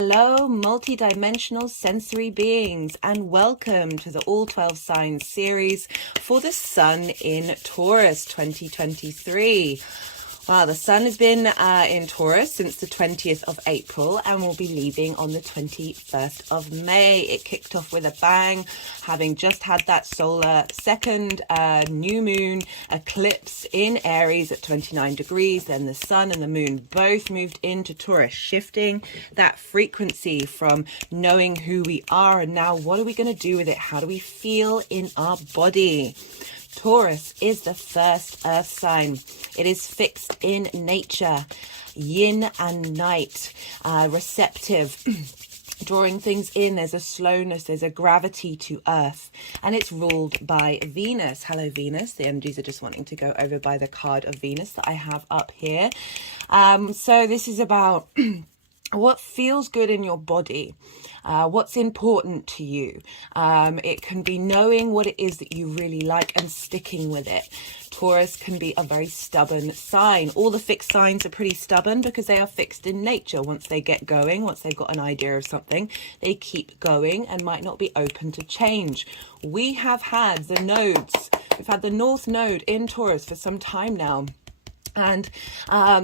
Hello, multi-dimensional sensory beings, and welcome to the All 12 Signs series for the Sun in Taurus 2023. Wow, the Sun has been in Taurus since the 20th of April and will be leaving on the 21st of May. It kicked off with a bang, having just had that solar second new moon eclipse in Aries at 29 degrees. Then the Sun and the Moon both moved into Taurus, shifting that frequency from knowing who we are and now what are we going to do with it? How do we feel in our body? Taurus is the first earth sign. It is fixed in nature, yin and night, receptive, drawing things in. There's a slowness, there's a gravity to earth, and it's ruled by Venus. Hello, Venus. The energies are just wanting to go over by the card of Venus that I have up here. So this is about what feels good in your body, what's important to you. It can be knowing what it is that you really like and sticking with it. Taurus can be a very stubborn sign. All the fixed signs are pretty stubborn because they are fixed in nature. Once they get going, once they've got an idea of something, they keep going and might not be open to change. We have had the nodes. We've had the North Node in Taurus for some time now. And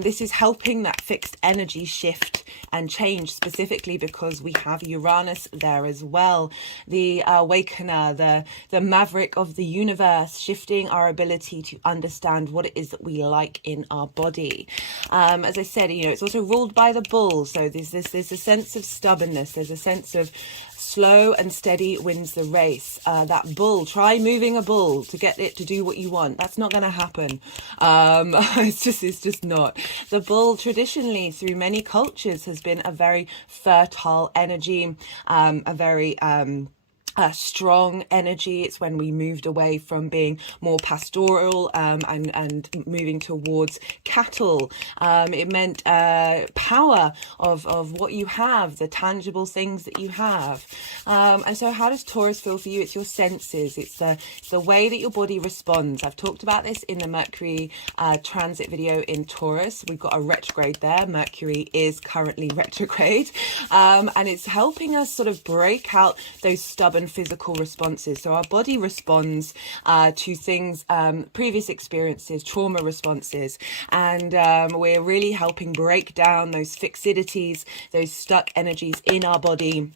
this is helping that fixed energy shift and change, specifically because we have Uranus there as well, the awakener, the maverick of the universe, shifting our ability to understand what it is that we like in our body. As I said, it's also ruled by the bull. So there's a sense of stubbornness. There's a sense of slow and steady wins the race. That bull, try moving a bull to get it to do what you want. That's not going to happen. It's just not. The bull traditionally through many cultures has been a very fertile energy, a very strong energy. It's when we moved away from being more pastoral and moving towards cattle. It meant power of what you have, the tangible things that you have. And so how does Taurus feel for you? It's your senses. It's the way that your body responds. I've talked about this in the Mercury transit video in Taurus. We've got a retrograde there. Mercury is currently retrograde. And it's helping us sort of break out those stubborn physical responses. So our body responds to things, previous experiences, trauma responses, and we're really helping break down those fixidities, those stuck energies in our body,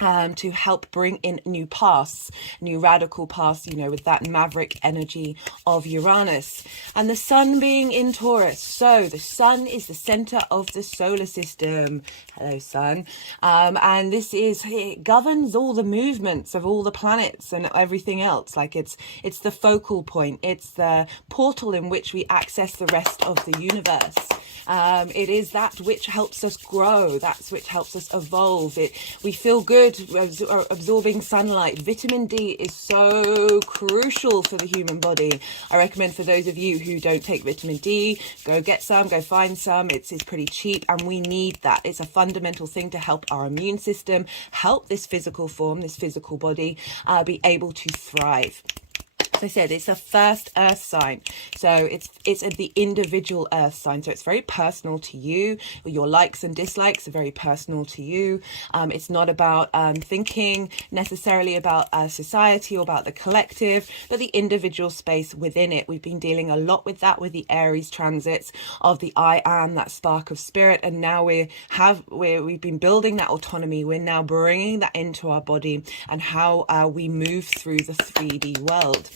to help bring in new paths, new radical paths, with that maverick energy of Uranus. And the Sun being in Taurus. So the Sun is the center of the solar system. Hello, Sun. And it governs all the movements of all the planets and everything else. Like it's the focal point. It's the portal in which we access the rest of the universe. It is that which helps us grow. That's which helps us evolve. We feel good absorbing sunlight. Vitamin D is so crucial for the human body. I recommend for those of you who don't take vitamin D, go get some, go find some. It's pretty cheap and we need that. It's a fundamental thing to help our immune system, help this physical form, this physical body be able to thrive. As I said, it's a first earth sign. So it's the individual earth sign. So it's very personal to you. Your likes and dislikes are very personal to you. It's not about thinking necessarily about society or about the collective, but the individual space within it. We've been dealing a lot with that with the Aries transits of the I am, that spark of spirit. And now we've been building that autonomy. We're now bringing that into our body and how we move through the 3D world.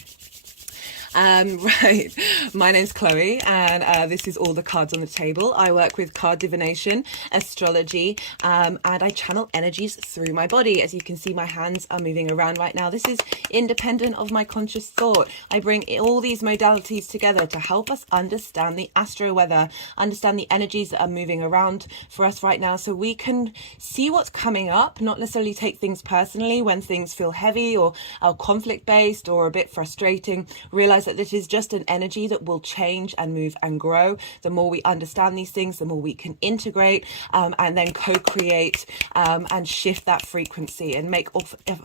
Right, my name's Chloe and this is all the cards on the table. I work with card divination, astrology, and I channel energies through my body. As you can see, my hands are moving around right now. This is independent of my conscious thought. I bring all these modalities together to help us understand the astro weather, understand the energies that are moving around for us right now, so we can see what's coming up, not necessarily take things personally when things feel heavy or conflict based or a bit frustrating. Realize realize that this is just an energy that will change and move and grow. The more we understand these things, the more we can integrate and then co-create and shift that frequency and make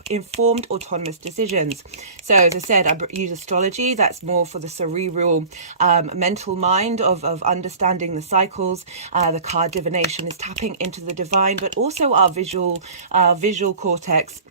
informed autonomous decisions. So as I said, I use astrology. That's more for the cerebral mental mind of understanding the cycles. The card divination is tapping into the divine, but also our visual cortex.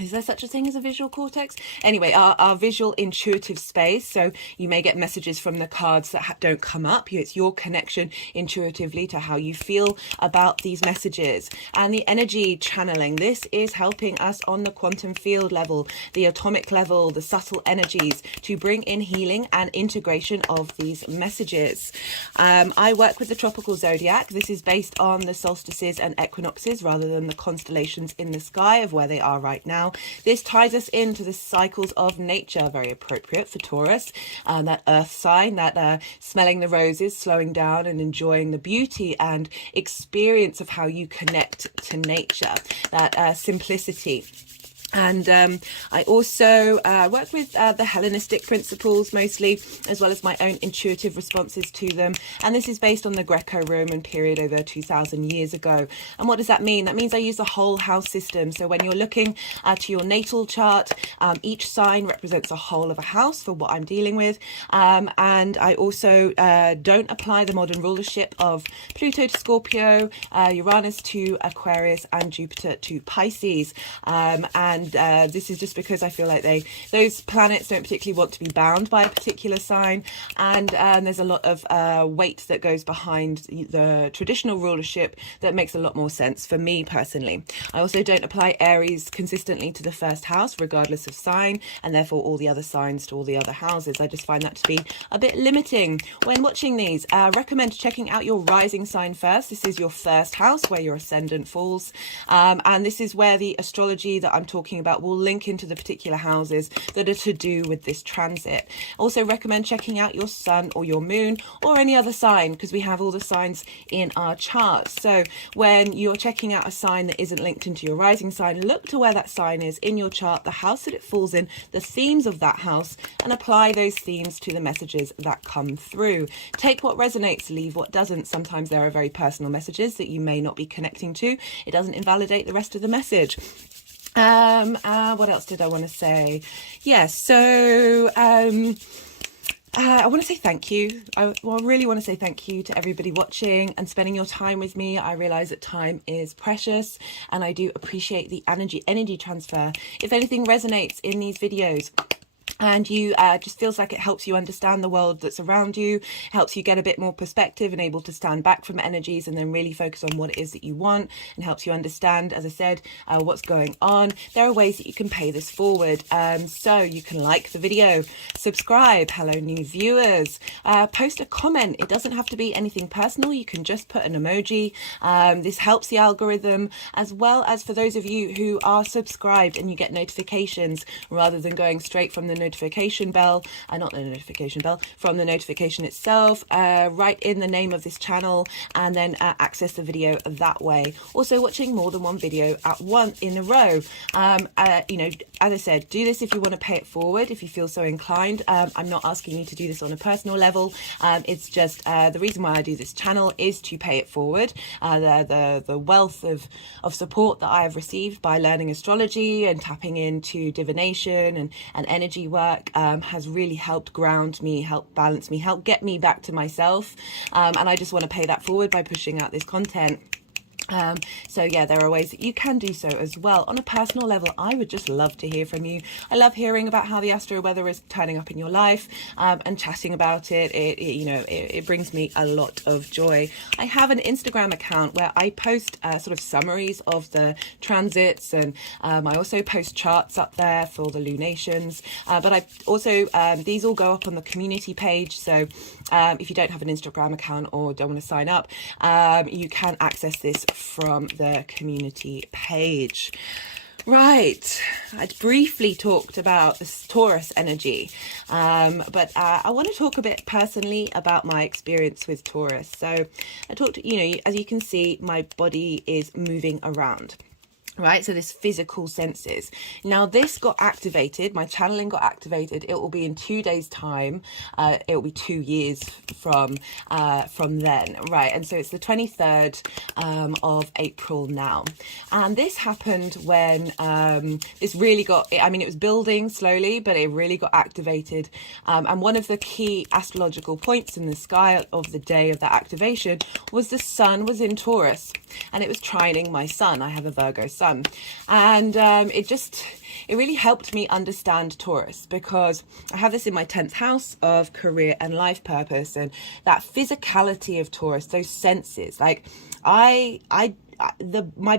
Is there such a thing as a visual cortex? Anyway, our visual intuitive space. So you may get messages from the cards that don't come up. It's your connection intuitively to how you feel about these messages. And the energy channeling. This is helping us on the quantum field level, the atomic level, the subtle energies to bring in healing and integration of these messages. I work with the tropical zodiac. This is based on the solstices and equinoxes rather than the constellations in the sky of where they are right now. This ties us into the cycles of nature, very appropriate for Taurus, that earth sign, that smelling the roses, slowing down and enjoying the beauty and experience of how you connect to nature, that simplicity. And I also work with the Hellenistic principles mostly, as well as my own intuitive responses to them. And this is based on the Greco-Roman period over 2,000 years ago. And what does that mean? That means I use the whole house system. So when you're looking to your natal chart, each sign represents a whole of a house for what I'm dealing with. And I also don't apply the modern rulership of Pluto to Scorpio, Uranus to Aquarius, and Jupiter to Pisces. And this is just because I feel like those planets don't particularly want to be bound by a particular sign, and there's a lot of weight that goes behind the traditional rulership that makes a lot more sense for me personally. I also don't apply Aries consistently to the first house regardless of sign, and therefore all the other signs to all the other houses. I just find that to be a bit limiting. When watching these, recommend checking out your rising sign first. This is your first house where your ascendant falls, and this is where the astrology that I'm talking about will link into the particular houses that are to do with this transit. Also recommend checking out your sun or your moon or any other sign, because we have all the signs in our charts. So when you're checking out a sign that isn't linked into your rising sign, look to where that sign is in your chart, the house that it falls in, the themes of that house, and apply those themes to the messages that come through. Take what resonates, leave what doesn't. Sometimes there are very personal messages that you may not be connecting to. It doesn't invalidate the rest of the message. What else did I want to say? Yes, so I want to say thank you. I really want to say thank you to everybody watching and spending your time with me. I realize that time is precious, and I do appreciate the energy transfer. If anything resonates in these videos, and you just feels like it helps you understand the world that's around you, helps you get a bit more perspective and able to stand back from energies and then really focus on what it is that you want, and helps you understand, as I said, what's going on. There are ways that you can pay this forward. So you can like the video, subscribe, hello new viewers, post a comment. It doesn't have to be anything personal. You can just put an emoji. This helps the algorithm, as well as for those of you who are subscribed and you get notifications rather than going straight from the notification bell, not the notification bell, from the notification itself. Write in the name of this channel and then access the video that way. Also watching more than one video at once in a row. You know, as I said, do this if you want to pay it forward, if you feel so inclined. I'm not asking you to do this on a personal level. It's just the reason why I do this channel is to pay it forward. The wealth of support that I have received by learning astrology and tapping into divination and energy work has really helped ground me, help balance me, help get me back to myself, and I just want to pay that forward by pushing out this content. So yeah, there are ways that you can do so as well. On a personal level, I would just love to hear from you. I love hearing about how the astro weather is turning up in your life, and chatting about it. It brings me a lot of joy. I have an Instagram account where I post sort of summaries of the transits, and I also post charts up there for the lunations. But I also, these all go up on the community page. So if you don't have an Instagram account or don't want to sign up, you can access this from the community page. Right, I briefly talked about this Taurus energy, but I want to talk a bit personally about my experience with Taurus. So I talked, as you can see, my body is moving around. right? So this physical senses. Now this got activated, my channeling got activated. It will be in 2 days time. It will be 2 years from then, right? And so it's the 23rd of April now. And this happened when this really got, I mean, it was building slowly, but it really got activated. And one of the key astrological points in the sky of the day of that activation was the sun was in Taurus, and it was trining my sun. I have a Virgo sun. And it really helped me understand Taurus, because I have this in my 10th house of career and life purpose, and that physicality of Taurus, those senses, like my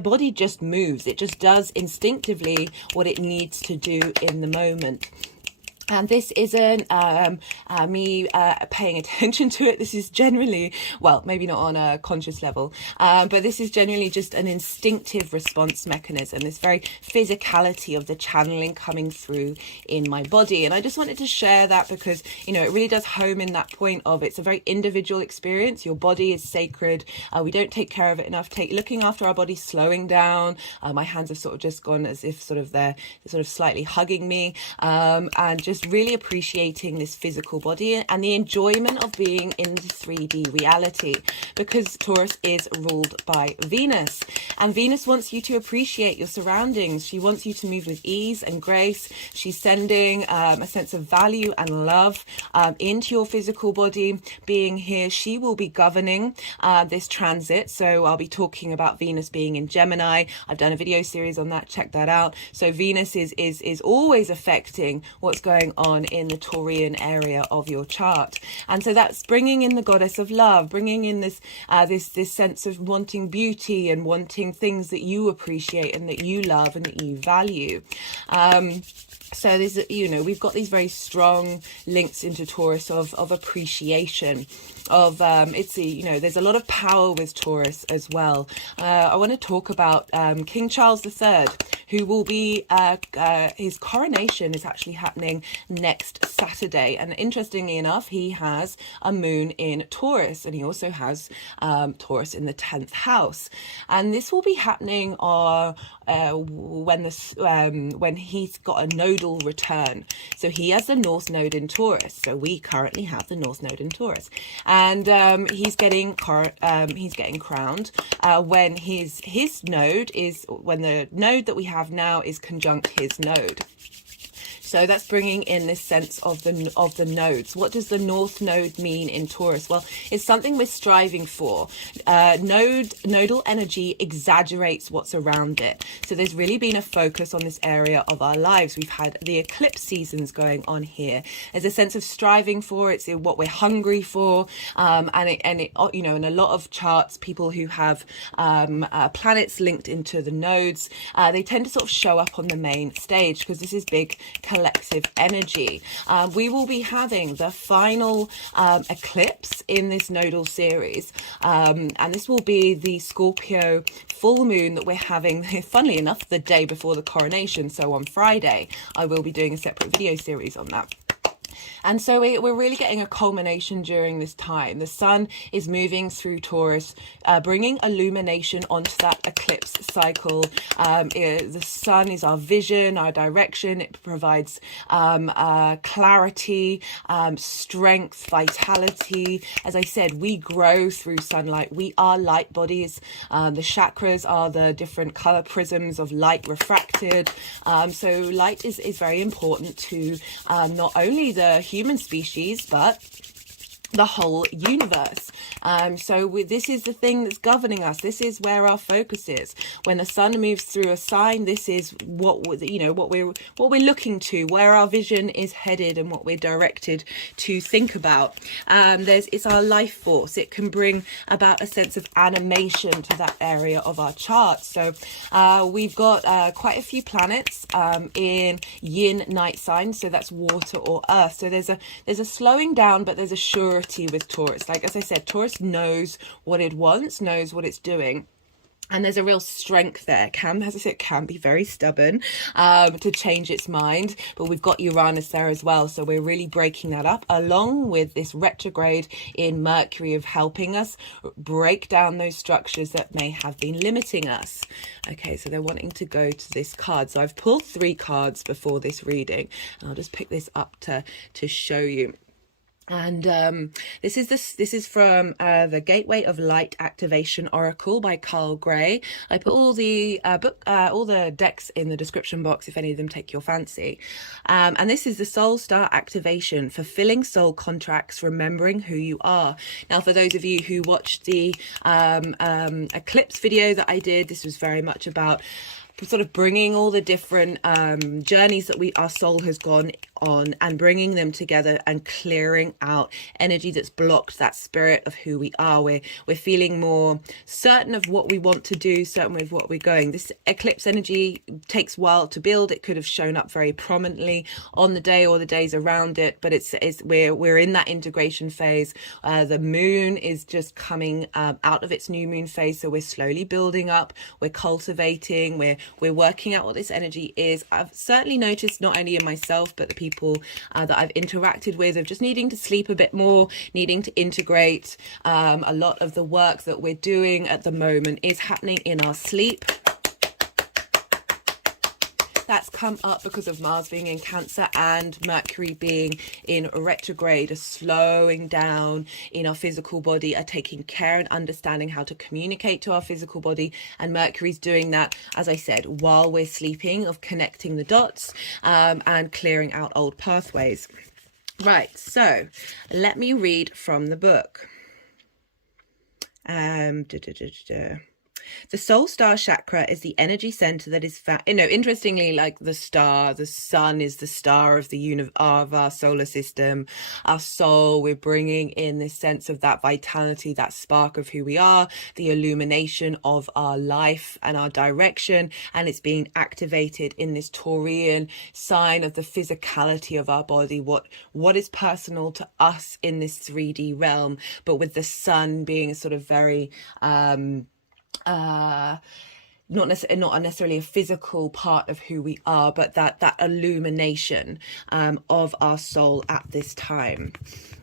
body just moves. It just does instinctively what it needs to do in the moment. And this isn't me paying attention to it. This is generally, well, maybe not on a conscious level, but this is generally just an instinctive response mechanism, this very physicality of the channeling coming through in my body. And I just wanted to share that because, you know, it really does home in that point of it's a very individual experience. Your body is sacred. We don't take care of it enough. Looking after our body, slowing down. My hands have sort of just gone as if sort of they're sort of slightly hugging me, and just really appreciating this physical body and the enjoyment of being in the 3D reality, because Taurus is ruled by Venus, and Venus wants you to appreciate your surroundings. She wants you to move with ease and grace. She's sending a sense of value and love into your physical body being here. She will be governing this transit, so I'll be talking about Venus being in Gemini. I've done a video series on that, check that out. So Venus is always affecting what's going on in the Taurian area of your chart, and so that's bringing in the goddess of love, bringing in this this sense of wanting beauty and wanting things that you appreciate and that you love and that you value. So there's, you know, we've got these very strong links into Taurus of appreciation, of it's a, you know, there's a lot of power with Taurus as well. I want to talk about King Charles III, who will be his coronation is actually happening next Saturday, and interestingly enough, he has a moon in Taurus, and he also has Taurus in the 10th house, and this will be happening when he's got a nodal return. So he has the North Node in Taurus. So we currently have the North Node in Taurus, and he's getting crowned when his node is, when the node that we have now is conjunct his node. So that's bringing in this sense of the nodes. What does the North Node mean in Taurus? Well, it's something we're striving for. Nodal energy exaggerates what's around it. So there's really been a focus on this area of our lives. We've had the eclipse seasons going on here. There's a sense of striving for it. It's what we're hungry for. And it, you know, in a lot of charts, people who have planets linked into the nodes, they tend to sort of show up on the main stage because this is big collective energy. We will be having the final eclipse in this nodal series, and this will be the Scorpio full moon that we're having, funnily enough, the day before the coronation. So on Friday I will be doing a separate video series on that. And so we're really getting a culmination during this time. The sun is moving through Taurus, bringing illumination onto that eclipse cycle. The sun is our vision, our direction. It provides clarity, strength, vitality. As I said, we grow through sunlight. We are light bodies. The chakras are the different color prisms of light refracted. So light is very important to not only the human species, but the whole universe. This is the thing that's governing us. This is where our focus is. When the sun moves through a sign, this is what we're looking to, where our vision is headed, and what we're directed to think about. It's our life force. It can bring about a sense of animation to that area of our chart. So we've got quite a few planets in yin night signs. So that's water or earth. So there's a slowing down, but there's a surety with Taurus. Like, as I said, Taurus knows what it wants, knows what it's doing. And there's a real strength there. As I said, can be very stubborn to change its mind. But we've got Uranus there as well. So we're really breaking that up, along with this retrograde in Mercury of helping us break down those structures that may have been limiting us. Okay, so they're wanting to go to this card. So I've pulled 3 cards before this reading. And I'll just pick this up to show you. And this is from the Gateway of Light Activation Oracle by Carl Gray. I put all the all the decks in the description box if any of them take your fancy. And this is the Soul Star Activation, fulfilling soul contracts, remembering who you are. Now, for those of you who watched the eclipse video that I did, this was very much about sort of bringing all the different journeys that our soul has gone on and bringing them together and clearing out energy that's blocked that spirit of who we are. We're feeling more certain of what we want to do, certain with what we're going. This eclipse energy takes a while to build. It could have shown up very prominently on the day or the days around it, but we're in that integration phase. The moon is just coming out of its new moon phase, so we're slowly building up, we're cultivating, we're working out what this energy is. I've certainly noticed, not only in myself, but the people that I've interacted with, of just needing to sleep a bit more, needing to integrate. A lot of the work that we're doing at the moment is happening in our sleep. That's come up because of Mars being in Cancer and Mercury being in retrograde, a slowing down in our physical body, a taking care and understanding how to communicate to our physical body. And Mercury's doing that, as I said, while we're sleeping, of connecting the dots and clearing out old pathways. Right, so let me read from the book. The soul star chakra is the energy center that is found, interestingly, like the sun is the star of of our solar system. Our soul, we're bringing in this sense of that vitality, that spark of who we are, the illumination of our life and our direction. And it's being activated in this Taurian sign of the physicality of our body, what is personal to us in this 3D realm, but with the sun being a sort of very, not necessarily a physical part of who we are, but that illumination of our soul at this time.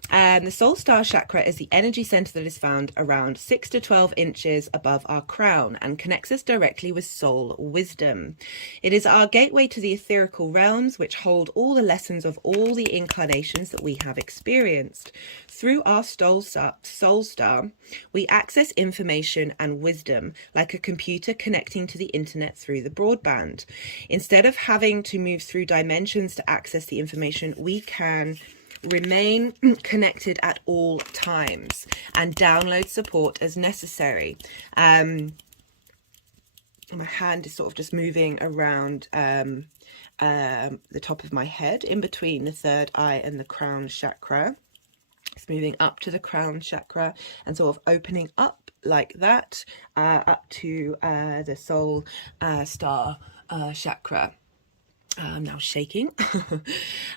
The soul star chakra is the energy center that is found around 6 to 12 inches above our crown and connects us directly with soul wisdom. It is our gateway to the etherical realms, which hold all the lessons of all the incarnations that we have experienced. Through our soul star, we access information and wisdom like a computer connecting to the internet through the broadband. Instead of having to move through dimensions to access the information, we can remain connected at all times and download support as necessary. My hand is sort of just moving around the top of my head, in between the third eye and the crown chakra. It's moving up to the crown chakra and sort of opening up like that, up to the soul star chakra. I'm now shaking.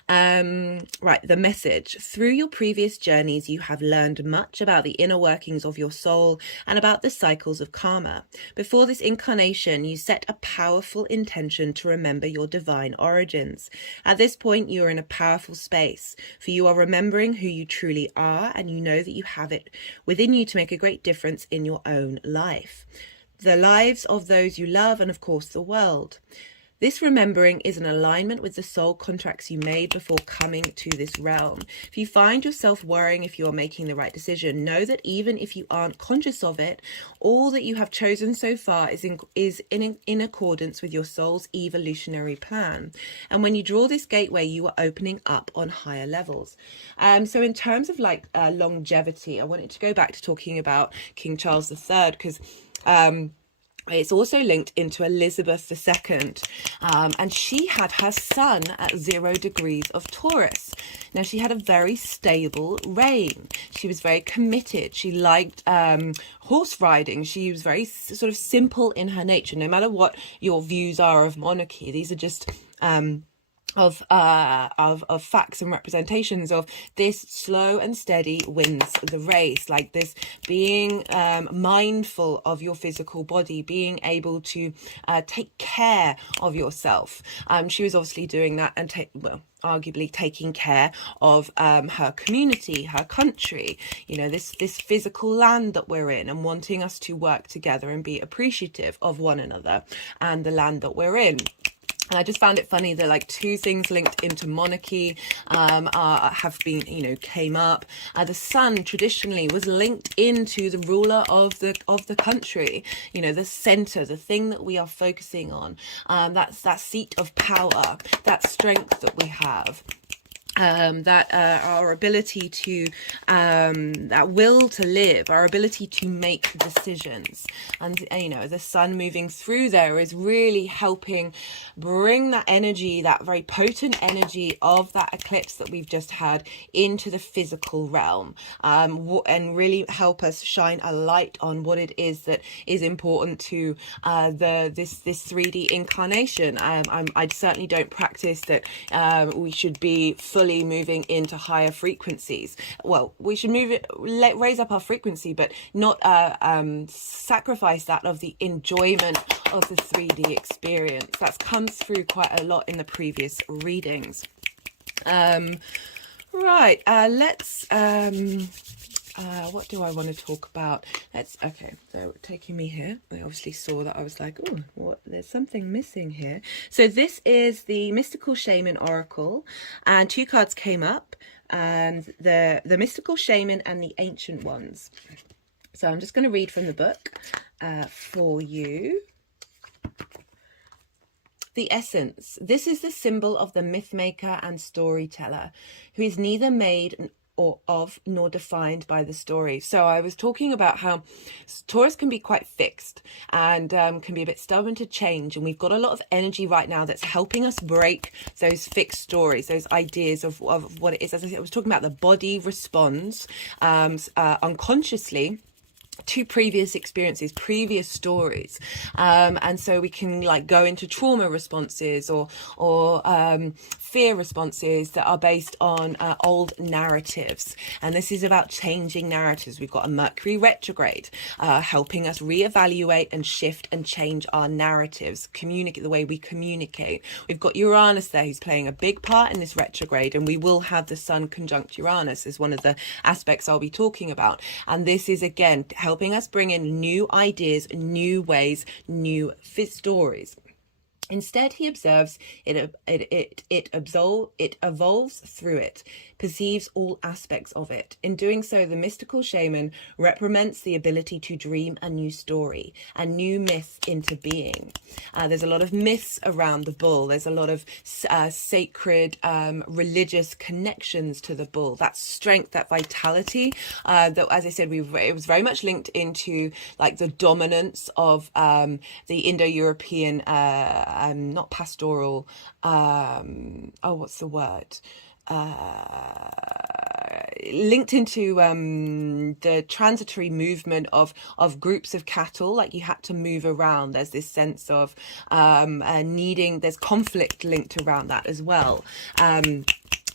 Right, the message. Through your previous journeys, you have learned much about the inner workings of your soul and about the cycles of karma. Before this incarnation, you set a powerful intention to remember your divine origins. At this point, you are in a powerful space, for you are remembering who you truly are, and you know that you have it within you to make a great difference in your own life, the lives of those you love, and of course the world. This remembering is in alignment with the soul contracts you made before coming to this realm. If you find yourself worrying if you are making the right decision, know that even if you aren't conscious of it, all that you have chosen so far is in accordance with your soul's evolutionary plan. And when you draw this gateway, you are opening up on higher levels. So in terms of longevity, I wanted to go back to talking about King Charles III, because it's also linked into Elizabeth II, and she had her sun at 0 degrees of Taurus. Now, she had a very stable reign. She was very committed. She liked horse riding. She was very sort of simple in her nature. No matter what your views are of monarchy, these are just of facts and representations of this. Slow and steady wins the race, like this, being mindful of your physical body, being able to take care of yourself. She was obviously doing that and arguably taking care of her community, her country, you know, this physical land that we're in, and wanting us to work together and be appreciative of one another and the land that we're in. And I just found it funny that like two things linked into monarchy have been, you know, came up. The sun traditionally was linked into the ruler of the country, you know, the center, the thing that we are focusing on. That's that seat of power, that strength that we have. Our ability to, that will to live, our ability to make decisions. And, you know, the sun moving through there is really helping bring that energy, that very potent energy of that eclipse that we've just had, into the physical realm, and really help us shine a light on what it is that is important to this 3D incarnation. I certainly don't practice that we should be fully moving into higher frequencies. Well, we should raise up our frequency, but not sacrifice that of the enjoyment of the 3D experience. That's come through quite a lot in the previous readings. Right, let's what do I want to talk about? Okay, so taking me here, I obviously saw that I was like, oh, what, there's something missing here. So this is the Mystical Shaman Oracle, and two cards came up, and the Mystical Shaman and the Ancient Ones. So I'm just going to read from the book for you. The essence. This is the symbol of the myth maker and storyteller, who is neither made or of nor defined by the story. So I was talking about how Taurus can be quite fixed and can be a bit stubborn to change, and we've got a lot of energy right now that's helping us break those fixed stories, those ideas of what it is. As I was talking about, the body responds unconsciously to previous experiences, previous stories, and so we can like go into trauma responses or fear responses that are based on old narratives. And this is about changing narratives. We've got a Mercury retrograde helping us reevaluate and shift and change our narratives, communicate the way we communicate. We've got Uranus there, who's playing a big part in this retrograde, and we will have the Sun conjunct Uranus as one of the aspects I'll be talking about. And this is again helping us bring in new ideas, new ways, new stories. Instead, he observes it evolves through it, perceives all aspects of it. In doing so, the mystical shaman represents the ability to dream a new story, a new myth into being. There's a lot of myths around the bull. There's a lot of sacred religious connections to the bull. That strength, that vitality, that, as I said, it was very much linked into like the dominance of the Indo-European not pastoral, what's the word? Linked into the transitory movement of groups of cattle, like you had to move around. There's this sense of there's conflict linked around that as well.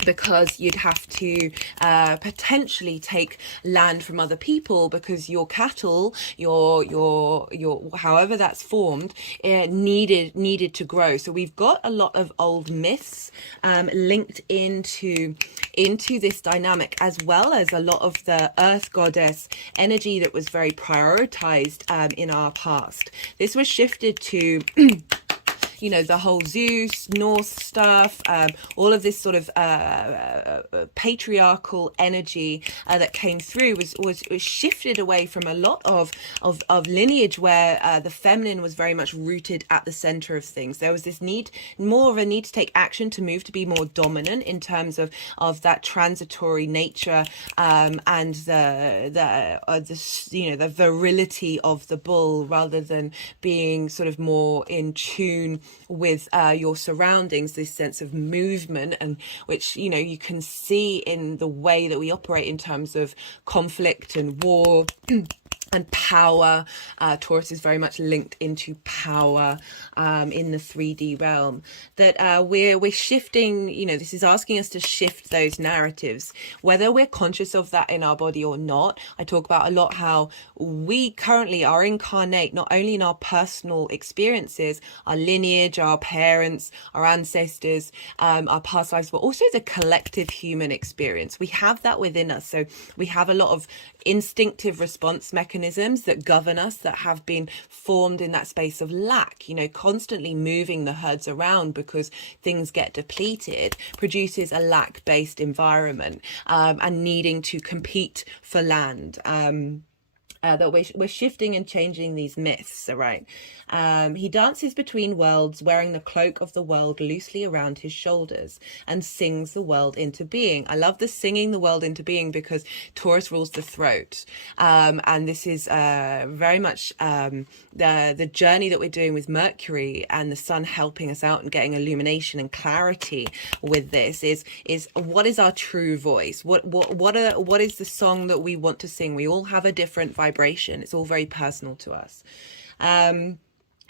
Because you'd have to potentially take land from other people because your cattle, your however that's formed, needed to grow. So we've got a lot of old myths linked into this dynamic, as well as a lot of the earth goddess energy that was very prioritized in our past. This was shifted to you know, the whole Zeus, Norse stuff, all of this sort of patriarchal energy that came through was shifted away from a lot of lineage where the feminine was very much rooted at the center of things. There was this more of a need to take action, to move to be more dominant in terms of that transitory nature, and the virility of the bull, rather than being sort of more in tune with your surroundings, this sense of movement, and which, you know, you can see in the way that we operate in terms of conflict and war. and power. Taurus is very much linked into power in the 3D realm. That we're shifting, you know, this is asking us to shift those narratives, whether we're conscious of that in our body or not. I talk about a lot how we currently are incarnate, not only in our personal experiences, our lineage, our parents, our ancestors, our past lives, but also the collective human experience. We have that within us. So we have a lot of instinctive response mechanisms that govern us, that have been formed in that space of lack. You know, constantly moving the herds around because things get depleted produces a lack-based environment, and needing to compete for land. That we're shifting and changing these myths, all right? He dances between worlds, wearing the cloak of the world loosely around his shoulders, and sings the world into being. I love the singing the world into being because Taurus rules the throat. And this is very much the journey that we're doing with Mercury and the sun helping us out and getting illumination and clarity with this is what is our true voice? What is the song that we want to sing? We all have a different vibration. It's all very personal to us.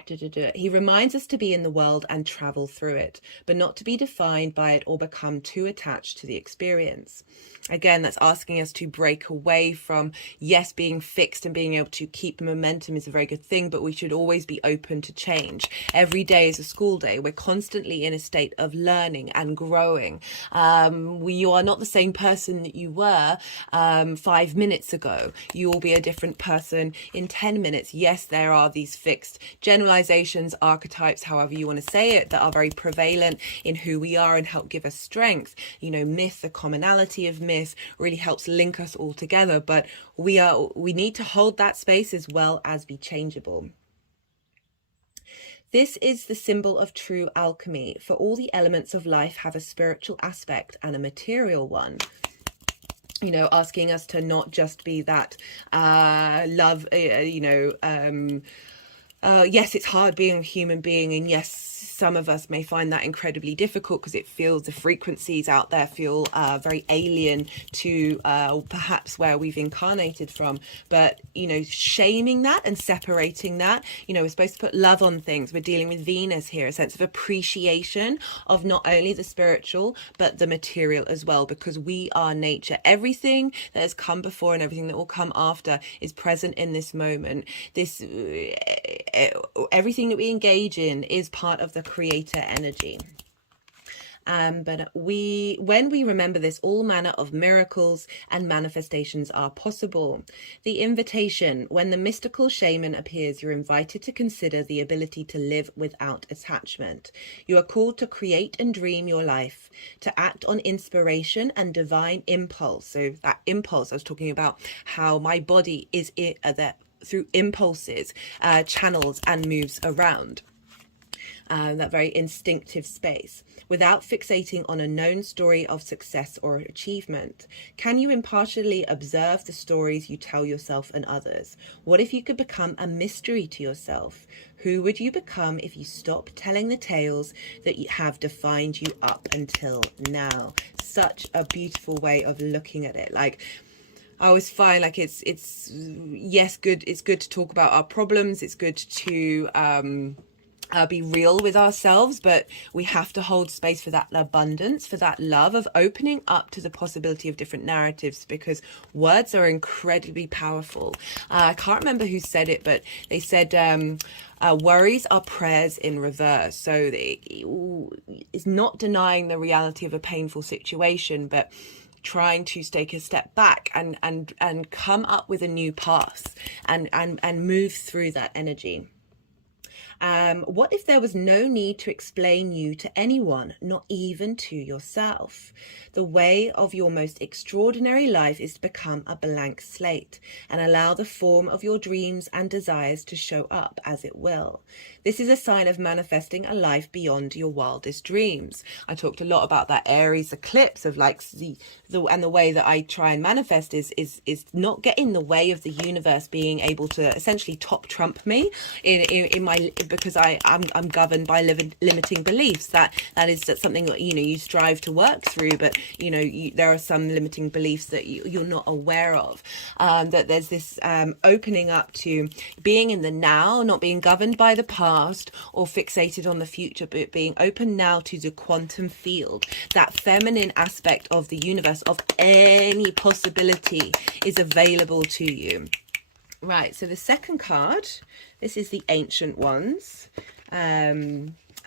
He reminds us to be in the world and travel through it, but not to be defined by it or become too attached to the experience. Again, that's asking us to break away from, yes, being fixed and being able to keep momentum is a very good thing, but we should always be open to change. Every day is a school day. We're constantly in a state of learning and growing. You are not the same person that you were 5 minutes ago. You will be a different person in 10 minutes. Yes, there are these fixed generalizations, archetypes, however you want to say it, that are very prevalent in who we are and help give us strength. You know, myth, the commonality of myth really helps link us all together, but we need to hold that space as well as be changeable. This is the symbol of true alchemy, for all the elements of life have a spiritual aspect and a material one. You know, asking us to not just be that love, yes, it's hard being a human being, and yes, some of us may find that incredibly difficult because it feels, the frequencies out there feel very alien to perhaps where we've incarnated from. But, you know, shaming that and separating that, you know, we're supposed to put love on things. We're dealing with Venus here, a sense of appreciation of not only the spiritual, but the material as well, because we are nature. Everything that has come before and everything that will come after is present in this moment. Everything that we engage in is part of the creator energy. But when we remember this, all manner of miracles and manifestations are possible. The invitation: when the mystical shaman appears, you're invited to consider the ability to live without attachment. You are called to create and dream your life, to act on inspiration and divine impulse. So that impulse, I was talking about how my body is that through impulses, channels and moves around. That very instinctive space, without fixating on a known story of success or achievement. Can you impartially observe the stories you tell yourself and others? What if you could become a mystery to yourself? Who would you become if you stop telling the tales that have defined you up until now? Such a beautiful way of looking at it. Like, I always find like it's yes, good. It's good to talk about our problems. It's good to be real with ourselves, but we have to hold space for that abundance, for that love of opening up to the possibility of different narratives, because words are incredibly powerful. I can't remember who said it, but they said worries are prayers in reverse. So it's not denying the reality of a painful situation, but trying to take a step back and come up with a new path and move through that energy. What if there was no need to explain you to anyone, not even to yourself? The way of your most extraordinary life is to become a blank slate and allow the form of your dreams and desires to show up as it will. This is a sign of manifesting a life beyond your wildest dreams. I talked a lot about that Aries eclipse of like the way that I try and manifest is not get in the way of the universe being able to essentially top trump me in because I'm governed by limiting beliefs. That's something that, you strive to work through, but there are some limiting beliefs that you're not aware of. That there's this opening up to being in the now, not being governed by the past or fixated on the future, but being open now to the quantum field. That feminine aspect of the universe, of any possibility, is available to you. Right, so the second card, this is the Ancient Ones.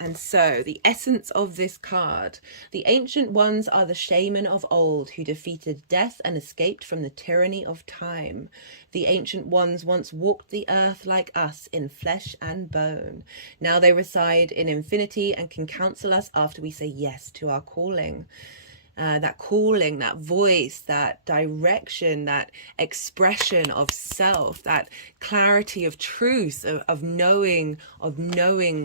And so the essence of this card: the Ancient Ones are the shaman of old who defeated death and escaped from the tyranny of time. The Ancient Ones once walked the earth like us in flesh and bone. Now they reside in infinity and can counsel us after we say yes to our calling. That calling, that voice, that direction, that expression of self, that clarity of truth, of knowing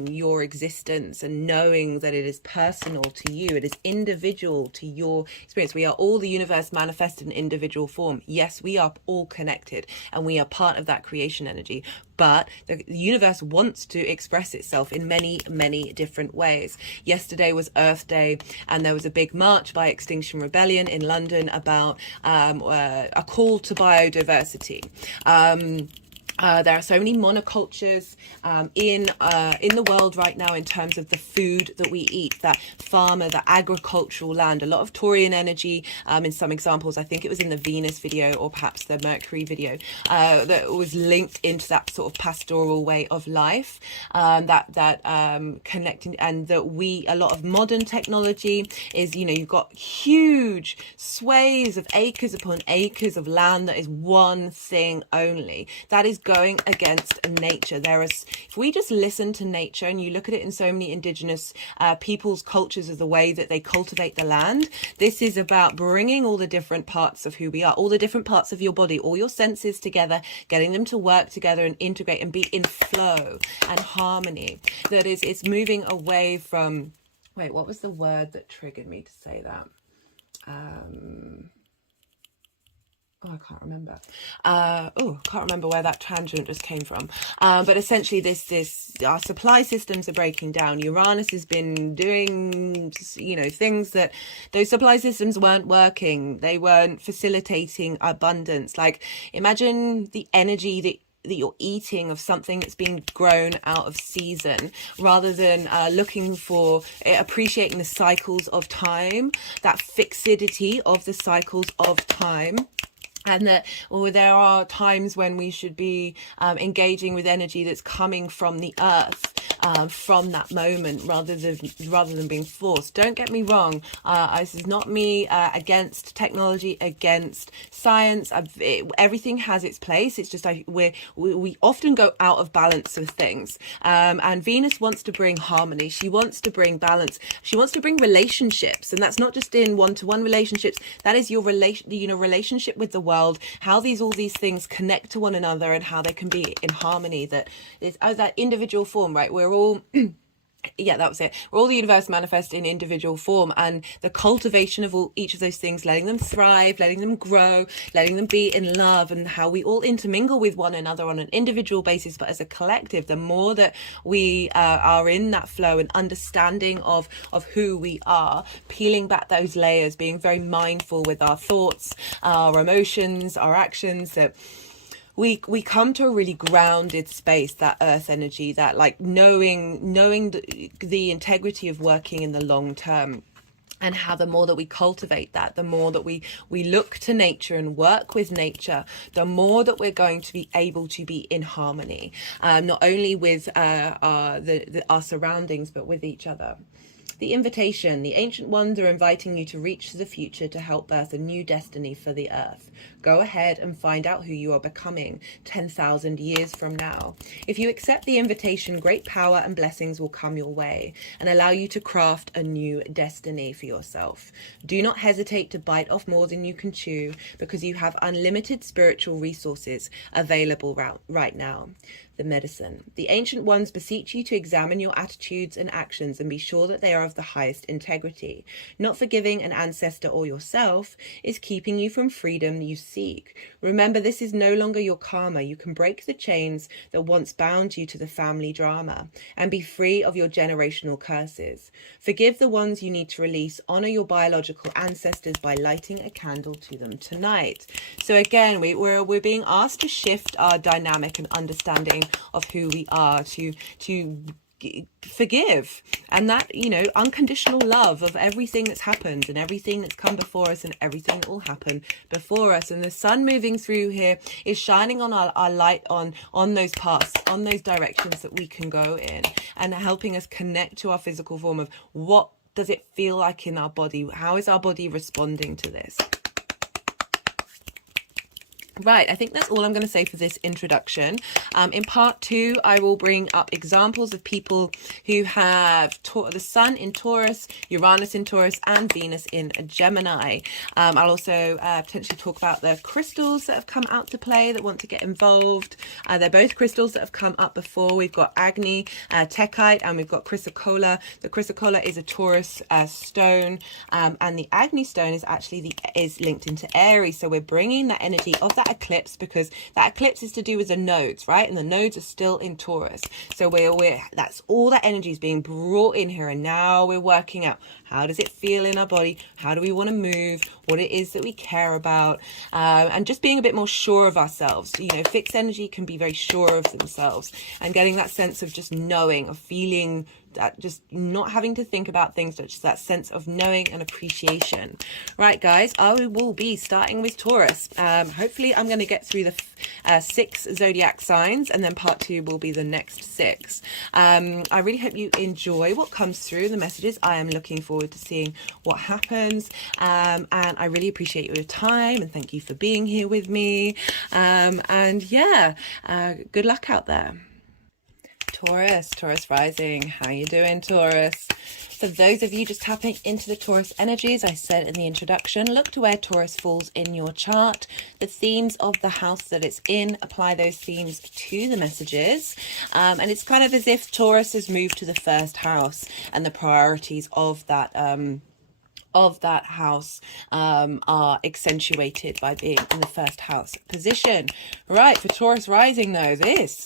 your existence, and knowing that it is personal to you, it is individual to your experience. We are all the universe manifested in individual form. Yes, we are all connected and we are part of that creation energy. But the universe wants to express itself in many, many different ways. Yesterday was Earth Day, and there was a big march by Extinction Rebellion in London about a call to biodiversity. There are so many monocultures in the world right now in terms of the food that we eat, that farmer, that agricultural land. A lot of Taurian energy in some examples. I think it was in the Venus video or perhaps the Mercury video that was linked into that sort of pastoral way of life, that connecting, and that a lot of modern technology is, you've got huge swathes of acres upon acres of land that is one thing only. That is going against nature. If we just listen to nature, and you look at it in so many indigenous people's cultures of the way that they cultivate the land, this is about bringing all the different parts of who we are, all the different parts of your body, all your senses together, getting them to work together and integrate and be in flow and harmony. That is, it's moving away from, wait, what was the word that triggered me to say that? I can't remember. Can't remember where that tangent just came from. But essentially, our supply systems are breaking down. Uranus has been doing, things that those supply systems weren't working. They weren't facilitating abundance. Like, imagine the energy that you're eating of something that's been grown out of season, rather than looking for appreciating the cycles of time, that fixity of the cycles of time. And that there are times when we should be engaging with energy that's coming from the earth, from that moment, rather than being forced. Don't get me wrong. This is not me against technology, against science. Everything has its place. It's just we often go out of balance with things. And Venus wants to bring harmony. She wants to bring balance. She wants to bring relationships, and that's not just in one-to-one relationships. That is your relationship with the world, how all these things connect to one another, and how they can be in harmony. That is that individual form, right? We're all yeah, that was it. We're all the universe manifest in individual form, and the cultivation of each of those things, letting them thrive, letting them grow, letting them be in love, and how we all intermingle with one another on an individual basis, but as a collective. The more that we are in that flow and understanding of who we are, peeling back those layers, being very mindful with our thoughts, our emotions, our actions, that we come to a really grounded space, that earth energy, that like knowing the integrity of working in the long term. And how the more that we cultivate that, the more that we look to nature and work with nature, the more that we're going to be able to be in harmony, not only with our surroundings, but with each other. The invitation. The ancient ones are inviting you to reach to the future to help birth a new destiny for the earth. Go ahead and find out who you are becoming 10,000 years from now. If you accept the invitation, great power and blessings will come your way and allow you to craft a new destiny for yourself. Do not hesitate to bite off more than you can chew, because you have unlimited spiritual resources available right now. the medicine. The ancient ones beseech you to examine your attitudes and actions and be sure that they are of the highest integrity. Not forgiving an ancestor or yourself is keeping you from freedom you seek. Remember, this is no longer your karma. You can break the chains that once bound you to the family drama and be free of your generational curses. Forgive the ones you need to release. Honor your biological ancestors by lighting a candle to them tonight. So again, we're being asked to shift our dynamic and understanding of who we are, to forgive, and that, you know, unconditional love of everything that's happened and everything that's come before us and everything that will happen before us. And the sun moving through here is shining on our light on those paths, on those directions that we can go in, and helping us connect to our physical form of what does it feel like in our body? How is our body responding to this? Right, I think that's all I'm going to say for this introduction. In part 2, I will bring up examples of people who have the Sun in Taurus, Uranus in Taurus, and Venus in Gemini. I'll also potentially talk about the crystals that have come out to play that want to get involved. They're both crystals that have come up before. We've got Agni, Techite, and we've got Chrysocolla. The Chrysocolla is a Taurus stone, and the Agni stone is actually is linked into Aries. So we're bringing that energy of that eclipse, because that eclipse is to do with the nodes, right? And the nodes are still in Taurus. So that's all that energy is being brought in here. And now we're working out, how does it feel in our body? How do we want to move? What it is that we care about? And just being a bit more sure of ourselves. You know, fixed energy can be very sure of themselves, and getting that sense of just knowing, of feeling, that just not having to think about things, but just that sense of knowing and appreciation. Right, guys, I will be starting with Taurus. Hopefully I'm going to get through the 6 zodiac signs, and then part 2 will be the next 6. I really hope you enjoy what comes through, the messages. I am looking forward to seeing what happens, and I really appreciate your time, and thank you for being here with me. And yeah, good luck out there. Taurus rising. How you doing, Taurus? So those of you just tapping into the Taurus energies, I said in the introduction, look to where Taurus falls in your chart. The themes of the house that it's in, apply those themes to the messages. And it's kind of as if Taurus has moved to the first house, and the priorities of that house are accentuated by being in the first house position. Right, for Taurus rising though, this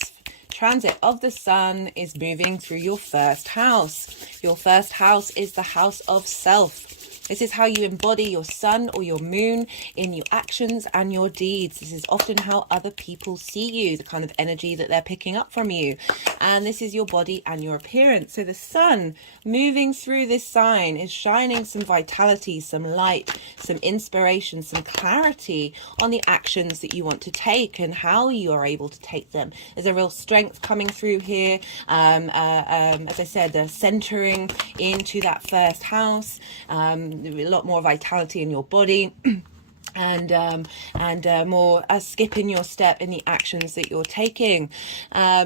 transit of the sun is moving through your first house. Your first house is the house of self. This is how you embody your sun or your moon in your actions and your deeds. This is often how other people see you, the kind of energy that they're picking up from you. And this is your body and your appearance. So the sun moving through this sign is shining some vitality, some light, some inspiration, some clarity on the actions that you want to take and how you are able to take them. There's a real strength coming through here. As I said, the centering into that first house. A lot more vitality in your body, and more a skip in your step in the actions that you're taking.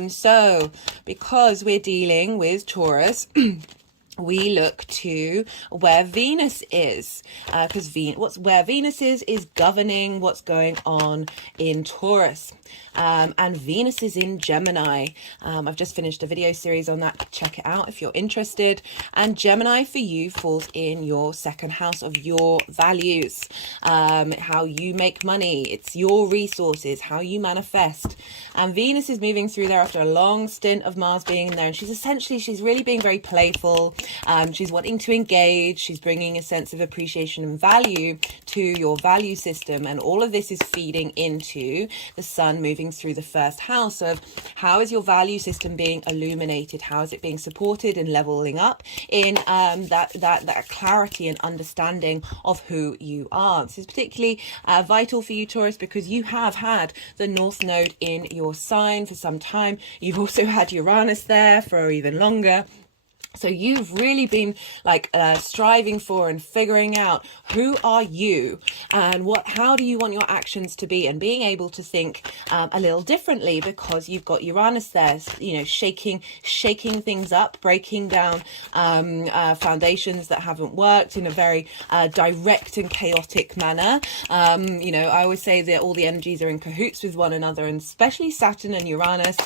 So because we're dealing with Taurus, we look to where Venus is, because where Venus is governing what's going on in Taurus. And Venus is in Gemini. I've just finished a video series on that. Check it out if you're interested. And Gemini for you falls in your second house of your values, how you make money. It's your resources, how you manifest. And Venus is moving through there after a long stint of Mars being in there. And she's really being very playful. She's wanting to engage. She's bringing a sense of appreciation and value to your value system. And all of this is feeding into the sun moving through the first house of how is your value system being illuminated? How is it being supported and leveling up in that clarity and understanding of who you are? This is particularly vital for you, Taurus, because you have had the North Node in your sign for some time. You've also had Uranus there for even longer. So you've really been like striving for and figuring out who are you and how do you want your actions to be, and being able to think a little differently, because you've got Uranus there, you know, shaking things up, breaking down foundations that haven't worked in a very direct and chaotic manner. You know, I always say that all the energies are in cahoots with one another, and especially Saturn and Uranus.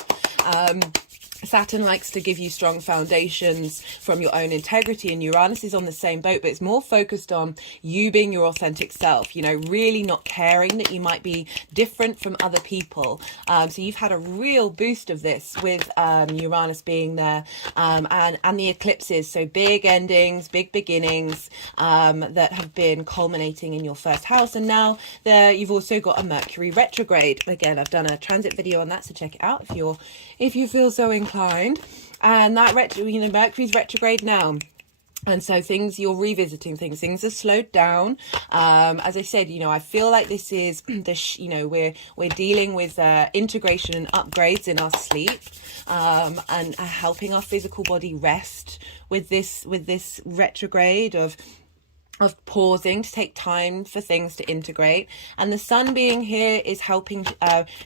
Saturn likes to give you strong foundations from your own integrity, and Uranus is on the same boat, but it's more focused on you being your authentic self, you know, really not caring that you might be different from other people. So you've had a real boost of this with Uranus being there, and the eclipses, so big endings, big beginnings that have been culminating in your first house. And now you've also got a Mercury retrograde. Again, I've done a transit video on that, so check it out if you feel so inclined. And that Mercury's retrograde now, and so you're revisiting things are slowed down. As I said, you know, I feel like this is you know, we're dealing with integration and upgrades in our sleep, and helping our physical body rest with this retrograde of pausing to take time for things to integrate. And the sun being here is helping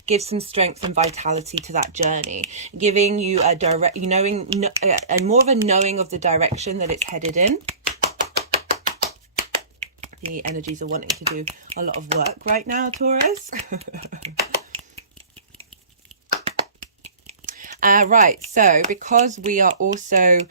give some strength and vitality to that journey, giving you a direct, and more of a knowing of the direction that it's headed in. The energies are wanting to do a lot of work right now, Taurus. Right, so because we are also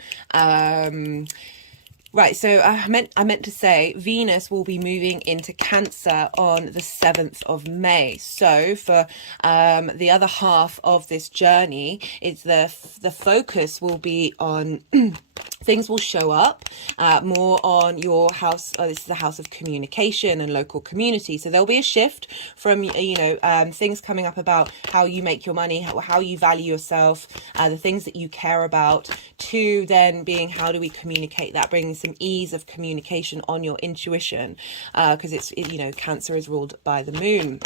right, so I meant to say Venus will be moving into Cancer on the 7th of May. So for the other half of this journey, it's the focus will be on things will show up more on your house. This is the house of communication and local community. So there'll be a shift from, things coming up about how you make your money, how you value yourself, the things that you care about, to then being how do we communicate that, bringing some ease of communication on your intuition, because Cancer is ruled by the moon.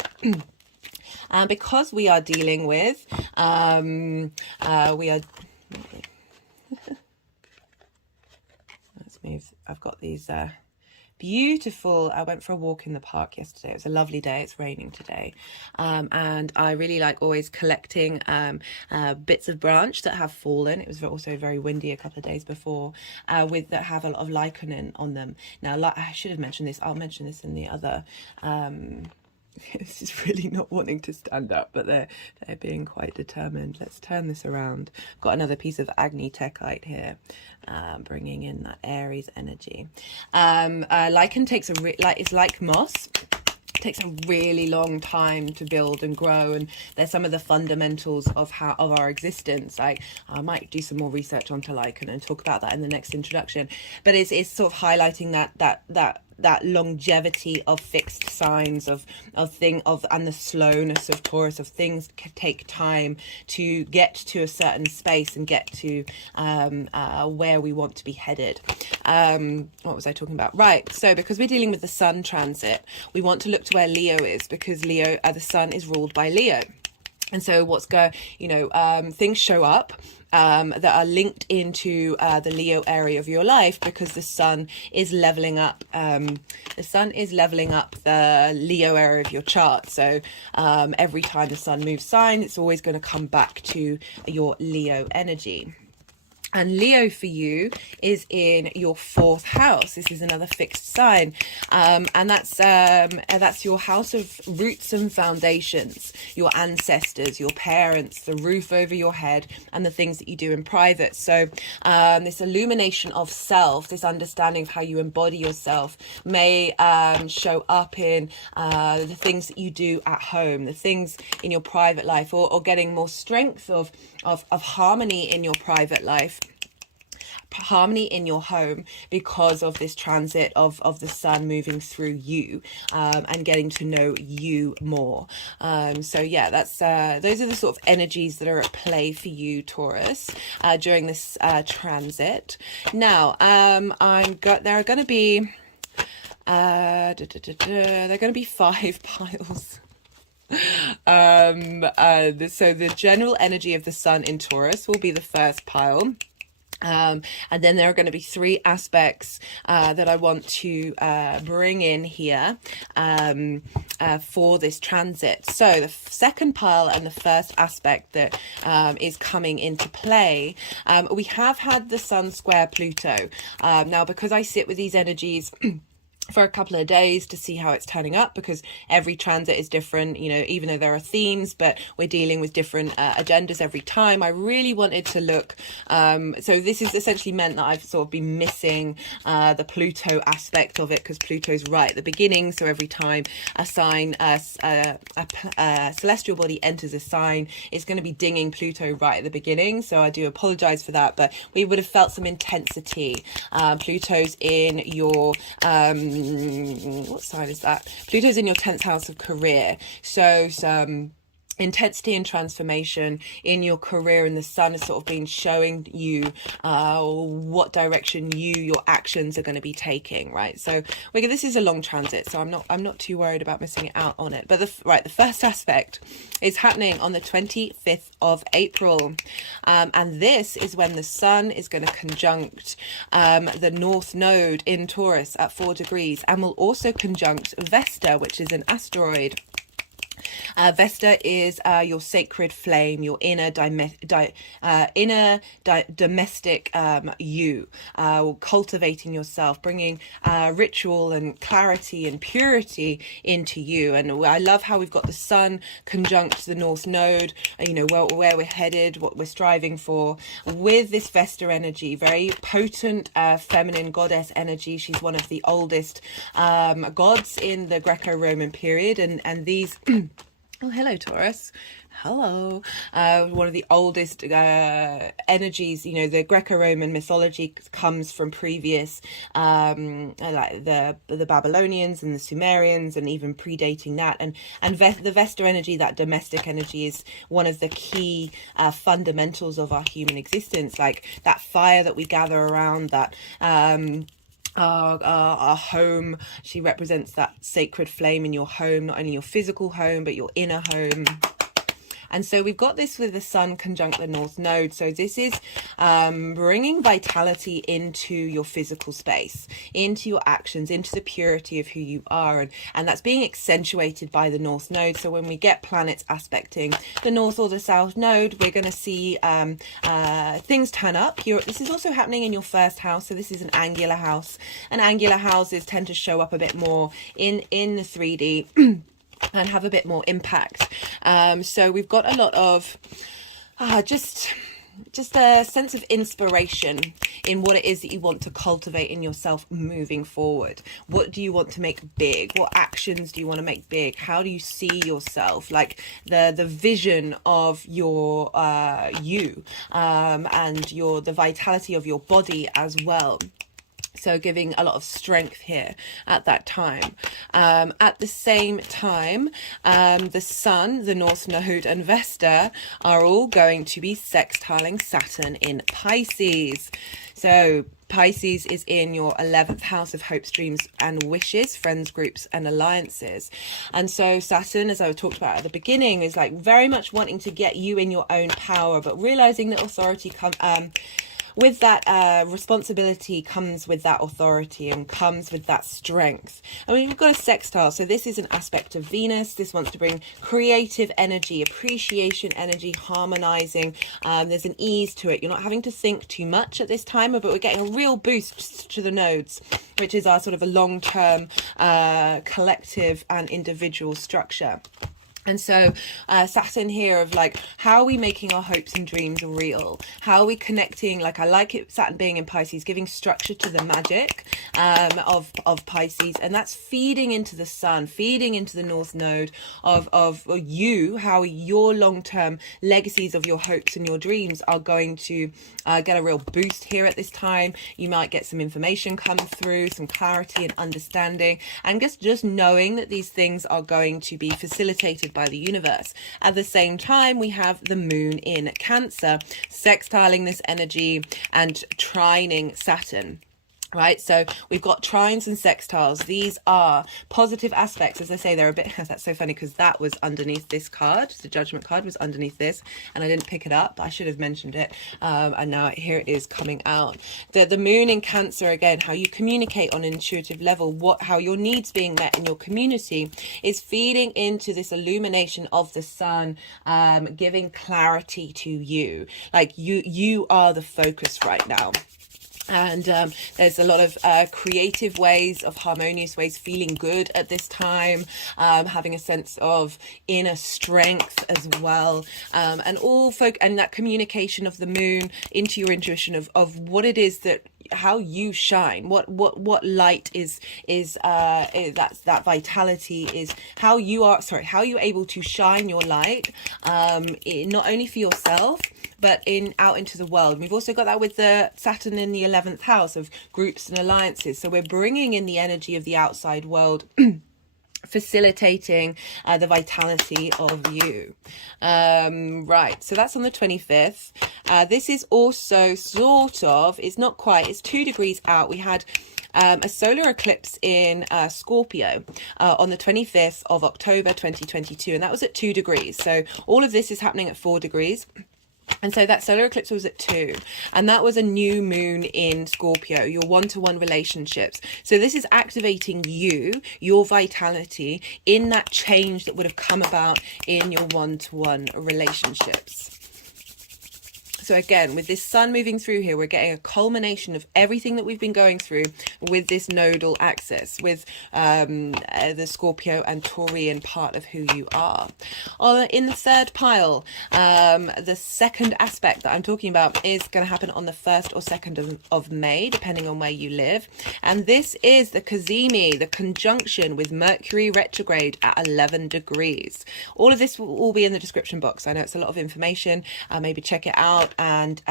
And because we are dealing with, let's move, I've got these beautiful, I went for a walk in the park yesterday. It was a lovely day. It's raining today. And I really like always collecting bits of branch that have fallen. It was also very windy a couple of days before, that have a lot of lichen on them. Now, I should have mentioned this. I'll mention this in the other this is really not wanting to stand up, but they're being quite determined. Let's turn this around. I've got another piece of Agni-Techite here, bringing in that Aries energy. Lichen takes it's like moss. It takes a really long time to build and grow, and there's some of the fundamentals of our existence. Like, I might do some more research onto lichen and talk about that in the next introduction. But it's sort of highlighting that longevity of fixed signs and the slowness of Taurus, of things take time to get to a certain space and get to where we want to be headed. What was I talking about? Right, so because we're dealing with the sun transit, we want to look to where Leo is, because the sun is ruled by Leo. And so things show up that are linked into the Leo area of your life, because the sun is leveling up. The sun is leveling up the Leo area of your chart. So every time the sun moves sign, it's always going to come back to your Leo energy. And Leo for you is in your 4th house. This is another fixed sign. And that's your house of roots and foundations, your ancestors, your parents, the roof over your head, and the things that you do in private. So this illumination of self, this understanding of how you embody yourself, may show up in the things that you do at home, the things in your private life, or getting more strength of harmony in your private life, harmony in your home, because of this transit of the sun moving through you, and getting to know you more. So yeah, that's those are the sort of energies that are at play for you, Taurus, during this transit. Now, there are going to be there are going to be 5 piles. So the general energy of the sun in Taurus will be the first pile. And then there are going to be 3 aspects that I want to bring in here for this transit. So the second pile and the first aspect that is coming into play, we have had the Sun square Pluto. Now, because I sit with these energies for a couple of days to see how it's turning up, because every transit is different, you know, even though there are themes, but we're dealing with different agendas every time. I really wanted to look, so this is essentially meant that I've sort of been missing the Pluto aspect of it, because Pluto's right at the beginning. So every time a sign, a celestial body enters a sign, it's going to be dinging Pluto right at the beginning. So I do apologize for that, but we would have felt some intensity. Pluto's in your what sign is that? Pluto's in your 10th house of career. So some intensity and transformation in your career, and the Sun has sort of been showing you what direction your actions are going to be taking, right? So this is a long transit, so I'm not too worried about missing out on it. But the first aspect is happening on the 25th of April, and this is when the Sun is going to conjunct the North Node in Taurus at 4 degrees, and will also conjunct Vesta, which is an asteroid. Vesta is your sacred flame, your inner domestic you, cultivating yourself, bringing ritual and clarity and purity into you. And I love how we've got the Sun conjunct the North Node, you know, where we're headed, what we're striving for, with this Vesta energy, very potent feminine goddess energy. She's one of the oldest gods in the Greco-Roman period, and these oh, hello, Taurus. Hello. One of the oldest energies, you know, the Greco-Roman mythology comes from previous, like the Babylonians and the Sumerians, and even predating that. And the Vesta energy, that domestic energy, is one of the key fundamentals of our human existence, like that fire that we gather around, that our home. She represents that sacred flame in your home, not only your physical home but your inner home. And so we've got this with the Sun conjunct the North Node. So this is bringing vitality into your physical space, into your actions, into the purity of who you are. And that's being accentuated by the North Node. So when we get planets aspecting the North or the South Node, we're going to see things turn up. This is also happening in your first house. So this is an angular house. And angular houses tend to show up a bit more in the 3D. And have a bit more impact. So we've got a lot of just a sense of inspiration in what it is that you want to cultivate in yourself moving forward. What do you want to make big? What actions do you want to make big? How do you see yourself? Like the vision of your you, and the vitality of your body as well. So giving a lot of strength here at that time. At the same time, the Sun, the North Node and Vesta are all going to be sextiling Saturn in Pisces. So Pisces is in your 11th house of hopes, dreams and wishes, friends, groups and alliances. And so Saturn, as I talked about at the beginning, is like very much wanting to get you in your own power, but realizing that authority with that responsibility comes with that authority and comes with that strength. I mean, we've got a sextile, so this is an aspect of Venus. This wants to bring creative energy, appreciation energy, harmonizing. There's an ease to it. You're not having to think too much at this time, but we're getting a real boost to the nodes, which is our sort of a long-term collective and individual structure. And so Saturn here of like, how are we making our hopes and dreams real? How are we connecting? Like, I like it, Saturn being in Pisces, giving structure to the magic of Pisces. And that's feeding into the Sun, feeding into the North Node of you, how your long-term legacies of your hopes and your dreams are going to get a real boost here at this time. You might get some information come through, some clarity and understanding, and just knowing that these things are going to be facilitated by the universe. At the same time, we have the Moon in Cancer, sextiling this energy and trining Saturn. Right, so we've got trines and sextiles. These are positive aspects. As I say, they're a bit, that's so funny because that was underneath this card. The judgment card was underneath this and I didn't pick it up. I should have mentioned it. And now here it is coming out. The moon in Cancer, again, how you communicate on an intuitive level, how your needs being met in your community is feeding into this illumination of the sun, giving clarity to you. Like you are the focus right now. And there's a lot of creative ways, of harmonious ways, feeling good at this time, having a sense of inner strength as well, and and that communication of the moon into your intuition of what it is that, how you shine, what light is that vitality is, how you're able to shine your light, not only for yourself but out into the world. And we've also got that with the Saturn in the 11th house of groups and alliances, so we're bringing in the energy of the outside world facilitating the vitality of you. Right, so that's on the 25th. This is also sort of, it's not quite, it's 2 degrees out. We had a solar eclipse in Scorpio on the 25th of October 2022, and that was at 2 degrees. So all of this is happening at 4 degrees. And so that solar eclipse was at 2, and that was a new moon in Scorpio, your one-to-one relationships. So this is activating your vitality in that change that would have come about in your one-to-one relationships. So again, with this sun moving through here, we're getting a culmination of everything that we've been going through with this nodal axis, with the Scorpio and Taurian part of who you are. In the third pile, the second aspect that I'm talking about is going to happen on the 1st or 2nd of May, depending on where you live. And this is the Cazimi, the conjunction with Mercury Retrograde at 11 degrees. All of this will all be in the description box. I know it's a lot of information. Maybe check it out and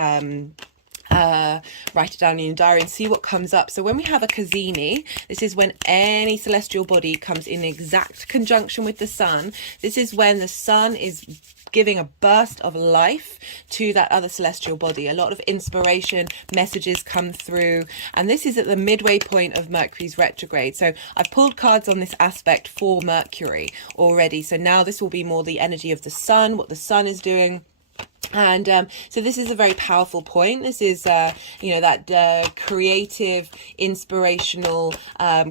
write it down in your diary and see what comes up. So when we have a Cazimi, this is when any celestial body comes in exact conjunction with the sun. This is when the sun is giving a burst of life to that other celestial body. A lot of inspiration, messages come through, and this is at the midway point of Mercury's retrograde. So I've pulled cards on this aspect for Mercury already, so now this will be more the energy of the sun, what the sun is doing. And so this is a very powerful point. This is that creative, inspirational,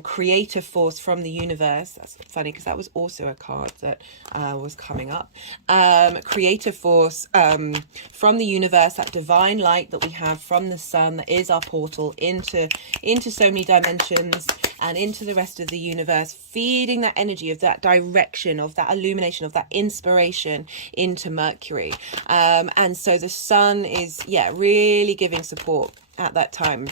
creative force from the universe. That's funny because that was also a card that was coming up. Creative force from the universe, that divine light that we have from the sun, that is our portal into so many dimensions and into the rest of the universe, feeding that energy of that direction, of that illumination, of that inspiration into Mercury. And so the sun is, really giving support at that time.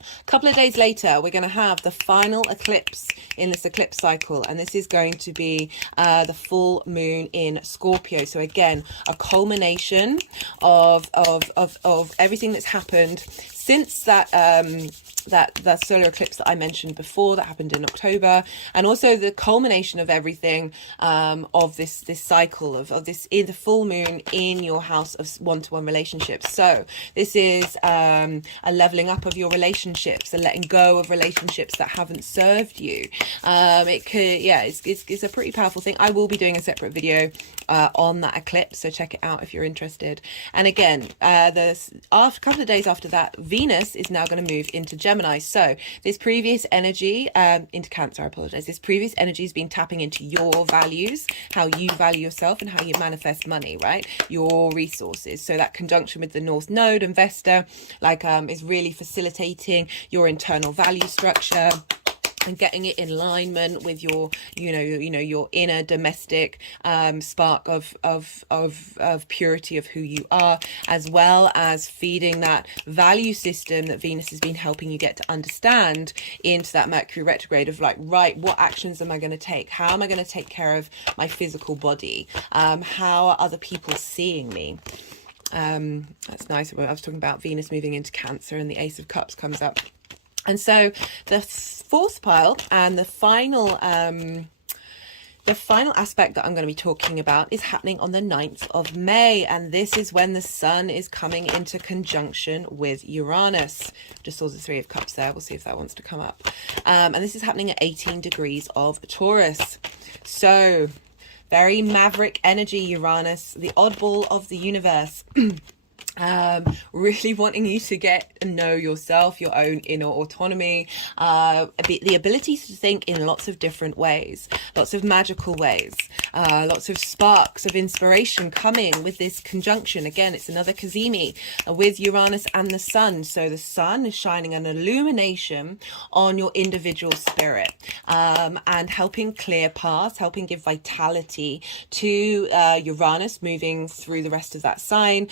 A couple of days later, we're going to have the final eclipse in this eclipse cycle, and this is going to be the full moon in Scorpio. So again, a culmination of everything that's happened since that solar eclipse that I mentioned before, that happened in October, and also the culmination of everything of this cycle of this in the full moon in your house of one-to-one relationships. So this is a leveling up of your relationships, a letting go of relationships that haven't served you. It could, it's a pretty powerful thing. I will be doing a separate video on that eclipse, so check it out if you're interested. And again, a couple of days after that, Venus is now going to move into Gemini. So this previous energy into Cancer, I apologize. This previous energy has been tapping into your values, how you value yourself and how you manifest money, right? Your resources. So that conjunction with the North Node and Vesta, is really facilitating your internal value structure and getting it in alignment with your, your inner domestic spark of purity of who you are, as well as feeding that value system that Venus has been helping you get to understand into that Mercury retrograde of right, what actions am I going to take? How am I going to take care of my physical body? How are other people seeing me? That's nice. I was talking about Venus moving into Cancer, and the Ace of Cups comes up. And so the fourth pile and the final The final aspect that I'm going to be talking about is happening on the 9th of May, and this is when the Sun is coming into conjunction with Uranus. Just saw the Three of Cups there. We'll see if that wants to come up. And this is happening at 18 degrees of Taurus. So, very maverick energy, Uranus, the oddball of the universe. Really wanting you to get and know yourself, your own inner autonomy, the ability to think in lots of different ways, lots of magical ways, lots of sparks of inspiration coming with this conjunction. Again, it's another Cazimi with Uranus and the Sun. So the Sun is shining an illumination on your individual spirit, and helping clear paths, helping give vitality to Uranus moving through the rest of that sign.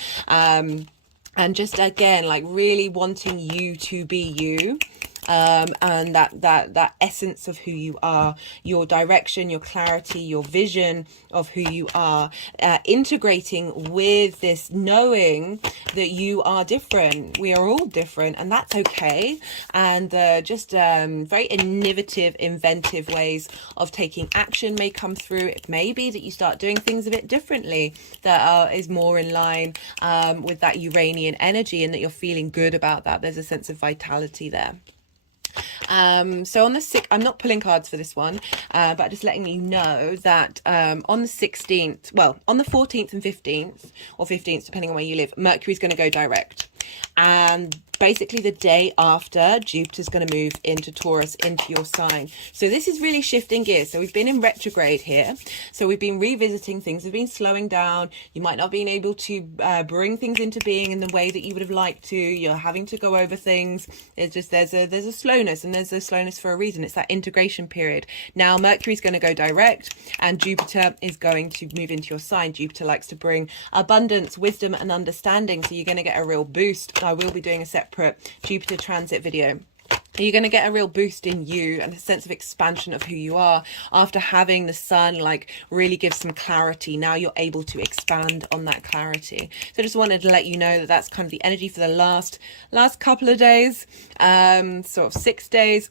And just again, like really wanting you to be you, and that essence of who you are, your direction, your clarity, your vision of who you are, integrating with this knowing that you are different. We are all different, and that's okay. And just very innovative, inventive ways of taking action may come through. It may be that you start doing things a bit differently that is more in line with that Uranian energy, and that you're feeling good about that. There's a sense of vitality there. So on the 6th, I'm not pulling cards for this one, but just letting you know that on the 16th, well, on the 14th and 15th, or 15th, depending on where you live, Mercury's going to go direct. And basically the day after, Jupiter's going to move into Taurus, into your sign. So this is really shifting gears. So we've been in retrograde here. So we've been revisiting things. We've been slowing down. You might not been able to bring things into being in the way that you would have liked to. You're having to go over things. It's just there's a slowness, and there's a slowness for a reason. It's that integration period. Now Mercury's going to go direct, and Jupiter is going to move into your sign. Jupiter likes to bring abundance, wisdom, and understanding. So you're going to get a real boost. I will be doing a separate Jupiter transit video. You're going to get a real boost in you and a sense of expansion of who you are after having the Sun like really give some clarity. Now you're able to expand on that clarity. So I just wanted to let you know that that's kind of the energy for the last couple of days, sort of 6 days.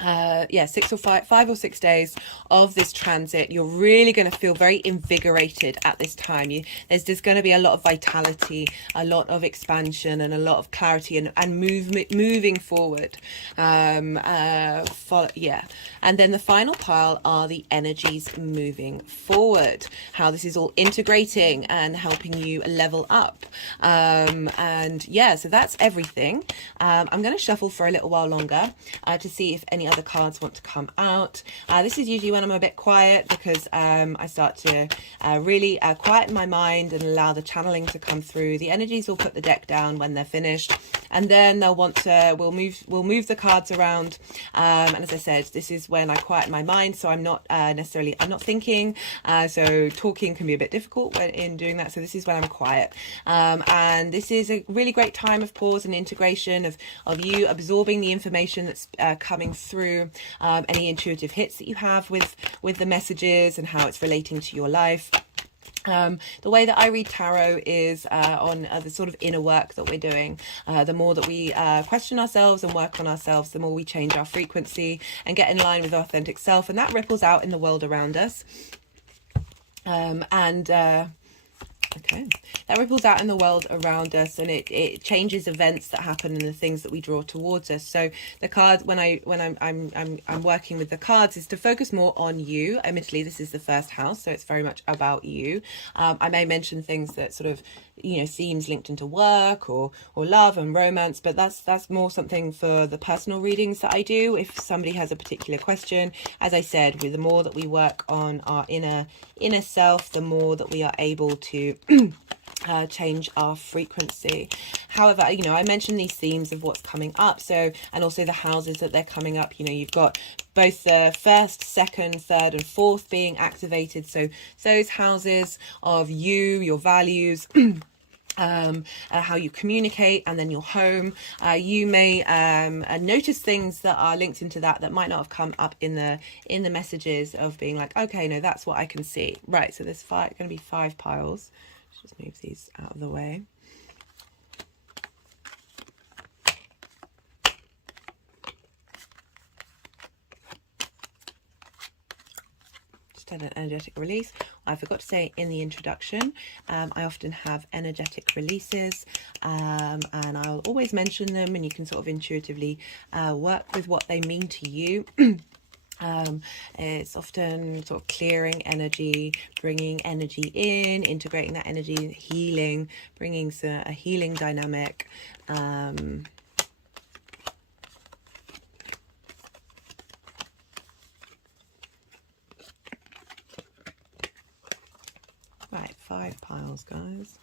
6 or 5 or 6 days of this transit. You're really going to feel very invigorated at this time. There's going to be a lot of vitality, a lot of expansion, and a lot of clarity and moving forward. And then the final pile are the energies moving forward, how this is all integrating and helping you level up. So that's everything. I'm going to shuffle for a little while longer to see if any other cards want to come out. This is usually when I'm a bit quiet, because I start to really quieten my mind and allow the channeling to come through. The energies will put the deck down when they're finished, and then they'll want to we'll move the cards around, and as I said, this is when I quieten my mind, so I'm not thinking, so talking can be a bit difficult in doing that. So this is when I'm quiet, and this is a really great time of pause and integration of you absorbing the information that's coming through, any intuitive hits that you have with the messages and how it's relating to your life. The way that I read tarot is on the sort of inner work that we're doing. The more that we question ourselves and work on ourselves, the more we change our frequency and get in line with our authentic self, and that ripples out in the world around us. Okay, that ripples out in the world around us, and it changes events that happen and the things that we draw towards us. So the cards, when I'm working with the cards, is to focus more on you. Admittedly, this is the first house, so it's very much about you. I may mention things that sort of, themes linked into work or love and romance, but that's more something for the personal readings that I do. If somebody has a particular question, as I said, with the more that we work on our inner self, the more that we are able to change our frequency. However, I mentioned these themes of what's coming up, so, and also the houses that they're coming up. You've got both the first, second, third, and fourth being activated. So those houses of you, your values, how you communicate, and then your home. You may notice things that are linked into that might not have come up in the messages of being like, okay, no, that's what I can see. Right, so there's going to be 5 piles. Let's just move these out of the way. just had an energetic release. I forgot to say in the introduction, I often have energetic releases, and I'll always mention them, and you can sort of intuitively work with what they mean to you. It's often sort of clearing energy, bringing energy in, integrating that energy, healing, bringing a healing dynamic. Right, 5 piles, guys.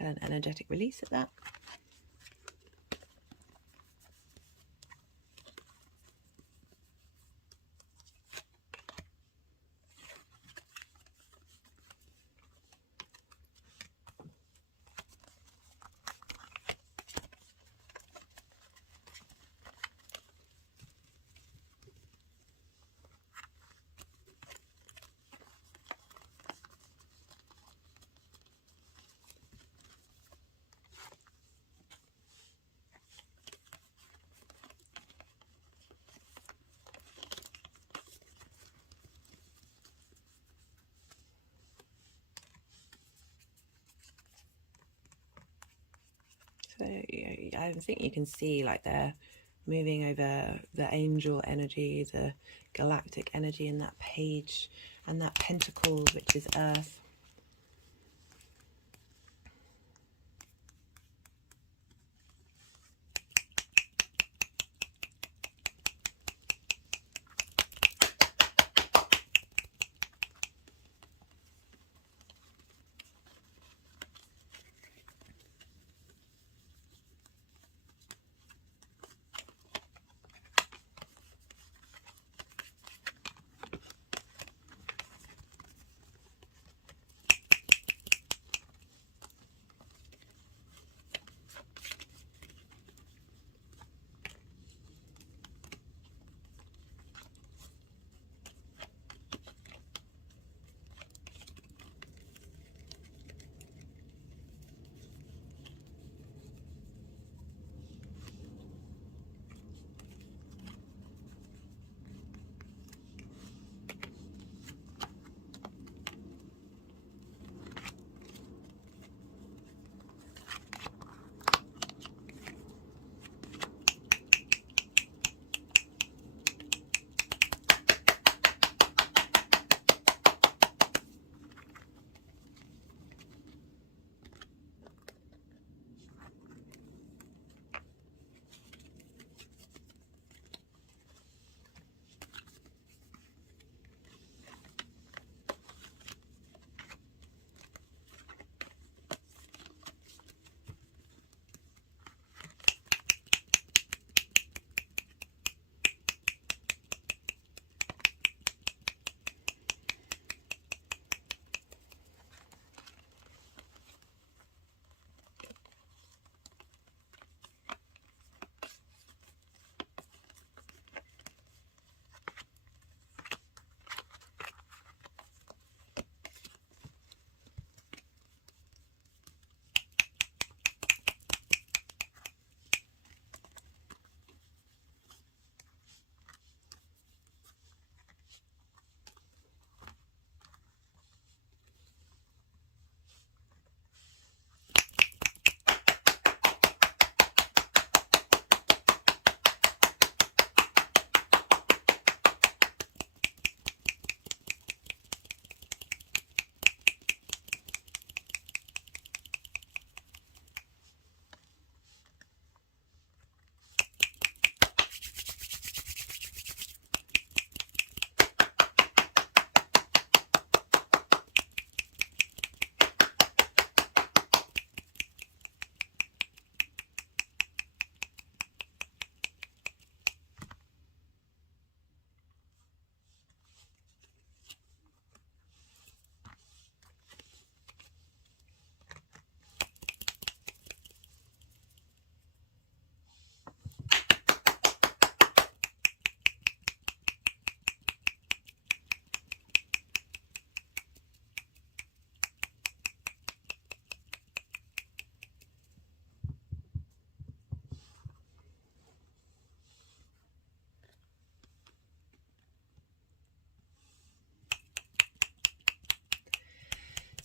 An energetic release at that. So I think you can see like they're moving over the angel energy, the galactic energy in that page, and that pentacles, which is earth.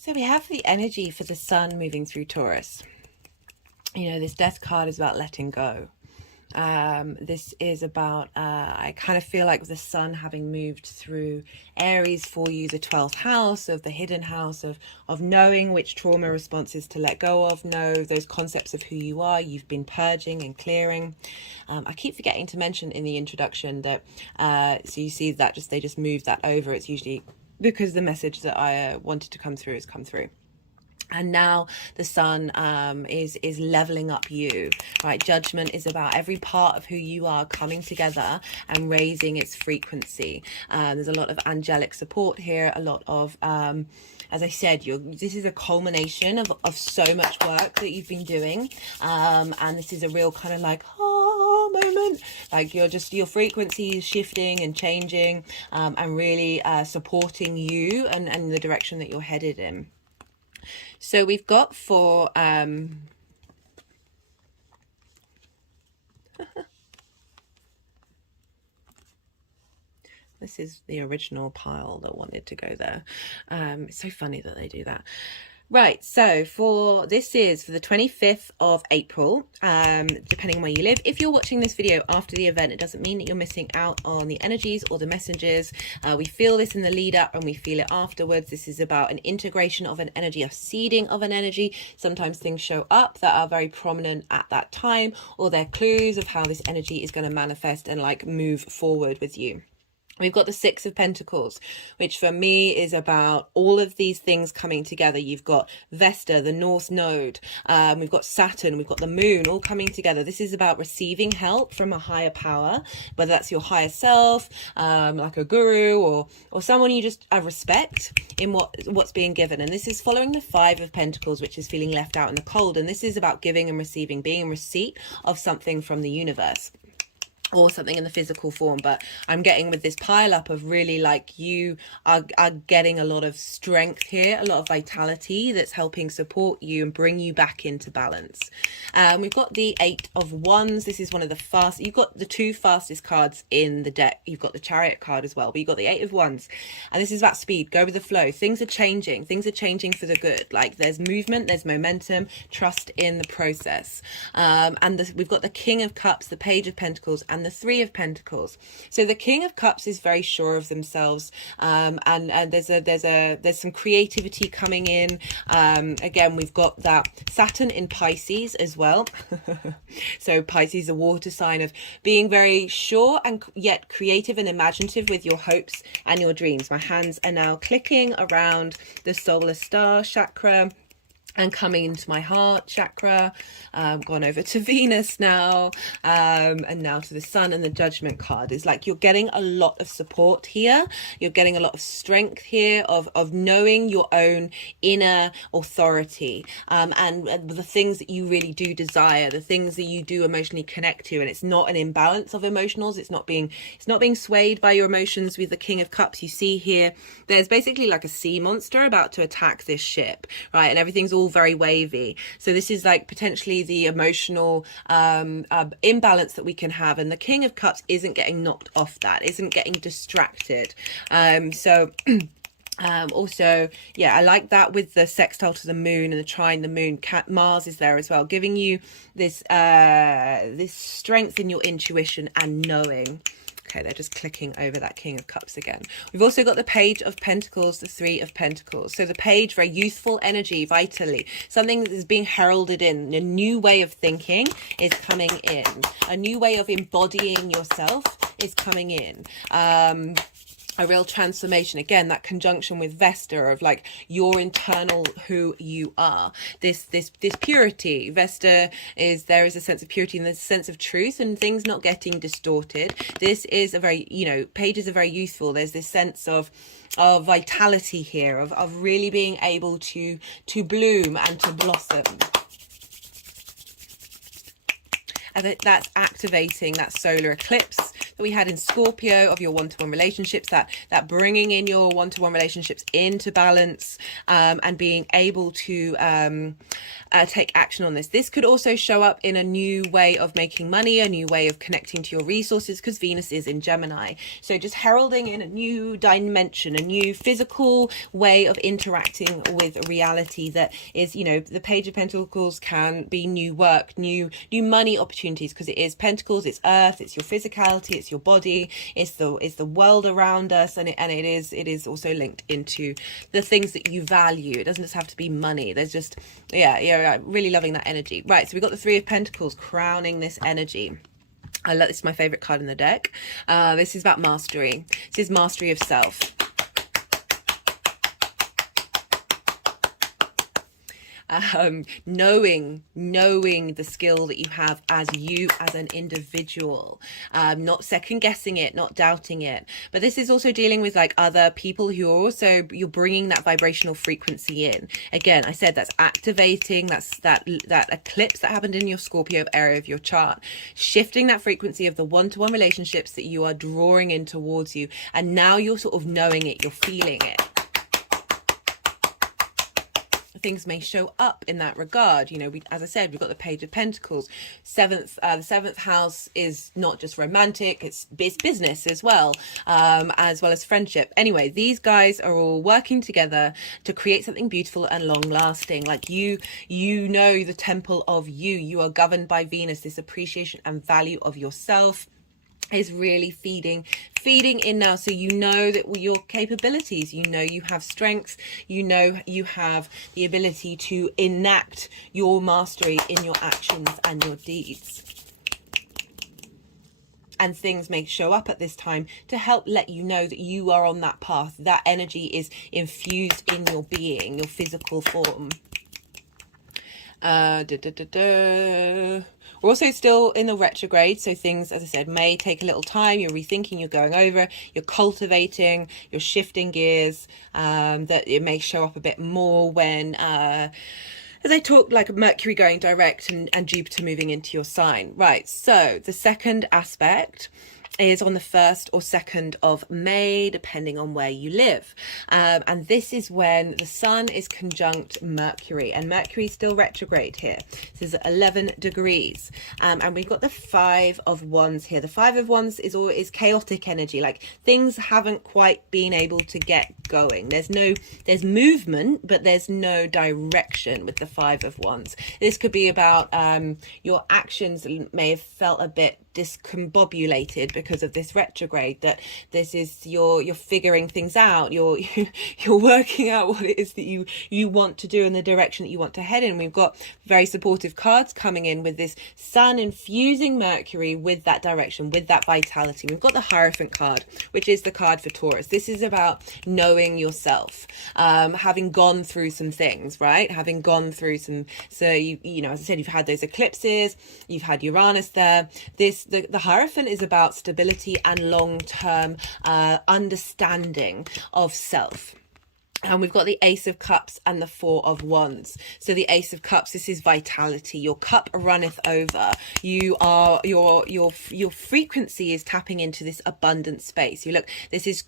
So we have the energy for the sun moving through Taurus. You know, this death card is about letting go. This is about, I kind of feel like the sun having moved through Aries for you, the 12th house of the hidden house of knowing which trauma responses to let go of, know those concepts of who you are. You've been purging and clearing. I keep forgetting to mention in the introduction that, so you see that they just moved that over. It's usually because the message that I wanted to come through has come through. And now the sun is leveling up you, right? Judgment is about every part of who you are coming together and raising its frequency. There's a lot of angelic support here, a lot of, as I said, this is a culmination of so much work that you've been doing. And this is a real kind of like, moment, like your frequency is shifting and changing, and really supporting you and the direction that you're headed in. So we've got for this is the original pile that wanted to go there. It's so funny that they do that. Right, so this is for the 25th of April, depending on where you live. If you're watching this video after the event, it doesn't mean that you're missing out on the energies or the messages. We feel this in the lead up and we feel it afterwards. This is about an integration of an energy, a seeding of an energy. Sometimes things show up that are very prominent at that time, or they're clues of how this energy is going to manifest and like move forward with you. We've got the Six of Pentacles, which for me is about all of these things coming together. You've got Vesta, the North Node, we've got Saturn, we've got the Moon, all coming together. This is about receiving help from a higher power, whether that's your higher self, like a guru, or someone you just respect in what's being given. And this is following the Five of Pentacles, which is feeling left out in the cold. And this is about giving and receiving, being in receipt of something from the universe, or something in the physical form. But I'm getting with this pile up of really like you are getting a lot of strength here, a lot of vitality that's helping support you and bring you back into balance. We've got the Eight of Wands. This is one of the you've got the two fastest cards in the deck. You've got the Chariot card as well, but you've got the Eight of Wands, and this is about speed. Go with the flow. Things are changing for the good. Like there's movement, there's momentum, trust in the process. We've got the King of Cups, the Page of Pentacles, and the Three of Pentacles. So the King of Cups is very sure of themselves, and there's some creativity coming in. Again, we've got that Saturn in Pisces as well. So Pisces, a water sign of being very sure and yet creative and imaginative with your hopes and your dreams. My hands are now clicking around the solar star chakra and coming into my heart chakra. Gone over to Venus now, and now to the Sun, and the Judgment card is like you're getting a lot of support here. You're getting a lot of strength here of knowing your own inner authority, and the things that you really do desire, the things that you do emotionally connect to. And it's not an imbalance of emotionals. It's not being swayed by your emotions. With the King of Cups, you see here there's basically like a sea monster about to attack this ship, right? And everything's all very wavy. So this is like potentially the emotional imbalance that we can have, and the King of Cups isn't getting knocked off, that isn't getting distracted. Also, yeah, I like that with the sextile to the Moon and the trine the Moon. Mars is there as well, giving you this this strength in your intuition and knowing. Okay, they're just clicking over that King of Cups again. We've also got the Page of Pentacles, the Three of Pentacles. So the Page, very youthful energy, vitally. Something that is being heralded in. A new way of thinking is coming in. A new way of embodying yourself is coming in. A real transformation. Again, that conjunction with Vesta of like your internal who you are. This purity. Vesta is, there is a sense of purity and there's a sense of truth and things not getting distorted. This is a very, pages are very youthful. There's this sense of vitality here, of really being able to bloom and to blossom. And that's activating that solar eclipse that we had in Scorpio of your one-to-one relationships, that bringing in your one-to-one relationships into balance, and being able to take action on this. This could also show up in a new way of making money, a new way of connecting to your resources, because Venus is in Gemini. So just heralding in a new dimension, a new physical way of interacting with reality that is, you know, the Page of Pentacles can be new work, new money opportunities, because it is Pentacles, it's Earth, it's your physicality, it's your body, it's the world around us, and it is also linked into the things that you value. It doesn't just have to be money. There's just really loving that energy. Right, so we've got the Three of Pentacles crowning this energy. This is my favorite card in the deck. This is about mastery. This is mastery of self. Knowing the skill that you have as an individual, not second guessing it, not doubting it. But this is also dealing with like other people who are also, you're bringing that vibrational frequency in. Again, I said that's activating, that's that eclipse that happened in your Scorpio area of your chart, shifting that frequency of the one-to-one relationships that you are drawing in towards you. And now you're sort of knowing it, you're feeling it. Things may show up in that regard. You know, as I said, we've got the Page of Pentacles. The seventh house is not just romantic, it's business as well as friendship. Anyway, these guys are all working together to create something beautiful and long lasting. Like you know, the temple of you are governed by Venus. This appreciation and value of yourself is really feeding in now. So you know that your capabilities, you know you have strengths, you know you have the ability to enact your mastery in your actions and your deeds. And things may show up at this time to help let you know that you are on that path. That energy is infused in your being, your physical form. We're also still in the retrograde, so things, as I said, may take a little time. You're rethinking, you're going over, you're cultivating, you're shifting gears. That it may show up a bit more when, as I talked, like Mercury going direct and Jupiter moving into your sign. Right, so the second aspect is on the 1st or 2nd of May, depending on where you live. And this is when the Sun is conjunct Mercury, and Mercury is still retrograde here. This is 11 degrees. And we've got the 5 of Wands here. The 5 of Wands is chaotic energy, like things haven't quite been able to get going. There's movement, but there's no direction with the 5 of Wands. This could be about your actions may have felt a bit discombobulated because of this retrograde, that this is you're figuring things out, you're working out what it is that you want to do and the direction that you want to head in. We've got very supportive cards coming in with this Sun infusing Mercury with that direction, with that vitality. We've got the Hierophant card, which is the card for Taurus. This is about knowing yourself, having gone through some things, right? Having gone through some, so you know, as I said, you've had those eclipses, you've had Uranus there. The Hierophant is about stability and long-term understanding of self. And we've got the Ace of Cups and the 4 of Wands. So the Ace of Cups, this is vitality. Your cup runneth over. You are your frequency is tapping into this abundant space. You look, this is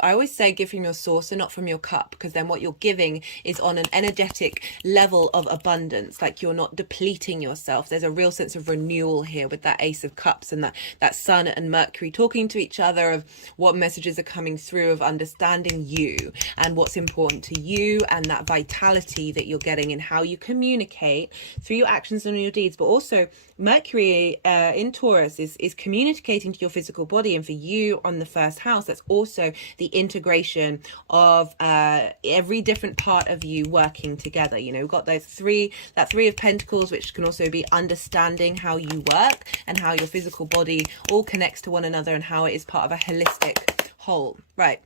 I always say give from your source and not from your cup, because then what you're giving is on an energetic level of abundance. Like you're not depleting yourself. There's a real sense of renewal here with that Ace of Cups and that Sun and Mercury talking to each other of what messages are coming through, of understanding you and what's important to you, and that vitality that you're getting in how you communicate through your actions and your deeds. But also Mercury in Taurus is communicating to your physical body, and for you on the 1st house, that's also the integration of every different part of you working together. You know, we've got that three of Pentacles, which can also be understanding how you work and how your physical body all connects to one another and how it is part of a holistic whole. Right.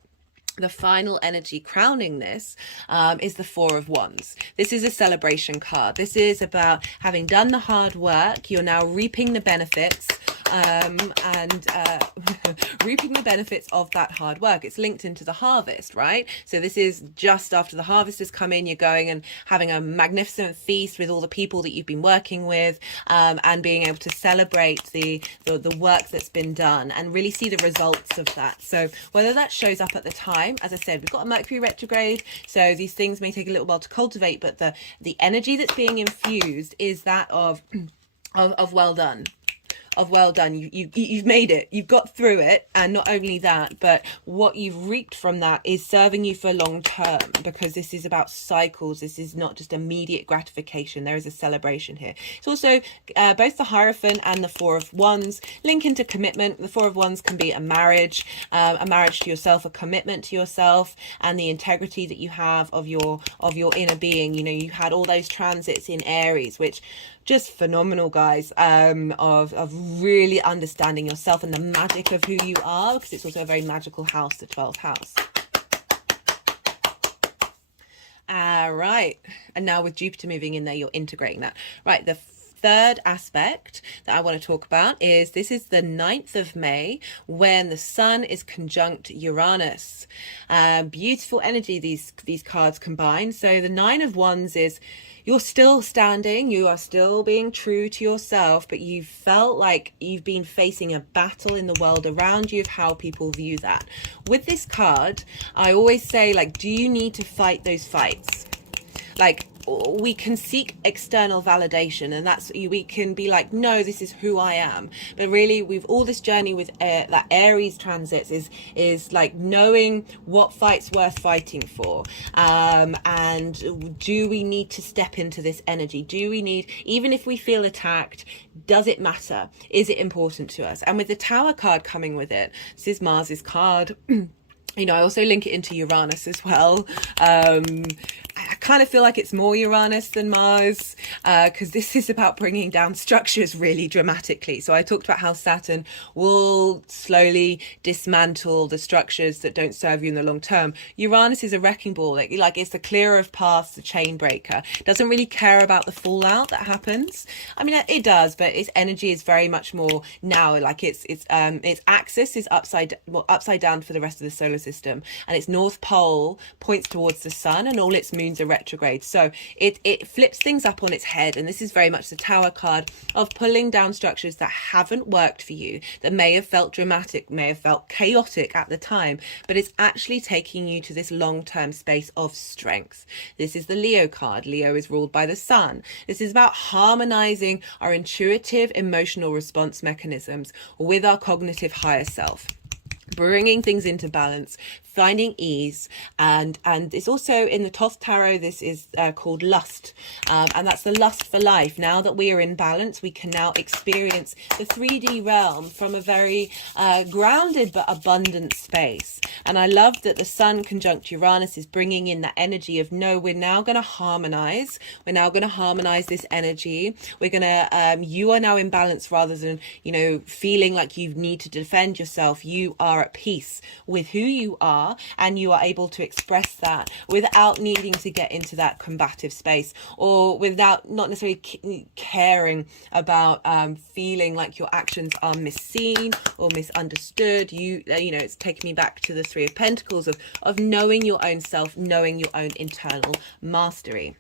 The final energy crowning this is the 4 of Wands. This is a celebration card. This is about having done the hard work. You're now reaping the benefits and reaping the benefits of that hard work. It's linked into the harvest, right? So this is just after the harvest has come in, you're going and having a magnificent feast with all the people that you've been working with, and being able to celebrate the work that's been done and really see the results of that. So whether that shows up at the time, as I said, we've got a Mercury retrograde, so these things may take a little while to cultivate, but the energy that's being infused is that of well done. Well done, you've made it, you've got through it. And not only that, but what you've reaped from that is serving you for long term, because this is about cycles. This is not just immediate gratification. There is a celebration here. It's also both the Hierophant and the Four of Wands link into commitment. The Four of Wands can be a marriage to yourself, a commitment to yourself, and the integrity that you have of your inner being. You know, you had all those transits in Aries, which just phenomenal, guys, of really understanding yourself and the magic of who you are, because it's also a very magical house, the 12th house. Right, and now with Jupiter moving in there, you're integrating that. Right, the third aspect that I want to talk about is this is the 9th of May, when the Sun is conjunct Uranus. Beautiful energy these cards combine. So the Nine of Wands is you're still standing, you are still being true to yourself, but you felt like you've been facing a battle in the world around you of how people view that. With this card, I always say, like, do you need to fight those fights? Like, we can seek external validation, and that's, we can be like, no, this is who I am. But really, we've all this journey with that Aries transits is like knowing what fight's worth fighting for, and do we need to step into this energy? Do we need, even if we feel attacked, does it matter? Is it important to us? And with the Tower card coming with it, this is Mars's card. You know, I also link it into Uranus as well. I kind of feel like it's more Uranus than Mars, because this is about bringing down structures really dramatically. So I talked about how Saturn will slowly dismantle the structures that don't serve you in the long term. Uranus is a wrecking ball. Like it's the clearer of paths, the chain breaker. It doesn't really care about the fallout that happens. I mean, it does, but its energy is very much more now. Like its axis is upside down for the rest of the solar system, and its north pole points towards the sun, and all its moons are retrograde. So it flips things up on its head, and this is very much the Tower card of pulling down structures that haven't worked for you, that may have felt dramatic, may have felt chaotic at the time, but it's actually taking you to this long-term space of strength. This is the Leo card. Leo is ruled by the sun. This is about harmonizing our intuitive emotional response mechanisms with our cognitive higher self, bringing things into balance, finding ease, and it's also in the Thoth Tarot. This is called lust, and that's the lust for life. Now that we are in balance, we can now experience the 3D realm from a very grounded but abundant space. And I love that the Sun conjunct Uranus is bringing in that energy of, no, we're now going to harmonize. We're now going to harmonize this energy. We're going to, you are now in balance, rather than, you know, feeling like you need to defend yourself. You are at peace with who you are, and you are able to express that without needing to get into that combative space, or without not necessarily caring about feeling like your actions are misseen or misunderstood. You know, it's taking me back to the Three of Pentacles of knowing your own self, knowing your own internal mastery.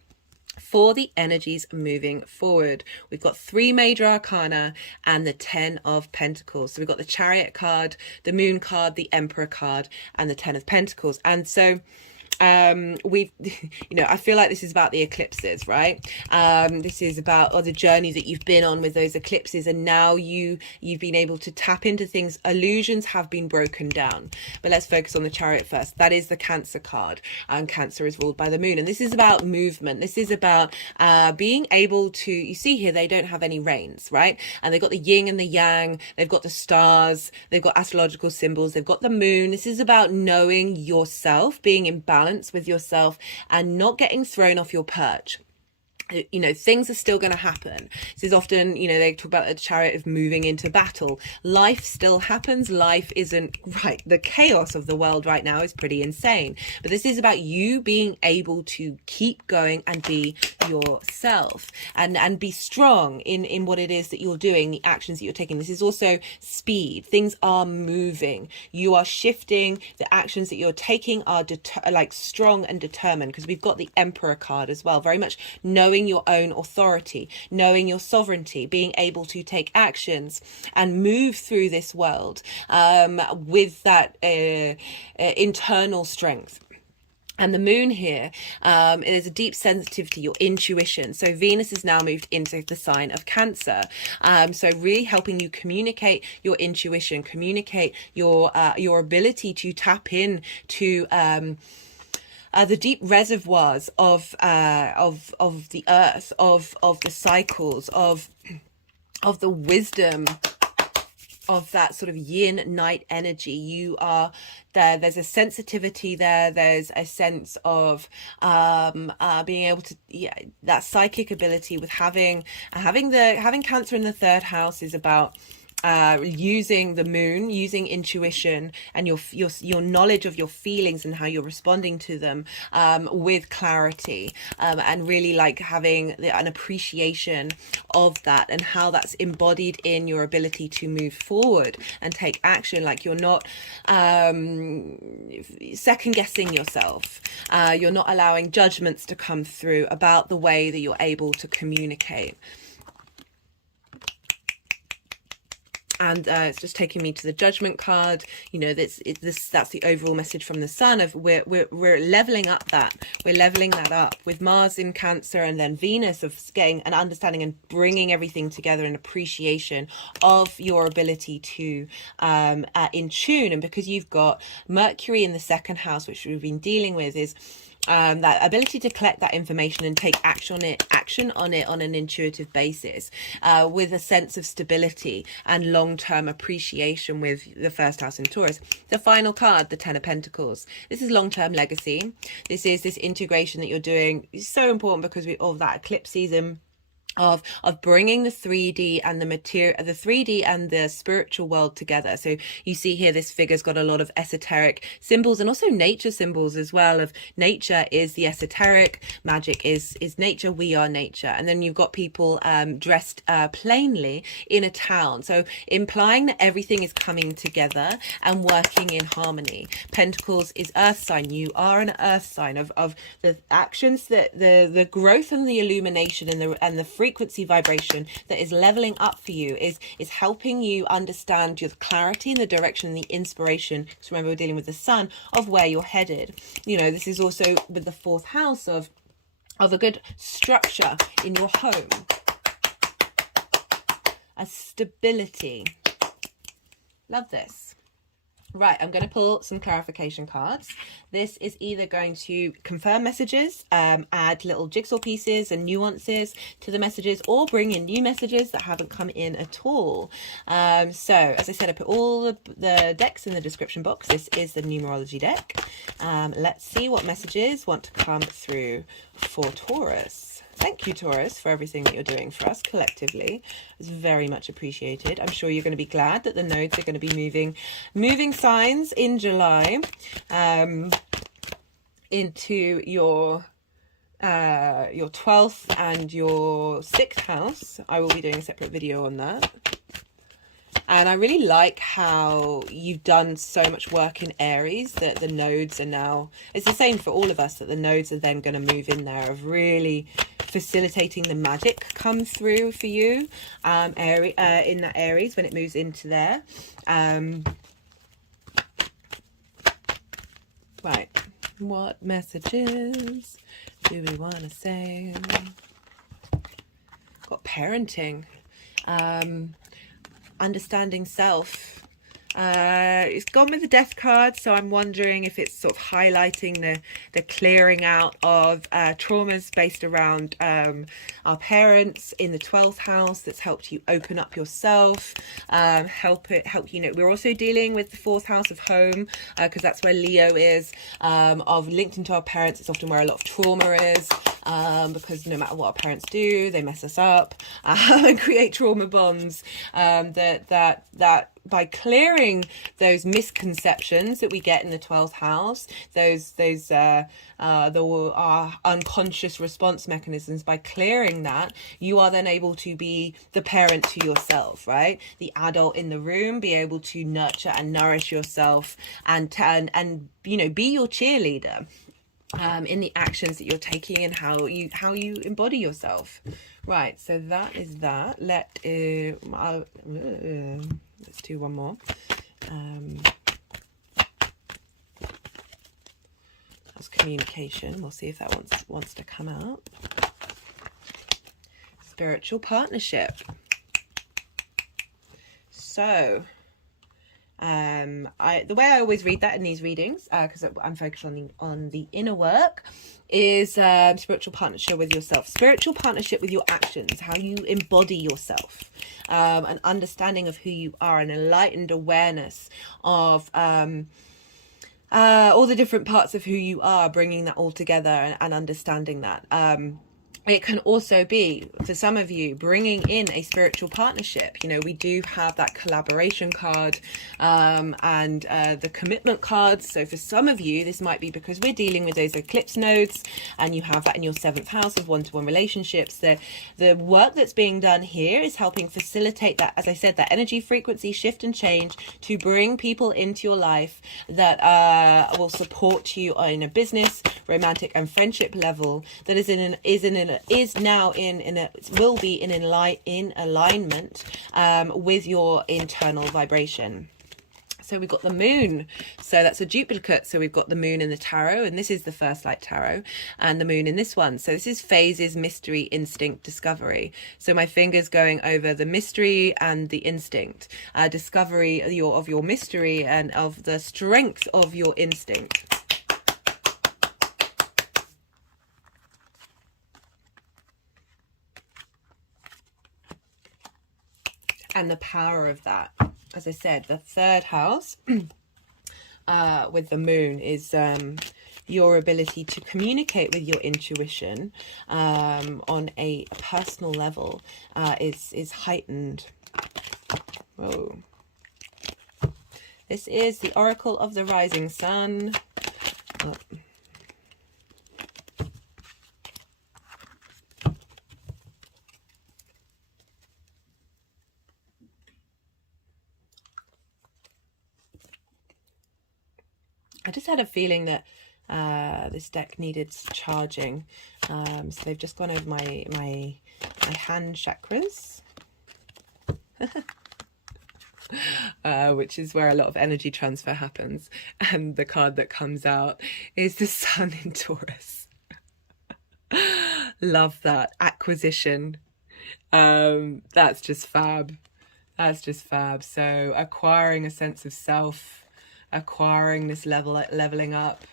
For the energies moving forward, we've got 3 major arcana and the 10 of Pentacles. So we've got the Chariot card, the Moon card, the Emperor card, and the 10 of Pentacles. And so we've, you know, I feel like this is about the eclipses, right? This is about the journey that you've been on with those eclipses, and now you've been able to tap into things. Illusions have been broken down. But let's focus on the Chariot first. That is the Cancer card, and Cancer is ruled by the Moon, and this is about movement. This is about being able to, you see here, they don't have any reins, right? And they've got the yin and the yang, they've got the stars, they've got astrological symbols, they've got the moon. This is about knowing yourself, being in balance with yourself, and not getting thrown off your perch. you know, things are still going to happen. This is often, you know, they talk about the chariot of moving into battle. Life still happens. Life isn't right. The chaos of the world right now is pretty insane. But this is about you being able to keep going and be yourself and be strong in what it is that you're doing, the actions that you're taking. This is also speed. Things are moving. You are shifting. The actions that you're taking are like strong and determined, because we've got the Emperor card as well. Very much knowing your own authority, knowing your sovereignty, being able to take actions and move through this world with that internal strength. And the moon here, there's a deep sensitivity, your intuition. So Venus has now moved into the sign of Cancer. So really helping you communicate your intuition, communicate your ability to tap in to the deep reservoirs of the earth, of the cycles, of the wisdom of that sort of yin night energy. You are there. There's a sensitivity there. There's a sense of being able to, that psychic ability with having Cancer in the third house is about using the moon, using intuition and your knowledge of your feelings and how you're responding to them with clarity, and really like having an appreciation of that and how that's embodied in your ability to move forward and take action. Like you're not second guessing yourself. You're not allowing judgments to come through about the way that you're able to communicate. And it's just taking me to the Judgment card. You know, that's the overall message from the Sun of we're leveling up that. We're leveling that up with Mars in Cancer and then Venus of getting an understanding and bringing everything together in appreciation of your ability to in tune. And because you've got Mercury in the second house, which we've been dealing with, is that ability to collect that information and take action on it on an intuitive basis, with a sense of stability and long-term appreciation with the first house in Taurus. The final card, the Ten of Pentacles. This is long-term legacy. This is this integration that you're doing. It's so important because of that eclipse season. Of bringing the 3D and the material, the 3D and the spiritual world together. So you see here, this figure's got a lot of esoteric symbols and also nature symbols as well. Of nature is the esoteric, magic is nature, we are nature. And then you've got people dressed plainly in a town. So implying that everything is coming together and working in harmony. Pentacles is earth sign. You are an earth sign of the actions, that the growth and the illumination and the frequency vibration that is leveling up for you is helping you understand your clarity and the direction and the inspiration. Because remember, we're dealing with the Sun, of where you're headed. You know, this is also with the fourth house of a good structure in your home, a stability. Love this. Right, I'm going to pull some clarification cards. This is either going to confirm messages, add little jigsaw pieces and nuances to the messages, or bring in new messages that haven't come in at all. So, as I said, I put all the decks in the description box. This is the numerology deck. Let's see what messages want to come through for Taurus. Thank you, Taurus, for everything that you're doing for us collectively. It's very much appreciated. I'm sure you're going to be glad that the nodes are going to be moving signs in July into your 12th and your 6th house. I will be doing a separate video on that. And I really like how you've done so much work in Aries that the nodes are now, it's the same for all of us, that the nodes are then going to move in there, of really facilitating the magic come through for you in that Aries when it moves into there. Right, what messages do we want to say? Got parenting, understanding self, It's gone with the death card, so I'm wondering if it's sort of highlighting the clearing out of traumas based around our parents in the 12th house that's helped you open up yourself, help you know. We're also dealing with the 4th house of home, because that's where Leo is, of linked into our parents. It's often where a lot of trauma is, because no matter what our parents do, they mess us up and create trauma bonds, that by clearing those misconceptions that we get in the 12th house, those our unconscious response mechanisms, by clearing that, you are then able to be the parent to yourself, right? The adult in the room, be able to nurture and nourish yourself, and you know, be your cheerleader in the actions that you're taking and how you embody yourself. Right, so that is that. Let's do one more. That's communication. We'll see if that wants to come out. Spiritual partnership. So, the way I always read that in these readings, because I'm focused on the inner work, is spiritual partnership with yourself, spiritual partnership with your actions, how you embody yourself, an understanding of who you are, an enlightened awareness of all the different parts of who you are, bringing that all together and understanding that. It can also be, for some of you, bringing in a spiritual partnership. You know, we do have that collaboration card, and the commitment cards. So for some of you, this might be because we're dealing with those eclipse nodes, and you have that in your 7th house of one-to-one relationships. The work that's being done here is helping facilitate that, as I said, that energy frequency shift and change, to bring people into your life that will support you in a business, romantic and friendship level, that will be in alignment with your internal vibration. So we've got the moon, so that's a duplicate. So we've got the moon in the tarot, and this is the first light tarot, and the moon in this one. So this is phases, mystery, instinct, discovery. So my finger's going over the mystery and the instinct, discovery of your mystery and of the strength of your instinct. And the power of that. As I said, the 3rd house with the moon is your ability to communicate with your intuition on a personal level is heightened. Whoa. This is the Oracle of the Rising Sun. Oh. I just had a feeling that this deck needed charging, so they've just gone over my hand chakras, which is where a lot of energy transfer happens. And the card that comes out is the Sun in Taurus. Love that. Acquisition. That's just fab. That's just fab. So acquiring a sense of self, acquiring this leveling up.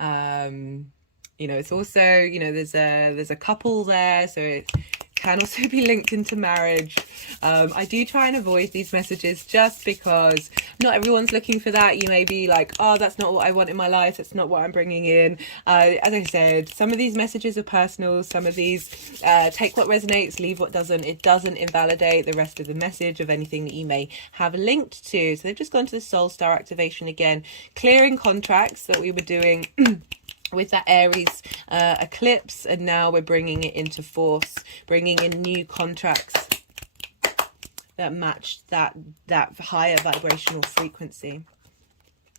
You know, it's also, you know, there's a couple there, so it can also be linked into marriage. I do try and avoid these messages just because not everyone's looking for that. You may be like, oh, that's not what I want in my life, that's not what I'm bringing in. As I said, some of these messages are personal, some of these take what resonates, leave what doesn't. It doesn't invalidate the rest of the message of anything that you may have linked to. So they've just gone to the soul star activation again, clearing contracts that we were doing with that Aries eclipse, and now we're bringing it into force, bringing in new contracts that match that higher vibrational frequency.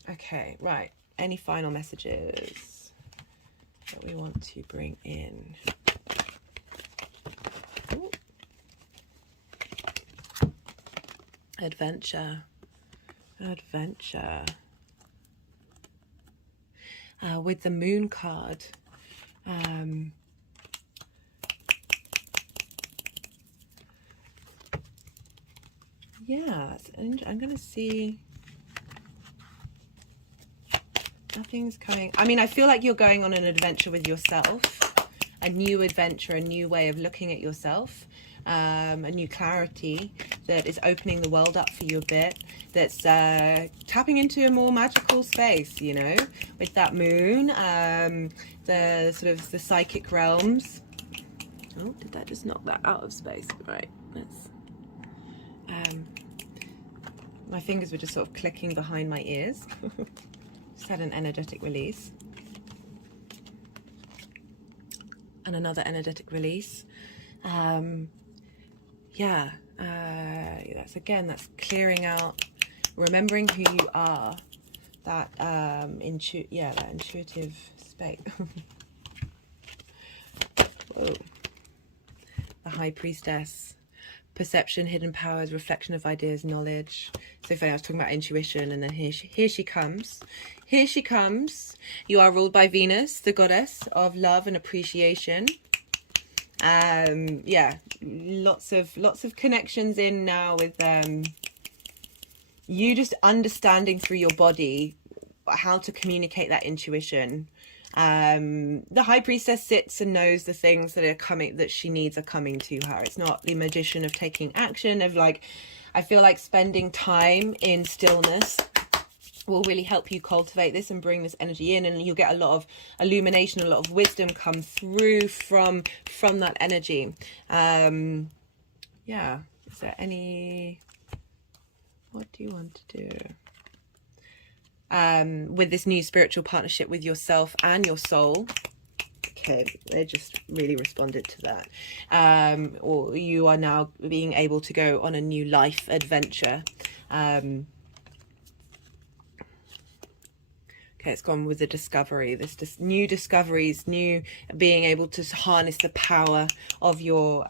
Okay, right. Any final messages that we want to bring in? Ooh. Adventure. With the moon card, yeah, I'm gonna see Nothing's coming. I mean, I feel like you're going on an adventure with yourself, a new adventure, a new way of looking at yourself, a new clarity that is opening the world up for you a bit, that's tapping into a more magical space, you know, with that moon, the sort of the psychic realms. Oh, did that just knock that out of space? Right, let's... my fingers were just sort of clicking behind my ears. Just had an energetic release. And another energetic release. Yeah, that's clearing out, remembering who you are, that that intuitive space. Whoa. The High Priestess, perception, hidden powers, reflection of ideas, knowledge. So funny, I was talking about intuition, and then here she comes. Here she comes. You are ruled by Venus, the goddess of love and appreciation. Yeah, lots of connections in now with you just understanding through your body how to communicate that intuition. The High Priestess sits and knows the things that are coming, that she needs are coming to her. It's not the magician of taking action, of like, I feel like spending time in stillness will really help you cultivate this and bring this energy in, and you'll get a lot of illumination, a lot of wisdom come through from that energy. Yeah, is there any, what do you want to do with this new spiritual partnership with yourself and your soul? Okay, they just really responded to that. Or you are now being able to go on a new life adventure. Okay, it's gone with the discovery, this new discoveries, new being able to harness the power of your,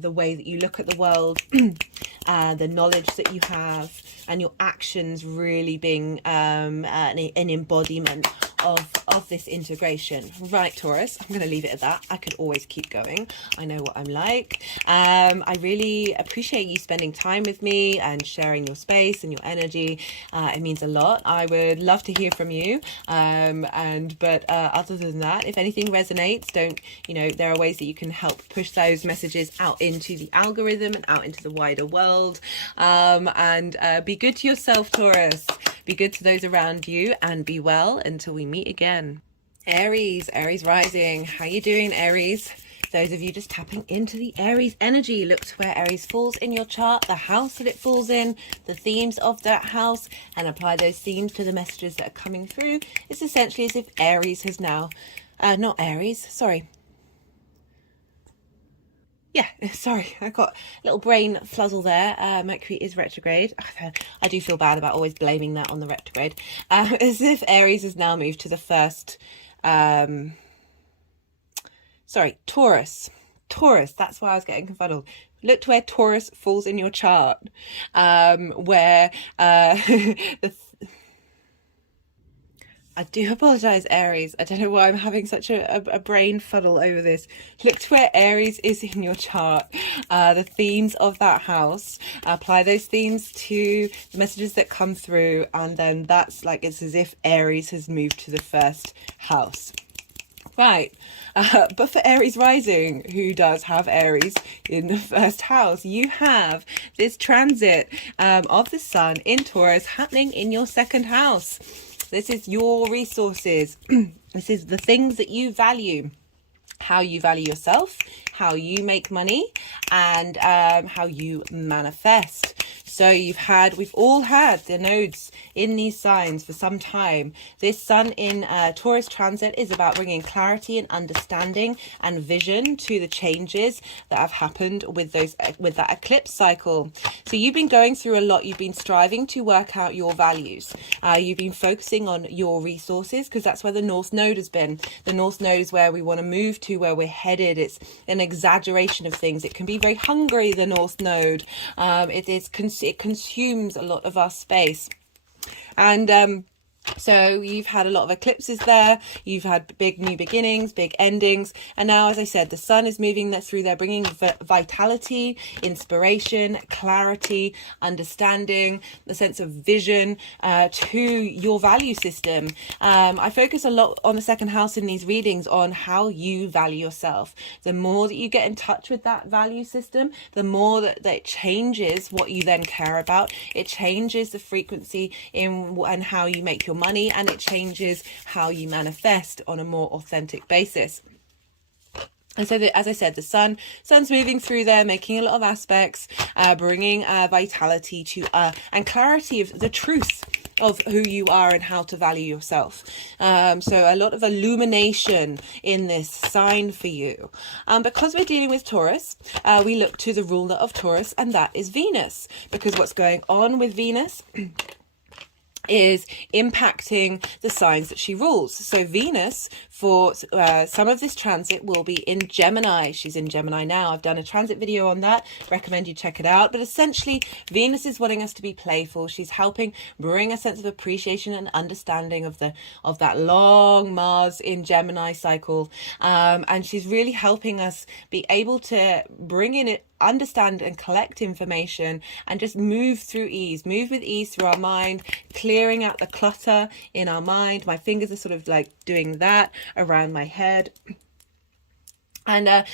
the way that you look at the world, the knowledge that you have, and your actions really being an embodiment of this integration. Right, Taurus, I'm going to leave it at that. I could always keep going. I know what I'm like. I really appreciate you spending time with me and sharing your space and your energy. It means a lot. I would love to hear from you. But other than that, if anything resonates, there are ways that you can help push those messages out into the algorithm and out into the wider world. Be good to yourself, Taurus. Be good to those around you, and be well until we meet again. Aries rising. How you doing, Aries? Those of you just tapping into the Aries energy, look to where Aries falls in your chart, the house that it falls in, the themes of that house, and apply those themes to the messages that are coming through. It's essentially as if Aries has now, not Aries, sorry. Yeah, sorry, I got a little brain fluzzle there. Mercury is retrograde. I do feel bad about always blaming that on the retrograde. As if Aries has now moved to the first, Taurus. That's why I was getting confuddled. Look to where Taurus falls in your chart, where I do apologize, Aries. I don't know why I'm having such a brain fuddle over this. Look to where Aries is in your chart, the themes of that house. Apply those themes to the messages that come through, and then that's like, it's as if Aries has moved to the first house. Right, but for Aries rising, who does have Aries in the first house, you have this transit of the sun in Taurus happening in your second house. This is your resources. This is the things that you value, how you value yourself, how you make money, and how you manifest. So we've all had the nodes in these signs for some time. This sun in Taurus transit is about bringing clarity and understanding and vision to the changes that have happened with that eclipse cycle. So you've been going through a lot. You've been striving to work out your values. You've been focusing on your resources, because that's where the North Node has been. The North Node is where we want to move to, where we're headed. It's an exaggeration of things. It can be very hungry, the North Node. It consumes a lot of our space. And So you've had a lot of eclipses there, you've had big new beginnings, big endings, and now, as I said, the sun is moving through there, bringing vitality, inspiration, clarity, understanding, the sense of vision to your value system. I focus a lot on the second house in these readings on how you value yourself. The more that you get in touch with that value system, the more that it changes what you then care about. It changes the frequency in and how you make your money, and it changes how you manifest on a more authentic basis. And so, as I said, the sun's moving through there, making a lot of aspects, bringing vitality to and clarity of the truth of who you are and how to value yourself. So a lot of illumination in this sign for you. Because we're dealing with Taurus, we look to the ruler of Taurus, and that is Venus. Because what's going on with Venus is impacting the signs that she rules. So Venus, for some of this transit, will be in Gemini. She's in Gemini now. I've done a transit video on that. Recommend you check it out. But essentially, Venus is wanting us to be playful. She's helping bring a sense of appreciation and understanding of that long Mars in Gemini cycle. And she's really helping us be able to bring in it, understand and collect information, and just move with ease through our mind, clearing out the clutter in our mind. My fingers are sort of like doing that around my head, and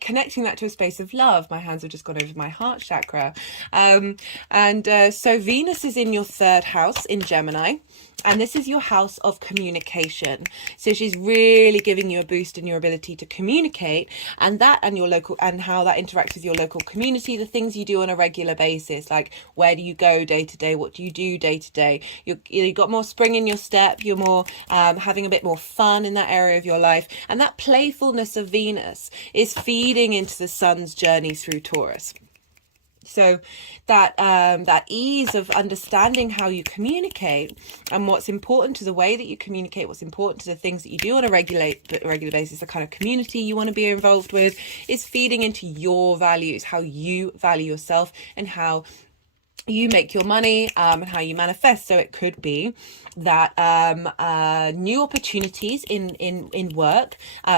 connecting that to a space of love. My hands have just gone over my heart chakra. So Venus is in your third house in Gemini, and this is your house of communication. So she's really giving you a boost in your ability to communicate, and your local, and how that interacts with your local community, the things you do on a regular basis, like where do you go day to day, what do you do day to day. You've got more spring in your step, you're more having a bit more fun in that area of your life, and that playfulness of Venus is feeding into the sun's journey through Taurus. So that ease of understanding how you communicate and what's important to the way that you communicate, what's important to the things that you do on a regular basis, the kind of community you want to be involved with, is feeding into your values, how you value yourself and how you make your money, and how you manifest. So it could be that new opportunities in work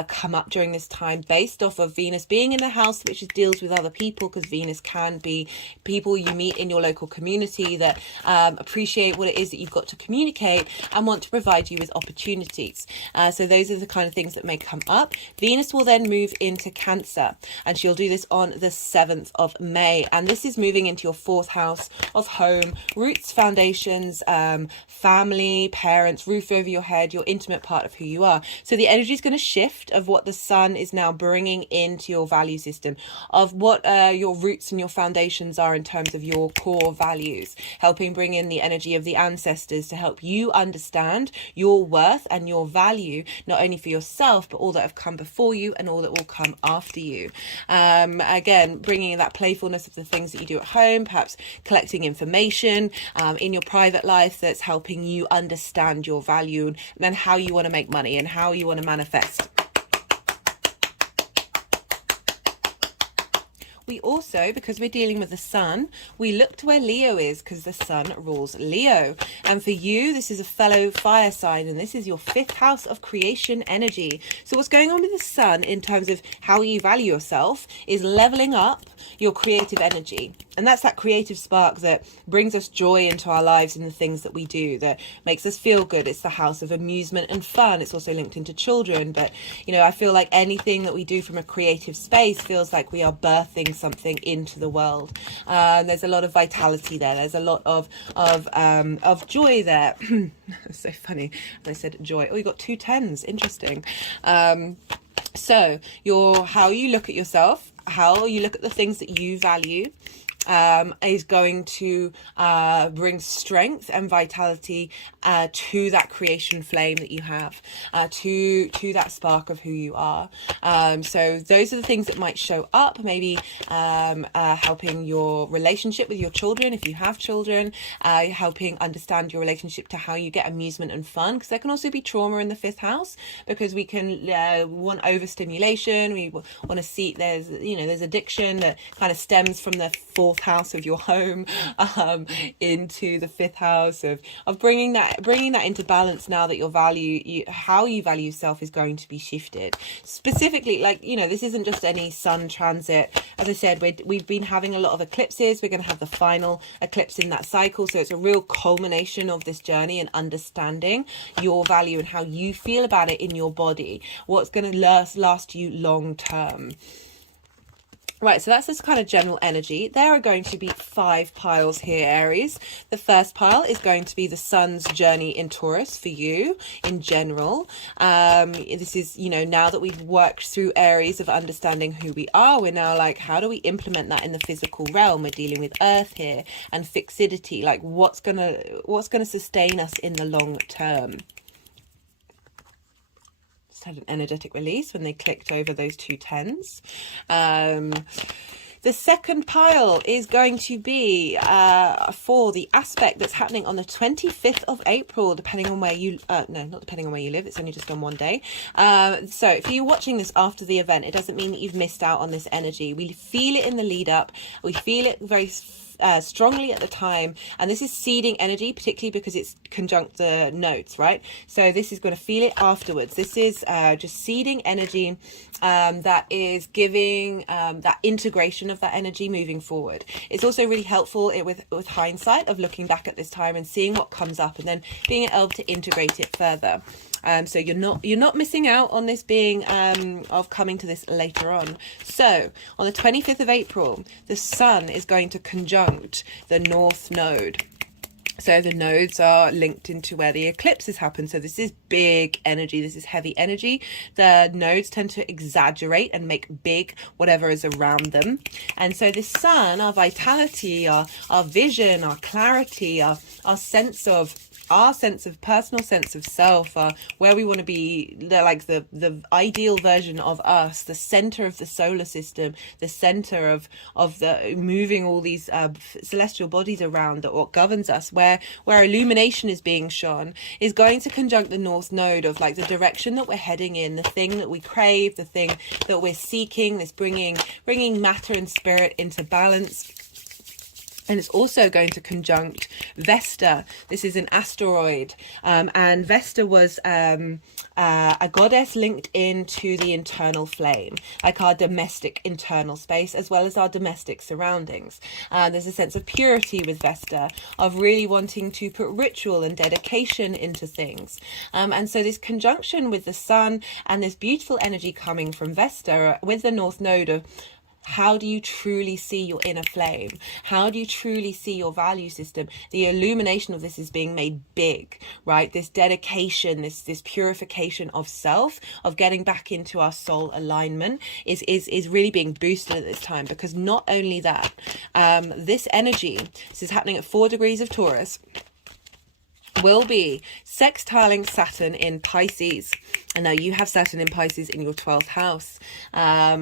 come up during this time, based off of Venus being in the house which deals with other people, because Venus can be people you meet in your local community that appreciate what it is that you've got to communicate and want to provide you with opportunities. So those are the kind of things that may come up. Venus will then move into Cancer, and she'll do this on the 7th of May, and this is moving into your 4th house of home, roots, foundations, family, parents, roof over your head, your intimate part of who you are. So the energy is going to shift of what the sun is now bringing into your value system, of what your roots and your foundations are in terms of your core values, helping bring in the energy of the ancestors to help you understand your worth and your value, not only for yourself, but all that have come before you and all that will come after you. Again, bringing in that playfulness of the things that you do at home, perhaps collecting information in your private life that's helping you understand your value and then how you want to make money and how you want to manifest. We also, because we're dealing with the sun, we look to where Leo is, because the sun rules Leo. And for you, this is a fellow fire sign, and this is your 5th house of creation energy. So what's going on with the sun in terms of how you value yourself is leveling up your creative energy. And that's that creative spark that brings us joy into our lives and the things that we do, that makes us feel good. It's the house of amusement and fun. It's also linked into children. But, you know, I feel like anything that we do from a creative space feels like we are birthing something into the world. There's a lot of vitality there. There's a lot of joy there. So funny. I said joy. Oh, you got 2 10s. Interesting. So how you look at yourself, how you look at the things that you value, is going to bring strength and vitality to that creation flame that you have, to that spark of who you are. So those are the things that might show up, maybe helping your relationship with your children, if you have children, helping understand your relationship to how you get amusement and fun, because there can also be trauma in the 5th house, because we can want overstimulation, we want to see, there's you know, there's addiction that kind of stems from the 4th house of your home into the 5th house of bringing that into balance, now that your how you value yourself is going to be shifted. Specifically, like, you know, this isn't just any sun transit. As I said, we've been having a lot of eclipses. We're going to have the final eclipse in that cycle, so it's a real culmination of this journey and understanding your value and how you feel about it in your body, what's going to last you long term. Right, so that's this kind of general energy. There are going to be 5 piles here, Aries. The first pile is going to be the sun's journey in Taurus for you in general. This is, you know, now that we've worked through Aries of understanding who we are, we're now like, how do we implement that in the physical realm? We're dealing with Earth here and fixidity, like what's gonna sustain us in the long term. Had an energetic release when they clicked over those 2 10s. The second pile is going to be for the aspect that's happening on the 25th of April, depending on where you, no, not depending on where you live, it's only just on one day. So if you're watching this after the event, it doesn't mean that you've missed out on this energy. We feel it in the lead up. We feel it very strongly at the time, and this is seeding energy, particularly because it's conjunct the nodes, right? So this is going to feel it afterwards. This is just seeding energy that is giving that integration of that energy moving forward. It's also really helpful with hindsight of looking back at this time and seeing what comes up and then being able to integrate it further. So you're not missing out on this being of coming to this later on. So on the 25th of April, the sun is going to conjunct the North Node. So the nodes are linked into where the eclipses happen. So this is big energy. This is heavy energy. The nodes tend to exaggerate and make big whatever is around them. And so the sun, our vitality, our vision, our clarity, our sense of personal sense of self, where we want to be, the ideal version of us, the center of the solar system, the center of the moving all these celestial bodies around, that what governs us, where illumination is being shone, is going to conjunct the North Node of like the direction that we're heading in, the thing that we crave, the thing that we're seeking, this bringing matter and spirit into balance. And it's also going to conjunct Vesta. This is an asteroid. And Vesta was a goddess linked into the internal flame, like our domestic internal space, as well as our domestic surroundings. There's a sense of purity with Vesta, of really wanting to put ritual and dedication into things. And so this conjunction with the sun and this beautiful energy coming from Vesta with the North Node of, how do you truly see your inner flame? How do you truly see your value system? The illumination of this is being made big, right? This dedication, this purification of self, of getting back into our soul alignment is really being boosted at this time, because not only that, this energy, this is happening at 4 degrees of Taurus, will be sextiling Saturn in Pisces. And now you have Saturn in Pisces in your 12th house.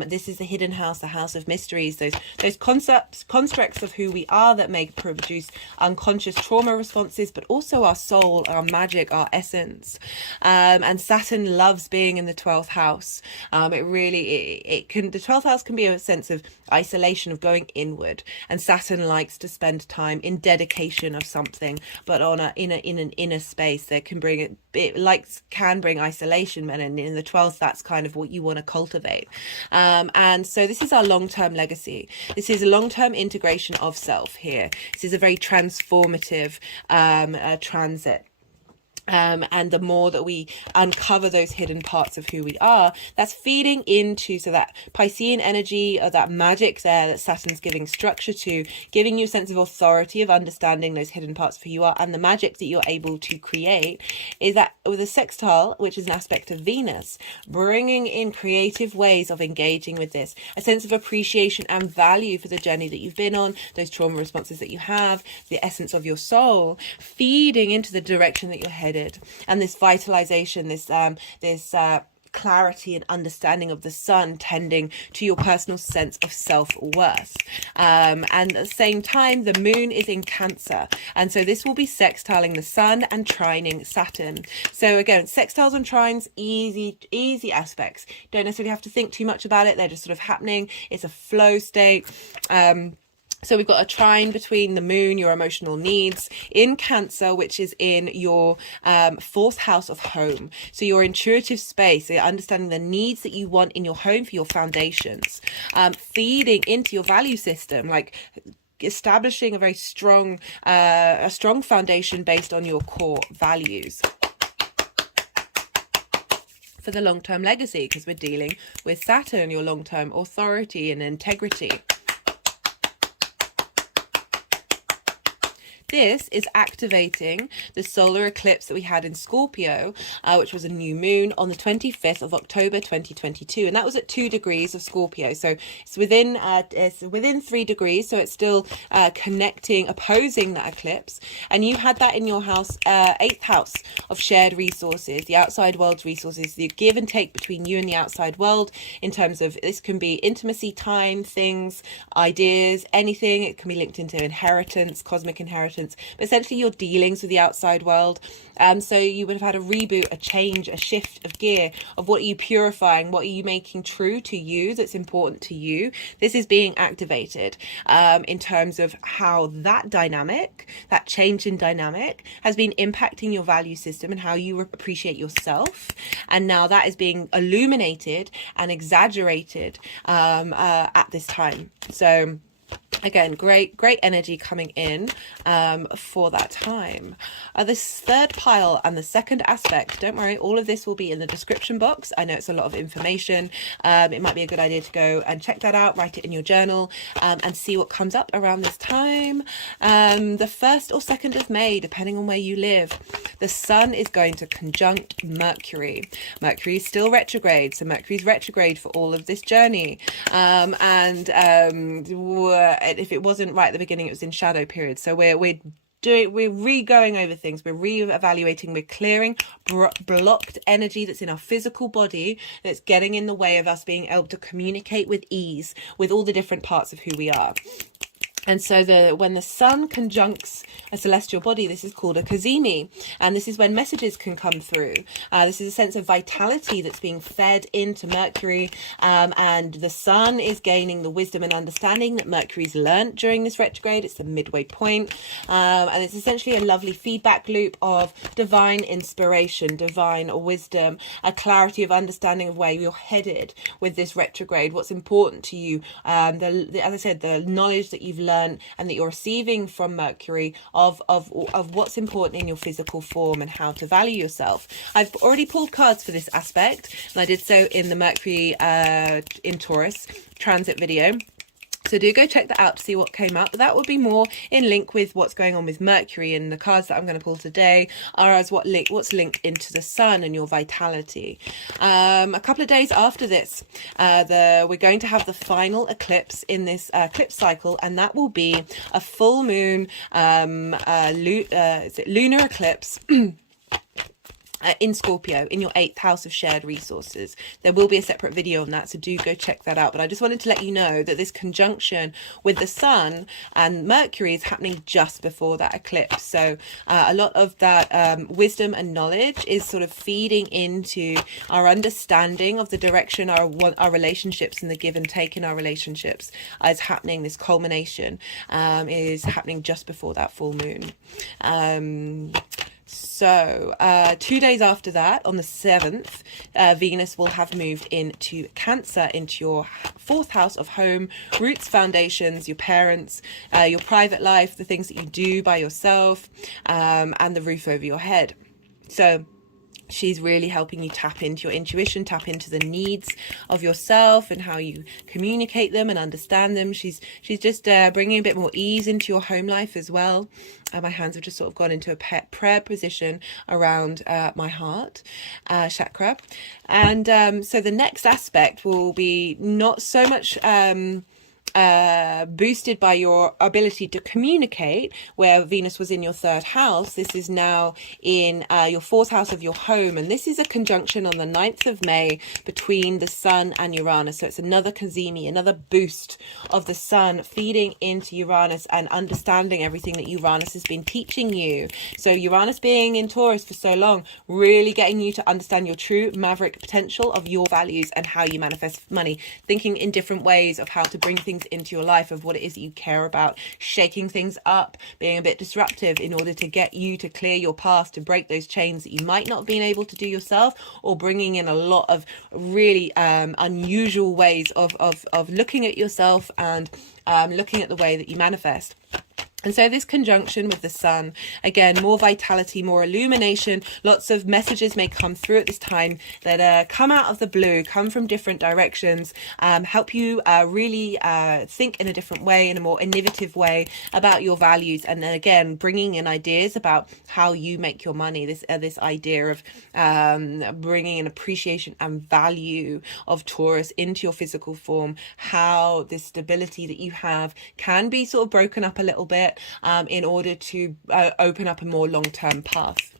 This is the hidden house, the house of mysteries, those constructs of who we are that may produce unconscious trauma responses, but also our soul, our magic, our essence. And Saturn loves being in the 12th house. The 12th house can be a sense of isolation, of going inward. And Saturn likes to spend time in dedication of something, but in an inner space that can bring isolation. And in the 12th, that's kind of what you want to cultivate. And so this is our long-term legacy. This is a long-term integration of self here. This is a very transformative transit. And the more that we uncover those hidden parts of who we are, that's feeding into, so that Piscean energy, or that magic there that Saturn's giving structure to, giving you a sense of authority, of understanding those hidden parts of who you are, and the magic that you're able to create, is that with a sextile, which is an aspect of Venus, bringing in creative ways of engaging with this, a sense of appreciation and value for the journey that you've been on, those trauma responses that you have, the essence of your soul, feeding into the direction that you're headed. And this vitalization, this clarity and understanding of the sun, tending to your personal sense of self-worth. And at the same time, the moon is in Cancer, and so this will be sextiling the sun and trining Saturn. So again, sextiles and trines, easy aspects. Don't necessarily have to think too much about it. They're just sort of happening. It's a flow state. So we've got a trine between the moon, your emotional needs, in Cancer, which is in your fourth house of home. So your intuitive space, so understanding the needs that you want in your home for your foundations, feeding into your value system, like establishing a very strong foundation based on your core values for the long-term legacy, because we're dealing with Saturn, your long-term authority and integrity. This is activating the solar eclipse that we had in Scorpio, which was a new moon on the 25th of October 2022, and that was at 2 degrees of Scorpio. So it's within 3 degrees, so it's still opposing that eclipse. And you had that in your house, 8th house of shared resources, the outside world's resources, the give and take between you and the outside world. In terms of, this can be intimacy, time, things, ideas, anything. It can be linked into inheritance, cosmic inheritance. But essentially your dealings with the outside world. So you would have had a reboot, a change, a shift of gear of what are you purifying, what are you making true to you that's important to you. This is being activated in terms of how that dynamic, that change in dynamic has been impacting your value system and how you appreciate yourself. And now that is being illuminated and exaggerated at this time. So again, great energy coming in for that time. This third pile and the second aspect, don't worry, all of this will be in the description box. I know it's a lot of information. It might be a good idea to go and check that out, write it in your journal, and see what comes up around this time. The 1st or 2nd of May, depending on where you live, the sun is going to conjunct Mercury. Mercury is still retrograde, so Mercury's retrograde for all of this journey. If it wasn't right at the beginning, it was in shadow period. So we're re-going over things, we're re-evaluating, we're clearing blocked energy that's in our physical body that's getting in the way of us being able to communicate with ease with all the different parts of who we are. And so when the sun conjuncts a celestial body, this is called a Cazimi. And this is when messages can come through. This is a sense of vitality that's being fed into Mercury. And the sun is gaining the wisdom and understanding that Mercury's learnt during this retrograde. It's the midway point. And it's essentially a lovely feedback loop of divine inspiration, divine wisdom, a clarity of understanding of where you're headed with this retrograde, what's important to you. As I said, the knowledge that you've learned and that you're receiving from Mercury of what's important in your physical form and how to value yourself. I've already pulled cards for this aspect, and I did so in the Mercury in Taurus transit video. So do go check that out to see what came up. But that would be more in link with what's going on with Mercury, and the cards that I'm going to pull today are as what's linked into the sun and your vitality. A couple of days after this, we're going to have the final eclipse in this eclipse cycle, and that will be a full moon lunar eclipse in Scorpio, in your 8th house of shared resources. There will be a separate video on that, so do go check that out. But I just wanted to let you know that this conjunction with the sun and Mercury is happening just before that eclipse. So a lot of that wisdom and knowledge is sort of feeding into our understanding of the direction our relationships and the give and take in our relationships is happening. This culmination is happening just before that full moon. So 2 days after that, on the 7th, Venus will have moved into Cancer, into your 4th house of home, roots, foundations, your parents, your private life, the things that you do by yourself, and the roof over your head. So she's really helping you tap into your intuition, tap into the needs of yourself and how you communicate them and understand them. She's just bringing a bit more ease into your home life as well. My hands have just sort of gone into a prayer position around my heart chakra. And so the next aspect will be not so much boosted by your ability to communicate, where Venus was in your 3rd house. This is now in your 4th house of your home, and this is a conjunction on the 9th of May between the Sun and Uranus. So it's another Cazimi, another boost of the Sun feeding into Uranus and understanding everything that Uranus has been teaching you. So Uranus being in Taurus for so long, really getting you to understand your true maverick potential of your values and how you manifest money, thinking in different ways of how to bring things into your life, of what it is that you care about, shaking things up, being a bit disruptive in order to get you to clear your path, to break those chains that you might not have been able to do yourself, or bringing in a lot of really unusual ways of looking at yourself and looking at the way that you manifest. And so this conjunction with the Sun, again, more vitality, more illumination, lots of messages may come through at this time that come out of the blue, come from different directions, help you really think in a different way, in a more innovative way about your values. And then again, bringing in ideas about how you make your money, this idea of bringing an appreciation and value of Taurus into your physical form, how this stability that you have can be sort of broken up a little bit, in order to open up a more long-term path.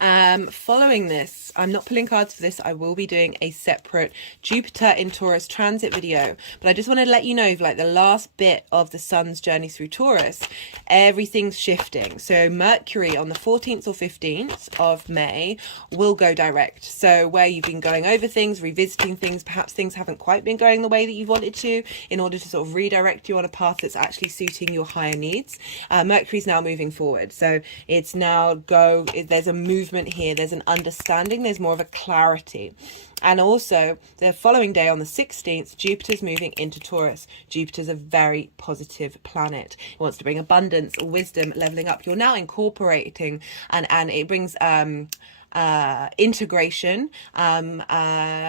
Following this, I'm not pulling cards for this. I will be doing a separate Jupiter in Taurus transit video, but I just want to let you know, like, the last bit of the Sun's journey through Taurus, everything's shifting. So Mercury on the 14th or 15th of May will go direct. So where you've been going over things, revisiting things, perhaps things haven't quite been going the way that you wanted to, in order to sort of redirect you on a path that's actually suiting your higher needs. Mercury's now moving forward. So it's now there's a movement here. There's an understanding. There's more of a clarity. And also the following day on the 16th, Jupiter's moving into Taurus. Jupiter's a very positive planet. It wants to bring abundance, wisdom, leveling up. You're now incorporating, and it brings integration,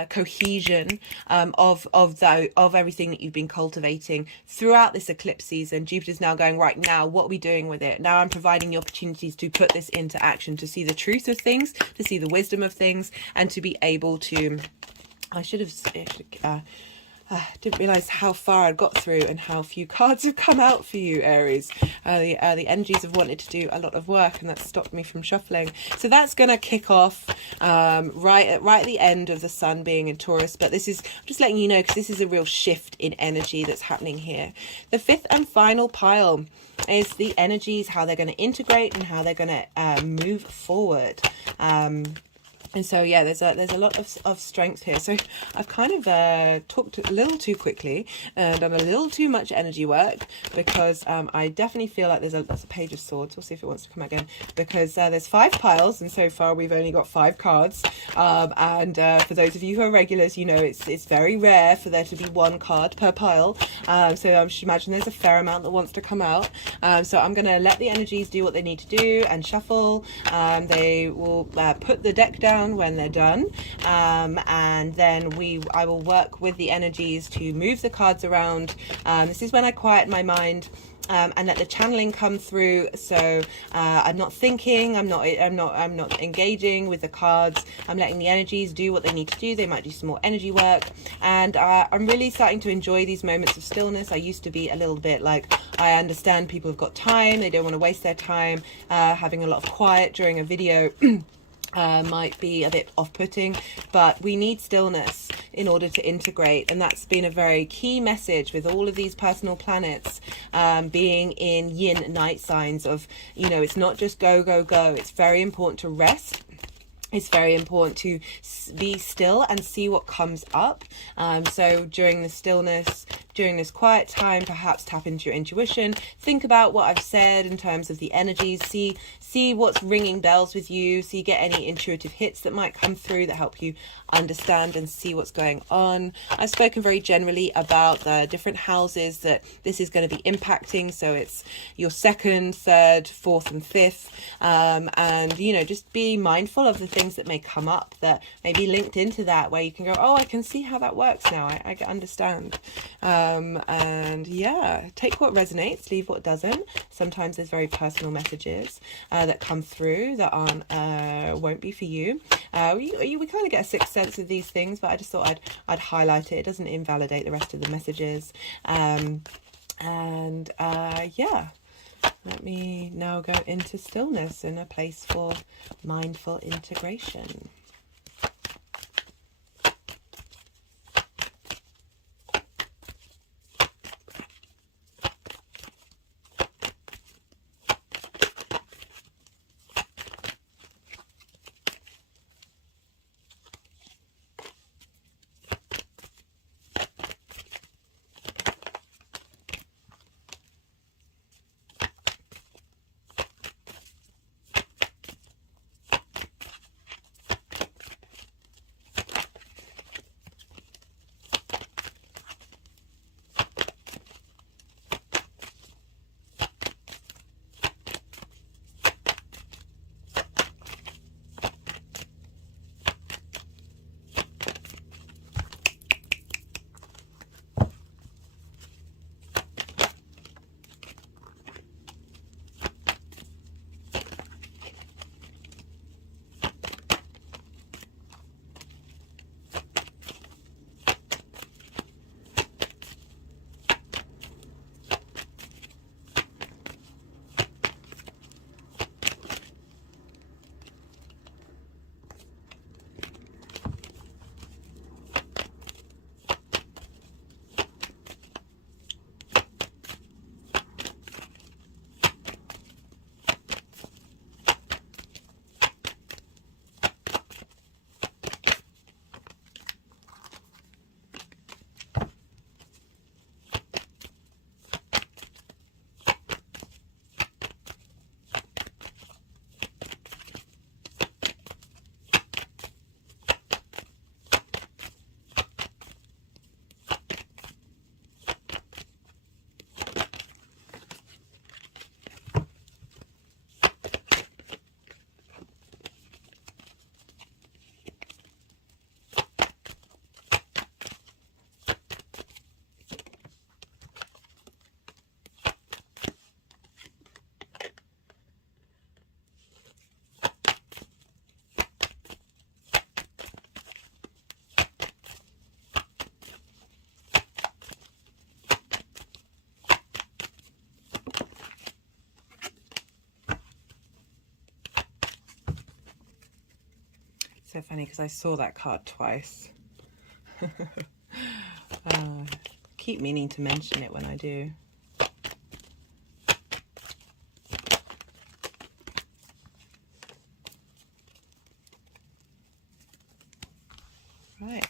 cohesion of everything that you've been cultivating throughout this eclipse season. Jupiter's now going, right, now what are we doing with it? Now I'm providing the opportunities to put this into action, to see the truth of things, to see the wisdom of things, and to be able to, didn't realize how far I'd got through and how few cards have come out for you, Aries. The energies have wanted to do a lot of work, and that stopped me from shuffling. So that's going to kick off right at the end of the Sun being in Taurus. But this is, I'm just letting you know, because this is a real shift in energy that's happening here. The 5th and final pile is the energies, how they're going to integrate and how they're going to move forward. And so, yeah, there's a lot of strength here. So I've kind of talked a little too quickly and done a little too much energy work, because I definitely feel like that's a Page of Swords. We'll see if it wants to come out again, because there's 5 piles, and so far we've only got 5 cards. And for those of you who are regulars, you know it's very rare for there to be 1 card per pile. So I should imagine there's a fair amount that wants to come out. So I'm going to let the energies do what they need to do and shuffle. They will put the deck down when they're done, and then I will work with the energies to move the cards around. This is when I quiet my mind and let the channeling come through. So I'm not thinking, I'm not engaging with the cards. I'm letting the energies do what they need to do. They might do some more energy work, and I'm really starting to enjoy these moments of stillness. I used to be a little bit like, I understand people have got time, they don't want to waste their time. Having a lot of quiet during a video might be a bit off-putting, but we need stillness in order to integrate, and that's been a very key message with all of these personal planets being in yin night signs of, you know, it's not just go go go. It's very important to rest. It's very important to be still and see what comes up. So during the stillness, during this quiet time, perhaps tap into your intuition, think about what I've said in terms of the energies, see what's ringing bells with you, see get any intuitive hits that might come through that help you understand and see what's going on. I've spoken very generally about the different houses that this is going to be impacting. So it's your 2nd, 3rd, 4th and 5th. And, you know, just be mindful of the things that may come up that may be linked into that, where you can go, oh, I can see how that works now. I understand. And yeah, take what resonates, leave what doesn't. Sometimes there's very personal messages that come through that aren't won't be for you. We kind of get a sixth sense of these things, but I just thought I'd highlight it. It doesn't invalidate the rest of the messages. Yeah, let me now go into stillness in a place for mindful integration. So funny because I saw that card twice. Keep meaning to mention it when I do. Right.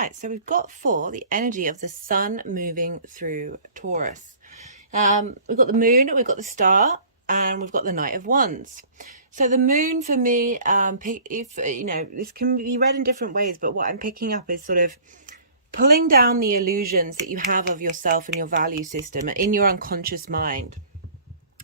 right, so we've got for the energy of the sun moving through Taurus. We've got the moon, we've got the star, and we've got the Knight of Wands. So the moon for me, if you know, this can be read in different ways, but what I'm picking up is sort of pulling down the illusions that you have of yourself and your value system in your unconscious mind.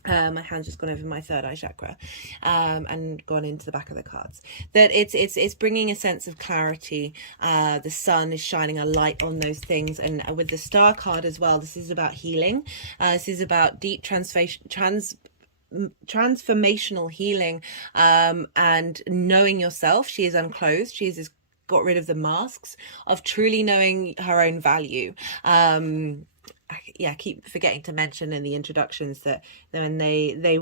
My hand's just gone over my third eye chakra, and gone into the back of the cards. That it's bringing a sense of clarity. The sun is shining a light on those things, and with the star card as well, this is about healing. This is about deep transformational healing, and knowing yourself. She is unclothed. She is got rid of the masks of truly knowing her own value. I keep forgetting to mention in the introductions that when they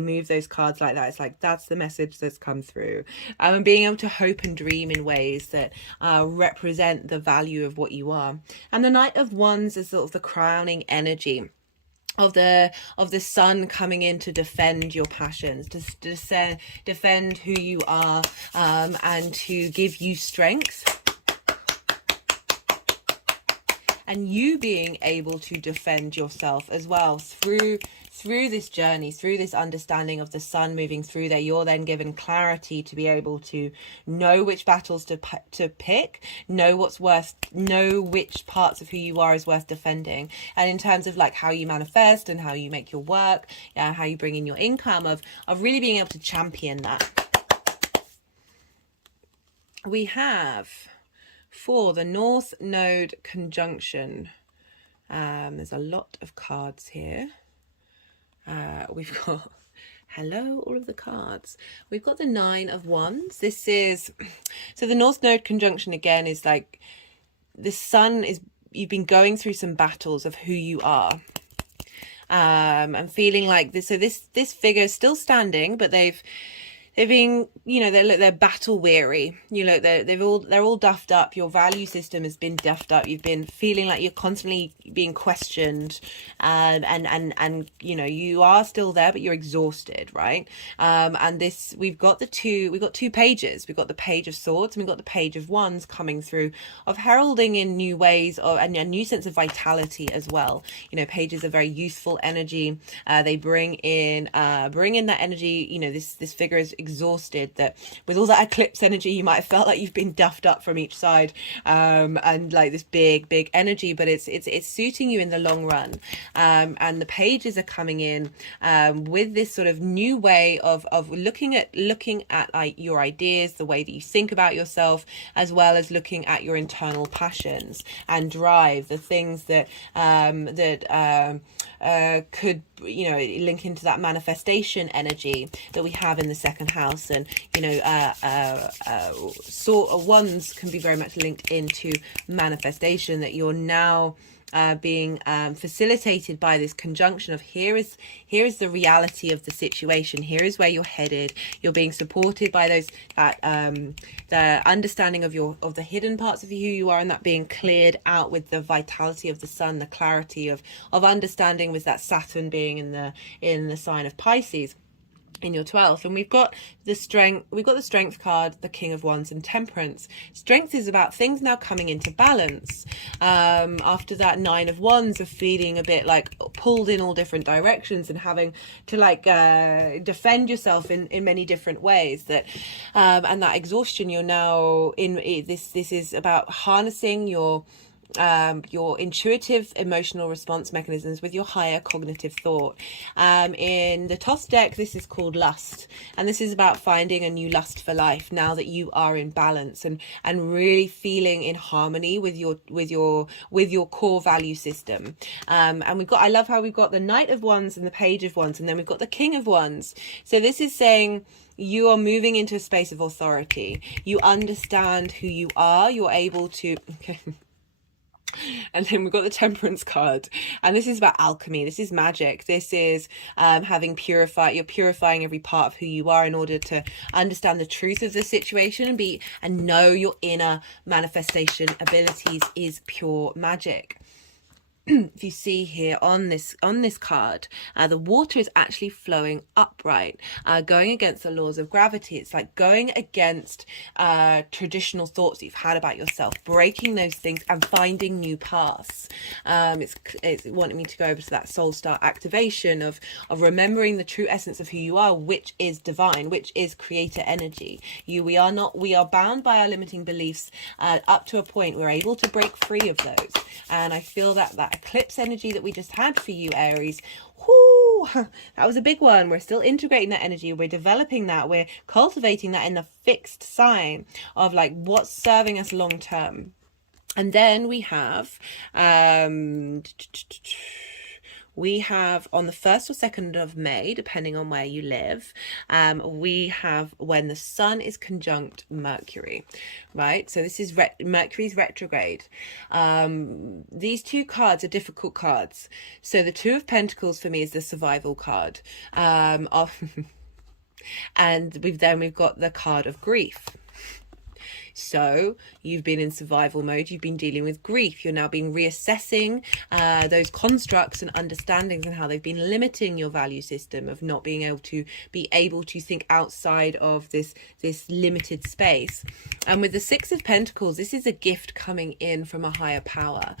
move those cards like that, it's like that's the message that's come through, and being able to hope and dream in ways that represent the value of what you are. And the Knight of Wands is sort of the crowning energy of the sun coming in to defend your passions, to defend who you are, and to give you strength. And you being able to defend yourself as well through this journey, through this understanding of the sun moving through there. You're then given clarity to be able to know which battles to pick, know which parts of who you are is worth defending. And in terms of like how you manifest and how you make your work, how you bring in your income, of really being able to champion that. We have for the North Node conjunction, there's a lot of cards here. We've got, hello, all of the cards. We've got the Nine of Wands. This is, so the North Node conjunction again is like, the sun is, you've been going through some battles of who you are. And feeling like this, so this figure is still standing, but they've been, you know, they're battle weary. You know, they're all duffed up. Your value system has been duffed up. You've been feeling like you're constantly being questioned, and you know, you are still there, but you're exhausted, right? And this, we've got two pages. We've got the Page of Swords and we've got the Page of Wands coming through, of heralding in new ways, and a new sense of vitality as well. You know, pages are very youthful energy. They bring in that energy. You know, this figure is exhausted, that with all that eclipse energy you might have felt like you've been duffed up from each side, and like this big energy, but it's suiting you in the long run. And the pages are coming in with this sort of new way of looking at like your ideas, the way that you think about yourself, as well as looking at your internal passions and drive, the things that could, you know, link into that manifestation energy that we have in the second house. And you know, sort of Wands can be very much linked into manifestation, that you're now being facilitated by this conjunction of here is the reality of the situation, here is where you're headed. You're being supported by those the understanding of the hidden parts of who you are, and that being cleared out with the vitality of the sun, the clarity of understanding with that Saturn being in the sign of Pisces in your 12th. And we've got the strength card, the King of Wands, and Temperance. Strength is about things now coming into balance, after that Nine of Wands of feeling a bit like pulled in all different directions and having to like defend yourself in many different ways, that and that exhaustion. You're now in this is about harnessing your intuitive emotional response mechanisms with your higher cognitive thought. In the Thoth deck, this is called lust, and this is about finding a new lust for life now that you are in balance and really feeling in harmony with your core value system. And I love how we've got the Knight of Wands and the Page of Wands, and then we've got the King of Wands. So this is saying you are moving into a space of authority. You understand who you are. You're able to And then we've got the Temperance card, and this is about alchemy. This is magic. This is you're purifying every part of who you are in order to understand the truth of the situation and know your inner manifestation abilities is pure magic. if you see here on this card, the water is actually flowing upright, going against the laws of gravity. It's like going against traditional thoughts that you've had about yourself, breaking those things and finding new paths. It's wanting me to go over to that soul star activation of remembering the true essence of who you are, which is divine, which is creator energy. We are bound by our limiting beliefs up to a point. We're able to break free of those. And I feel that eclipse energy that we just had for you, Aries, whoo, that was a big one. We're still integrating that energy. We're developing that. We're cultivating that in the fixed sign of like what's serving us long term. And then we have on the 1st or 2nd of May, depending on where you live, we have when the sun is conjunct Mercury, right? So this is Mercury's retrograde. These two cards are difficult cards. So the Two of Pentacles for me is the survival card. And we've got the card of grief. So you've been in survival mode, you've been dealing with grief, you're now being reassessing those constructs and understandings and how they've been limiting your value system of not being able to think outside of this limited space. And with the Six of Pentacles, this is a gift coming in from a higher power,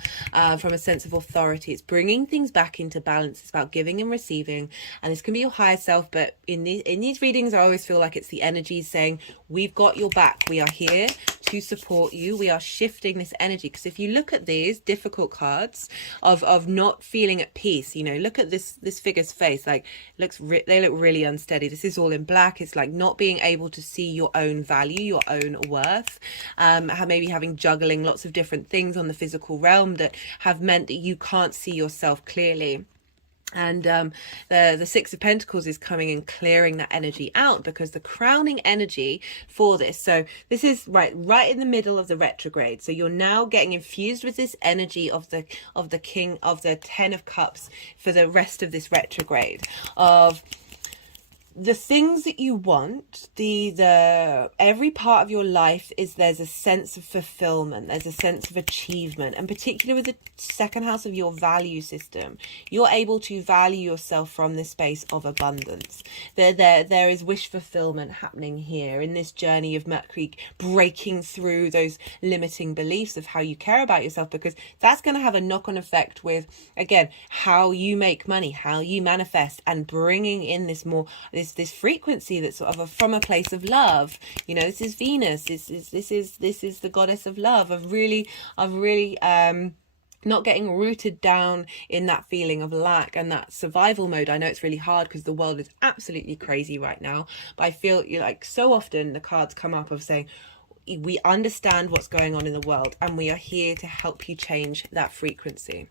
from a sense of authority. It's bringing things back into balance. It's about giving and receiving, and this can be your higher self, but in these readings I always feel like it's the energies saying, we've got your back, we are here to support you. We are shifting this energy, because if you look at these difficult cards of not feeling at peace, you know, look at this figure's face, like they look really unsteady. This is all in black. It's like not being able to see your own value, your own worth, maybe having juggling lots of different things on the physical realm that have meant that you can't see yourself clearly. And the Six of Pentacles is coming and clearing that energy out, because the crowning energy for this, so this is right in the middle of the retrograde, so you're now getting infused with this energy of the King of the 10 of Cups for the rest of this retrograde, of the things that you want, every part of your life there's a sense of fulfillment, there's a sense of achievement, and particularly with the second house of your value system, you're able to value yourself from this space of abundance. There is wish fulfillment happening here in this journey of Mercury breaking through those limiting beliefs of how you care about yourself, because that's going to have a knock-on effect with, again, how you make money, how you manifest, and bringing in this frequency that's sort of from a place of love. You know, this is Venus. This is the goddess of love, of really not getting rooted down in that feeling of lack and that survival mode. I know it's really hard because the world is absolutely crazy right now, but I feel like so often the cards come up of saying, we understand what's going on in the world and we are here to help you change that frequency.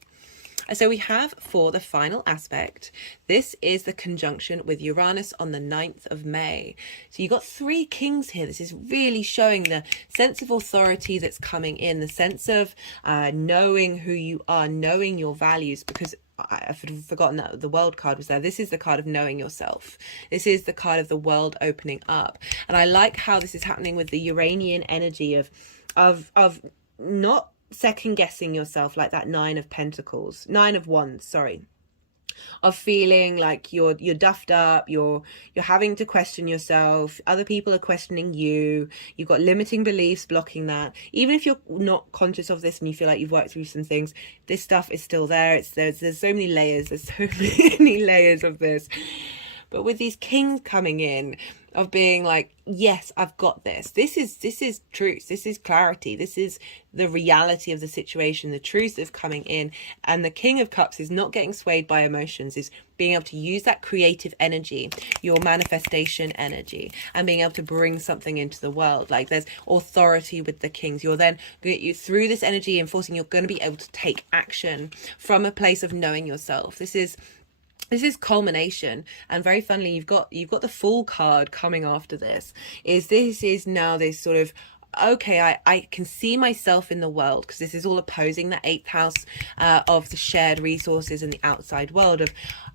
So we have, for the final aspect, this is the conjunction with Uranus on the 9th of May. So you've got 3 kings here. This is really showing the sense of authority that's coming in, the sense of knowing who you are, knowing your values, because I've forgotten that the world card was there. This is the card of knowing yourself. This is the card of the world opening up. And I like how this is happening with the Uranian energy of not second guessing yourself, like that Nine of Wands, sorry, of feeling like you're duffed up, you're having to question yourself, other people are questioning you, you've got limiting beliefs blocking that. Even if you're not conscious of this and you feel like you've worked through some things, this stuff is still there. There's so many layers, of this. But with these kings coming in, of being like, yes, I've got this. This is truth. This is clarity. This is the reality of the situation, the truth of coming in. And the King of Cups is not getting swayed by emotions, is being able to use that creative energy, your manifestation energy, and being able to bring something into the world. Like there's authority with the kings. You're then, through this energy enforcing, you're going to be able to take action from a place of knowing yourself. This is culmination. And very funnily, you've got the Fool card coming after this. This is now this sort of, okay, I can see myself in the world, because this is all opposing the 8th house of the shared resources and the outside world of,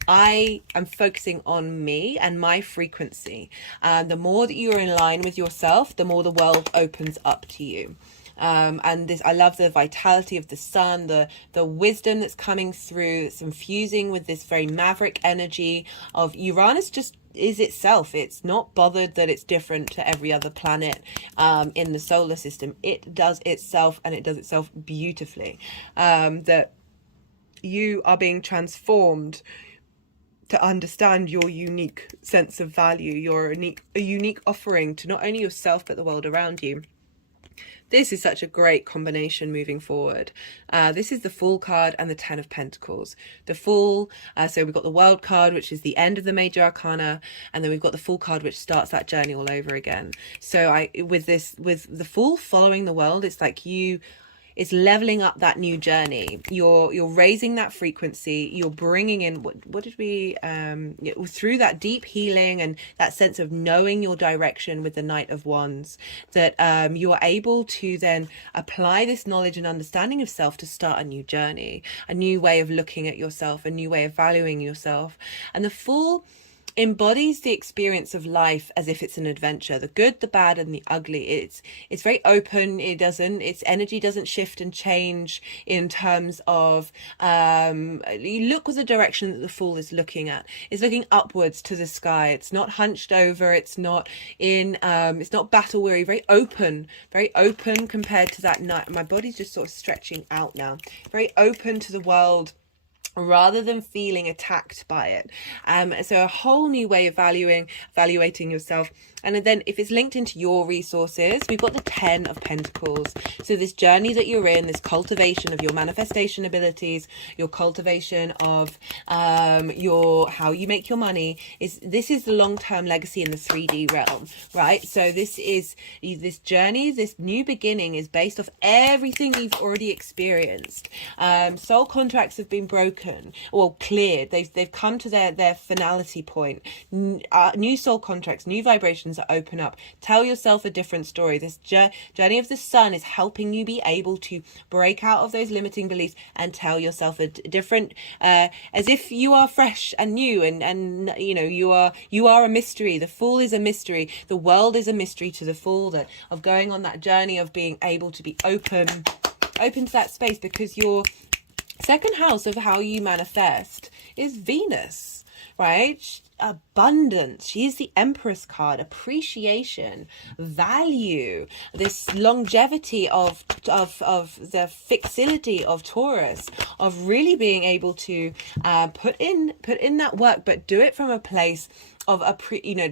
I am focusing on me and my frequency. And the more that you're in line with yourself, the more the world opens up to you. And this, I love the vitality of the sun, the wisdom that's coming through. It's infusing with this very maverick energy of Uranus. Just is itself. It's not bothered that it's different to every other planet in the solar system. It does itself, and it does itself beautifully. That you are being transformed to understand your unique sense of value, your unique offering to not only yourself but the world around you. This is such a great combination moving forward. This is the Fool card and the Ten of Pentacles. The Fool, so we've got the World card, which is the end of the major arcana, and then we've got the Fool card, which starts that journey all over again. So with the Fool following the World, it's like it's leveling up that new journey. You're raising that frequency. You're bringing in what did we through that deep healing and that sense of knowing your direction with the Knight of Wands, that you are able to then apply this knowledge and understanding of self to start a new journey, a new way of looking at yourself, a new way of valuing yourself. And the Fool embodies the experience of life as if it's an adventure, the good, the bad, and the ugly. It's very open. Its energy doesn't shift and change in terms of you look with the direction that the Fool is looking at. It's looking upwards to the sky. It's not hunched over. It's not it's not battle weary. Very open compared to that night. My body's just sort of stretching out now. Very open to the world, rather than feeling attacked by it. So a whole new way of evaluating yourself. And then if it's linked into your resources, we've got the Ten of Pentacles. So this journey that you're in, this cultivation of your manifestation abilities, your cultivation of how you make your money, this is the long-term legacy in the 3D realm, right? So this journey, this new beginning is based off everything you've already experienced. Soul contracts have been broken or cleared. They've come to their finality point. New soul contracts, new vibrations that open up. Tell yourself a different story. This journey of the sun is helping you be able to break out of those limiting beliefs and tell yourself a different, as if you are fresh and new, and you know you are a mystery. The Fool is a mystery. The world is a mystery to the Fool, of going on that journey of being able to be open to that space, because your second house of how you manifest is Venus, right? Abundance. She is the Empress card. Appreciation, value, this longevity of the fixity of Taurus, of really being able to put in that work, but do it from a place of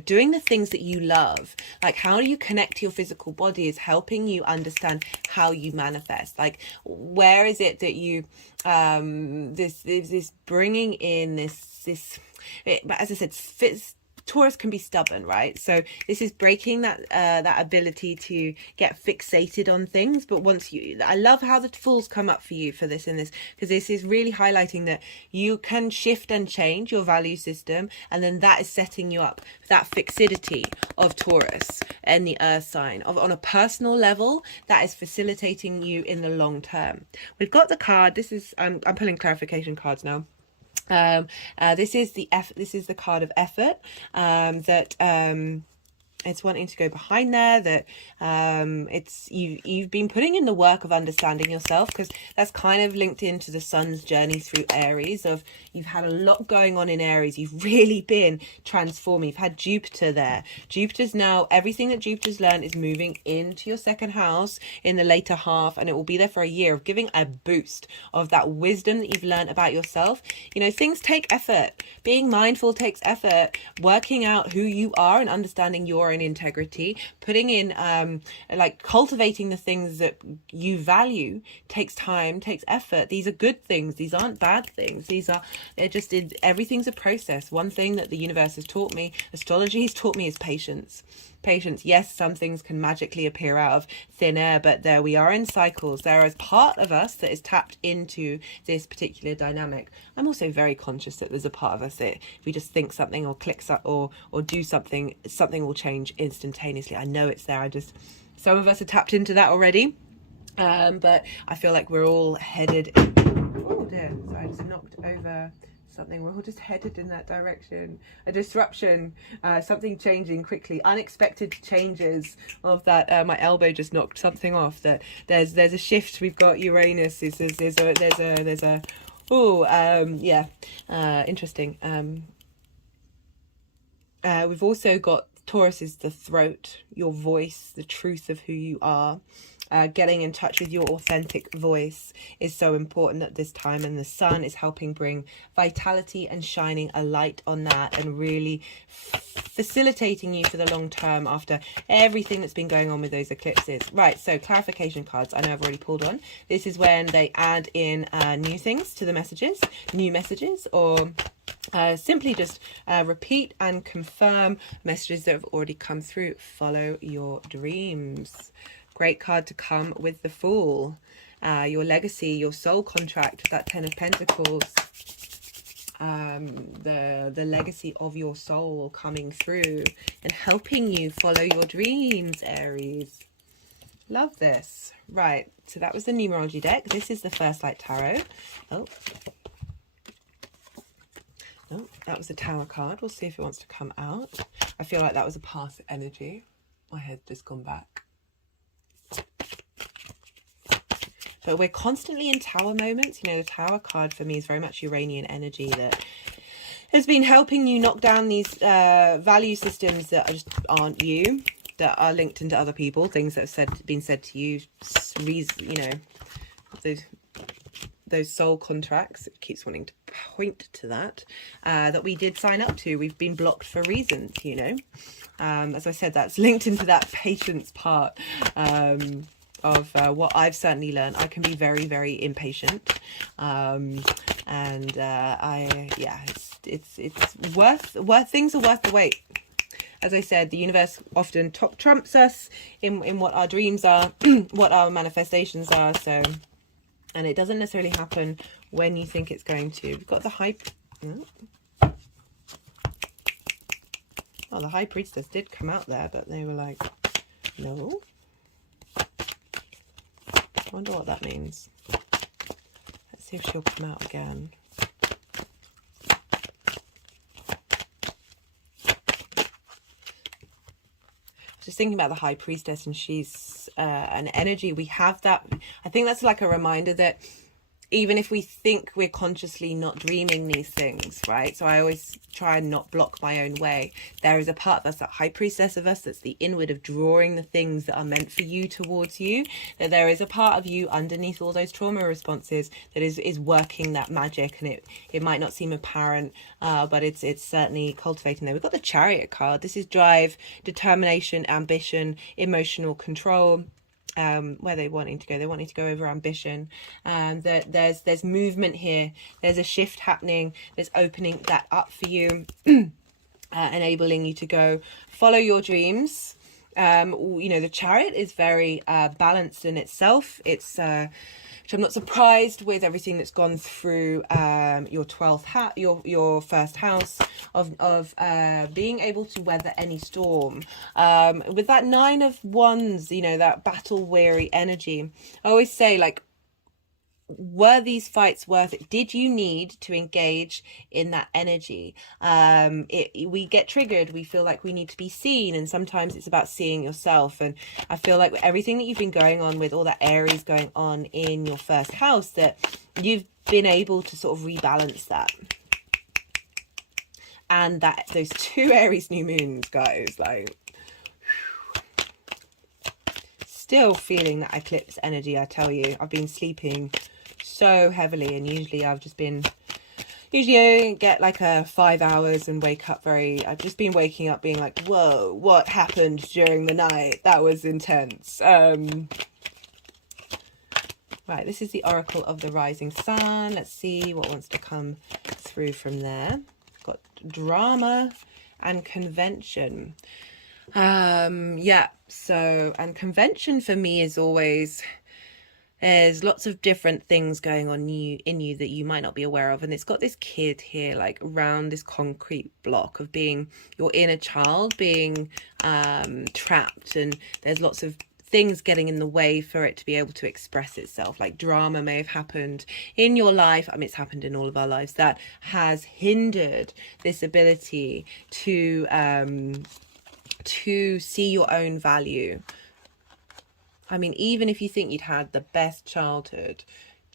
doing the things that you love. Like, how do you connect to your physical body is helping you understand how you manifest. Like, where is it that you this bringing in this but as I said, Taurus can be stubborn, right? So this is breaking that ability to get fixated on things. But I love how the Fools come up for you for this, because this is really highlighting that you can shift and change your value system, and then that is setting you up for that fixity of Taurus and the Earth sign. On a personal level, that is facilitating you in the long term. We've got the card. This is I'm pulling clarification cards now. This is the card of effort, that it's wanting to go behind there, that it's you've been putting in the work of understanding yourself, because that's kind of linked into the sun's journey through Aries. Of you've had a lot going on in Aries. You've really been transforming. You've had Jupiter there. Jupiter's now, everything that Jupiter's learned is moving into your second house in the later half, and it will be there for a year of giving a boost of that wisdom that you've learned about yourself. You know, things take effort. Being mindful takes effort. Working out who you are and understanding your own integrity, putting in like cultivating the things that you value takes time, takes effort. These are good things. These aren't bad things. Everything's a process. One thing that the universe has taught me, astrology has taught me, is patience. Yes, some things can magically appear out of thin air, but there we are in cycles. There is part of us that is tapped into this particular dynamic. I'm also very conscious that there's a part of us that if we just think something or click or do something will change instantaneously. I know it's there. Some of us are tapped into that already, but I feel like we're all headed. Oh dear! So I just knocked over something, we're all just headed in that direction. A disruption, something changing quickly, unexpected changes of that. My elbow just knocked something off. That there's a shift. We've got Uranus. There's a interesting. We've also got Taurus is the throat, your voice, the truth of who you are. Getting in touch with your authentic voice is so important at this time, and the sun is helping bring vitality and shining a light on that, and really facilitating you for the long term after everything that's been going on with those eclipses. Right, so clarification cards. I know I've already pulled one. This is when they add in new things to the messages, new messages, or simply just repeat and confirm messages that have already come through. Follow your dreams. Great card to come with the Fool. Your legacy, your soul contract, that Ten of Pentacles. The legacy of your soul coming through and helping you follow your dreams, Aries. Love this. Right, so that was the numerology deck. This is the First Light Tarot. Oh, that was the Tower card. We'll see if it wants to come out. I feel like that was a past energy. My head's just gone back. But we're constantly in Tower moments. You know, the Tower card for me is very much Uranian energy that has been helping you knock down these value systems that just aren't you, that are linked into other people, things that have been said to you, you know, those soul contracts. It keeps wanting to point to that, that we did sign up to. We've been blocked for reasons, you know. As I said, that's linked into that patience part of what I've certainly learned. I can be very, very impatient, it's worth things are worth the wait. As I said, the universe often trumps us in what our dreams are, what our manifestations are. So, and it doesn't necessarily happen when you think it's going to. We've got the the High Priestess did come out there, but they were like, no. I wonder what that means. Let's see if she'll come out again. Just thinking about the High Priestess, and she's an energy. We have that. I think that's like a reminder that even if we think we're consciously not dreaming these things, right? So I always try and not block my own way. There is a part that's that High Priestess of us, that's the inward of drawing the things that are meant for you towards you. That there is a part of you underneath all those trauma responses that is working that magic, and it might not seem apparent, but it's certainly cultivating there. We've got the Chariot card. This is drive, determination, ambition, emotional control. Where they're wanting to go. They're wanting to go over ambition. That there's movement here. There's a shift happening. There's opening that up for you, enabling you to go follow your dreams. You know, the Chariot is very balanced in itself. It's which I'm not surprised with everything that's gone through your 12th your first house of being able to weather any storm. With that Nine of Wands, you know, that battle weary energy. I always say, like, were these fights worth it? Did you need to engage in that energy? We get triggered. We feel like we need to be seen, and sometimes it's about seeing yourself. And I feel like with everything that you've been going on with all that Aries going on in your first house, that you've been able to sort of rebalance that. And that those two Aries new moons, guys, like, still feeling that eclipse energy. I tell you, I've been sleeping so heavily, and usually I get like 5 hours and wake up I've just been waking up being like, whoa, what happened during the night? That was intense. Right, this is the Oracle of the Rising Sun. Let's see what wants to come through from there. Got drama and convention. So, and convention for me is always, there's lots of different things going on in you that you might not be aware of. And it's got this kid here, like around this concrete block of being your inner child being trapped. And there's lots of things getting in the way for it to be able to express itself. Like drama may have happened in your life, I mean it's happened in all of our lives, that has hindered this ability to see your own value. I mean, even if you think you'd had the best childhood,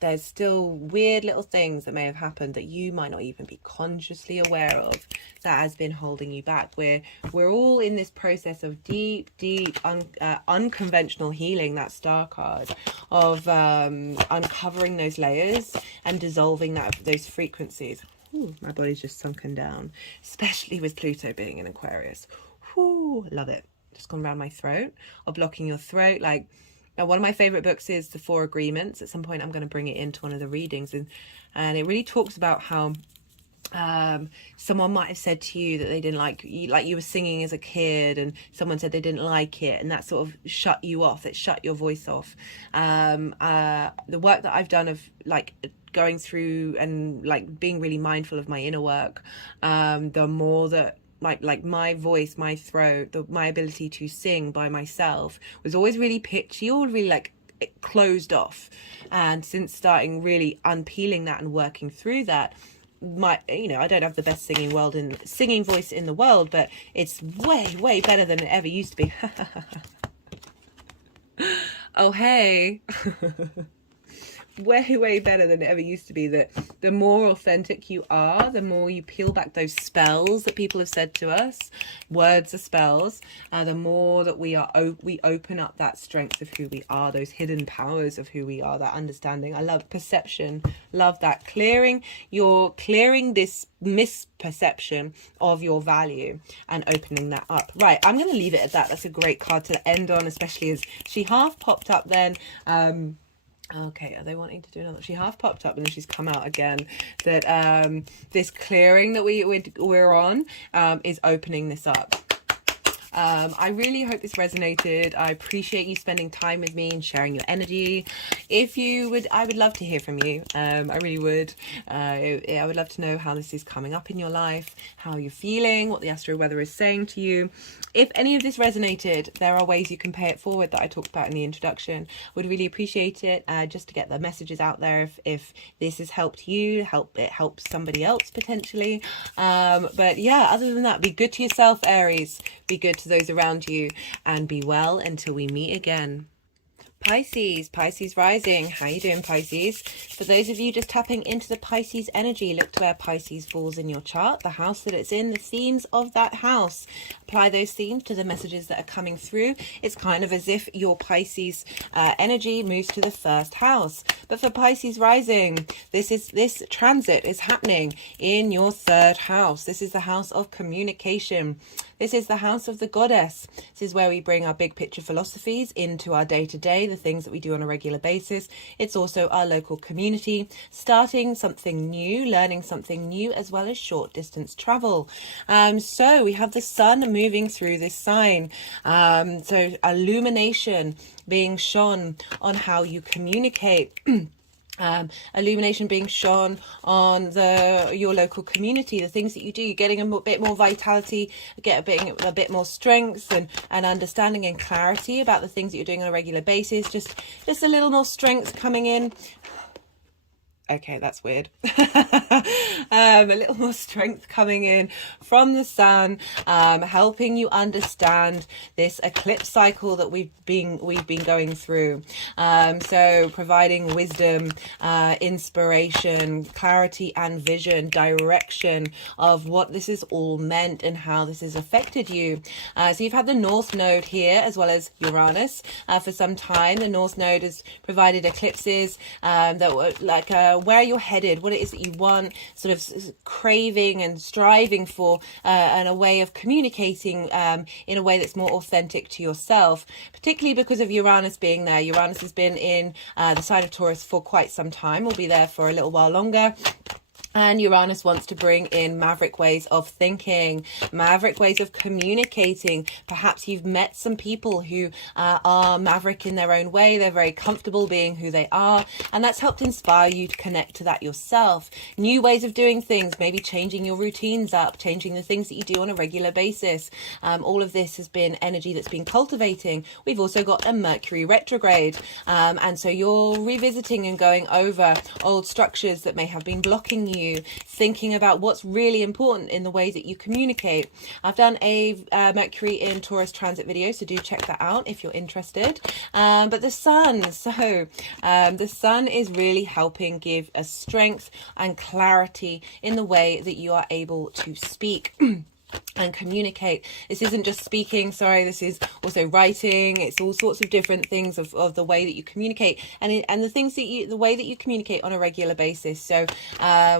there's still weird little things that may have happened that you might not even be consciously aware of that has been holding you back. We're all in this process of deep unconventional healing, that star card, of uncovering those layers and dissolving those frequencies. Ooh, my body's just sunken down, especially with Pluto being in Aquarius. Ooh, love it. Just gone around my throat, or blocking your throat. Like, now, one of my favorite books is The Four Agreements. At some point, I'm going to bring it into one of the readings, and it really talks about how someone might have said to you that they didn't like you were singing as a kid, and someone said they didn't like it, and that sort of shut you off. It shut your voice off. The work that I've done of like going through and like being really mindful of my inner work, the more that like my voice, my throat, my ability to sing by myself was always really pitchy, or really like it closed off. And since starting really unpeeling that and working through that, I don't have the best singing voice in the world, but it's way better than it ever used to be. Oh hey. Way better than it ever used to be. That the more authentic you are, the more you peel back those spells that people have said to us. Words are spells. The more that we open up that strength of who we are, those hidden powers of who we are, that understanding. I love perception. Love that. You're clearing this misperception of your value and opening that up. Right, I'm going to leave it at that. That's a great card to end on, especially as she half popped up then. Okay, are they wanting to do another? She half popped up and then she's come out again. That this clearing that we're on is opening this up. I really hope this resonated. I appreciate you spending time with me and sharing your energy. If you would, I would love to hear from you. I really would. I would love to know how this is coming up in your life, how you're feeling, what the astro weather is saying to you. If any of this resonated, there are ways you can pay it forward that I talked about in the introduction. Would really appreciate it, just to get the messages out there. If this has helped you, it helps somebody else potentially. But yeah, other than that, be good to yourself, Aries. Be good to those around you, and be well until we meet again. Pisces rising. How you doing, Pisces? For those of you just tapping into the Pisces energy, look to where Pisces falls in your chart, the house that it's in, the themes of that house. Apply those themes to the messages that are coming through. It's kind of as if your Pisces energy moves to the first house. But for Pisces rising, this transit is happening in your third house. This is the house of communication. This is the house of the goddess. This is where we bring our big picture philosophies into our day-to-day, the things that we do on a regular basis. It's also our local community, starting something new, learning something new, as well as short distance travel. So we have the sun moving through this sign. So illumination being shone on how you communicate. Illumination being shone on your local community, the things that you do. You're getting a bit more vitality, a bit more strength and understanding and clarity about the things that you're doing on a regular basis. Just a little more strength coming in. Okay, that's weird. A little more strength coming in from the sun, helping you understand this eclipse cycle that we've been going through. So providing wisdom, inspiration, clarity and vision, direction of what this is all meant and how this has affected you. So you've had the North Node here as well as Uranus for some time. The North Node has provided eclipses that were like where you're headed, what it is that you want, sort of craving and striving for, and a way of communicating in a way that's more authentic to yourself, particularly because of Uranus being there. Uranus has been in the sign of Taurus for quite some time, will be there for a little while longer. And Uranus wants to bring in maverick ways of thinking, maverick ways of communicating. Perhaps you've met some people who are maverick in their own way. They're very comfortable being who they are. And that's helped inspire you to connect to that yourself. New ways of doing things, maybe changing your routines up, changing the things that you do on a regular basis. All of this has been energy that's been cultivating. We've also got a Mercury retrograde. And so you're revisiting and going over old structures that may have been blocking you, thinking about what's really important in the way that you communicate. I've done a Mercury in Taurus transit video, so do check that out if you're interested. But the sun, so the sun is really helping give a strength and clarity in the way that you are able to speak and communicate. This isn't just speaking, this is also writing. It's all sorts of different things of the way that you communicate and the things that the way that you communicate on a regular basis. So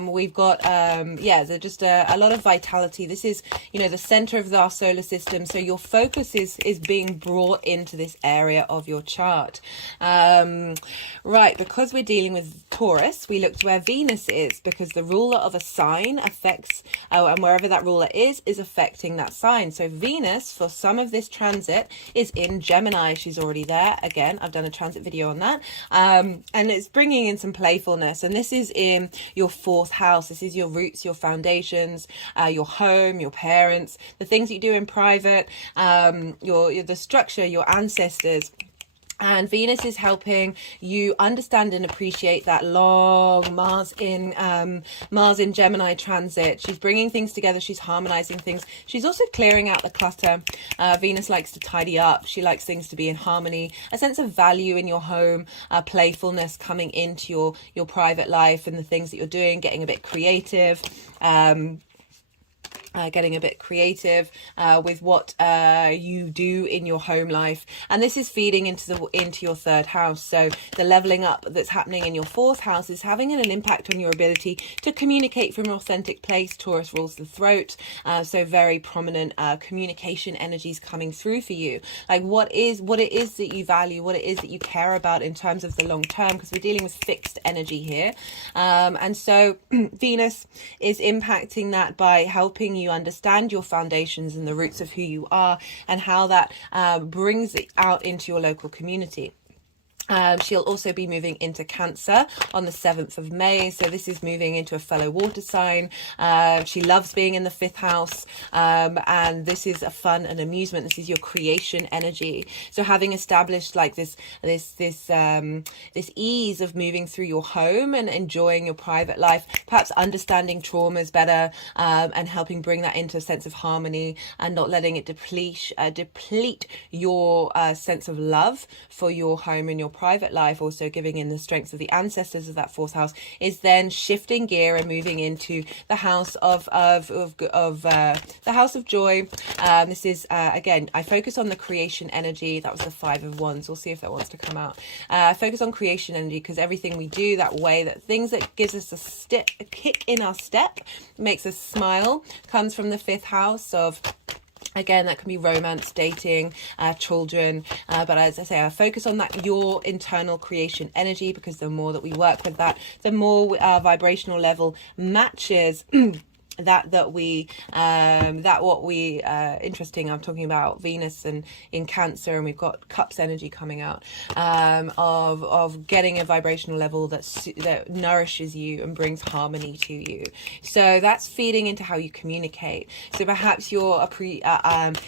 we've got there's just a lot of vitality. This is, the center of our solar system, so your focus is being brought into this area of your chart. Right, because we're dealing with Taurus, we looked where Venus is, because the ruler of a sign affects and wherever that ruler is affecting that sign. So Venus, for some of this transit, is in Gemini. She's already there. Again, I've done a transit video on that. And it's bringing in some playfulness. And this is in your 4th house. This is your roots, your foundations, your home, your parents, the things that you do in private, the structure, your ancestors. And Venus is helping you understand and appreciate that long Mars in Gemini transit. She's bringing things together. She's harmonizing things. She's also clearing out the clutter. Venus likes to tidy up. She likes things to be in harmony, a sense of value in your home, playfulness coming into your private life and the things that you're doing, getting a bit creative. With what you do in your home life, and this is feeding into your 3rd house. So the leveling up that's happening in your 4th house is having an impact on your ability to communicate from an authentic place. Taurus rules the throat, so very prominent communication energies coming through for you, like what it is that you value, what it is that you care about in terms of the long term, because we're dealing with fixed energy here, and so Venus is impacting that by helping you understand your foundations and the roots of who you are, and how that brings it out into your local community. She'll also be moving into Cancer on the 7th of May. So this is moving into a fellow water sign. She loves being in the 5th house. And this is a fun and amusement. This is your creation energy. So having established like this ease of moving through your home and enjoying your private life, perhaps understanding traumas better, and helping bring that into a sense of harmony and not letting it deplete your sense of love for your home and your private life, also giving in the strengths of the ancestors of that 4th house, is then shifting gear and moving into the house of the house of joy. This is again, I focus on the creation energy. That was the 5 of Wands. We'll see if that wants to come out. I focus on creation energy because everything we do, that way, that things that gives us a kick in our step, makes us smile, comes from the 5th house of, again, that can be romance, dating, children. But as I say, I focus on that, your internal creation energy, because the more that we work with that, the more our vibrational level matches interesting. I'm talking about Venus and in Cancer, and we've got Cups energy coming out, of getting a vibrational level that nourishes you and brings harmony to you. So that's feeding into how you communicate. So perhaps you're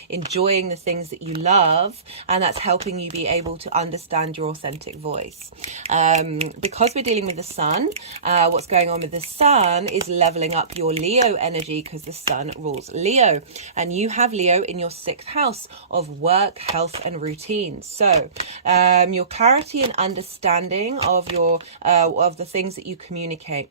enjoying the things that you love, and that's helping you be able to understand your authentic voice. Because we're dealing with the sun, what's going on with the sun is leveling up your Leo energy, because the sun rules Leo, and you have Leo in your 6th house of work, health and routine. So your clarity and understanding of your of the things that you communicate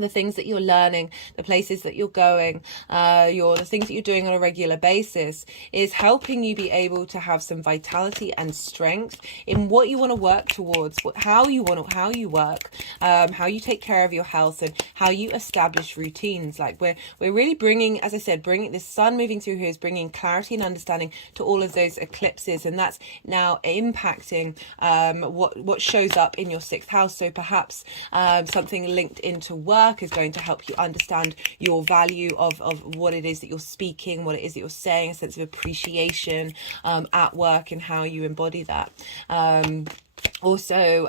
the things that you're learning, the places that you're going, the things that you're doing on a regular basis, is helping you be able to have some vitality and strength in what you want to work towards, how you work, how you take care of your health, and how you establish routines. Like we're really bringing, as I said, this sun moving through here is bringing clarity and understanding to all of those eclipses, and that's now impacting what shows up in your 6th house. So perhaps something linked into work, work is going to help you understand your value of what it is that you're speaking, what it is that you're saying, a sense of appreciation at work and how you embody that. Also,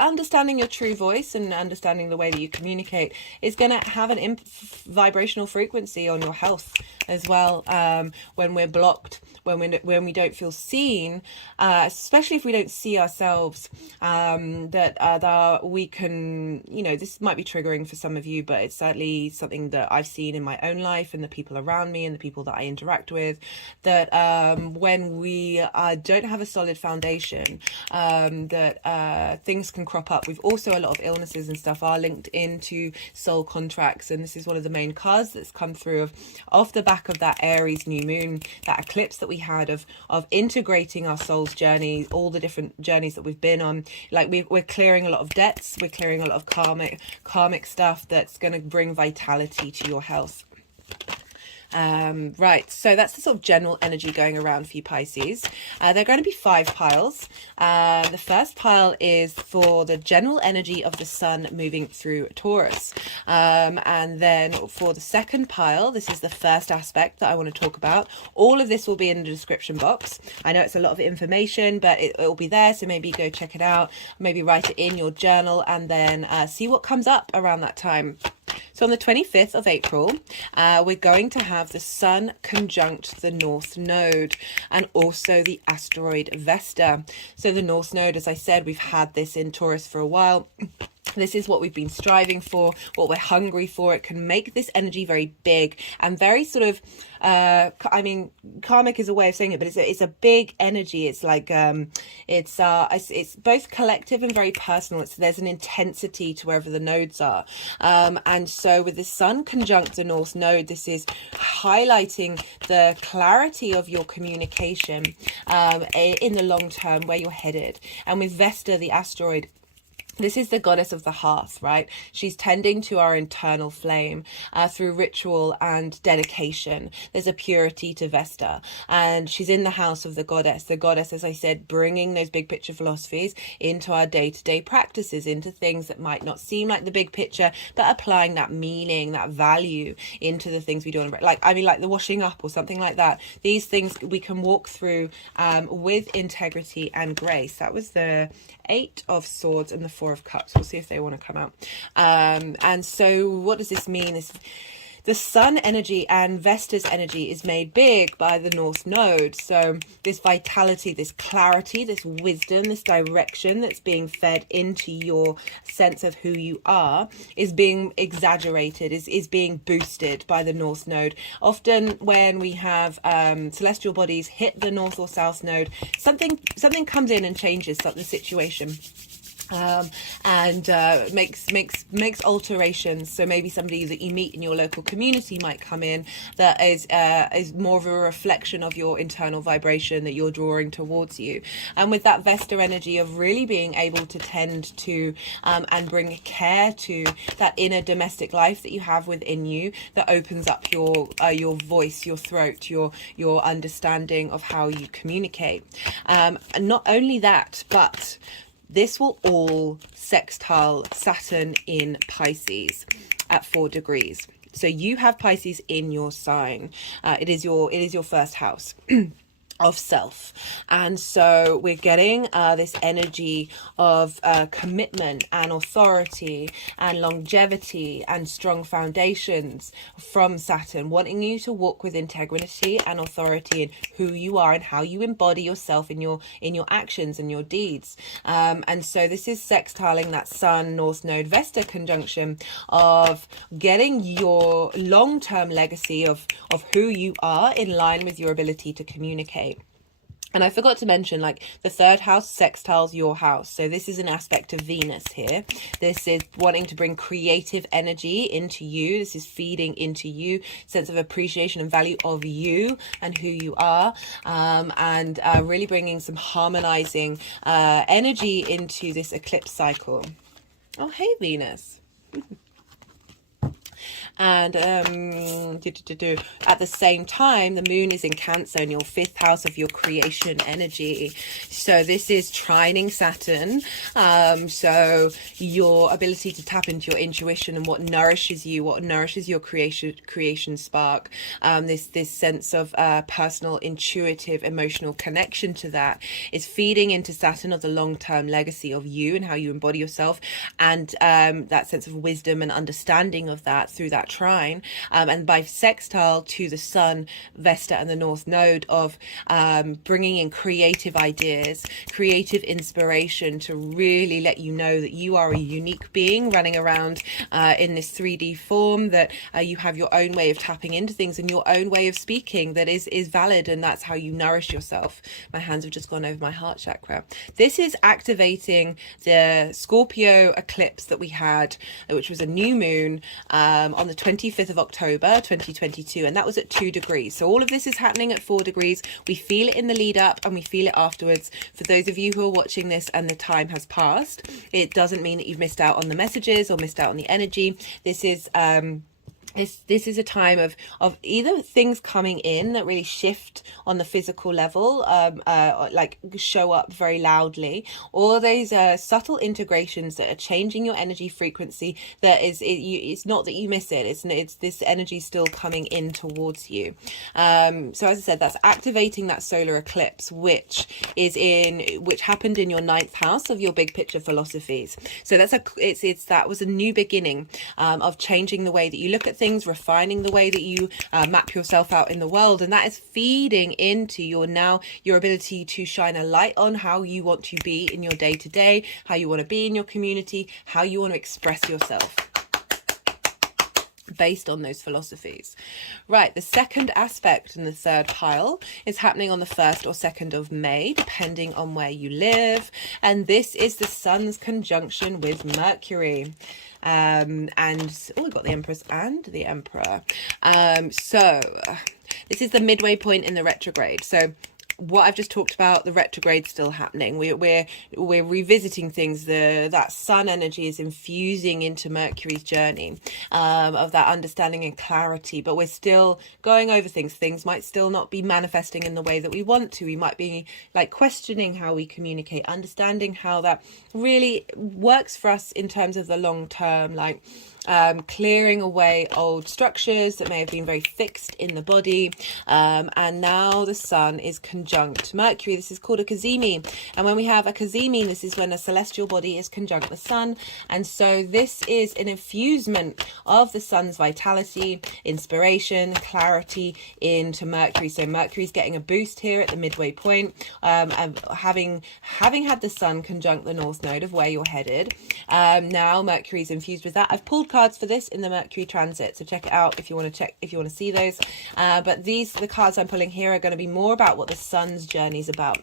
understanding your true voice and understanding the way that you communicate is going to have an vibrational frequency on your health as well. When we're blocked, when we don't feel seen, especially if we don't see ourselves, that we can, you know, this might be triggering for some of you, but it's certainly something that I've seen in my own life and the people around me and the people that I interact with, that when we don't have a solid foundation, that things can crop up. We've also, a lot of illnesses and stuff are linked into soul contracts, and this is one of the main cards that's come through off the back of that Aries new moon, that eclipse that we had of integrating our soul's journey, all the different journeys that we've been on. Like we're clearing a lot of debts, we're clearing a lot of karmic stuff that's going to bring vitality to your health. Right, so that's the sort of general energy going around for you, Pisces. There are going to be 5 piles. The first pile is for the general energy of the sun moving through Taurus. And then for the second pile, this is the first aspect that I want to talk about. All of this will be in the description box. I know it's a lot of information, but it will be there, so maybe go check it out, maybe write it in your journal, and then see what comes up around that time. So on the 25th of April, we're going to have the Sun conjunct the North Node and also the asteroid Vesta. So the North Node, as I said, we've had this in Taurus for a while. This is what we've been striving for, what we're hungry for. It can make this energy very big and very sort of, I mean, karmic is a way of saying it, but it's a big energy. It's like, it's both collective and very personal. There's an intensity to wherever the nodes are. And so with the Sun conjunct the North Node, this is highlighting the clarity of your communication in the long term, where you're headed. And with Vesta, the asteroid, this is the goddess of the hearth, right? She's tending to our internal flame through ritual and dedication. There's a purity to Vesta, and she's in the house of the goddess. The goddess, as I said, bringing those big picture philosophies into our day-to-day practices, into things that might not seem like the big picture, but applying that meaning, that value into the things we do. Like the washing up or something like that. These things we can walk through with integrity and grace. That was the 8 of Swords and the 4 of Cups. We'll see if they want to come out. And so what does this mean? The Sun energy and Vesta's energy is made big by the North Node. So this vitality, this clarity, this wisdom, this direction that's being fed into your sense of who you are is being exaggerated, is being boosted by the North Node. Often when we have celestial bodies hit the North or South Node, something comes in and changes the situation. And makes alterations. So maybe somebody that you meet in your local community might come in that is more of a reflection of your internal vibration that you're drawing towards you. And with that Vesta energy of really being able to tend to and bring care to that inner domestic life that you have within you, that opens up your voice, your throat, your understanding of how you communicate. And not only that, but this will all sextile Saturn in Pisces at 4 degrees. So you have Pisces in your sign. It is your first house. Of self. And so we're getting this energy of commitment and authority and longevity and strong foundations from Saturn, wanting you to walk with integrity and authority in who you are and how you embody yourself in your actions and your deeds. And so this is sextiling that Sun North Node Vesta conjunction of getting your long-term legacy of who you are in line with your ability to communicate. And I forgot to mention, like, the third house sextiles your house. So this is an aspect of Venus here. This is wanting to bring creative energy into you. This is feeding into you, sense of appreciation and value of you and who you are. And really bringing some harmonizing energy into this eclipse cycle. Oh, hey, Venus. And at the same time, the moon is in Cancer in your 5th house of your creation energy. So this is trining Saturn. So your ability to tap into your intuition and what nourishes you, what nourishes your creation spark. This sense of personal, intuitive, emotional connection to that is feeding into Saturn of the long-term legacy of you and how you embody yourself, and that sense of wisdom and understanding of that through that trine, and by sextile to the Sun, Vesta, and the North Node of bringing in creative ideas, creative inspiration to really let you know that you are a unique being running around in this 3D form, that you have your own way of tapping into things and your own way of speaking that is valid, and that's how you nourish yourself. My hands have just gone over my heart chakra. This is activating the Scorpio eclipse that we had, which was a new moon on the 25th of October 2022, and that was at 2 degrees. So all of this is happening at 4 degrees. We feel it in the lead up and we feel it afterwards. For those of you who are watching this and the time has passed, it doesn't mean that you've missed out on the messages or missed out on the energy. This is this is a time of either things coming in that really shift on the physical level, like show up very loudly, or these subtle integrations that are changing your energy frequency. That is, it's not that you miss it. It's this energy still coming in towards you. So as I said, that's activating that solar eclipse, which happened in your 9th house of your big picture philosophies. So that was a new beginning of changing the way that you look at things, refining the way that you map yourself out in the world, and that is feeding into your ability to shine a light on how you want to be in your day-to-day, how you want to be in your community, how you want to express yourself based on those philosophies. Right, the second aspect in the third pile is happening on the 1st or 2nd of May, depending on where you live, and this is the Sun's conjunction with Mercury. And we've got the Empress and the Emperor. So this is the midway point in the retrograde. So what I've just talked about, the retrograde still happening. We're revisiting things. That sun energy is infusing into Mercury's journey of that understanding and clarity, but we're still going over things. Things might still not be manifesting in the way that we want to. We might be like questioning how we communicate, understanding how that really works for us in terms of the long term, like clearing away old structures that may have been very fixed in the body. And now the Sun is conjunct Mercury. This is called a Cazimi. And when we have a Cazimi, this is when a celestial body is conjunct the Sun. And so this is an infusement of the Sun's vitality, inspiration, clarity into Mercury. So Mercury's getting a boost here at the midway point. And having had the Sun conjunct the North Node of where you're headed, now Mercury's infused with that. I've pulled cards for this in the Mercury transit, so check it out if you want to see those, but the cards I'm pulling here are going to be more about what the Sun's journey is about.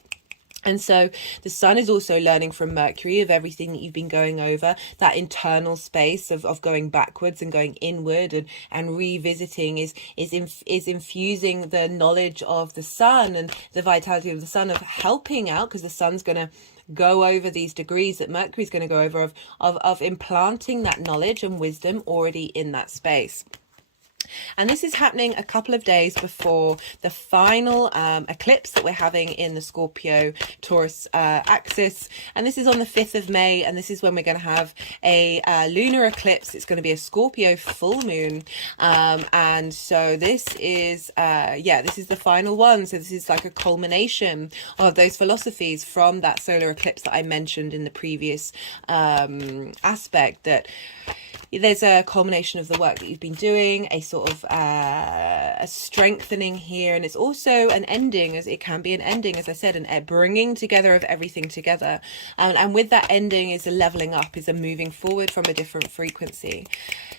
And so the Sun is also learning from Mercury of everything that you've been going over, that internal space of going backwards and going inward and revisiting is infusing the knowledge of the Sun and the vitality of the Sun of helping out, because the Sun's going to go over these degrees that Mercury's going to go over of implanting that knowledge and wisdom already in that space. And this is happening a couple of days before the final eclipse that we're having in the Scorpio Taurus axis. And this is on the 5th of May. And this is when we're going to have a lunar eclipse. It's going to be a Scorpio full moon. And so this is the final one. So this is like a culmination of those philosophies from that solar eclipse that I mentioned in the previous aspect, that there's a culmination of the work that you've been doing, a sort of a strengthening here, and it's also an ending, as it can be an ending, as I said, and bringing together of everything together, and with that ending is a leveling up, is a moving forward from a different frequency.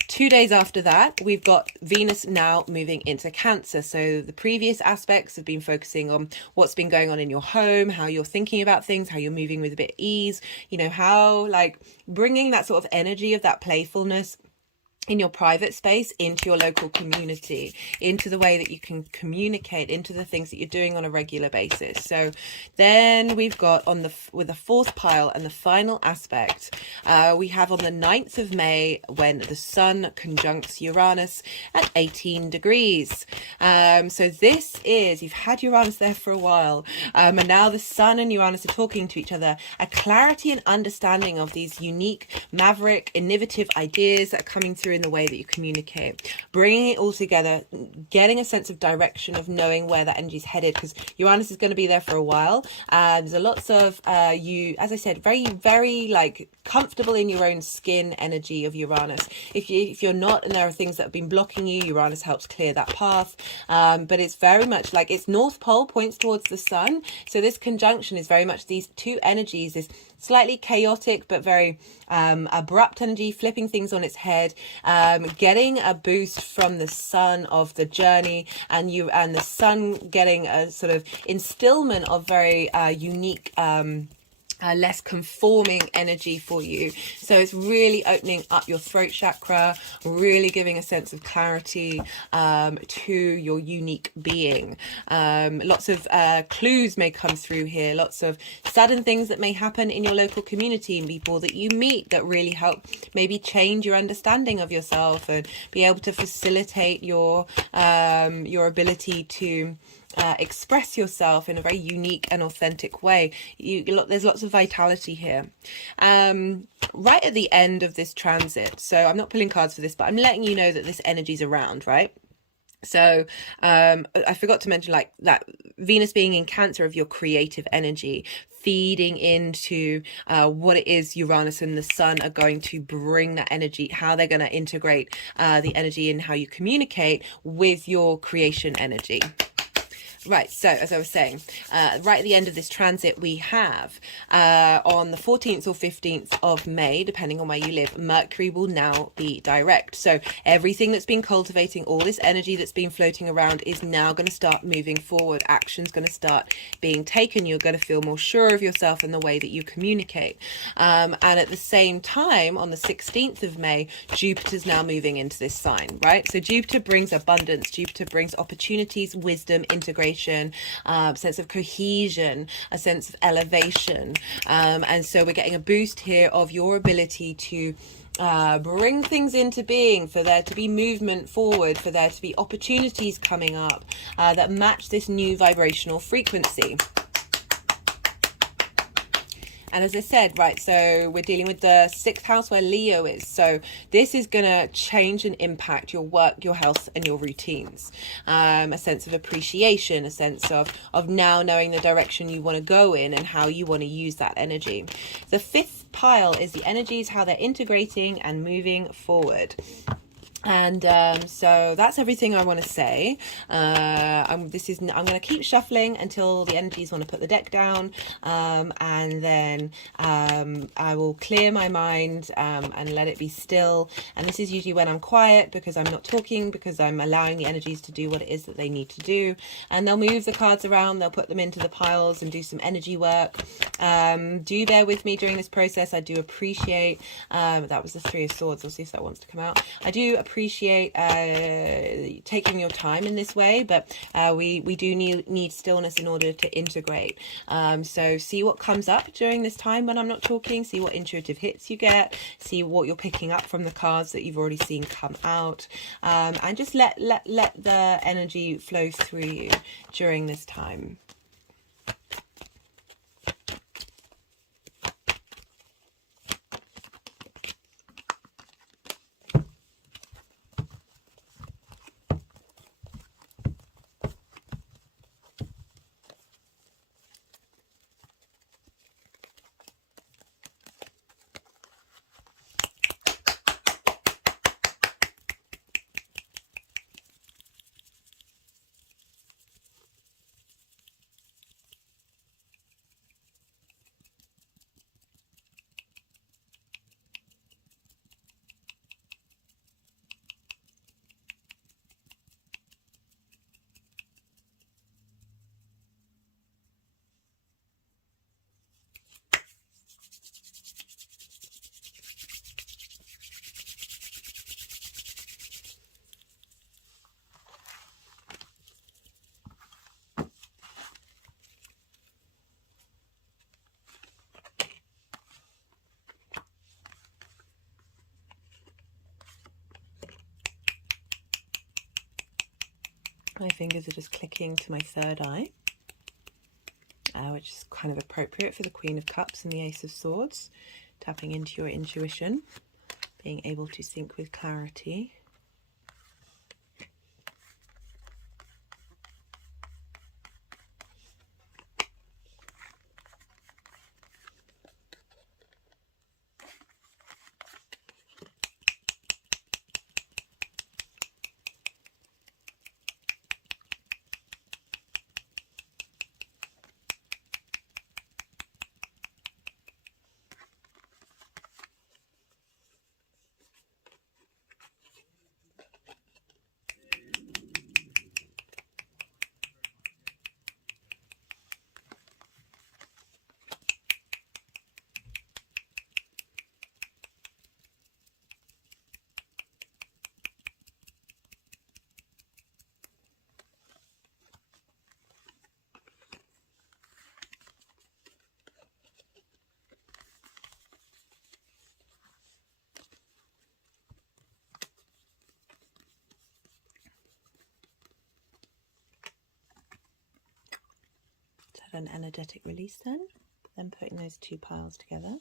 2 days after that, we've got Venus now moving into Cancer. So the previous aspects have been focusing on what's been going on in your home, how you're thinking about things, how you're moving with a bit of ease, how like bringing that sort of energy of that playfulness in your private space into your local community, into the way that you can communicate, into the things that you're doing on a regular basis. So then we've got on the with the fourth pile and the final aspect, we have on the 9th of May when the sun conjuncts Uranus at 18 degrees. So this is, you've had Uranus there for a while, and now the sun and Uranus are talking to each other, a clarity and understanding of these unique, maverick, innovative ideas that are coming through in the way that you communicate, bringing it all together, getting a sense of direction, of knowing where that energy is headed, because Uranus is going to be there for a while. There's a lots of you, as I said, very like comfortable in your own skin energy of Uranus. If you're not, and there are things that have been blocking you, Uranus helps clear that path. But it's very much like its north pole points towards the sun, so this conjunction is very much these two energies, this slightly chaotic but very abrupt energy, flipping things on its head, getting a boost from the sun of the journey, and the sun getting a sort of instillment of very unique less conforming energy for you. So it's really opening up your throat chakra, really giving a sense of clarity to your unique being. Lots of clues may come through here, lots of sudden things that may happen in your local community and people that you meet that really help maybe change your understanding of yourself and be able to facilitate your ability to express yourself in a very unique and authentic way. There's lots of vitality here. Right at the end of this transit, so I'm not pulling cards for this, but I'm letting you know that this energy's around, right? So I forgot to mention, like, that Venus being in Cancer of your creative energy, feeding into what it is Uranus and the sun are going to bring that energy, how they're going to integrate the energy in how you communicate with your creation energy. Right, so as I was saying, right at the end of this transit, we have on the 14th or 15th of May, depending on where you live, Mercury will now be direct. So everything that's been cultivating, all this energy that's been floating around is now going to start moving forward. Action's going to start being taken. You're going to feel more sure of yourself in the way that you communicate. And at the same time, on the 16th of May, Jupiter's now moving into this sign, right? So Jupiter brings abundance. Jupiter brings opportunities, wisdom, integration, sense of cohesion, a sense of elevation, and so we're getting a boost here of your ability to bring things into being, for there to be movement forward, for there to be opportunities coming up that match this new vibrational frequency. And as I said, right, so we're dealing with the 6th house where Leo is. So this is going to change and impact your work, your health, and your routines. A sense of appreciation, a sense of now knowing the direction you want to go in and how you want to use that energy. The 5th pile is the energies, how they're integrating and moving forward. And so that's everything I want to say. I'm going to keep shuffling until the energies want to put the deck down, and then I will clear my mind and let it be still. And this is usually when I'm quiet, because I'm not talking, because I'm allowing the energies to do what it is that they need to do. And they'll move the cards around, they'll put them into the piles and do some energy work. Do bear with me during this process. I do appreciate that was the 3 of Swords. I'll see if that wants to come out. I do appreciate taking your time in this way, but we do need stillness in order to integrate. So see what comes up during this time when I'm not talking, see what intuitive hits you get, see what you're picking up from the cards that you've already seen come out, and just let the energy flow through you during this time. My fingers are just clicking to my third eye, which is kind of appropriate for the Queen of Cups and the Ace of Swords, tapping into your intuition, being able to think with clarity. An energetic release then putting those two piles together.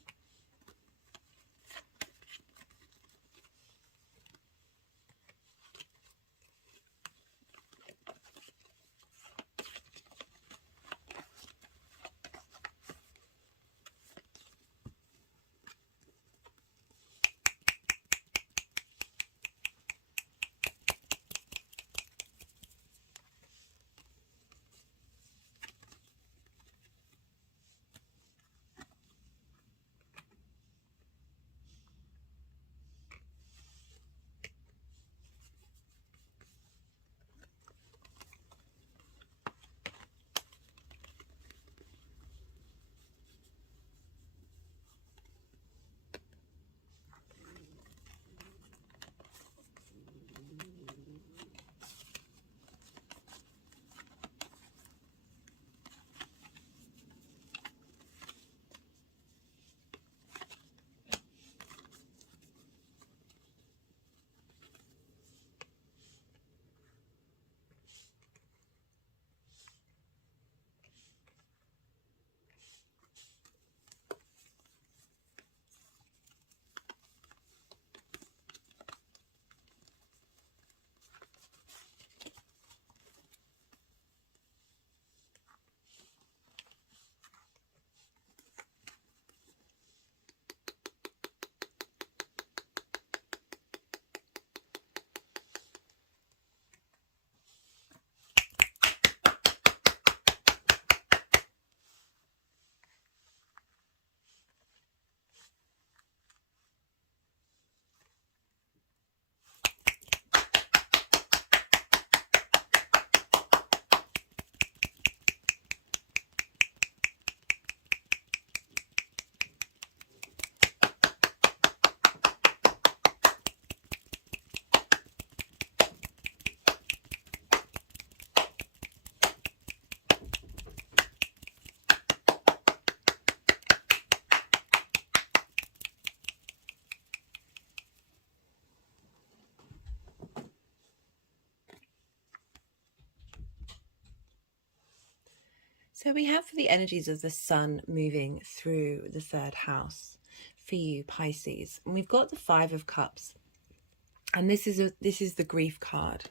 So we have the energies of the sun moving through the third house for you, Pisces. And we've got the Five of Cups. And this is the grief card.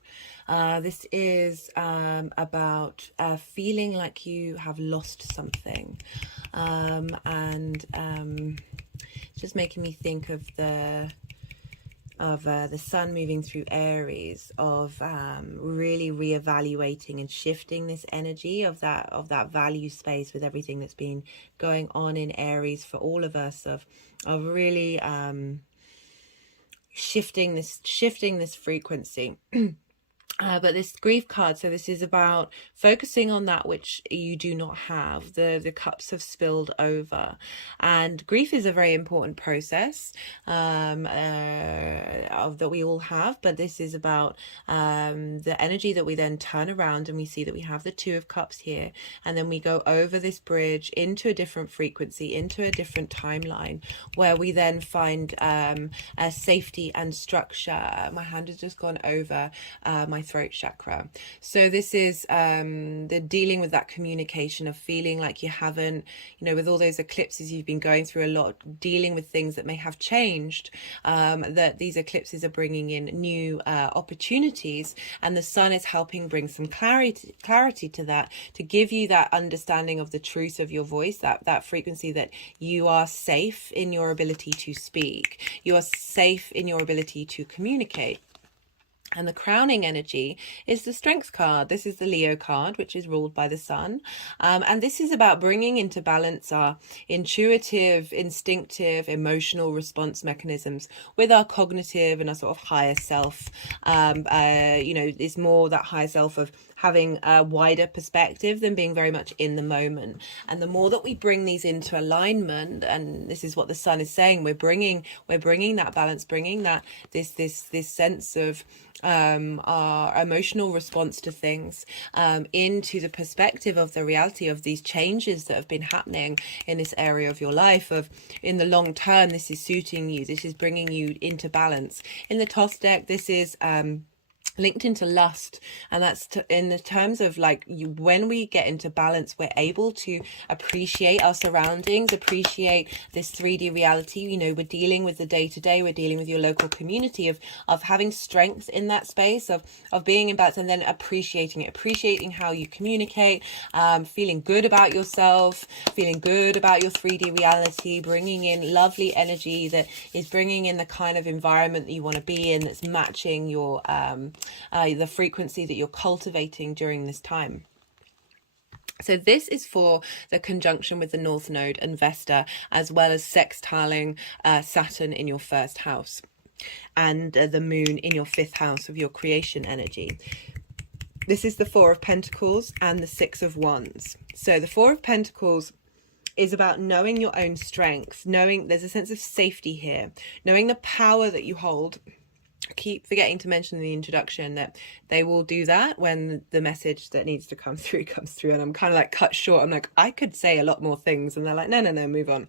This is about feeling like you have lost something, and just making me think of the sun moving through Aries, of really reevaluating and shifting this energy of that value space with everything that's been going on in Aries for all of us, of really shifting this frequency. But this grief card, so this is about focusing on that which you do not have. The cups have spilled over, and grief is a very important process that we all have. But this is about the energy that we then turn around and we see that we have the Two of Cups here, and then we go over this bridge into a different frequency, into a different timeline, where we then find a safety and structure. My hand has just gone over my throat chakra. So this is the dealing with that communication of feeling like you haven't, with all those eclipses you've been going through a lot, dealing with things that may have changed, that these eclipses are bringing in new opportunities, and the sun is helping bring some clarity to that, to give you that understanding of the truth of your voice, that frequency that you are safe in your ability to speak, you are safe in your ability to communicate. And the crowning energy is the Strength card. This is the Leo card, which is ruled by the sun. And this is about bringing into balance our intuitive, instinctive, emotional response mechanisms with our cognitive and our sort of higher self. It's more that higher self of having a wider perspective than being very much in the moment. And the more that we bring these into alignment, and this is what the sun is saying, we're bringing that balance, bringing that this sense of our emotional response to things into the perspective of the reality of these changes that have been happening in this area of your life. Of in the long term, this is suiting you, this is bringing you into balance. In the Thoth deck, this is linked into lust, and that's in the terms of when we get into balance, we're able to appreciate our surroundings, appreciate this 3D reality. We're dealing with the day-to-day, we're dealing with your local community, of having strength in that space of being in balance, and then appreciating how you communicate, feeling good about yourself, feeling good about your 3D reality, bringing in lovely energy that is bringing in the kind of environment that you want to be in, that's matching your the frequency that you're cultivating during this time. So this is for the conjunction with the North Node and Vesta, as well as sextiling Saturn in your first house, and the moon in your fifth house of your creation energy. This is the Four of Pentacles and the Six of Wands. So the Four of Pentacles is about knowing your own strength, knowing there's a sense of safety here, knowing the power that you hold. I keep forgetting to mention in the introduction that they will do that when the message that needs to come through comes through, and I'm kind of cut short. I'm I could say a lot more things, and they're like, no, move on.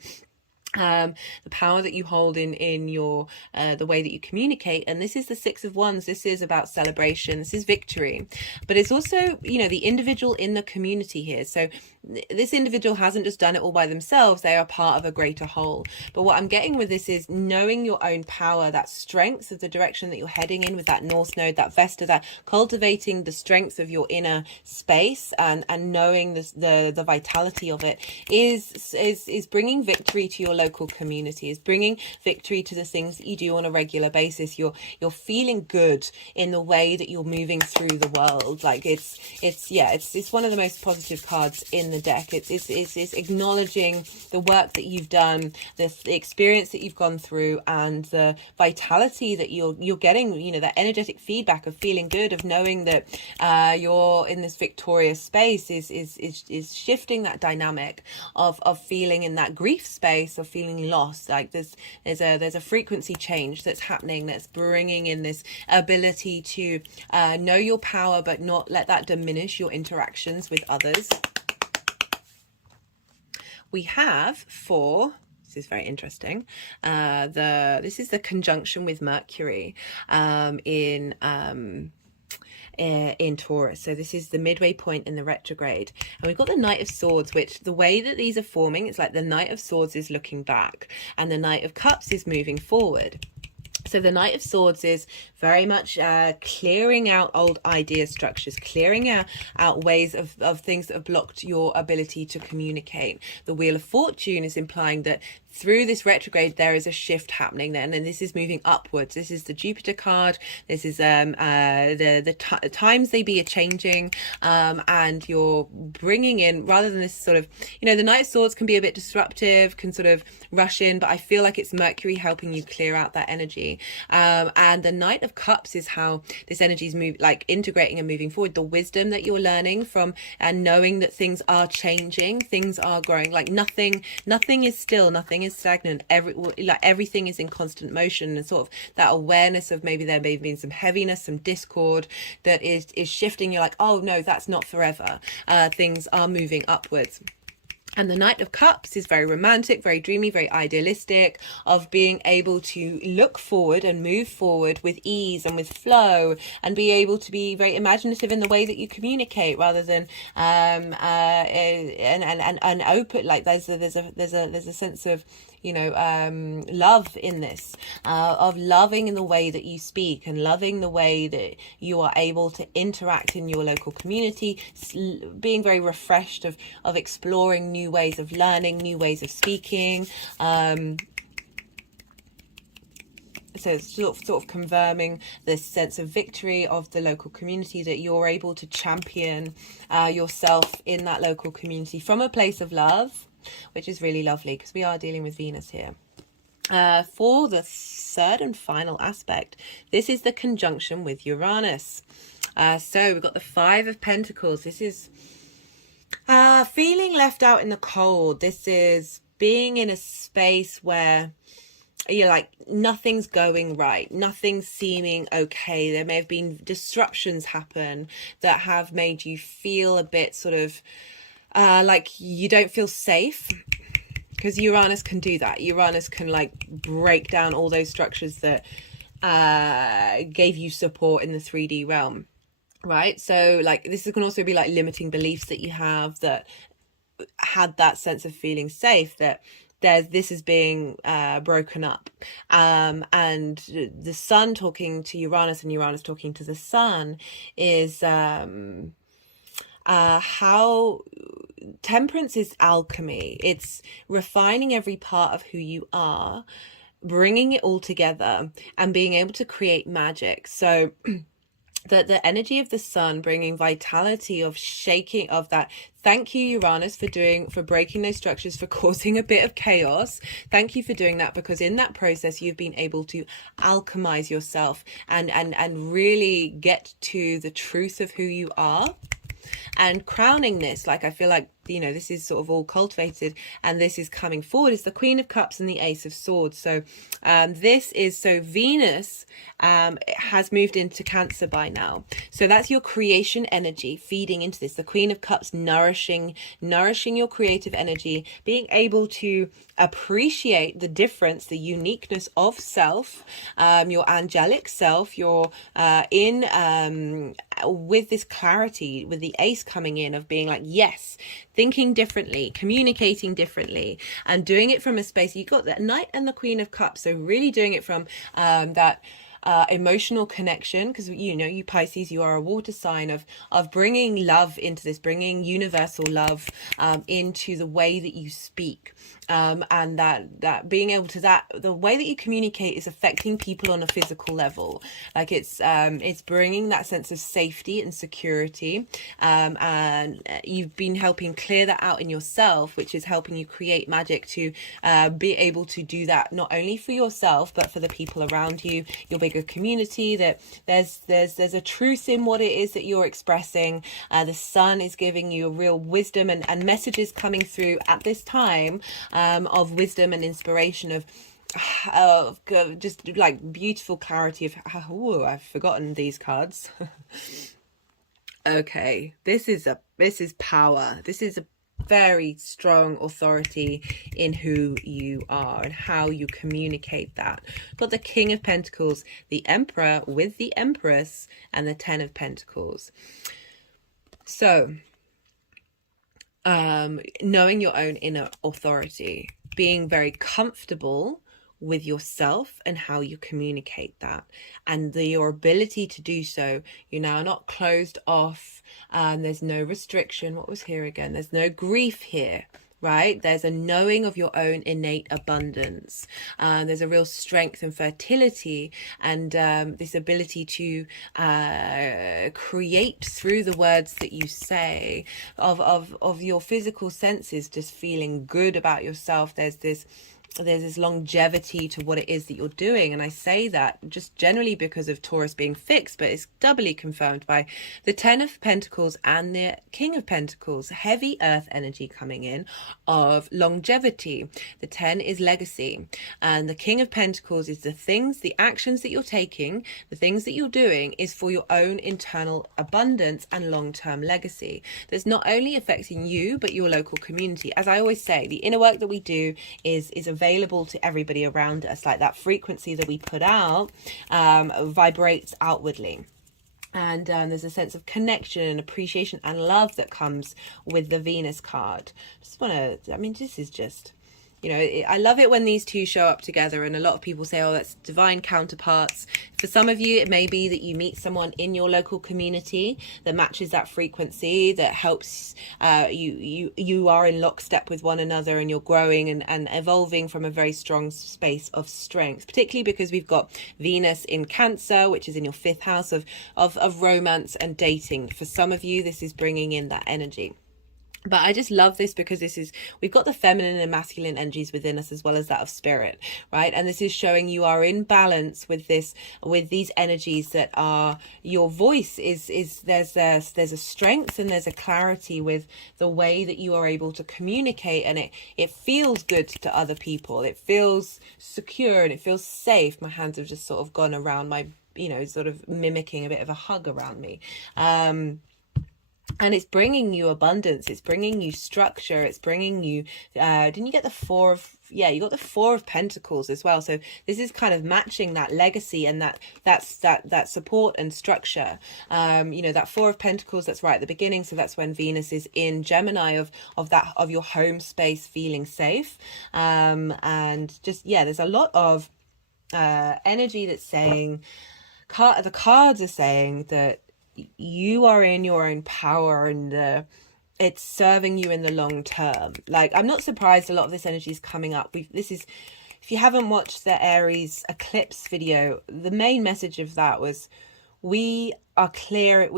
The power that you hold in your the way that you communicate. And this is the Six of Wands. This is about celebration, this is victory, but it's also the individual in the community here. So this individual hasn't just done it all by themselves, they are part of a greater whole. But what I'm getting with this is knowing your own power, that strength of the direction that you're heading in with that North Node, that Vesta, that cultivating the strength of your inner space, and knowing the vitality of it is bringing victory to your local community, is bringing victory to the things that you do on a regular basis. You're feeling good in the way that you're moving through the world. It's one of the most positive cards in the deck. It's acknowledging the work that you've done, the experience that you've gone through, and the vitality that you're getting, that energetic feedback of feeling good, of knowing that you're in this victorious space is shifting that dynamic of feeling in that grief space, of feeling lost. There's a frequency change that's happening, that's bringing in this ability to know your power, but not let that diminish your interactions with others. We have this is very interesting. This is the conjunction with Mercury in Taurus. So this is the midway point in the retrograde, and we've got the Knight of Swords, which the way that these are forming, it's like the Knight of Swords is looking back and the Knight of Cups is moving forward. So the Knight of Swords is very much clearing out old idea structures, clearing out ways of things that have blocked your ability to communicate. The Wheel of Fortune is implying that through this retrograde there is a shift happening then, and this is moving upwards. This is the Jupiter card. This is the times they be a changing, and you're bringing in, rather than this sort of, the Knight of Swords can be a bit disruptive, can sort of rush in, but I feel like it's Mercury helping you clear out that energy. And the Knight of Cups is how this energy is integrating and moving forward. The wisdom that you're learning from, and knowing that things are changing, things are growing. Nothing is still, nothing is stagnant. Everything is in constant motion, and sort of that awareness of maybe there may have been some heaviness, some discord that is shifting. You're like, oh no, that's not forever. Things are moving upwards. And the Knight of Cups is very romantic, very dreamy, very idealistic, of being able to look forward and move forward with ease and with flow, and be able to be very imaginative in the way that you communicate, rather than and open. Like there's a sense of, you know, love in this, of loving in the way that you speak and loving the way that you are able to interact in your local community, being very refreshed of exploring new ways of learning, new ways of speaking. So it's sort of confirming this sense of victory of the local community, that you're able to champion yourself in that local community from a place of love, which is really lovely, because we are dealing with Venus here. For the third and final aspect, this is the conjunction with Uranus. So we've got the Five of Pentacles. This is feeling left out in the cold. This is being in a space where you're like, nothing's going right, nothing's seeming okay. There may have been disruptions happen that have made you feel a bit sort of like you don't feel safe, because Uranus can do that. Uranus can like break down all those structures that gave you support in the 3D realm, right? So like this can also be like limiting beliefs that you have that had that sense of feeling safe, that this is being broken up. And the sun talking to Uranus and Uranus talking to the sun is how temperance is alchemy. It's refining every part of who you are, bringing it all together and being able to create magic. So the energy of the sun bringing vitality, of shaking, of that. Thank you, Uranus, for breaking those structures, for causing a bit of chaos. Thank you for doing that, because in that process you've been able to alchemize yourself and really get to the truth of who you are. And crowning this, like I feel like, you know, this is sort of all cultivated, and this is coming forward, is the Queen of Cups and the Ace of Swords. So Venus has moved into Cancer by now. So that's your creation energy feeding into this. The Queen of Cups nourishing your creative energy, being able to appreciate the difference, the uniqueness of self, your angelic self, your with this clarity, with the Ace coming in, of being like, yes, thinking differently, communicating differently, and doing it from a space. You got that Knight and the Queen of Cups, so really doing it from that emotional connection, because you Pisces, you are a water sign, of bringing love into this, bringing universal love into the way that you speak, and that being able to, that the way that you communicate is affecting people on a physical level. Like it's bringing that sense of safety and security, and you've been helping clear that out in yourself, which is helping you create magic to be able to do that not only for yourself but for the people around you, your bigger community. That there's a truth in what it is that you're expressing. The sun is giving you a real wisdom and messages coming through at this time, of wisdom and inspiration, of just like beautiful clarity of I've forgotten these cards. Okay, this is power. This is a very strong authority in who you are and how you communicate that. Got the King of Pentacles, the Emperor with the Empress, and the Ten of Pentacles. So knowing your own inner authority, being very comfortable with yourself and how you communicate that, and your ability to do so. You're now not closed off. There's no restriction. What was here again? There's no grief here, right? There's a knowing of your own innate abundance. There's a real strength and fertility, and this ability to create through the words that you say, of your physical senses, just feeling good about yourself. There's this there's this longevity to what it is that you're doing. And I say that just generally because of Taurus being fixed, but it's doubly confirmed by the 10 of Pentacles and the King of Pentacles, heavy earth energy coming in of longevity. The 10 is legacy, and the King of Pentacles is the things, the actions that you're taking, the things that you're doing is for your own internal abundance and long-term legacy. That's not only affecting you, but your local community. As I always say, the inner work that we do is available to everybody around us. Like that frequency that we put out vibrates outwardly. And there's a sense of connection and appreciation and love that comes with the Venus card. Just want to, I mean, this is just, you know, I love it when these two show up together, and a lot of people say, oh, that's divine counterparts. For some of you, it may be that you meet someone in your local community that matches that frequency, that helps you are in lockstep with one another, and you're growing and evolving from a very strong space of strength, particularly because we've got Venus in Cancer, which is in your 5th house of romance and dating. For some of you, this is bringing in that energy. But I just love this because we've got the feminine and masculine energies within us, as well as that of spirit, right? And this is showing you are in balance with these energies that are, your voice is there's a strength and there's a clarity with the way that you are able to communicate, and it feels good to other people. It feels secure and it feels safe. My hands have just sort of gone around my, you know, sort of mimicking a bit of a hug around me. And it's bringing you abundance. It's bringing you structure. It's bringing you, didn't you get the you got the 4 of Pentacles as well. So this is kind of matching that legacy and that support and structure. You know, that 4 of Pentacles, that's right at the beginning. So that's when Venus is in Gemini of your home space, feeling safe. And just, yeah, there's a lot of energy that's saying, the cards are saying that you are in your own power, and it's serving you in the long term. Like, I'm not surprised a lot of this energy is coming up. If you haven't watched the Aries eclipse video, the main message of that was we are clear,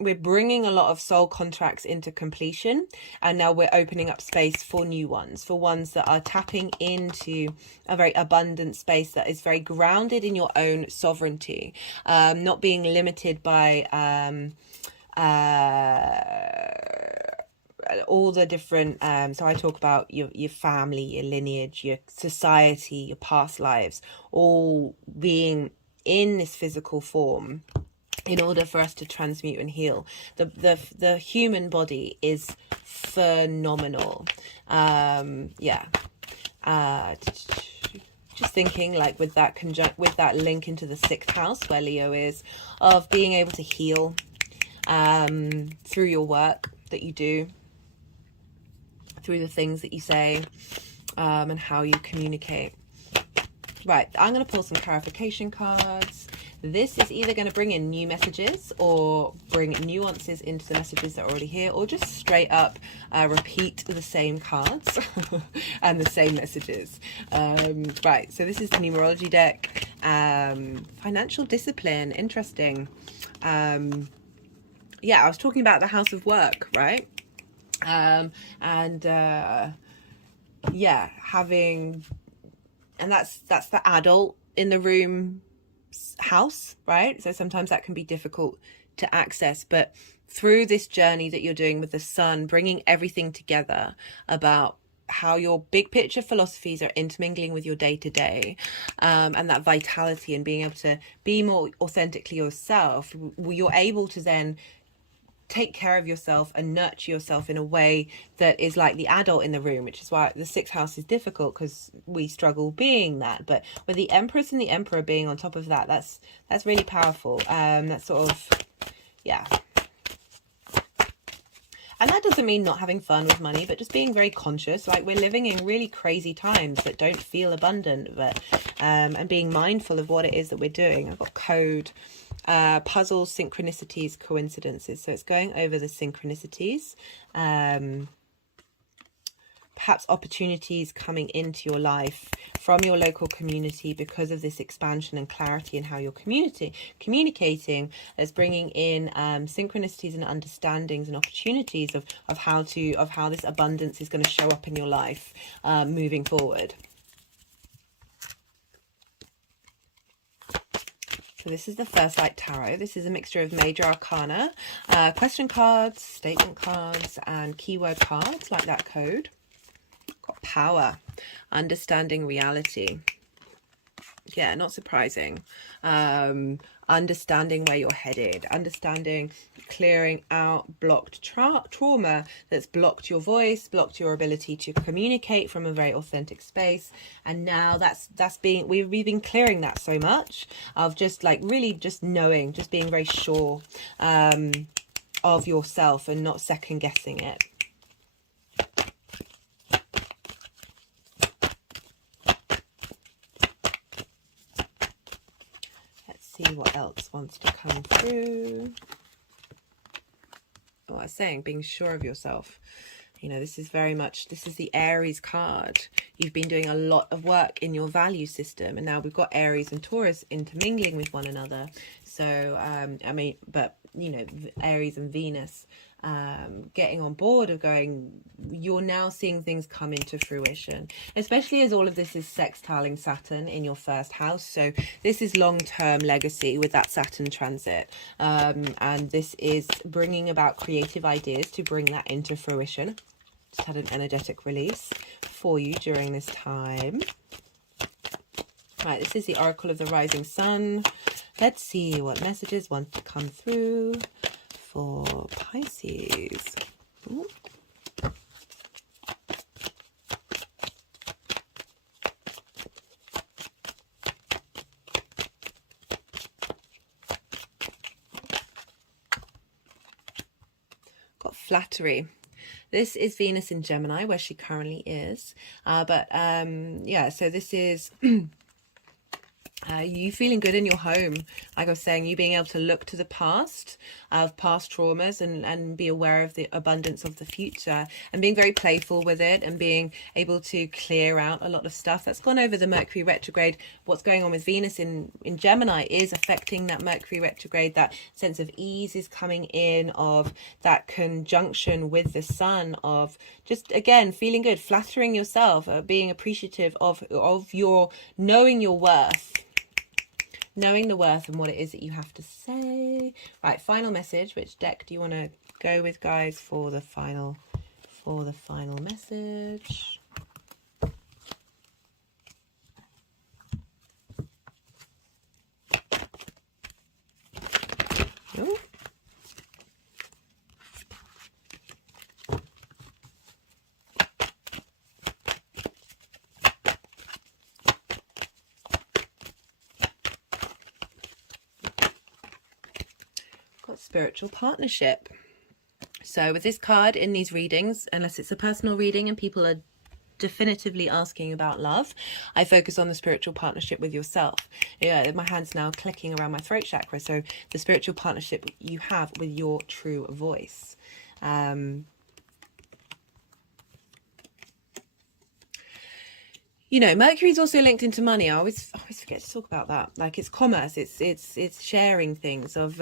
we're bringing a lot of soul contracts into completion, and now we're opening up space for new ones, for ones that are tapping into a very abundant space that is very grounded in your own sovereignty, not being limited by all the different, so I talk about your family, your lineage, your society, your past lives, all being in this physical form in order for us to transmute and heal. The human body is phenomenal. Just thinking, like, with that link into the 6th house where Leo is, of being able to heal through your work that you do, through the things that you say, and how you communicate. Right, I'm going to pull some clarification cards. This is either going to bring in new messages or bring nuances into the messages that are already here, or just straight up repeat the same cards and the same messages. Right, so this is the numerology deck. Financial discipline, interesting. Yeah, I was talking about the house of work, right? Yeah, having, and that's the adult in the room house, right? So sometimes that can be difficult to access, but through this journey that you're doing with the sun, bringing everything together about how your big picture philosophies are intermingling with your day-to-day, and that vitality and being able to be more authentically yourself, you're able to then take care of yourself and nurture yourself in a way that is like the adult in the room, which is why the 6th house is difficult, because we struggle being that. But with the Empress and the Emperor being on top of that, that's really powerful. That's sort of, yeah. And that doesn't mean not having fun with money, but just being very conscious. Like, we're living in really crazy times that don't feel abundant, but and being mindful of what it is that we're doing. I've got code, puzzles, synchronicities, coincidences. So it's going over the synchronicities. Perhaps opportunities coming into your life from your local community because of this expansion and clarity in how you're communicating, as bringing in synchronicities and understandings and opportunities of how this abundance is going to show up in your life moving forward. So this is the First Light Tarot. This is a mixture of major arcana, question cards, statement cards, and keyword cards, like that code. Got power, understanding reality. Yeah, not surprising. Understanding where you're headed, understanding, clearing out blocked trauma that's blocked your voice, blocked your ability to communicate from a very authentic space. And now we've been clearing that so much of just like really just knowing, just being very sure of yourself and not second guessing it. See what else wants to come through. Oh, I was saying, being sure of yourself. You know, this is very much, this is the Aries card. You've been doing a lot of work in your value system, and now we've got Aries and Taurus intermingling with one another. So, I mean, but, you know, Aries and Venus getting on board of going, you're now seeing things come into fruition, especially as all of this is sextiling Saturn in your first house. So this is long-term legacy with that Saturn transit, and this is bringing about creative ideas to bring that into fruition. Just had an energetic release for you during this time. Right, this is the Oracle of the Rising Sun. Let's see what messages want to come through for Pisces. Ooh. Got flattery. This is Venus in Gemini, where she currently is. Yeah, so this is you feeling good in your home. Like I was saying, you being able to look to the past of past traumas and be aware of the abundance of the future, and being very playful with it, and being able to clear out a lot of stuff that's gone over the Mercury retrograde. What's going on with Venus in Gemini is affecting that Mercury retrograde. That sense of ease is coming in, of that conjunction with the sun, of just, again, feeling good, flattering yourself, being appreciative of your knowing your worth. Knowing the worth and what it is that you have to say. Right, final message. Which deck do you want to go with, guys, for the final message? Ooh. Spiritual partnership. So with this card in these readings, unless it's a personal reading and people are definitively asking about love, I focus on the spiritual partnership with yourself. Yeah, my hand's now clicking around my throat chakra. So the spiritual partnership you have with your true voice. You know, Mercury's also linked into money. I always forget to talk about that. Like, it's commerce, it's sharing things, of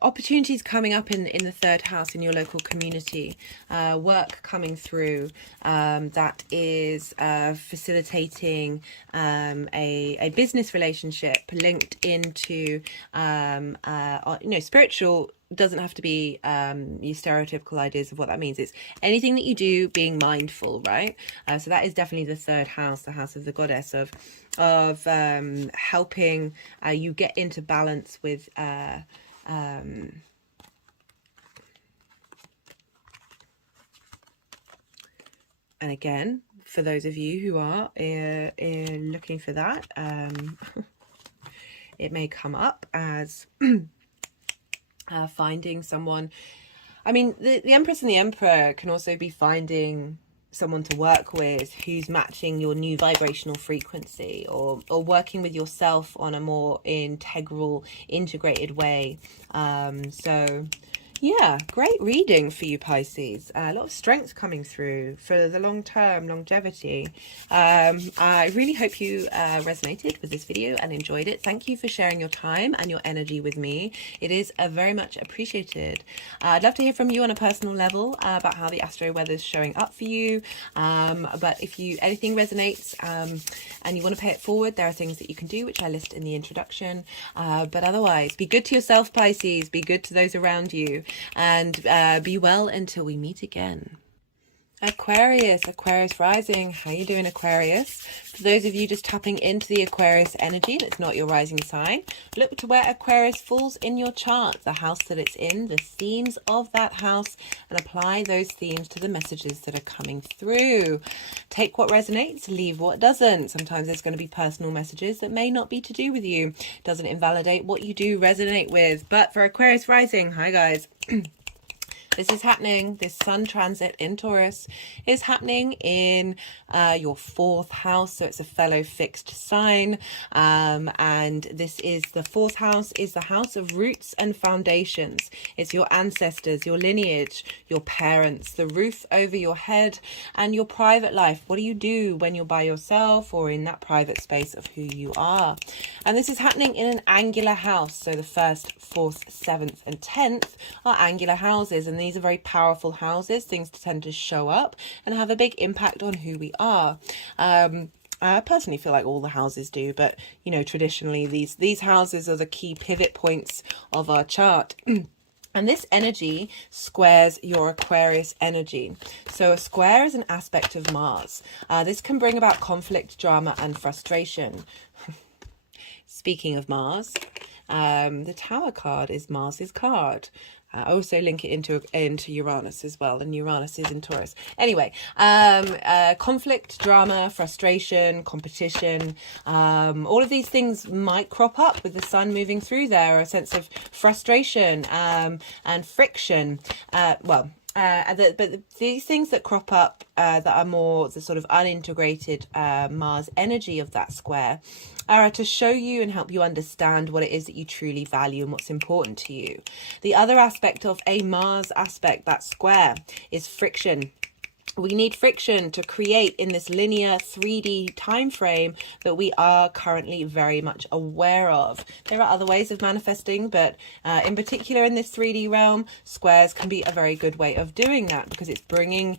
opportunities coming up in the third house in your local community, work coming through that is facilitating a business relationship linked into you know, spiritual. Doesn't have to be your stereotypical ideas of what that means. It's anything that you do being mindful, right? So that is definitely the third house, the house of the goddess, of helping you get into balance with and again, for those of you who are looking for that, it may come up as finding someone. I mean, the Empress and the Emperor can also be finding someone to work with who's matching your new vibrational frequency, or working with yourself on a more integral, integrated way. So Yeah, great reading for you, Pisces. A lot of strength coming through for the long term, longevity. I really hope you resonated with this video and enjoyed it. Thank you for sharing your time and your energy with me. It is very much appreciated. I'd love to hear from you on a personal level about how the astro weather is showing up for you. But if anything resonates and you want to pay it forward, there are things that you can do, which I list in the introduction. But otherwise, be good to yourself, Pisces. Be good to those around you. And be well until we meet again. Aquarius rising. How you doing, Aquarius? For those of you just tapping into the Aquarius energy that's not your rising sign, look to where Aquarius falls in your chart, the house that it's in, the themes of that house, and apply those themes to the messages that are coming through. Take what resonates, leave what doesn't. Sometimes there's going to be personal messages that may not be to do with you. Doesn't invalidate what you do resonate with. But for Aquarius rising, hi guys. This is happening. This sun transit in Taurus is happening in your 4th house. So it's a fellow fixed sign. And this is the 4th house is the house of roots and foundations. It's your ancestors, your lineage, your parents, the roof over your head, and your private life. What do you do when you're by yourself or in that private space of who you are? And this is happening in an angular house. So the 1st, 4th, 7th, and 10th are angular houses. And these are very powerful houses. Things tend to show up and have a big impact on who we are. I personally feel like all the houses do, but you know, traditionally these houses are the key pivot points of our chart. And this energy squares your Aquarius energy. So a square is an aspect of Mars. This can bring about conflict, drama, and frustration. Speaking of Mars, the Tower card is Mars's card. I also link it into Uranus as well, and Uranus is in Taurus. Anyway, conflict, drama, frustration, competition, all of these things might crop up with the sun moving through there, a sense of frustration and friction. But these things that crop up that are more the sort of unintegrated Mars energy of that square are to show you and help you understand what it is that you truly value and what's important to you. The other aspect of a Mars aspect, that square, is friction. We need friction to create in this linear 3D time frame that we are currently very much aware of. There are other ways of manifesting, but in particular in this 3D realm, squares can be a very good way of doing that because it's bringing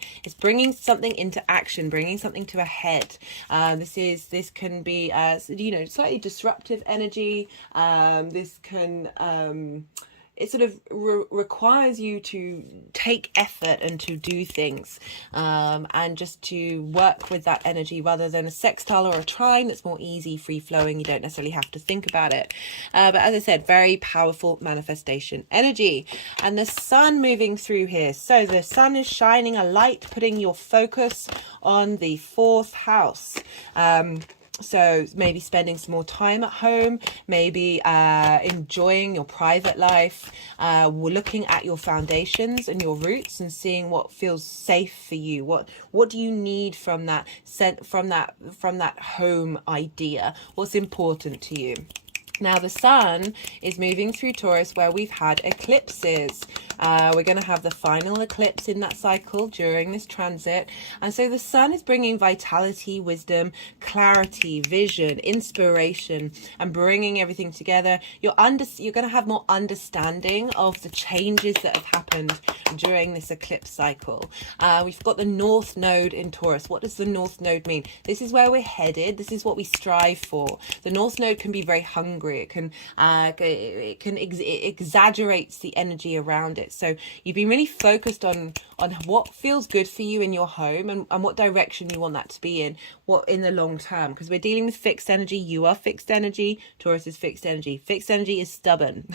something into action, bringing something to a head. This can be slightly disruptive energy. This can it sort of requires you to take effort and to do things and just to work with that energy rather than a sextile or a trine that's more easy, free-flowing. You don't necessarily have to think about it. But as I said, very powerful manifestation energy. And the sun moving through here. So the sun is shining a light, putting your focus on the 4th house. So maybe spending some more time at home, maybe enjoying your private life, looking at your foundations and your roots and seeing what feels safe for you. What do you need from that home idea? What's important to you? Now the sun is moving through Taurus where we've had eclipses. We're going to have the final eclipse in that cycle during this transit. And so the sun is bringing vitality, wisdom, clarity, vision, inspiration, and bringing everything together. You're going to have more understanding of the changes that have happened during this eclipse cycle. We've got the North Node in Taurus. What does the North Node mean? This is where we're headed. This is what we strive for. The North Node can be very hungry. It exaggerates the energy around it. So you've been really focused on what feels good for you in your home and what direction you want that to be in, what in the long term, because we're dealing with fixed energy. You are fixed energy. Taurus is fixed energy. Fixed energy is stubborn.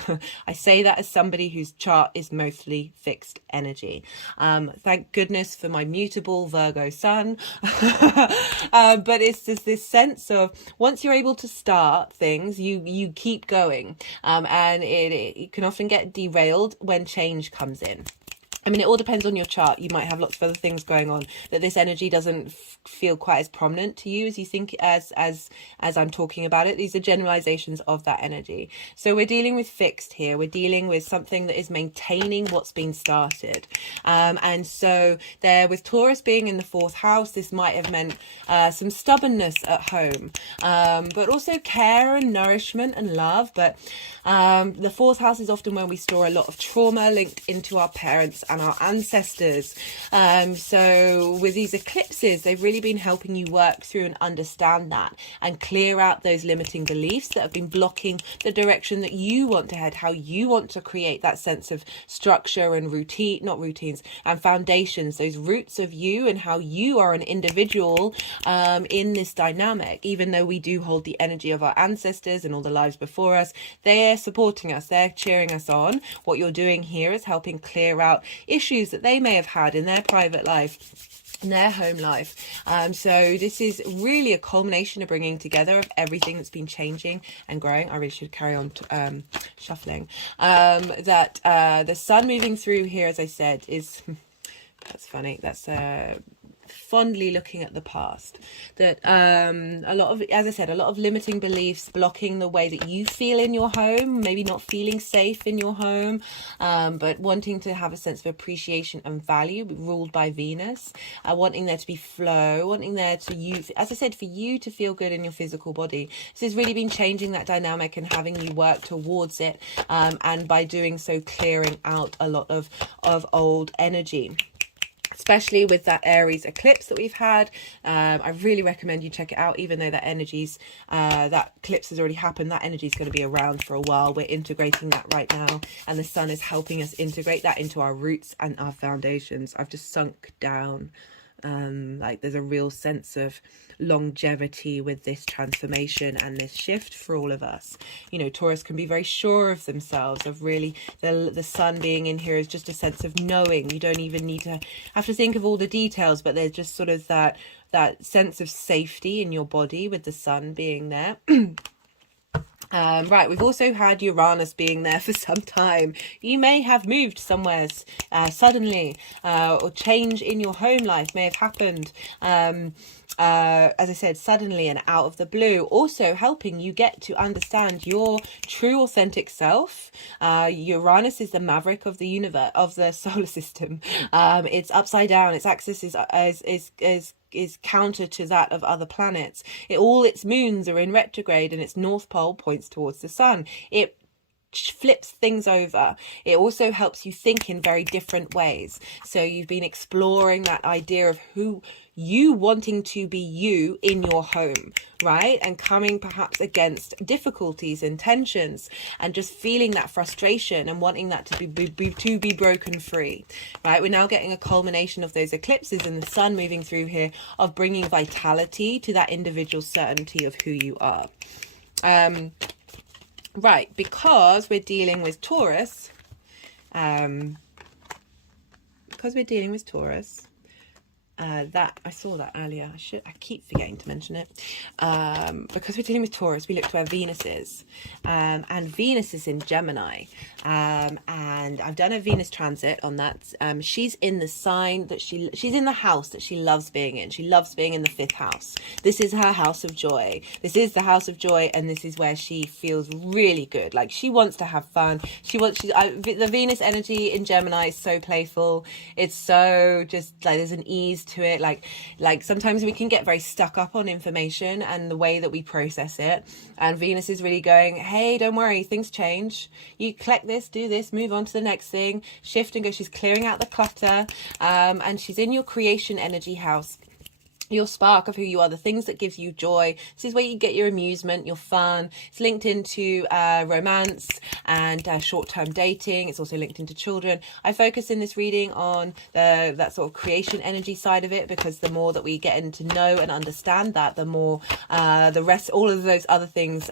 I say that as somebody whose chart is mostly fixed energy. Thank goodness for my mutable Virgo sun. But it's just this sense of once you're able to start things, you keep going, and it can often get derailed when change comes in. I mean, it all depends on your chart. You might have lots of other things going on that this energy doesn't feel quite as prominent to you as you think, as I'm talking about it. These are generalizations of that energy. So we're dealing with fixed here. We're dealing with something that is maintaining what's been started. And so there, with Taurus being in the 4th house, this might have meant some stubbornness at home, but also care and nourishment and love. But the 4th house is often where we store a lot of trauma linked into our parents and our ancestors. So with these eclipses, they've really been helping you work through and understand that and clear out those limiting beliefs that have been blocking the direction that you want to head, how you want to create that sense of structure and routine, not routines, and foundations, those roots of you and how you are an individual in this dynamic. Even though we do hold the energy of our ancestors and all the lives before us, they're supporting us, they're cheering us on. What you're doing here is helping clear out issues that they may have had in their private life, in their home life. So this is really a culmination of bringing together of everything that's been changing and growing. I really should carry on shuffling. The sun moving through here, as I said, is that's funny. That's fondly looking at the past, that a lot of, as I said, a lot of limiting beliefs blocking the way that you feel in your home, maybe not feeling safe in your home, but wanting to have a sense of appreciation and value, ruled by Venus, wanting there to be flow, wanting there to use, as I said, for you to feel good in your physical body. This has really been changing that dynamic and having you work towards it, and by doing so clearing out a lot of old energy, especially with that Aries eclipse that we've had. I really recommend you check it out, even though that energy's that eclipse has already happened. That energy is going to be around for a while. We're integrating that right now, and the sun is helping us integrate that into our roots and our foundations. I've just sunk down. Like there's a real sense of longevity with this transformation and this shift for all of us. You know, Taurus can be very sure of themselves, of really the sun being in here is just a sense of knowing. You don't even need to have to think of all the details, but there's just sort of that sense of safety in your body with the sun being there. Right, we've also had Uranus being there for some time. You may have moved somewhere suddenly, or change in your home life may have happened, as I said, suddenly and out of the blue. Also helping you get to understand your true authentic self. Uranus is the maverick of the universe, of the solar system. It's upside down. Its axis is counter to that of other planets. All its moons are in retrograde, and its north pole points towards the sun. It flips things over. It also helps you think in very different ways. So you've been exploring that idea of who you wanting to be you in your home, right? And coming perhaps against difficulties and tensions, and just feeling that frustration and wanting that to be broken free, right? We're now getting a culmination of those eclipses and the sun moving through here, of bringing vitality to that individual certainty of who you are. Right, because we're dealing with Taurus, that I saw that earlier. I keep forgetting to mention it. Because we're dealing with Taurus, we look to where Venus is, and Venus is in Gemini, and I've done a Venus transit on that. She's in the sign that she's in the house that she loves being in. She loves being in the 5th house. This is her house of joy. This is the house of joy, and this is where she feels really good. Like, she wants to have fun. The Venus energy in Gemini is so playful. It's so just like there's an ease to it. Like sometimes we can get very stuck up on information and the way that we process it, and Venus is really going, hey, don't worry, things change. You collect this, do this, move on to the next thing, shift and go. She's clearing out the clutter, and she's in your creation energy house, your spark of who you are, the things that gives you joy. This is where you get your amusement, your fun. It's linked into romance and short-term dating. It's also linked into children. I focus in this reading on that sort of creation energy side of it, because the more that we get into know and understand that, the more the rest, all of those other things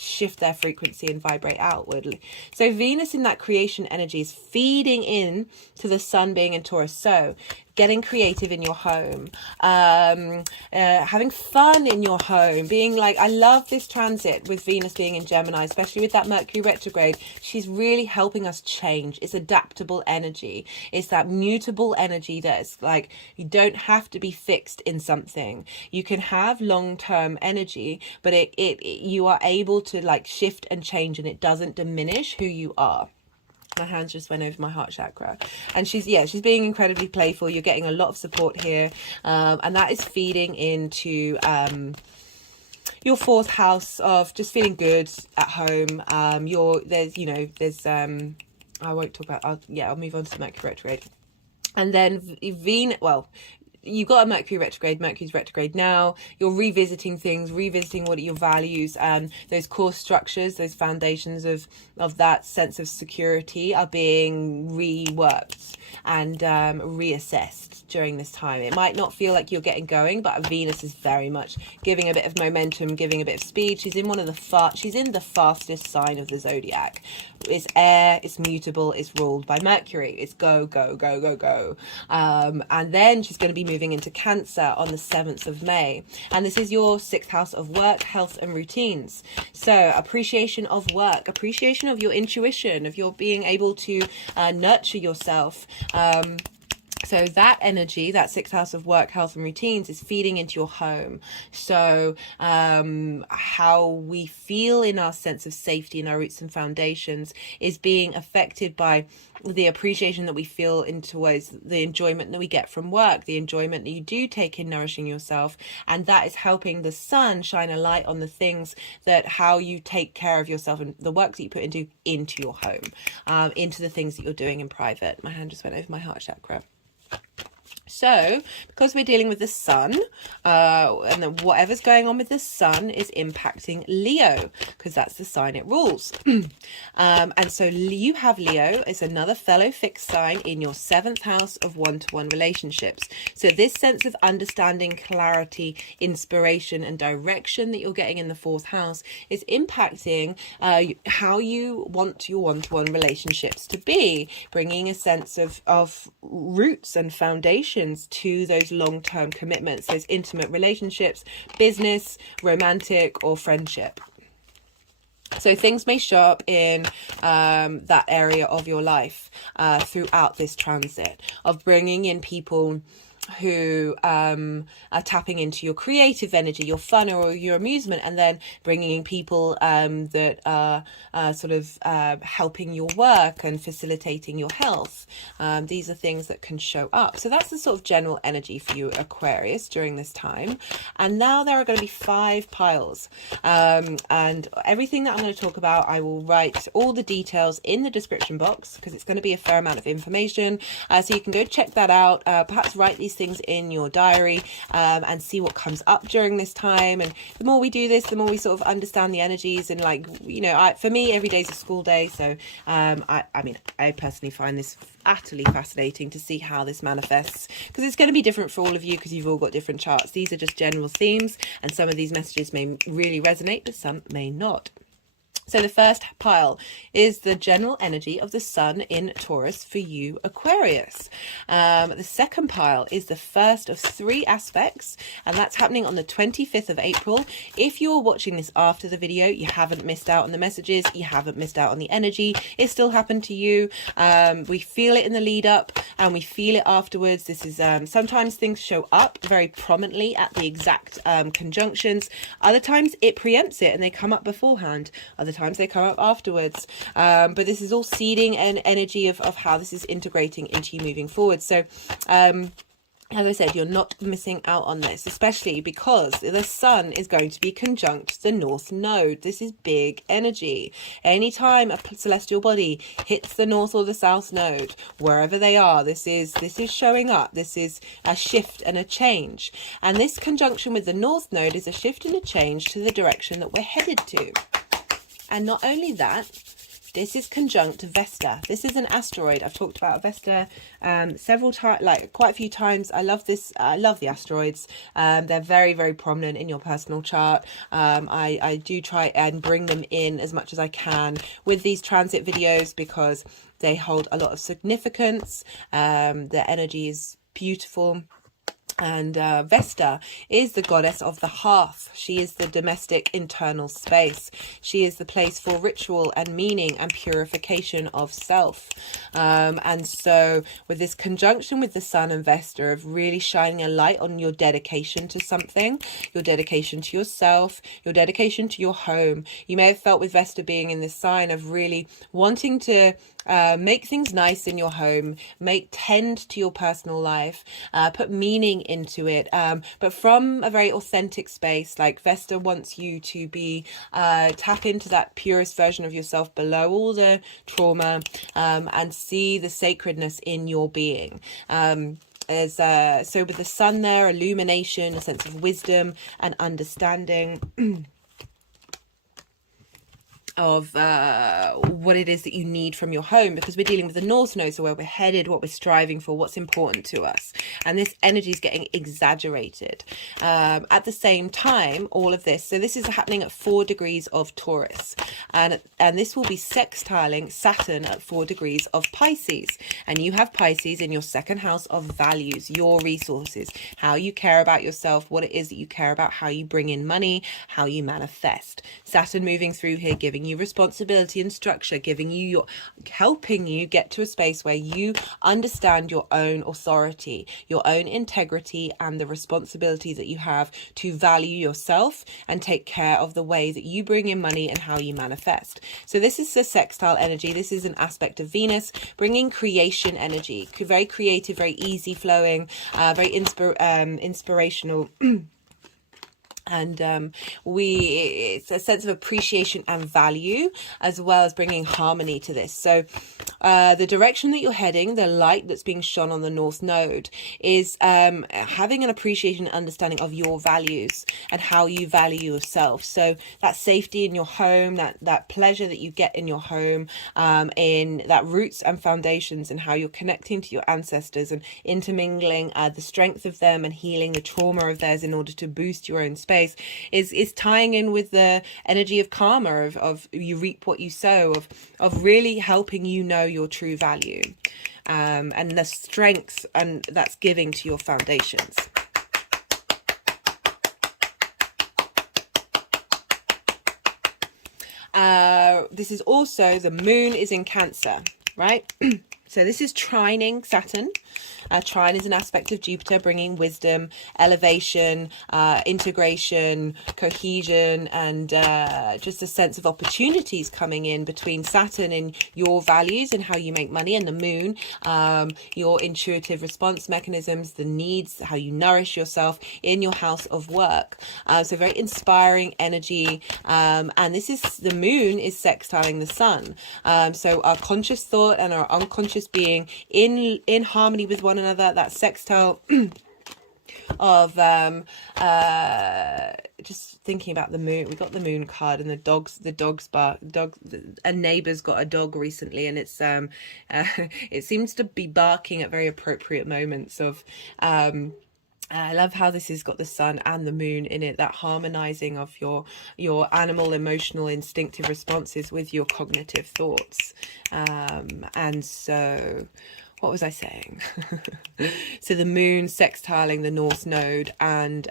shift their frequency and vibrate outwardly. So Venus in that creation energy is feeding in to the sun being in Taurus. So getting creative in your home, having fun in your home, being like, I love this transit with Venus being in Gemini, especially with that Mercury retrograde. She's really helping us change. It's adaptable energy. It's that mutable energy that's like, you don't have to be fixed in something. You can have long-term energy, but you are able to like shift and change, and it doesn't diminish who you are. My hands just went over my heart chakra, and she's being incredibly playful. You're getting a lot of support here, and that is feeding into your fourth house of just feeling good at home. I won't talk about, I'll move on to the Mercury retrograde. And then Venus, well, you've got a Mercury retrograde. Mercury's retrograde now. You're revisiting things, revisiting what are your values, and those core structures, those foundations of that sense of security are being reworked and reassessed during this time. It might not feel like you're getting going, but Venus is very much giving a bit of momentum, giving a bit of speed. She's in she's in the fastest sign of the zodiac. It's air, it's mutable, it's ruled by Mercury. It's go, go, go, go, go. And then she's going to be moving into Cancer on the 7th of May. And this is your 6th house of work, health and routines. So appreciation of work, appreciation of your intuition, of your being able to nurture yourself. So that energy, that 6th house of work, health and routines, is feeding into your home. So how we feel in our sense of safety and our roots and foundations is being affected by the appreciation that we feel into ways, the enjoyment that we get from work, the enjoyment that you do take in nourishing yourself. And that is helping the sun shine a light on the things that, how you take care of yourself and the work that you put into your home, into the things that you're doing in private. My hand just went over my heart chakra. So, because we're dealing with the sun, and then whatever's going on with the sun is impacting Leo, because that's the sign it rules. And so you have Leo, it's another fellow fixed sign in your 7th house of one-to-one relationships. So this sense of understanding, clarity, inspiration and direction that you're getting in the 4th house is impacting how you want your one-to-one relationships to be, bringing a sense of roots and foundation to those long-term commitments, those intimate relationships, business, romantic or friendship. So things may show up in that area of your life throughout this transit, of bringing in people who are tapping into your creative energy, your fun or your amusement, and then bringing in people that are sort of helping your work and facilitating your health. These are things that can show up. So that's the sort of general energy for you, Aquarius, during this time. And now there are going to be 5 piles. And everything that I'm going to talk about, I will write all the details in the description box, because it's going to be a fair amount of information. So you can go check that out. Perhaps write these things in your diary and see what comes up during this time. And the more we do this, the more we sort of understand the energies. And like, you know, for me, every day's a school day. So I personally find this utterly fascinating to see how this manifests, because it's going to be different for all of you, because you've all got different charts. These are just general themes, and some of these messages may really resonate, but some may not. So the first pile is the general energy of the sun in Taurus for you, Aquarius. The second pile is the first of 3 aspects, and that's happening on the 25th of April. If you're watching this after the video, you haven't missed out on the messages, you haven't missed out on the energy. It still happened to you. We feel it in the lead up and we feel it afterwards. This is sometimes things show up very prominently at the exact conjunctions. Other times it preempts it and they come up beforehand. Other times they come up afterwards, but this is all seeding an energy of how this is integrating into you moving forward. So as I said, you're not missing out on this, especially because the sun is going to be conjunct the North Node. This is big energy. Anytime a celestial body hits the North or the South Node, wherever they are, this is showing up. This is a shift and a change. And this conjunction with the North Node is a shift and a change to the direction that we're headed to. And not only that, this is conjunct Vesta. This is an asteroid. I've talked about Vesta several times, like quite a few times. I love this. I love the asteroids. They're very, very prominent in your personal chart. I do try and bring them in as much as I can with these transit videos, because they hold a lot of significance. Their energy is beautiful. And Vesta is the goddess of the hearth. She is the domestic internal space. She is the place for ritual and meaning and purification of self. And so with this conjunction with the Sun and Vesta of really shining a light on your dedication to something, your dedication to yourself, your dedication to your home. You may have felt with Vesta being in this sign of really wanting to make things nice in your home, tend to your personal life, put meaning into it, but from a very authentic space. Like Vesta wants you to be tap into that purest version of yourself below all the trauma, and see the sacredness in your being. So with the Sun there, illumination, a sense of wisdom and understanding of what it is that you need from your home, because we're dealing with the North Node, so where we're headed, what we're striving for, what's important to us, and this energy is getting exaggerated. At the same time, all of this, so this is happening at 4 degrees of Taurus, and this will be sextiling Saturn at 4 degrees of Pisces, and you have Pisces in your second house of values, your resources, how you care about yourself, what it is that you care about, how you bring in money, how you manifest. Saturn moving through here, giving you responsibility and structure, helping you get to a space where you understand your own authority, your own integrity, and the responsibility that you have to value yourself and take care of the way that you bring in money and how you manifest. So this is the sextile energy. This is an aspect of Venus bringing creation energy, very creative, very easy flowing, very inspirational. And it's a sense of appreciation and value, as well as bringing harmony to this. So the direction that you're heading, the light that's being shone on the North Node, is having an appreciation and understanding of your values and how you value yourself. So that safety in your home, that pleasure that you get in your home, in that roots and foundations, and how you're connecting to your ancestors and intermingling the strength of them and healing the trauma of theirs in order to boost your own space, is tying in with the energy of karma, of you reap what you sow, of really helping you know your true value, and the strength and that's giving to your foundations. This is also, the moon is in Cancer, right? So this is trining Saturn. Trine is an aspect of Jupiter, bringing wisdom, elevation, integration, cohesion, and just a sense of opportunities coming in between Saturn and your values and how you make money, and the moon, your intuitive response mechanisms, the needs, how you nourish yourself in your house of work. So very inspiring energy. And this is, the moon is sextiling the sun. So our conscious thought and our unconscious being in harmony with one another, that sextile of just thinking about the moon. We got the moon card, and the dogs bark. A neighbor's got a dog recently, and it's it seems to be barking at very appropriate moments of I love how this has got the sun and the moon in it, that harmonizing of your animal, emotional, instinctive responses with your cognitive thoughts. And so, what was I saying? So the moon sextiling the North Node, and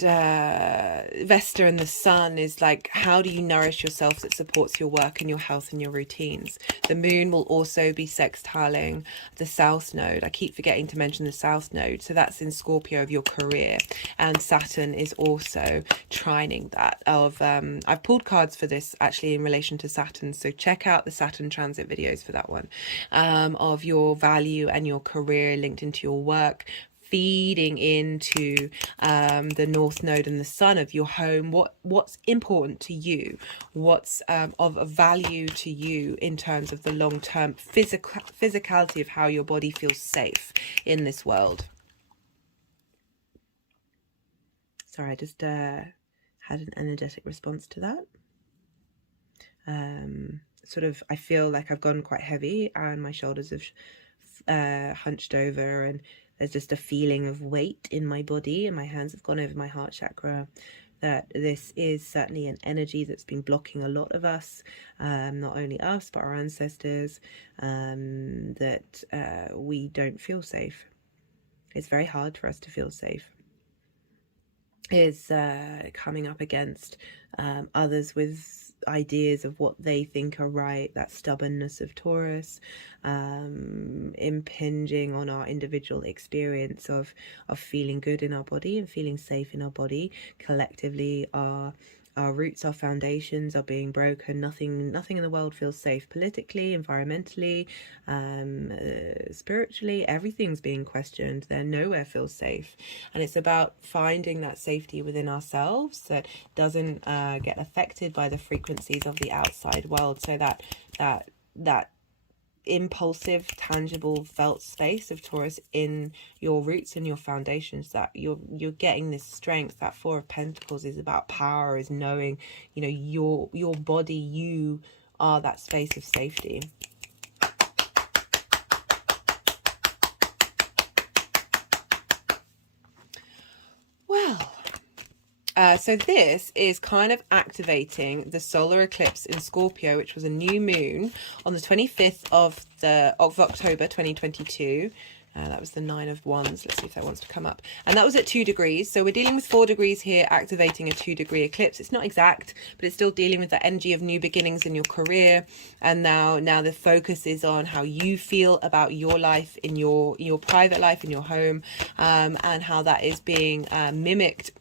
Vesta and the sun is like, how do you nourish yourself that supports your work and your health and your routines? The moon will also be sextiling the South Node. I keep forgetting to mention the South Node. So that's in Scorpio, of your career. And Saturn is also trining that. I've pulled cards for this actually in relation to Saturn. So check out the Saturn transit videos for that one. Of your value and your career linked into your work, feeding into the North Node and the Sun of your home. What's important to you, what's of value to you in terms of the long-term physicality of how your body feels safe in this world. Sorry, I just had an energetic response to that. Sort of, I feel like I've gone quite heavy and my shoulders have hunched over, and there's just a feeling of weight in my body, and my hands have gone over my heart chakra, that this is certainly an energy that's been blocking a lot of us, not only us, but our ancestors, that we don't feel safe. It's very hard for us to feel safe. Is coming up against others with ideas of what they think are right, that stubbornness of Taurus, impinging on our individual experience of feeling good in our body and feeling safe in our body. Collectively, our roots, our foundations are being broken. Nothing in the world feels safe. Politically, environmentally, spiritually, everything's being questioned. Nowhere feels safe. And it's about finding that safety within ourselves that doesn't get affected by the frequencies of the outside world. So that impulsive, tangible, felt space of Taurus in your roots and your foundations, that you're getting this strength. That Four of Pentacles is about power, is knowing, you know, your body, you are that space of safety. Well, so this is kind of activating the solar eclipse in Scorpio, which was a new moon on the 25th of October 2022. That was the Nine of Wands. Let's see if that wants to come up. And that was at 2 degrees. So we're dealing with 4 degrees here, activating a 2-degree eclipse. It's not exact, but it's still dealing with the energy of new beginnings in your career. And now the focus is on how you feel about your life, in your private life, in your home, and how that is being mimicked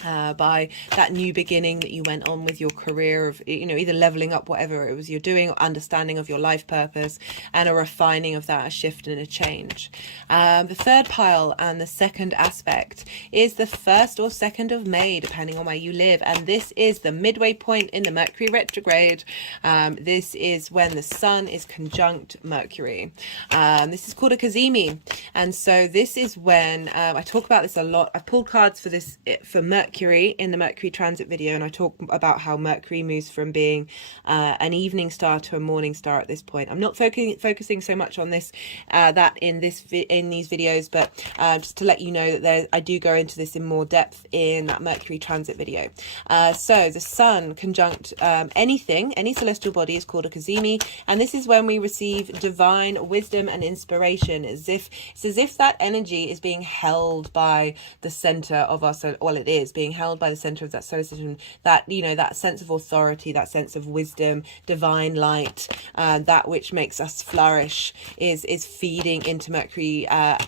by that new beginning that you went on with your career of, you know, either leveling up whatever it was you're doing, or understanding of your life purpose, and a refining of that, a shift and a change. The third pile and the second aspect is the 1st or 2nd of May, depending on where you live. And this is the midway point in the Mercury retrograde. This is when the sun is conjunct Mercury. This is called a Cazimi. And so this is when, I talk about this a lot. I've pulled cards for this, for Mercury in the Mercury transit video, and I talk about how Mercury moves from being an evening star to a morning star at this point. I'm not focusing so much on this in these videos, but just to let you know that I do go into this in more depth in that Mercury transit video. So the sun conjunct any celestial body is called a Cazimi, and this is when we receive divine wisdom and inspiration. It's as if that energy is being held by the center of our soul. Well, it is being held by the center of that solar system, that, you know, that sense of authority, that sense of wisdom, divine light, that which makes us flourish is feeding into Mercury at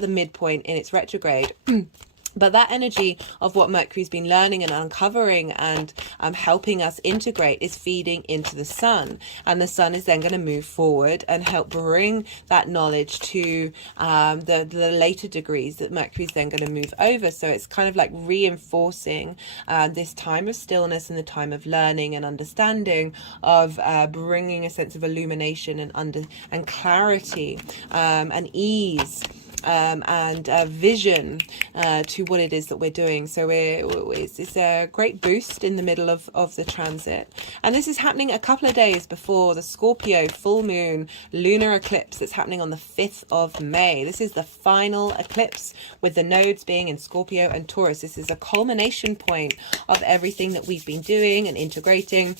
the midpoint in its retrograde. But that energy of what Mercury's been learning and uncovering and helping us integrate is feeding into the sun. And the sun is then going to move forward and help bring that knowledge to the later degrees that Mercury's then going to move over. So it's kind of like reinforcing this time of stillness and the time of learning and understanding, of bringing a sense of illumination and clarity and ease. And vision to what it is that we're doing. So it's a great boost in the middle of the transit. And this is happening a couple of days before the Scorpio full moon lunar eclipse that's happening on the 5th of May. This is the final eclipse, with the nodes being in Scorpio and Taurus. This is a culmination point of everything that we've been doing and integrating.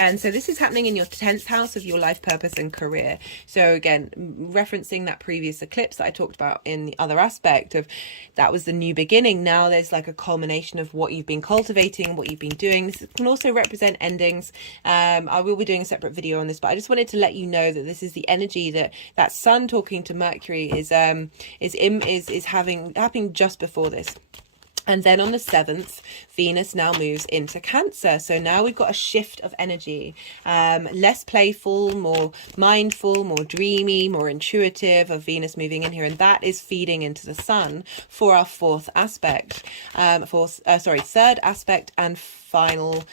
And so this is happening in your 10th house of your life purpose and career. So again, referencing that previous eclipse that I talked about in the other aspect of, that was the new beginning. Now there's like a culmination of what you've been cultivating, what you've been doing. This can also represent endings. I will be doing a separate video on this, but I just wanted to let you know that this is the energy that sun talking to Mercury is happening just before this. And then on the 7th, Venus now moves into Cancer. So now we've got a shift of energy, less playful, more mindful, more dreamy, more intuitive, of Venus moving in here. And that is feeding into the sun for our third aspect and third and final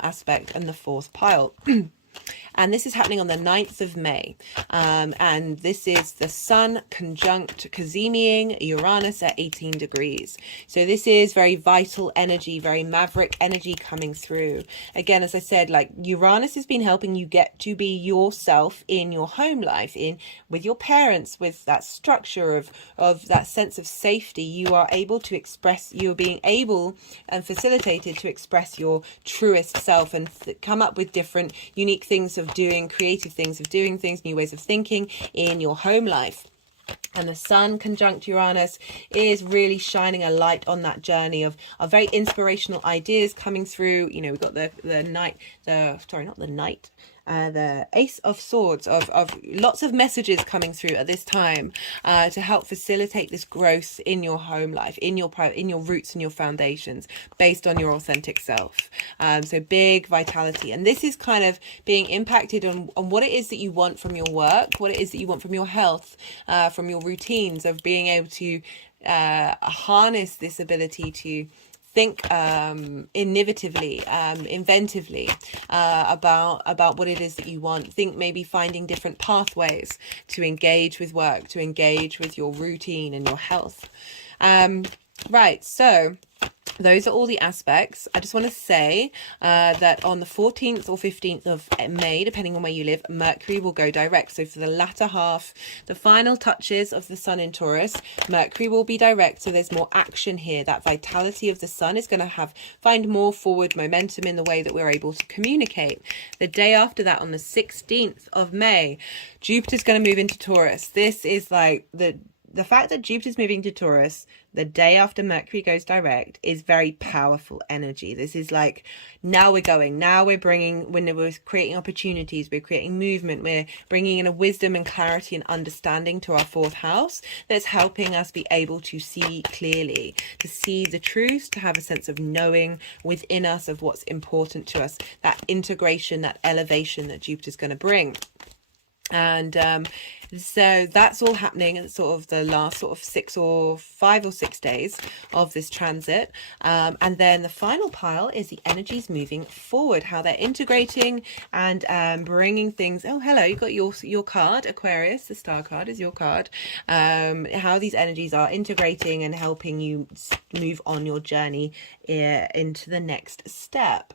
aspect, and the 4th pile. And this is happening on the 9th of May. And this is the Sun conjunct Cazimiing Uranus at 18 degrees. So this is very vital energy, very maverick energy coming through. Again, as I said, like Uranus has been helping you get to be yourself in your home life, in with your parents, with that structure of that sense of safety. You are able to express, you're being able and facilitated to express your truest self and come up with different unique things of doing, creative things of doing things, new ways of thinking in your home life. And the Sun conjunct Uranus is really shining a light on that journey of very inspirational ideas coming through. You know, we've got the Ace of Swords, of lots of messages coming through at this time to help facilitate this growth in your home life, in your roots and your foundations based on your authentic self. So big vitality. And this is kind of being impacted on what it is that you want from your work, what it is that you want from your health, from your routines, of being able to harness this ability to think innovatively, inventively about what it is that you want. Think maybe finding different pathways to engage with work, to engage with your routine and your health. Right, so those are all the aspects. I just want to say that on the 14th or 15th of May, depending on where you live, Mercury will go direct. So for the latter half, the final touches of the Sun in Taurus, Mercury will be direct. So there's more action here. That vitality of the Sun is going to find more forward momentum in the way that we're able to communicate. The day after that, on the 16th of May, Jupiter's going to move into Taurus. This is like the fact that Jupiter's moving to Taurus the day after Mercury goes direct is very powerful energy. This is like, now we're creating opportunities, we're creating movement, we're bringing in a wisdom and clarity and understanding to our fourth house that's helping us be able to see clearly, to see the truth, to have a sense of knowing within us of what's important to us, that integration, that elevation that Jupiter's going to bring. And so that's all happening at sort of the last sort of 5 or 6 days of this transit. And then the final pile is the energies moving forward, how they're integrating and bringing things. Oh, hello, you've got your card, Aquarius, the star card is your card. How these energies are integrating and helping you move on your journey into the next step.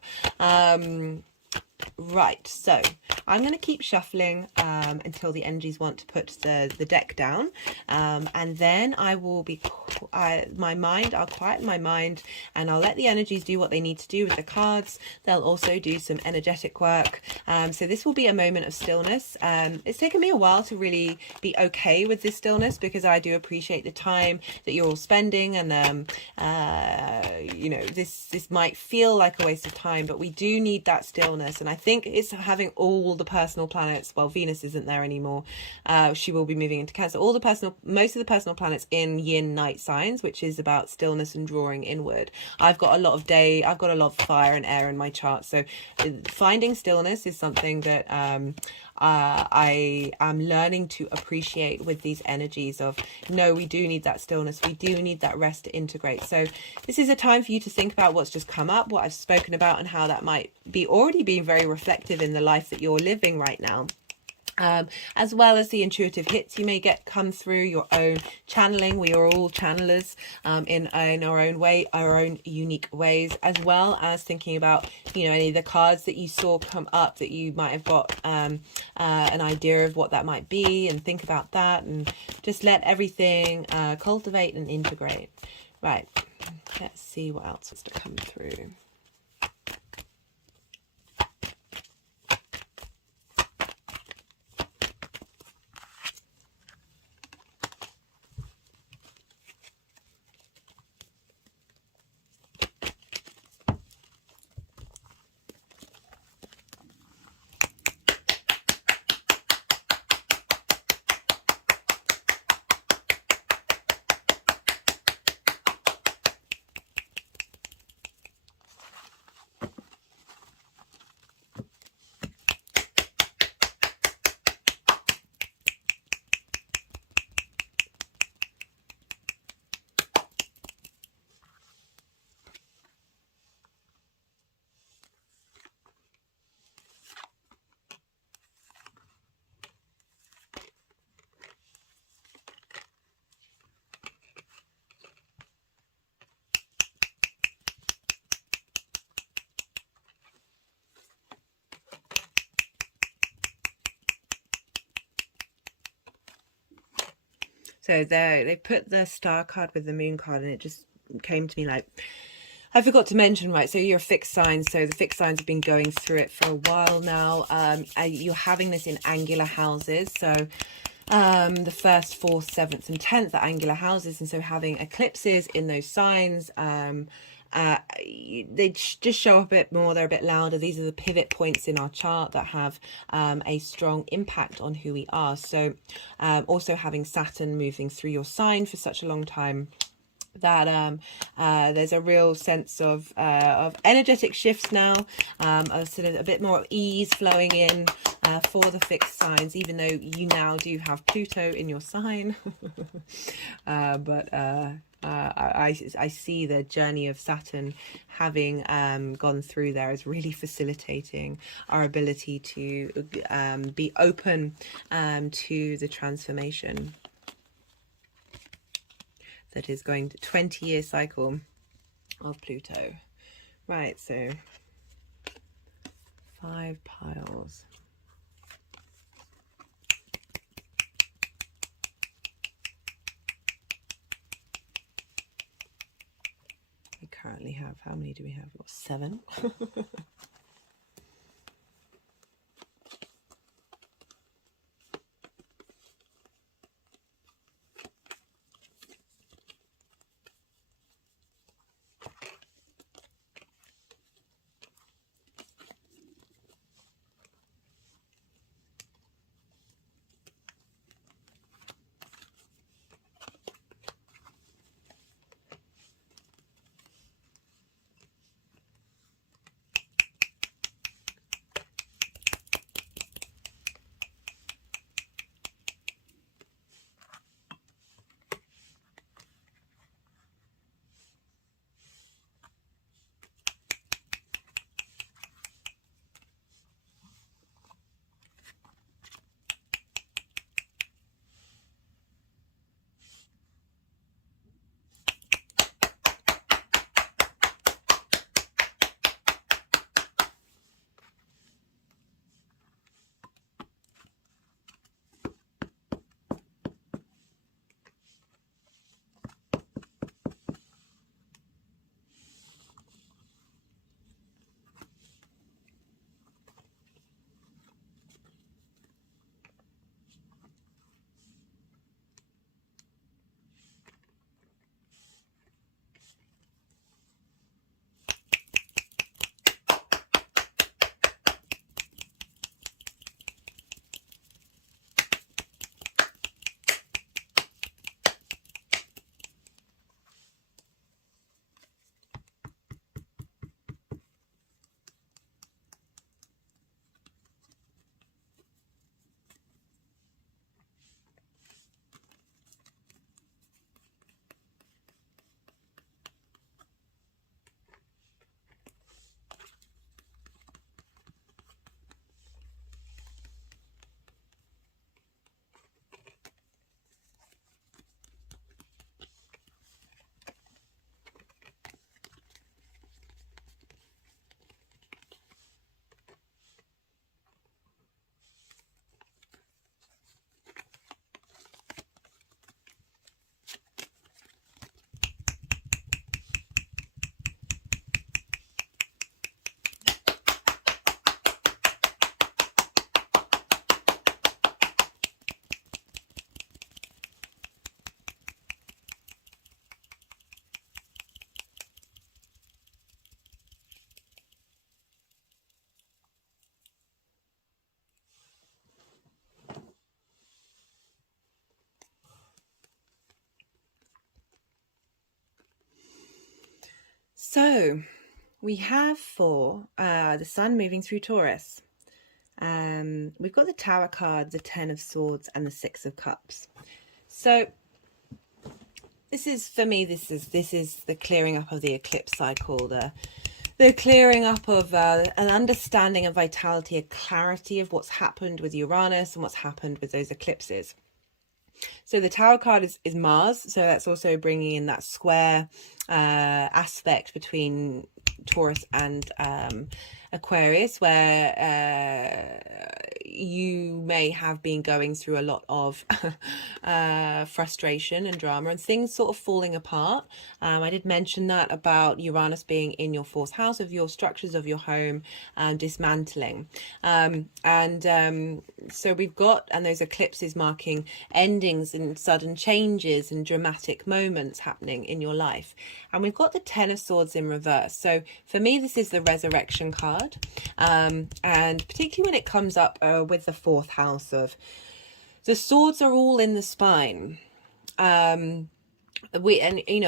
Right, so I'm going to keep shuffling until the energies want to put the deck down, and then I will I'll quieten my mind and I'll let the energies do what they need to do with the cards. They'll also do some energetic work. So this will be a moment of stillness. It's taken me a while to really be okay with this stillness, because I do appreciate the time that you're all spending, and you know, this might feel like a waste of time, but we do need that stillness. And I think it's having all the personal planets, well, Venus isn't there anymore, she will be moving into Cancer, most of the personal planets in yin night signs, which is about stillness and drawing inward. I've got a lot of fire and air in my chart, so finding stillness is something that I am learning to appreciate with these energies of, no, we do need that stillness, we do need that rest to integrate. So this is a time for you to think about what's just come up, what I've spoken about, and how that might be already being very reflective in the life that you're living right now. As well as the intuitive hits you may come through, your own channeling. We are all channelers in our own way, our own unique ways, as well as thinking about, you know, any of the cards that you saw come up that you might have got an idea of what that might be, and think about that and just let everything cultivate and integrate. Right, let's see what else has to come through. So they put the star card with the moon card, and it just came to me like, I forgot to mention, right, so you're a fixed sign, so the fixed signs have been going through it for a while now. You're having this in angular houses, so the 1st, 4th, 7th and 10th are angular houses, and so having eclipses in those signs, they just show up a bit more, they're a bit louder. These are the pivot points in our chart that have a strong impact on who we are. So also having Saturn moving through your sign for such a long time, that there's a real sense of energetic shifts now, of sort of a bit more ease flowing in for the fixed signs, even though you now do have Pluto in your sign. I see the journey of Saturn having gone through there as really facilitating our ability to be open to the transformation that is going to 20-year cycle of Pluto. Right, so 5 piles. We currently have, how many do we have? What, 7? So we have for the sun moving through Taurus. We've got the Tower card, the 10 of Swords, and the 6 of Cups. So this is, for me, this is the clearing up of the eclipse cycle, the clearing up of an understanding of vitality, a clarity of what's happened with Uranus and what's happened with those eclipses. So the Tower card is Mars, so that's also bringing in that square aspect between Taurus and Aquarius, where you may have been going through a lot of frustration and drama and things sort of falling apart. I did mention that about Uranus being in your fourth house of your structures of your home, dismantling. So we've got, and those eclipses marking endings and sudden changes and dramatic moments happening in your life. And we've got the Ten of Swords in reverse. So for me, this is the resurrection card. And particularly when it comes up with the fourth house of the swords are all in the spine.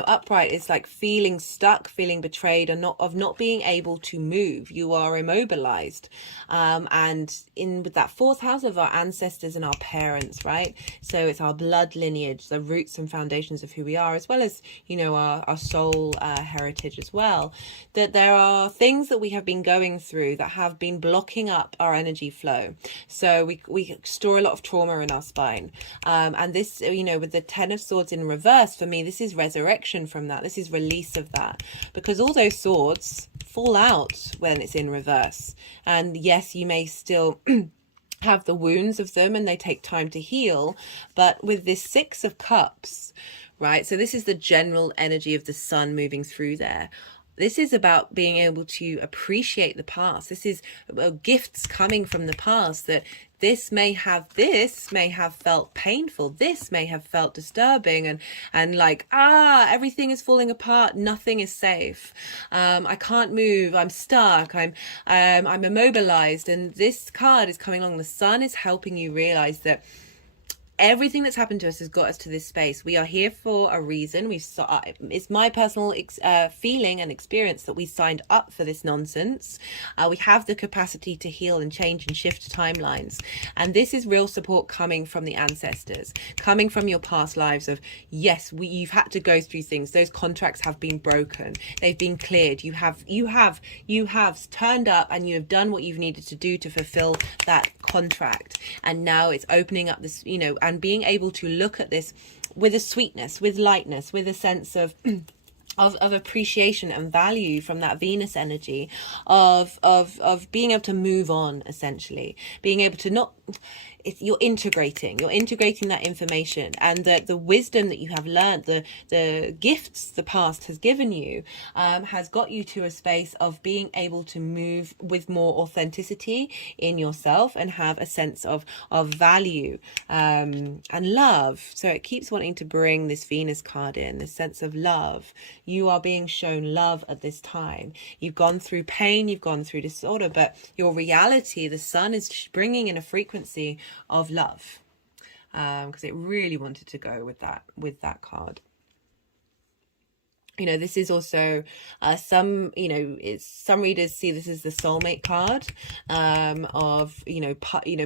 Upright is like feeling stuck, feeling betrayed, and not being able to move. You are immobilized, and with that fourth house of our ancestors and our parents, right? So it's our blood lineage, the roots and foundations of who we are, as well as our soul heritage as well. That there are things that we have been going through that have been blocking up our energy flow. So we store a lot of trauma in our spine, and this, with the Ten of Swords in reverse, for me, this is resurrection from that. This is release of that, because all those swords fall out when it's in reverse. And yes, you may still have the wounds of them and they take time to heal, but with this Six of Cups, right? So this is the general energy of the sun moving through there. This is about being able to appreciate the past. This is gifts coming from the past, that this may have felt painful. This may have felt disturbing and like, everything is falling apart. Nothing is safe. I can't move. I'm stuck. I'm immobilized. And this card is coming along. The sun is helping you realize that everything that's happened to us has got us to this space. We are here for a reason. It's my personal feeling and experience that we signed up for this nonsense. We have the capacity to heal and change and shift timelines. And this is real support coming from the ancestors, coming from your past lives of, yes, you've had to go through things. Those contracts have been broken. They've been cleared. You have turned up and you have done what you've needed to do to fulfill that contract. And now it's opening up this, and being able to look at this with a sweetness, with lightness, with a sense of appreciation and value from that Venus energy of being able to move on, essentially being able to you're integrating that information, and the wisdom that you have learned, the gifts the past has given you, has got you to a space of being able to move with more authenticity in yourself and have a sense of value and love. So it keeps wanting to bring this Venus card in, this sense of love. You are being shown love at this time. You've gone through pain, you've gone through disorder, but your reality, the sun is bringing in a frequency of love, because it really wanted to go with that card. This is also some readers see this as the soulmate card,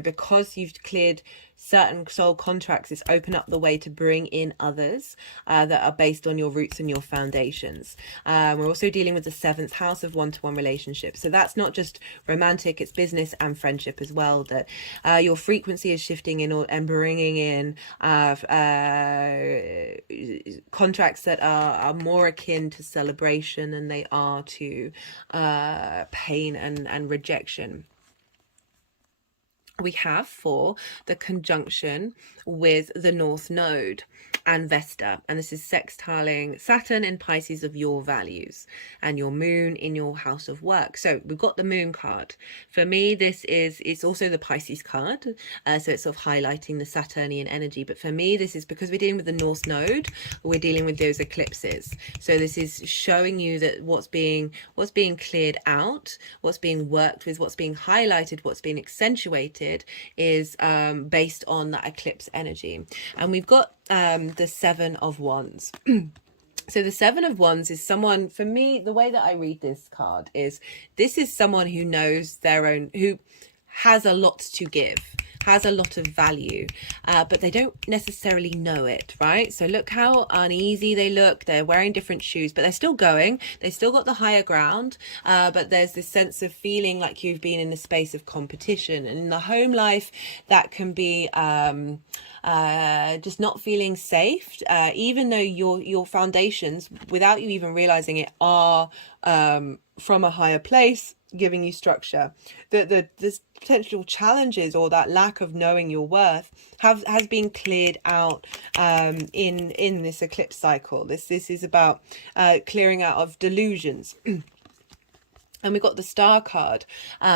because you've cleared certain soul contracts. It's open up the way to bring in others that are based on your roots and your foundations. We're also dealing with the seventh house of one-to-one relationships. So that's not just romantic, it's business and friendship as well, that your frequency is shifting in and bringing in contracts that are more akin to celebration than they are to pain and rejection. We have for the conjunction with the North Node and Vesta, and this is sextiling Saturn in Pisces of your values and your moon in your house of work. So we've got the moon card. For me, it's also the Pisces card, so it's sort of highlighting the Saturnian energy. But for me, this is because we're dealing with the North Node, we're dealing with those eclipses. So this is showing you that what's being cleared out, what's being worked with, what's being highlighted, what's being accentuated is based on that eclipse energy. And we've got the Seven of Wands. So the Seven of Wands is someone, for me, the way that I read this card is, this is someone who knows who has a lot to give, has a lot of value, but they don't necessarily know it, right? So look how uneasy they look. They're wearing different shoes, but they're still going. They still got the higher ground, but there's this sense of feeling like you've been in a space of competition. And in the home life, that can be just not feeling safe, even though your foundations, without you even realizing it, are from a higher place. giving you structure. The potential challenges or that lack of knowing your worth has been cleared out in this eclipse cycle. This is about clearing out of delusions. And we've got the star card.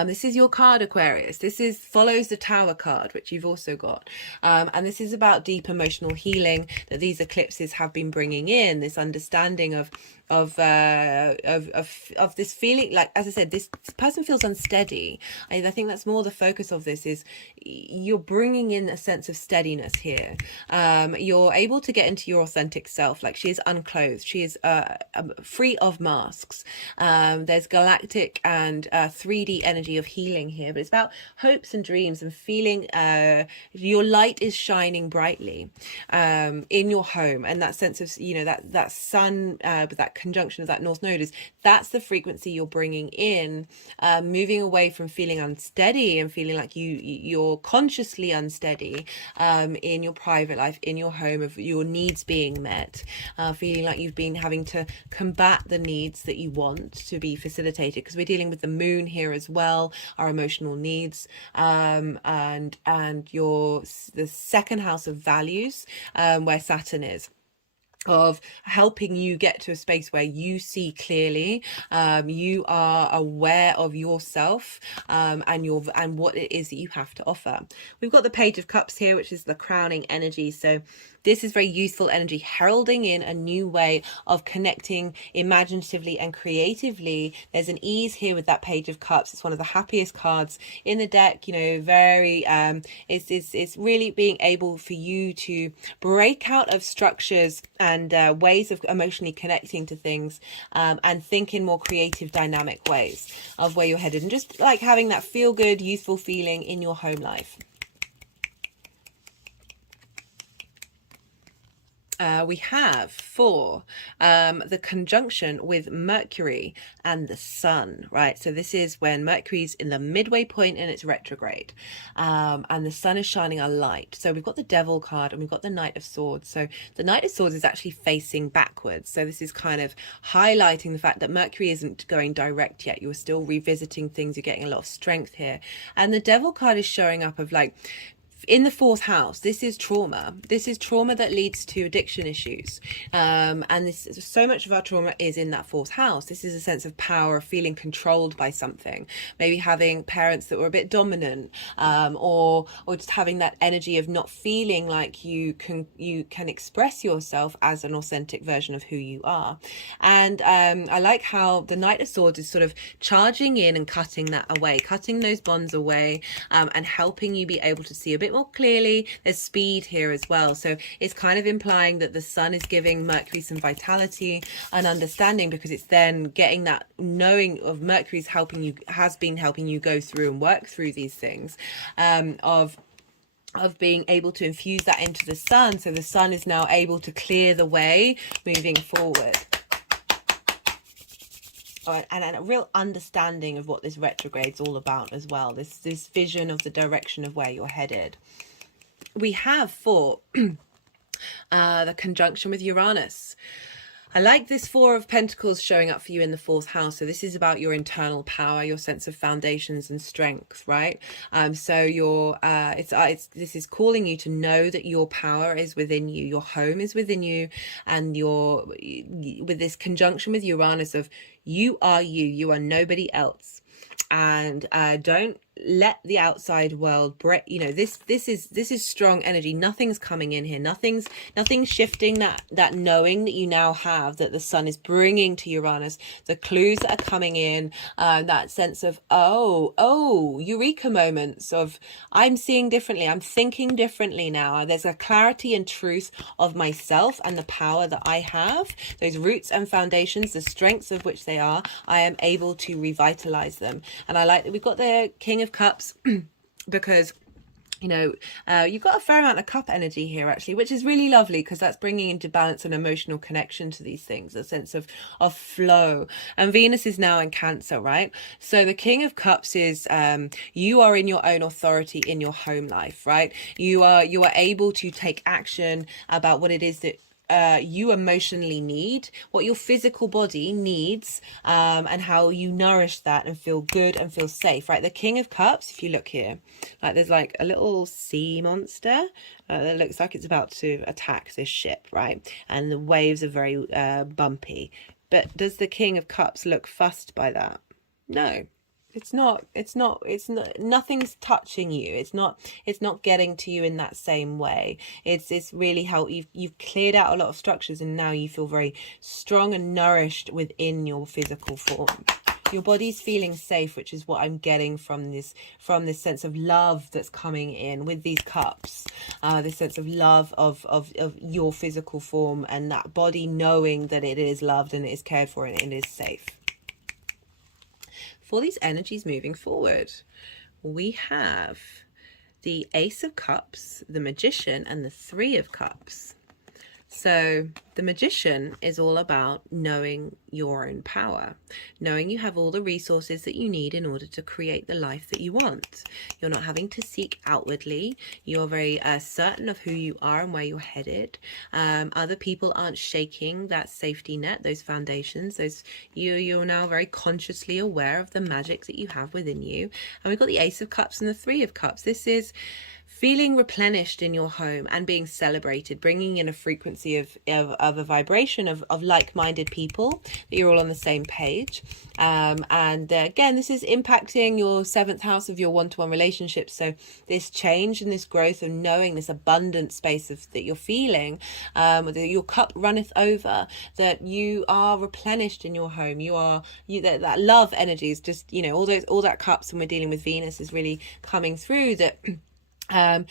This is your card, Aquarius. This follows the Tower card, which you've also got. And this is about deep emotional healing that these eclipses have been bringing in, this understanding of this feeling, like, as I said, this person feels unsteady. I think that's more the focus of this, is you're bringing in a sense of steadiness here. You're able to get into your authentic self. Like, she is unclothed, she is free of masks. There's galactic and 3D energy of healing here, but it's about hopes and dreams and feeling your light is shining brightly in your home. And that sense of, you know, that sun with that conjunction of that North Node, that's the frequency you're bringing in, moving away from feeling unsteady and feeling like you're consciously unsteady in your private life, in your home, of your needs being met, feeling like you've been having to combat the needs that you want to be facilitated, because we're dealing with the moon here as well, our emotional needs, and the second house of values, where Saturn is, of helping you get to a space where you see clearly, you are aware of yourself, and what it is that you have to offer. We've got the Page of Cups here, which is the crowning energy. So this is very useful energy, heralding in a new way of connecting imaginatively and creatively. There's an ease here with that Page of Cups. It's one of the happiest cards in the deck. You know, very it's really being able for you to break out of structures and ways of emotionally connecting to things, and think in more creative, dynamic ways of where you're headed, and just like having that feel good, useful feeling in your home life. We have for the conjunction with Mercury and the Sun, right? So this is when Mercury's in the midway point in its retrograde, and the Sun is shining a light. So we've got the Devil card and we've got the Knight of Swords. So the Knight of Swords is actually facing backwards. So this is kind of highlighting the fact that Mercury isn't going direct yet. You're still revisiting things. You're getting a lot of strength here. And the Devil card is showing up of like, in the fourth house, this is trauma. This is trauma that leads to addiction issues. And so much of our trauma is in that fourth house. This is a sense of power, feeling controlled by something. Maybe having parents that were a bit dominant, or just having that energy of not feeling like you can express yourself as an authentic version of who you are. And I like how the Knight of Swords is sort of charging in and cutting that away, cutting those bonds away, and helping you be able to see a bit more clearly. There's speed here as well, so it's kind of implying that the Sun is giving Mercury some vitality and understanding, because it's then getting that knowing of Mercury's has been helping you go through and work through these things, of being able to infuse that into the Sun, so the Sun is now able to clear the way moving forward. And a real understanding of what this retrograde's all about as well. This vision of the direction of where you're headed. We have for the conjunction with Uranus. I like this Four of Pentacles showing up for you in the fourth house. So this is about your internal power, your sense of foundations and strength, right? So this is calling you to know that your power is within you, your home is within you, and with this conjunction with Uranus of you are you, you are nobody else. And don't let the outside world break. You know, this is strong energy. Nothing's coming in here, nothing's shifting that knowing that you now have, that the Sun is bringing to Uranus, the clues that are coming in, that sense of eureka moments of I'm seeing differently, I'm thinking differently now. There's a clarity and truth of myself and the power that I have, those roots and foundations, the strengths of which they are. I am able to revitalize them. And I like that we've got the King of Cups because you know, you've got a fair amount of cup energy here actually, which is really lovely, because that's bringing into balance an emotional connection to these things, a sense of flow. And Venus is now in Cancer, right? So the King of Cups is you are in your own authority in your home life, right? You are able to take action about what it is that you emotionally need, what your physical body needs, and how you nourish that and feel good and feel safe, right? The King of Cups, if you look here, like there's like a little sea monster that looks like it's about to attack this ship, right? And the waves are very bumpy. But does the King of Cups look fussed by that? No. It's not, nothing's touching you. It's not getting to you in that same way. It's really how you've cleared out a lot of structures, and now you feel very strong and nourished within your physical form. Your body's feeling safe, which is what I'm getting from this sense of love that's coming in with these cups. This sense of love of your physical form, and that body knowing that it is loved and it is cared for and it is safe. For these energies moving forward, we have the Ace of Cups, the Magician, and the Three of Cups. So the Magician is all about knowing your own power, knowing you have all the resources that you need in order to create the life that you want. You're not having to seek outwardly. You're very certain of who you are and where you're headed. Other people aren't shaking that safety net, those foundations. You're now very consciously aware of the magic that you have within you. And we've got the Ace of Cups and the Three of Cups. This is feeling replenished in your home and being celebrated, bringing in a frequency of a vibration of like-minded people, that you're all on the same page. Again, this is impacting your 7th house of your one-to-one relationships. So this change and this growth of knowing this abundant space that you're feeling, that your cup runneth over, that you are replenished in your home. That love energy is just, all that cups, when we're dealing with Venus, is really coming through. That I'm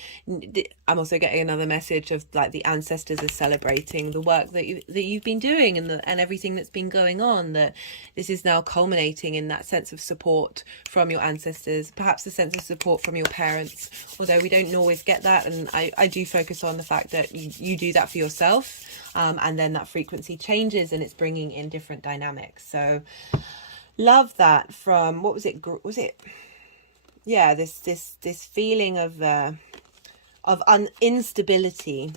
also getting another message of like the ancestors are celebrating the work that you've been doing and everything that's been going on, that this is now culminating in that sense of support from your ancestors, perhaps a sense of support from your parents, although we don't always get that. And I do focus on the fact that you do that for yourself, and then that frequency changes and it's bringing in different dynamics. So love that. From what was it yeah, this feeling of instability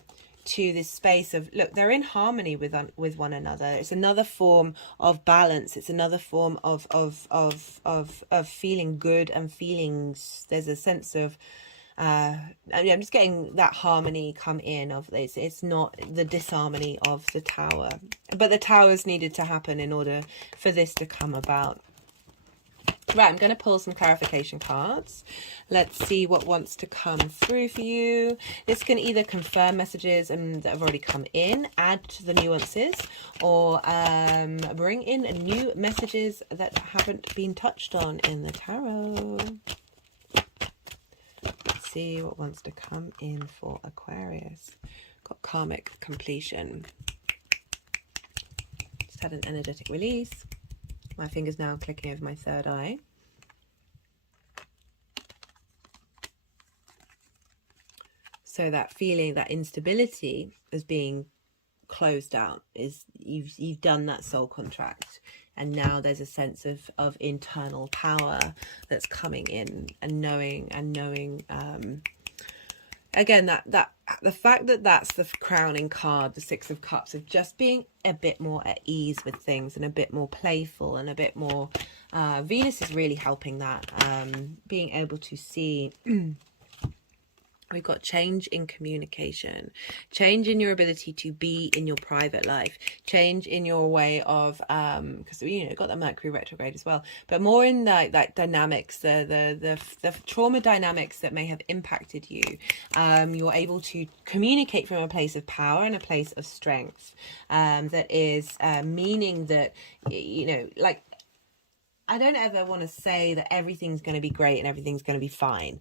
to this space of, look, they're in harmony with one another. It's another form of balance. It's another form of feeling good and feelings. There's a sense of I'm just getting that harmony come in of this. It's not the disharmony of the Tower, but the Towers needed to happen in order for this to come about. Right, I'm going to pull some clarification cards. Let's see what wants to come through for you. This can either confirm messages that have already come in, add to the nuances, or bring in new messages that haven't been touched on in the tarot. Let's see what wants to come in for Aquarius. Got karmic completion. Just had an energetic release. My finger's now clicking over my third eye. So that feeling, that instability as being closed out, is you've done that soul contract, and now there's a sense of internal power that's coming in, and knowing again, that the fact that that's the crowning card, the Six of Cups, of just being a bit more at ease with things and a bit more playful and a bit more Venus is really helping that, being able to see we've got change in communication, change in your ability to be in your private life, change in your way of because got the Mercury retrograde as well, but more in like dynamics, the trauma dynamics that may have impacted you. You're able to communicate from a place of power and a place of strength, that is meaning that like, I don't ever want to say that everything's going to be great and everything's going to be fine.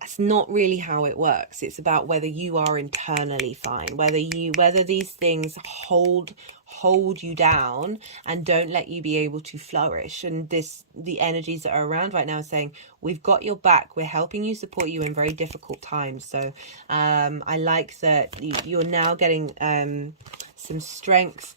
That's not really how it works. It's about whether you are internally fine, whether these things hold you down and don't let you be able to flourish. And the energies that are around right now are saying, we've got your back, we're helping you, support you in very difficult times. So I like that you're now getting some strength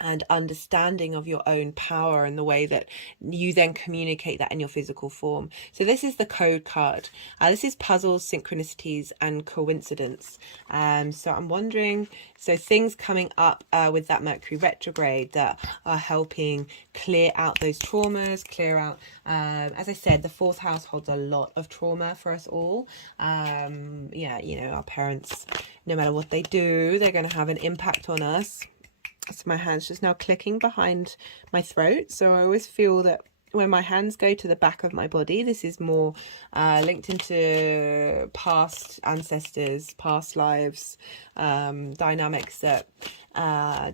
and understanding of your own power and the way that you then communicate that in your physical form. So this is the code card. This is puzzles, synchronicities, and coincidence. So I'm wondering, so things coming up with that Mercury retrograde that are helping clear out those traumas, clear out, as I said, the fourth house holds a lot of trauma for us all. Yeah, you know, our parents, no matter what they do, they're going to have an impact on us. So my hand's just now clicking behind my throat. So I always feel that when my hands go to the back of my body, this is more linked into past ancestors, past lives, dynamics that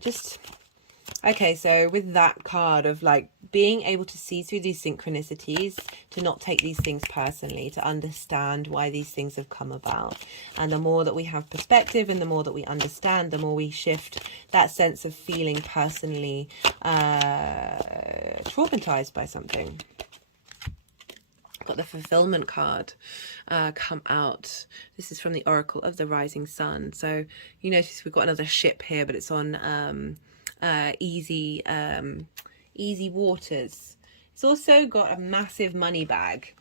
just... Okay, so with that card of like being able to see through these synchronicities, to not take these things personally, to understand why these things have come about. And the more that we have perspective and the more that we understand, the more we shift that sense of feeling personally traumatized by something. Got the fulfillment card come out. This is from the Oracle of the Rising Sun. So you notice we've got another ship here, but it's on... easy waters. It's also got a massive money bag,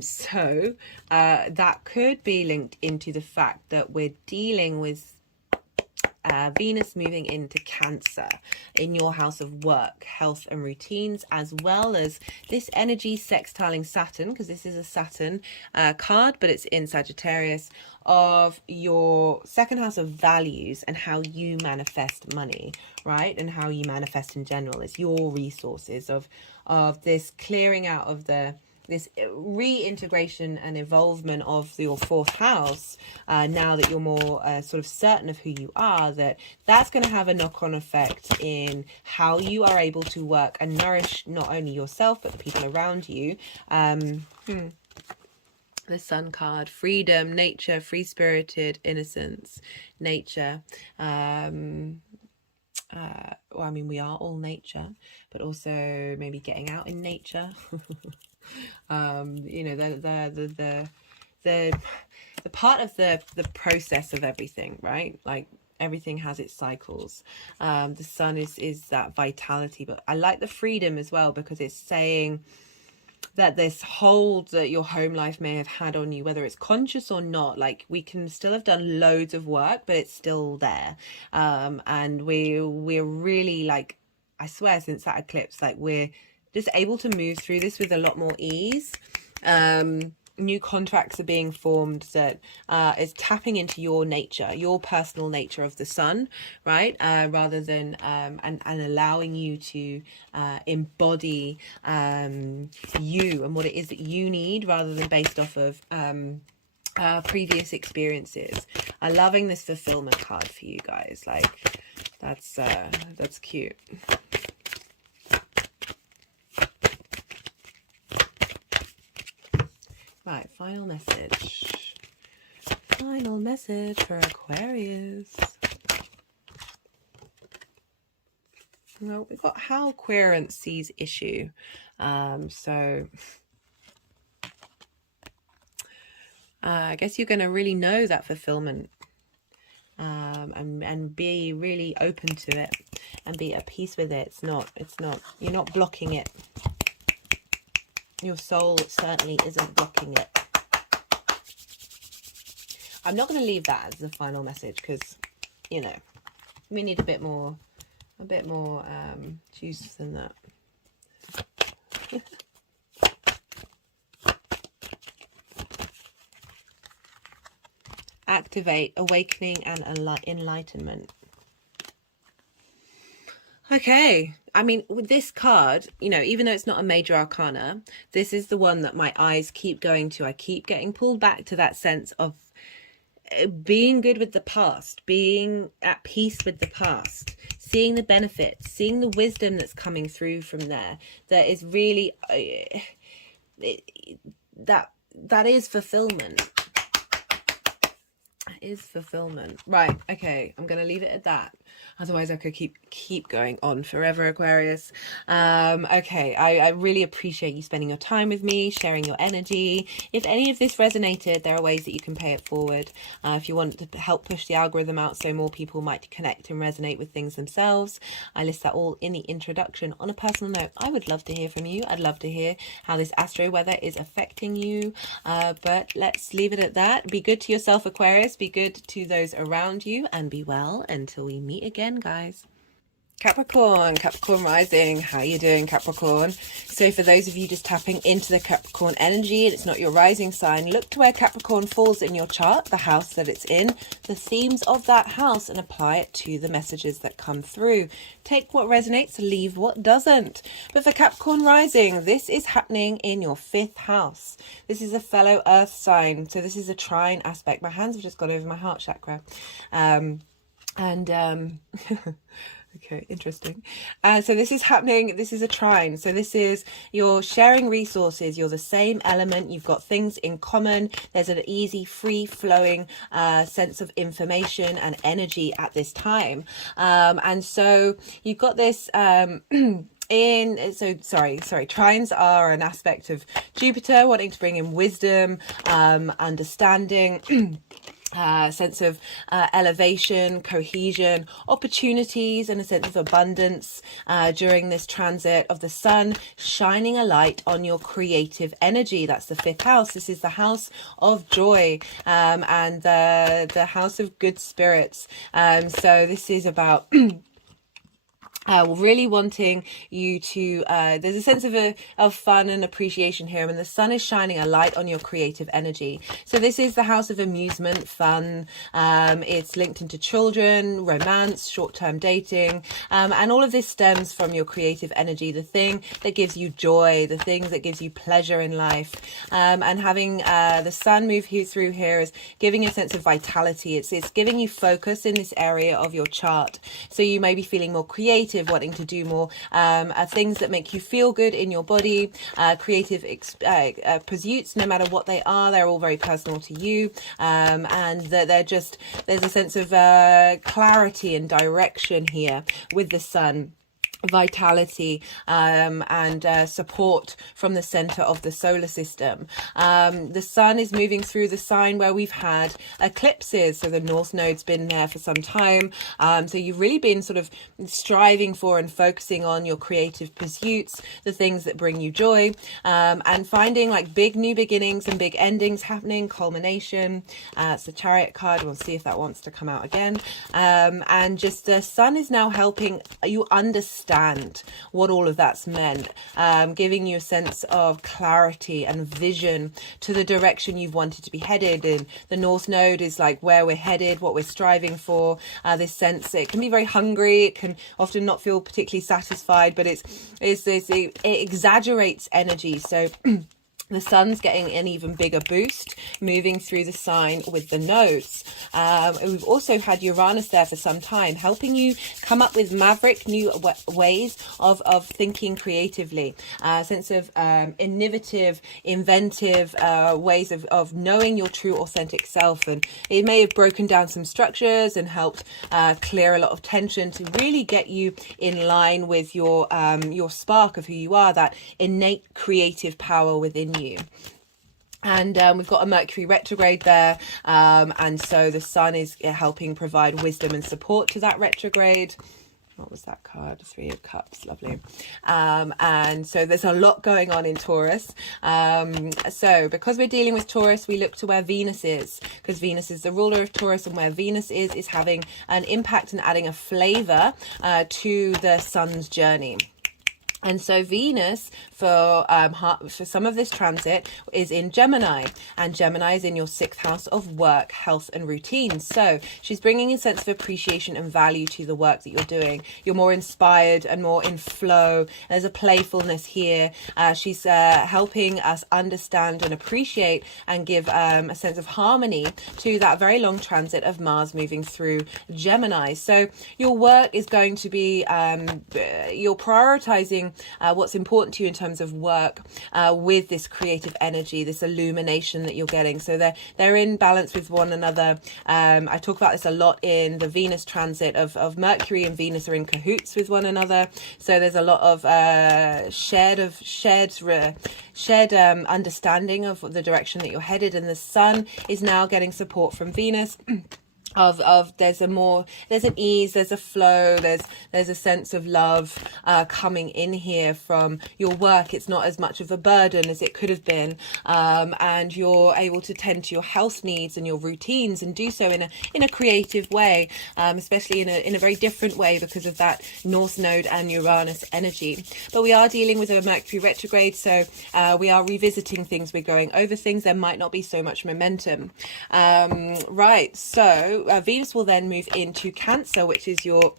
so that could be linked into the fact that we're dealing with Venus moving into Cancer in your house of work, health and routines, as well as this energy sextiling Saturn, because this is a Saturn card, but it's in Sagittarius, of your second house of values and how you manifest money, right? And how you manifest in general. It's your resources of this clearing out of this reintegration and involvement of your fourth house, now that you're more sort of certain of who you are, that's going to have a knock-on effect in how you are able to work and nourish not only yourself but the people around you. The Sun card, freedom, nature, free-spirited, innocence, nature. Well, I mean, we are all nature, but also maybe getting out in nature. You know, the part of the process of everything, right? Like everything has its cycles. The Sun is that vitality, but I like the freedom as well, because it's saying that this hold that your home life may have had on you, whether it's conscious or not, like we can still have done loads of work, but it's still there. And we're really, like, I swear, since that eclipse, like we're just able to move through this with a lot more ease. New contracts are being formed that is tapping into your nature, your personal nature of the Sun, right? Rather than and allowing you to embody you and what it is that you need, rather than based off of previous experiences. I'm loving this fulfillment card for you guys. Like that's cute. Right, final message. Final message for Aquarius. Well, we've got how Aquarius sees issue. So I guess you're going to really know that fulfillment, and be really open to it and be at peace with it. It's not, you're not blocking it. Your soul certainly isn't blocking it. I'm not going to leave that as the final message, because, you know, we need a bit more juice than that. Activate, awakening, and enlightenment. Okay, I mean, with this card, you know, even though it's not a major arcana, this is the one that my eyes keep going to. I keep getting pulled back to that sense of being good with the past, being at peace with the past, seeing the benefits, seeing the wisdom that's coming through from there. That is really, that is fulfillment. Is fulfillment. Right, okay, I'm gonna leave it at that. Otherwise I could keep going on forever, Aquarius. Okay, I really appreciate you spending your time with me, sharing your energy. If any of this resonated, there are ways that you can pay it forward. If you want to help push the algorithm out so more people might connect and resonate with things themselves, I list that all in the introduction. On a personal note, I would love to hear from you. I'd love to hear how this astro weather is affecting you. But let's leave it at that. Be good to yourself, Aquarius. Be good to those around you, and be well until we meet again, guys. Capricorn rising. How are you doing, Capricorn? So for those of you just tapping into the Capricorn energy and it's not your rising sign, look to where Capricorn falls in your chart, the house that it's in, the themes of that house, and apply it to the messages that come through. Take what resonates, leave what doesn't. But for Capricorn rising, this is happening in your 5th house. This is a fellow earth sign, so this is a trine aspect. My hands have just gone over my heart chakra. Okay, interesting. So this is happening, this is a trine. So this is, you're sharing resources, you're the same element, you've got things in common. There's an easy, free-flowing sense of information and energy at this time. And so you've got this... trines are an aspect of Jupiter wanting to bring in wisdom, understanding, sense of elevation, cohesion, opportunities, and a sense of abundance during this transit of the sun, shining a light on your creative energy. That's the 5th house. This is the house of joy, and the house of good spirits. So this is about really wanting you to, there's a sense of fun and appreciation here. And the sun is shining a light on your creative energy. So this is the house of amusement, fun. It's linked into children, romance, short-term dating. And all of this stems from your creative energy, the thing that gives you joy, the thing that gives you pleasure in life. And having the sun move through here is giving you a sense of vitality. It's giving you focus in this area of your chart. So you may be feeling more creative, wanting to do more things that make you feel good in your body, creative pursuits, no matter what they are, they're all very personal to you, and there's a sense of clarity and direction here with the sun. Vitality and support from the center of the solar system. The sun is moving through the sign where we've had eclipses, so the North Node's been there for some time, so you've really been sort of striving for and focusing on your creative pursuits, the things that bring you joy, and finding like big new beginnings and big endings happening, culmination. It's the Chariot card. We'll see if that wants to come out again, and just the sun is now helping you understand what all of that's meant, giving you a sense of clarity and vision to the direction you've wanted to be headed in. The North Node is like where we're headed, what we're striving for, this sense. It can be very hungry, it can often not feel particularly satisfied, but it exaggerates energy. So the sun's getting an even bigger boost moving through the sign with the nodes. We've also had Uranus there for some time, helping you come up with maverick new ways of thinking creatively, a sense of innovative, inventive ways of knowing your true authentic self. And it may have broken down some structures and helped clear a lot of tension to really get you in line with your spark of who you are, that innate creative power within you. And we've got a Mercury retrograde there, and so the sun is helping provide wisdom and support to that retrograde. What was that card? 3 of Cups. Lovely. And so there's a lot going on in Taurus. So because we're dealing with Taurus, we look to where Venus is, because Venus is the ruler of Taurus, and where Venus is having an impact and adding a flavor to the sun's journey. And so Venus, for some of this transit, is in Gemini, and Gemini is in your 6th house of work, health and routine. So she's bringing a sense of appreciation and value to the work that you're doing. You're more inspired and more in flow. There's a playfulness here. She's helping us understand and appreciate and give a sense of harmony to that very long transit of Mars moving through Gemini. So your work is going to be, you're prioritizing what's important to you in terms of work with this creative energy, this illumination that you're getting. So they're in balance with one another. I talk about this a lot in the Venus transit of Mercury and Venus are in cahoots with one another. So there's a lot of shared understanding of the direction that you're headed, and the Sun is now getting support from Venus. There's an ease, there's a flow, there's a sense of love coming in here from your work. It's not as much of a burden as it could have been, and you're able to tend to your health needs and your routines and do so in a creative way, especially in a very different way because of that North Node and Uranus energy. But we are dealing with a Mercury retrograde, so we are revisiting things, we're going over things. There might not be so much momentum. Right, so Venus will then move into Cancer, which is your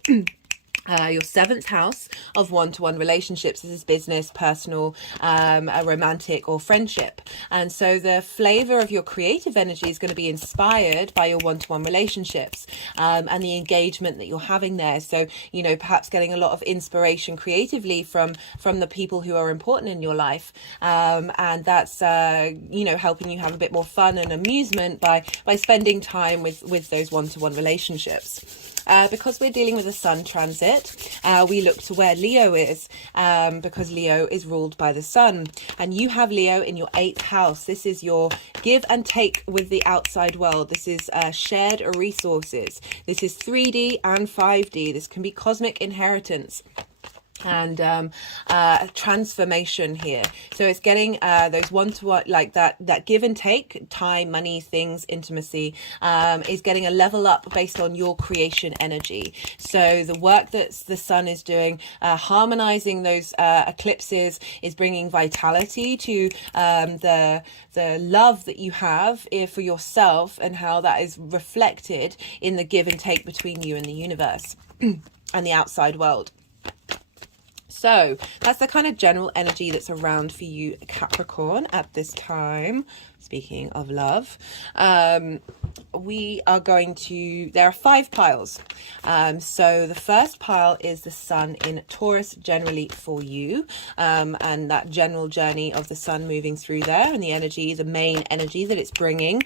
seventh house of one-to-one relationships. This is business, personal, a romantic or friendship. And so the flavor of your creative energy is going to be inspired by your one-to-one relationships and the engagement that you're having there. So, you know, perhaps getting a lot of inspiration creatively from the people who are important in your life. And that's, you know, helping you have a bit more fun and amusement by spending time with those one-to-one relationships. Because we're dealing with a Sun transit, we look to where Leo is, because Leo is ruled by the Sun. And you have Leo in your 8th house. This is your give and take with the outside world. This is shared resources. This is 3D and 5D. This can be cosmic inheritance and transformation here. So it's getting those one-to-one, like that give and take, time, money, things, intimacy, is getting a level up based on your creation energy. So the work that the Sun is doing, harmonizing those eclipses, is bringing vitality to the love that you have for yourself, and how that is reflected in the give and take between you and the universe and the outside world. So that's the kind of general energy that's around for you, Capricorn, at this time. Speaking of love, we are going to, there are 5 piles. So the first pile is the Sun in Taurus, generally for you, and that general journey of the Sun moving through there, and the energy, the main energy that it's bringing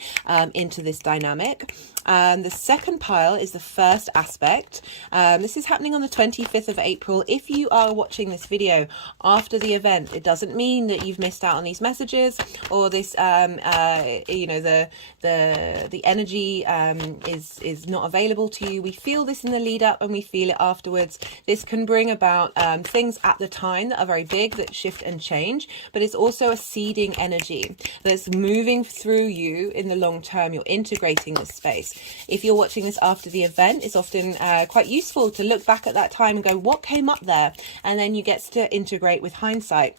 into this dynamic. The second pile is the first aspect. This is happening on the 25th of April. If you are watching this video after the event, it doesn't mean that you've missed out on these messages or this, you know, the energy is not available to you. We feel this in the lead up and we feel it afterwards. This can bring about things at the time that are very big, that shift and change, but it's also a seeding energy that's moving through you in the long term. You're integrating this space. If you're watching this after the event, it's often quite useful to look back at that time and go, what came up there? And then you get to integrate with hindsight.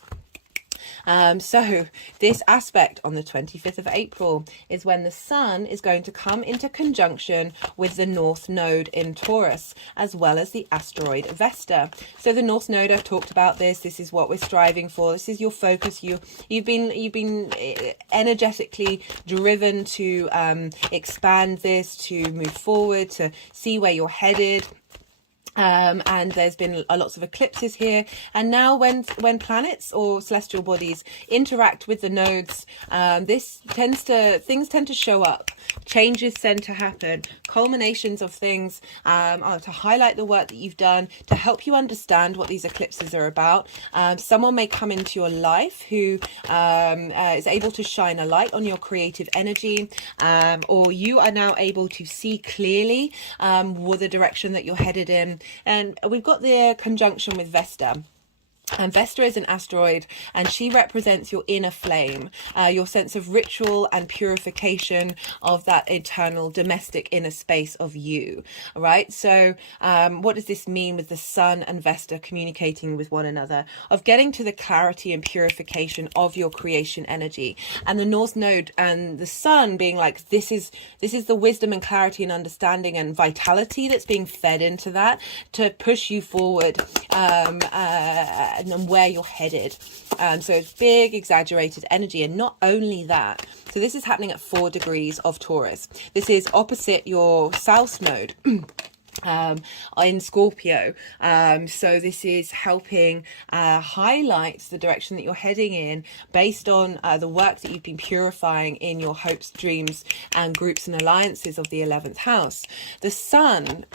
So this aspect on the 25th of April is when the Sun is going to come into conjunction with the North Node in Taurus, as well as the asteroid Vesta. So the North Node, I've talked about this. This is what we're striving for. This is your focus. You've been energetically driven to expand this, to move forward, to see where you're headed. And there's been lots of eclipses here, and now when planets or celestial bodies interact with the nodes, things tend to show up, changes tend to happen, culminations of things to highlight the work that you've done, to help you understand what these eclipses are about. Someone may come into your life who is able to shine a light on your creative energy, or you are now able to see clearly with the direction that you're headed in. And we've got the conjunction with Vesta. And Vesta is an asteroid, and she represents your inner flame, your sense of ritual and purification of that eternal domestic inner space of you. All right. So what does this mean with the Sun and Vesta communicating with one another? Of getting to the clarity and purification of your creation energy, and the North Node and the Sun being like, this is the wisdom and clarity and understanding and vitality that's being fed into that to push you forward. And where you're headed. So it's big, exaggerated energy. And not only that, so this is happening at 4 degrees of Taurus. This is opposite your South Node. in Scorpio. So this is helping highlight the direction that you're heading in based on the work that you've been purifying in your hopes, dreams and groups and alliances of the 11th house. The sun,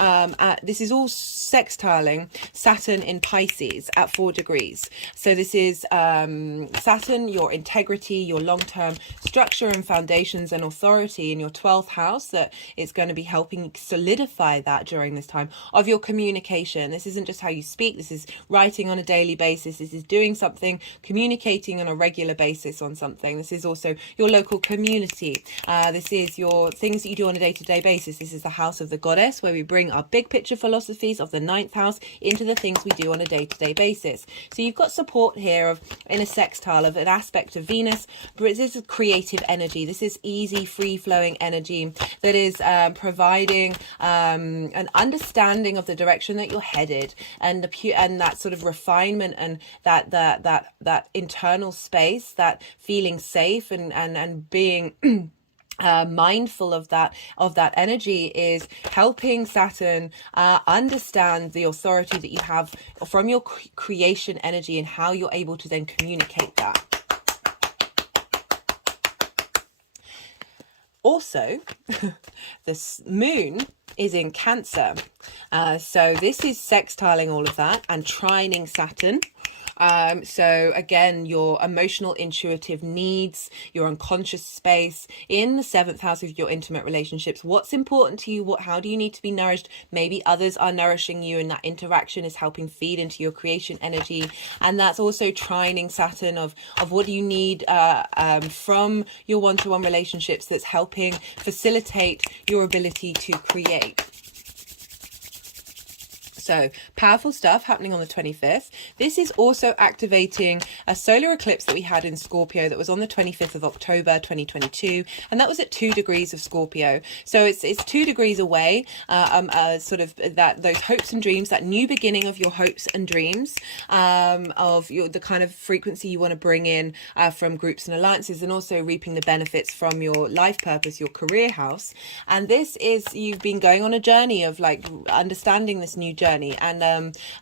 this is all sextiling Saturn in Pisces at 4 degrees. So this is Saturn, your integrity, your long-term structure and foundations and authority in your 12th house, that is going to be helping solidify that during this time of your communication. This isn't just how you speak, this is writing on a daily basis, this is doing something, communicating on a regular basis on something. This is also your local community. This is your things that you do on a day-to-day basis. This is the house of the goddess, where we bring our big picture philosophies of the 9th house into the things we do on a day-to-day basis. So you've got support here of in a sextile of an aspect of Venus, but this is creative energy. This is easy, free-flowing energy that is providing an understanding of the direction that you're headed, and that sort of refinement and that internal space, that feeling safe and being mindful of that energy is helping Saturn understand the authority that you have from your creation energy and how you're able to then communicate that. Also, this moon is in Cancer. So this is sextiling all of that and trining Saturn. So again, your emotional, intuitive needs, your unconscious space in the 7th house of your intimate relationships. What's important to you? How do you need to be nourished? Maybe others are nourishing you, and that interaction is helping feed into your creation energy. And that's also trining Saturn of what do you need from your one-to-one relationships that's helping facilitate your ability to create. So powerful stuff happening on the 25th. This is also activating a solar eclipse that we had in Scorpio that was on the 25th of October 2022, and that was at 2 degrees of Scorpio. So it's 2 degrees away, sort of those hopes and dreams, that new beginning of your hopes and dreams, of the kind of frequency you want to bring in from groups and alliances, and also reaping the benefits from your life purpose, your career house. And this is, you've been going on a journey of like understanding this new journey and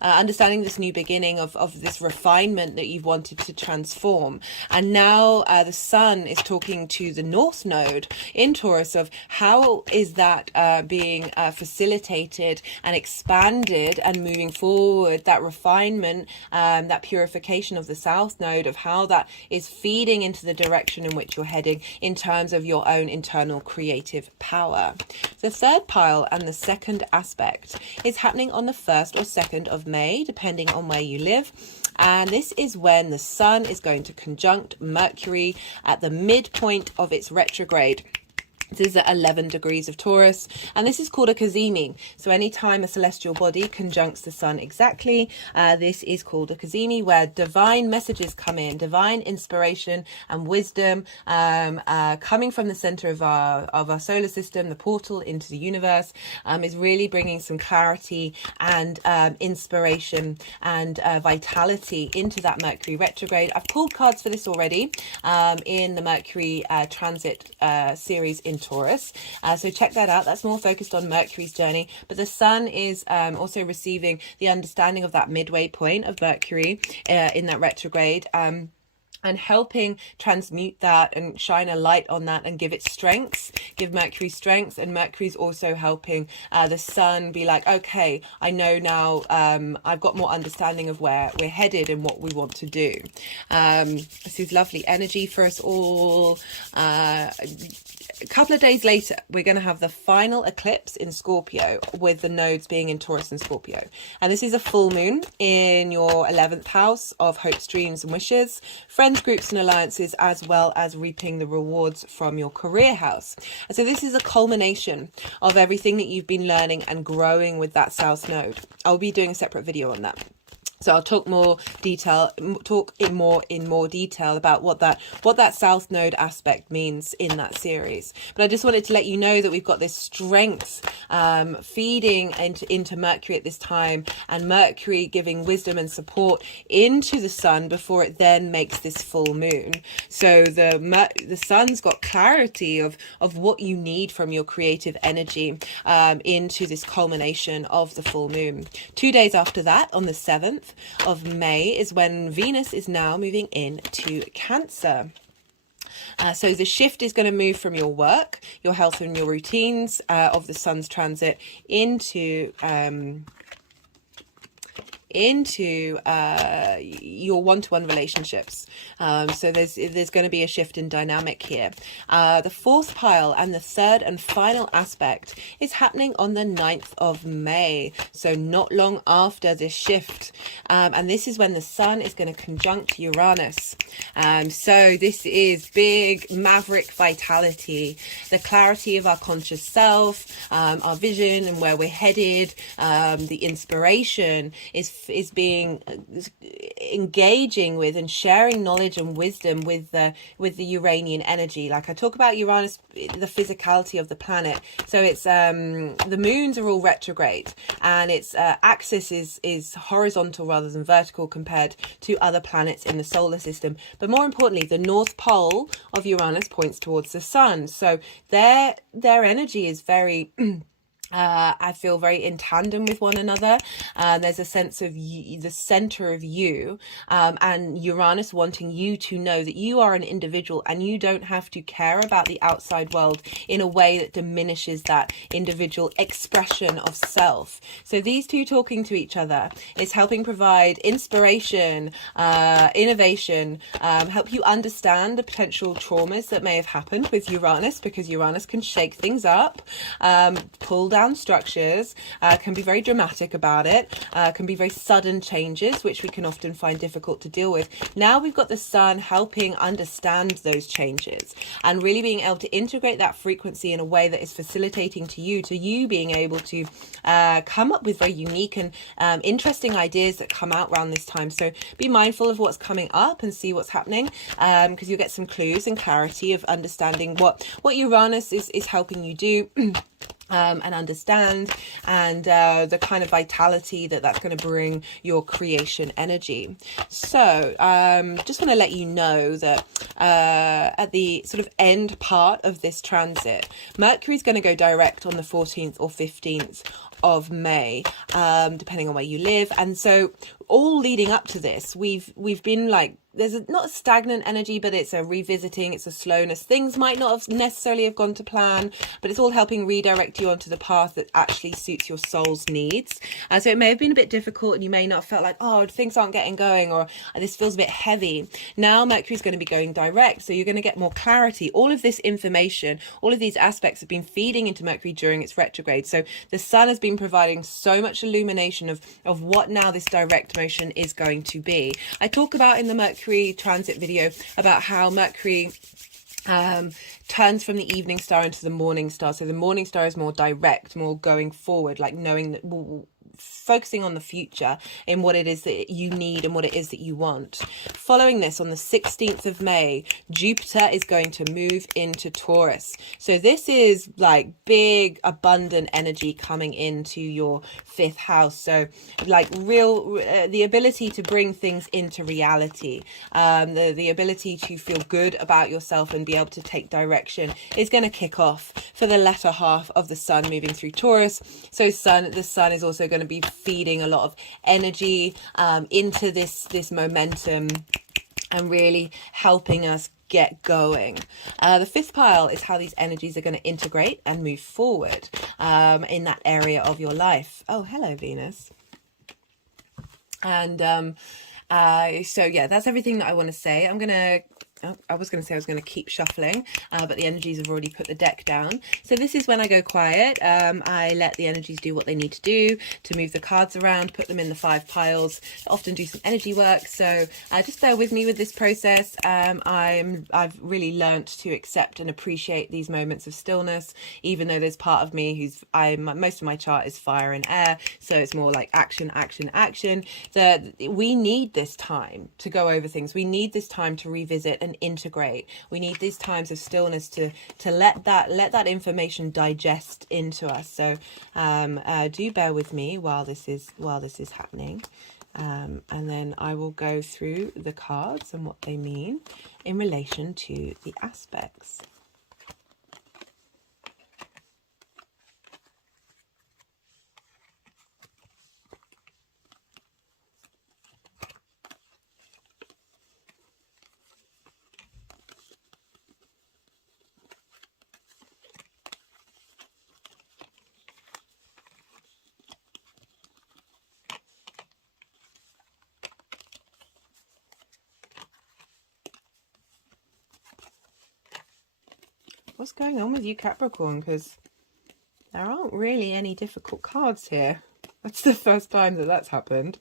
understanding this new beginning of this refinement that you've wanted to transform. And now the sun is talking to the North Node in Taurus of how is that being facilitated and expanded and moving forward, that refinement, that purification of the South Node, of how that is feeding into the direction in which you're heading in terms of your own internal creative power. The third pile and the second aspect is happening on the 1st or 2nd of May, depending on where you live. And this is when the sun is going to conjunct Mercury at the midpoint of its retrograde. This is at 11 degrees of Taurus, and this is called a Cazimi. So anytime a celestial body conjuncts the sun exactly, this is called a Cazimi, where divine messages come in, divine inspiration and wisdom coming from the center of our solar system, the portal into the universe, is really bringing some clarity and inspiration and vitality into that Mercury retrograde. I've pulled cards for this already in the Mercury transit series in Taurus, so check that out. That's more focused on Mercury's journey, but the sun is also receiving the understanding of that midway point of Mercury in that retrograde, and helping transmute that and shine a light on that and give it strengths, give Mercury strengths. And Mercury's also helping the sun be like, okay, I know now, I've got more understanding of where we're headed and what we want to do. This is lovely energy for us all. A couple of days later, we're going to have the final eclipse in Scorpio, with the nodes being in Taurus and Scorpio. And this is a full moon in your 11th house of hopes, dreams and wishes, friends, groups and alliances, as well as reaping the rewards from your career house. And so this is a culmination of everything that you've been learning and growing with that South Node. I'll be doing a separate video on that. So I'll talk in more detail about what that South Node aspect means in that series. But I just wanted to let you know that we've got this strength feeding into Mercury at this time, and Mercury giving wisdom and support into the sun before it then makes this full moon. So the sun's got clarity of what you need from your creative energy into this culmination of the full moon. 2 days after that, on the 7th of May, is when Venus is now moving into Cancer. So the shift is going to move from your work, your health and your routines of the sun's transit into your one-to-one relationships. So there's going to be a shift in dynamic here. The fourth pile and the third and final aspect is happening on the 9th of May. So not long after this shift. And this is when the sun is going to conjunct Uranus. So this is big maverick vitality, the clarity of our conscious self, our vision and where we're headed, the inspiration is being engaging with and sharing knowledge and wisdom with the Uranian energy. Like I talk about Uranus, the physicality of the planet. So it's the moons are all retrograde, and its axis is horizontal rather than vertical compared to other planets in the solar system. But more importantly, the north pole of Uranus points towards the sun. So their energy is very I feel very in tandem with one another. There's a sense of you, the center of you, and Uranus wanting you to know that you are an individual and you don't have to care about the outside world in a way that diminishes that individual expression of self. So these two talking to each other is helping provide inspiration, innovation, help you understand the potential traumas that may have happened with Uranus, because Uranus can shake things up, pull down structures, can be very dramatic about it, can be very sudden changes, which we can often find difficult to deal with. Now we've got the sun helping understand those changes and really being able to integrate that frequency in a way that is facilitating to you being able to come up with very unique and interesting ideas that come out around this time. So be mindful of what's coming up and see what's happening, because you'll get some clues and clarity of understanding what Uranus is helping you do and understand, and the kind of vitality that's going to bring your creation energy. So just want to let you know that at the sort of end part of this transit, Mercury is going to go direct on the 14th or 15th of May, depending on where you live. And so all leading up to this, we've been like, there's not a stagnant energy, but it's a revisiting, it's a slowness. Things might not have necessarily have gone to plan, but it's all helping redirect you onto the path that actually suits your soul's needs. So it may have been a bit difficult, and you may not have felt like, oh, things aren't getting going, or this feels a bit heavy. Now Mercury's going to be going direct, so you're going to get more clarity. All of this information, all of these aspects have been feeding into Mercury during its retrograde. So the sun has been providing so much illumination of what now this direct motion is going to be. I talk about in the Mercury transit video about how Mercury turns from the evening star into the morning star. So the morning star is more direct, more going forward, like knowing that, focusing on the future in what it is that you need and what it is that you want. Following this, on the 16th of May, Jupiter is going to move into Taurus. So this is like big, abundant energy coming into your 5th house. So like the ability to bring things into reality, the ability to feel good about yourself and be able to take direction is going to kick off for the latter half of the sun moving through Taurus. So the sun is also going to be feeding a lot of energy into this momentum and really helping us get going. The 5th pile is how these energies are going to integrate and move forward in that area of your life. Oh, hello, Venus. And so yeah, that's everything that I want to say. I'm going to I was going to say I was going to keep shuffling, but the energies have already put the deck down. So this is when I go quiet. I let the energies do what they need to do to move the cards around, put them in the 5 piles, often do some energy work. So just bear with me with this process. I've really learnt to accept and appreciate these moments of stillness, even though there's part of me who's, most of my chart is fire and air. So it's more like action, action, action. We need this time to go over things. We need this time to revisit and integrate. We need these times of stillness to let that information digest into us. So do bear with me while this is happening, and then I will go through the cards and what they mean in relation to the aspects. What's going on with you, Capricorn? Because there aren't really any difficult cards here. That's the first time that that's happened.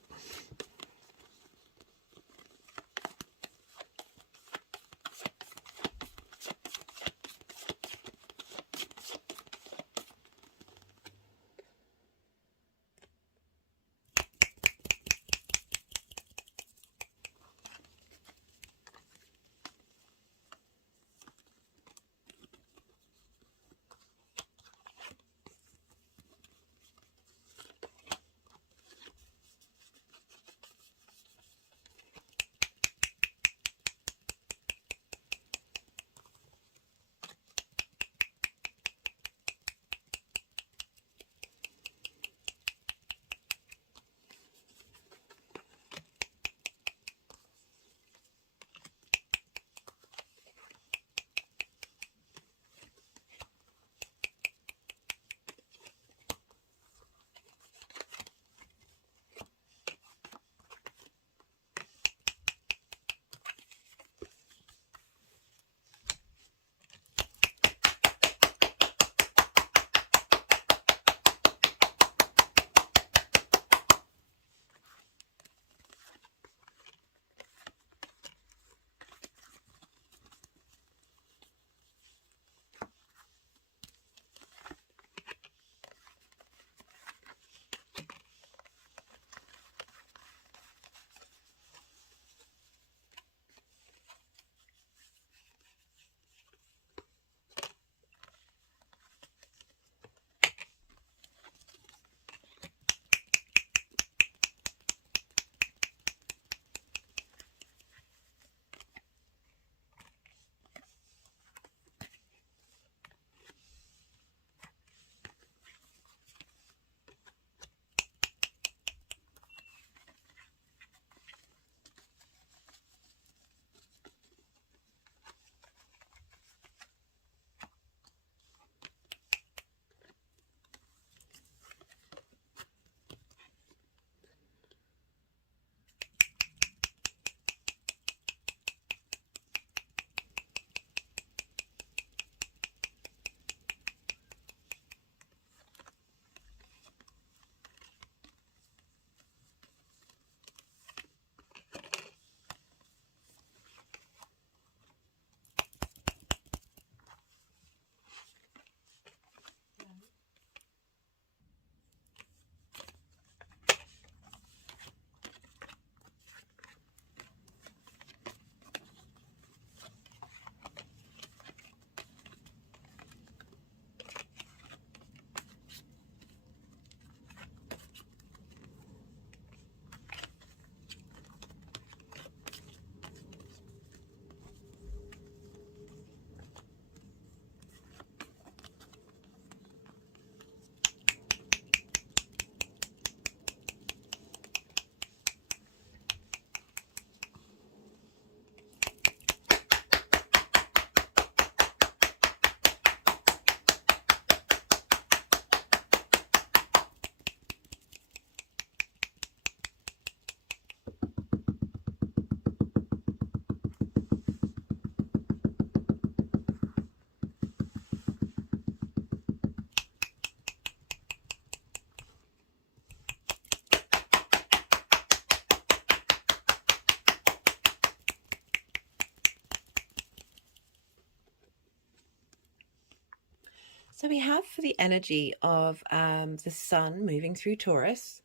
So we have for the energy of the sun moving through Taurus.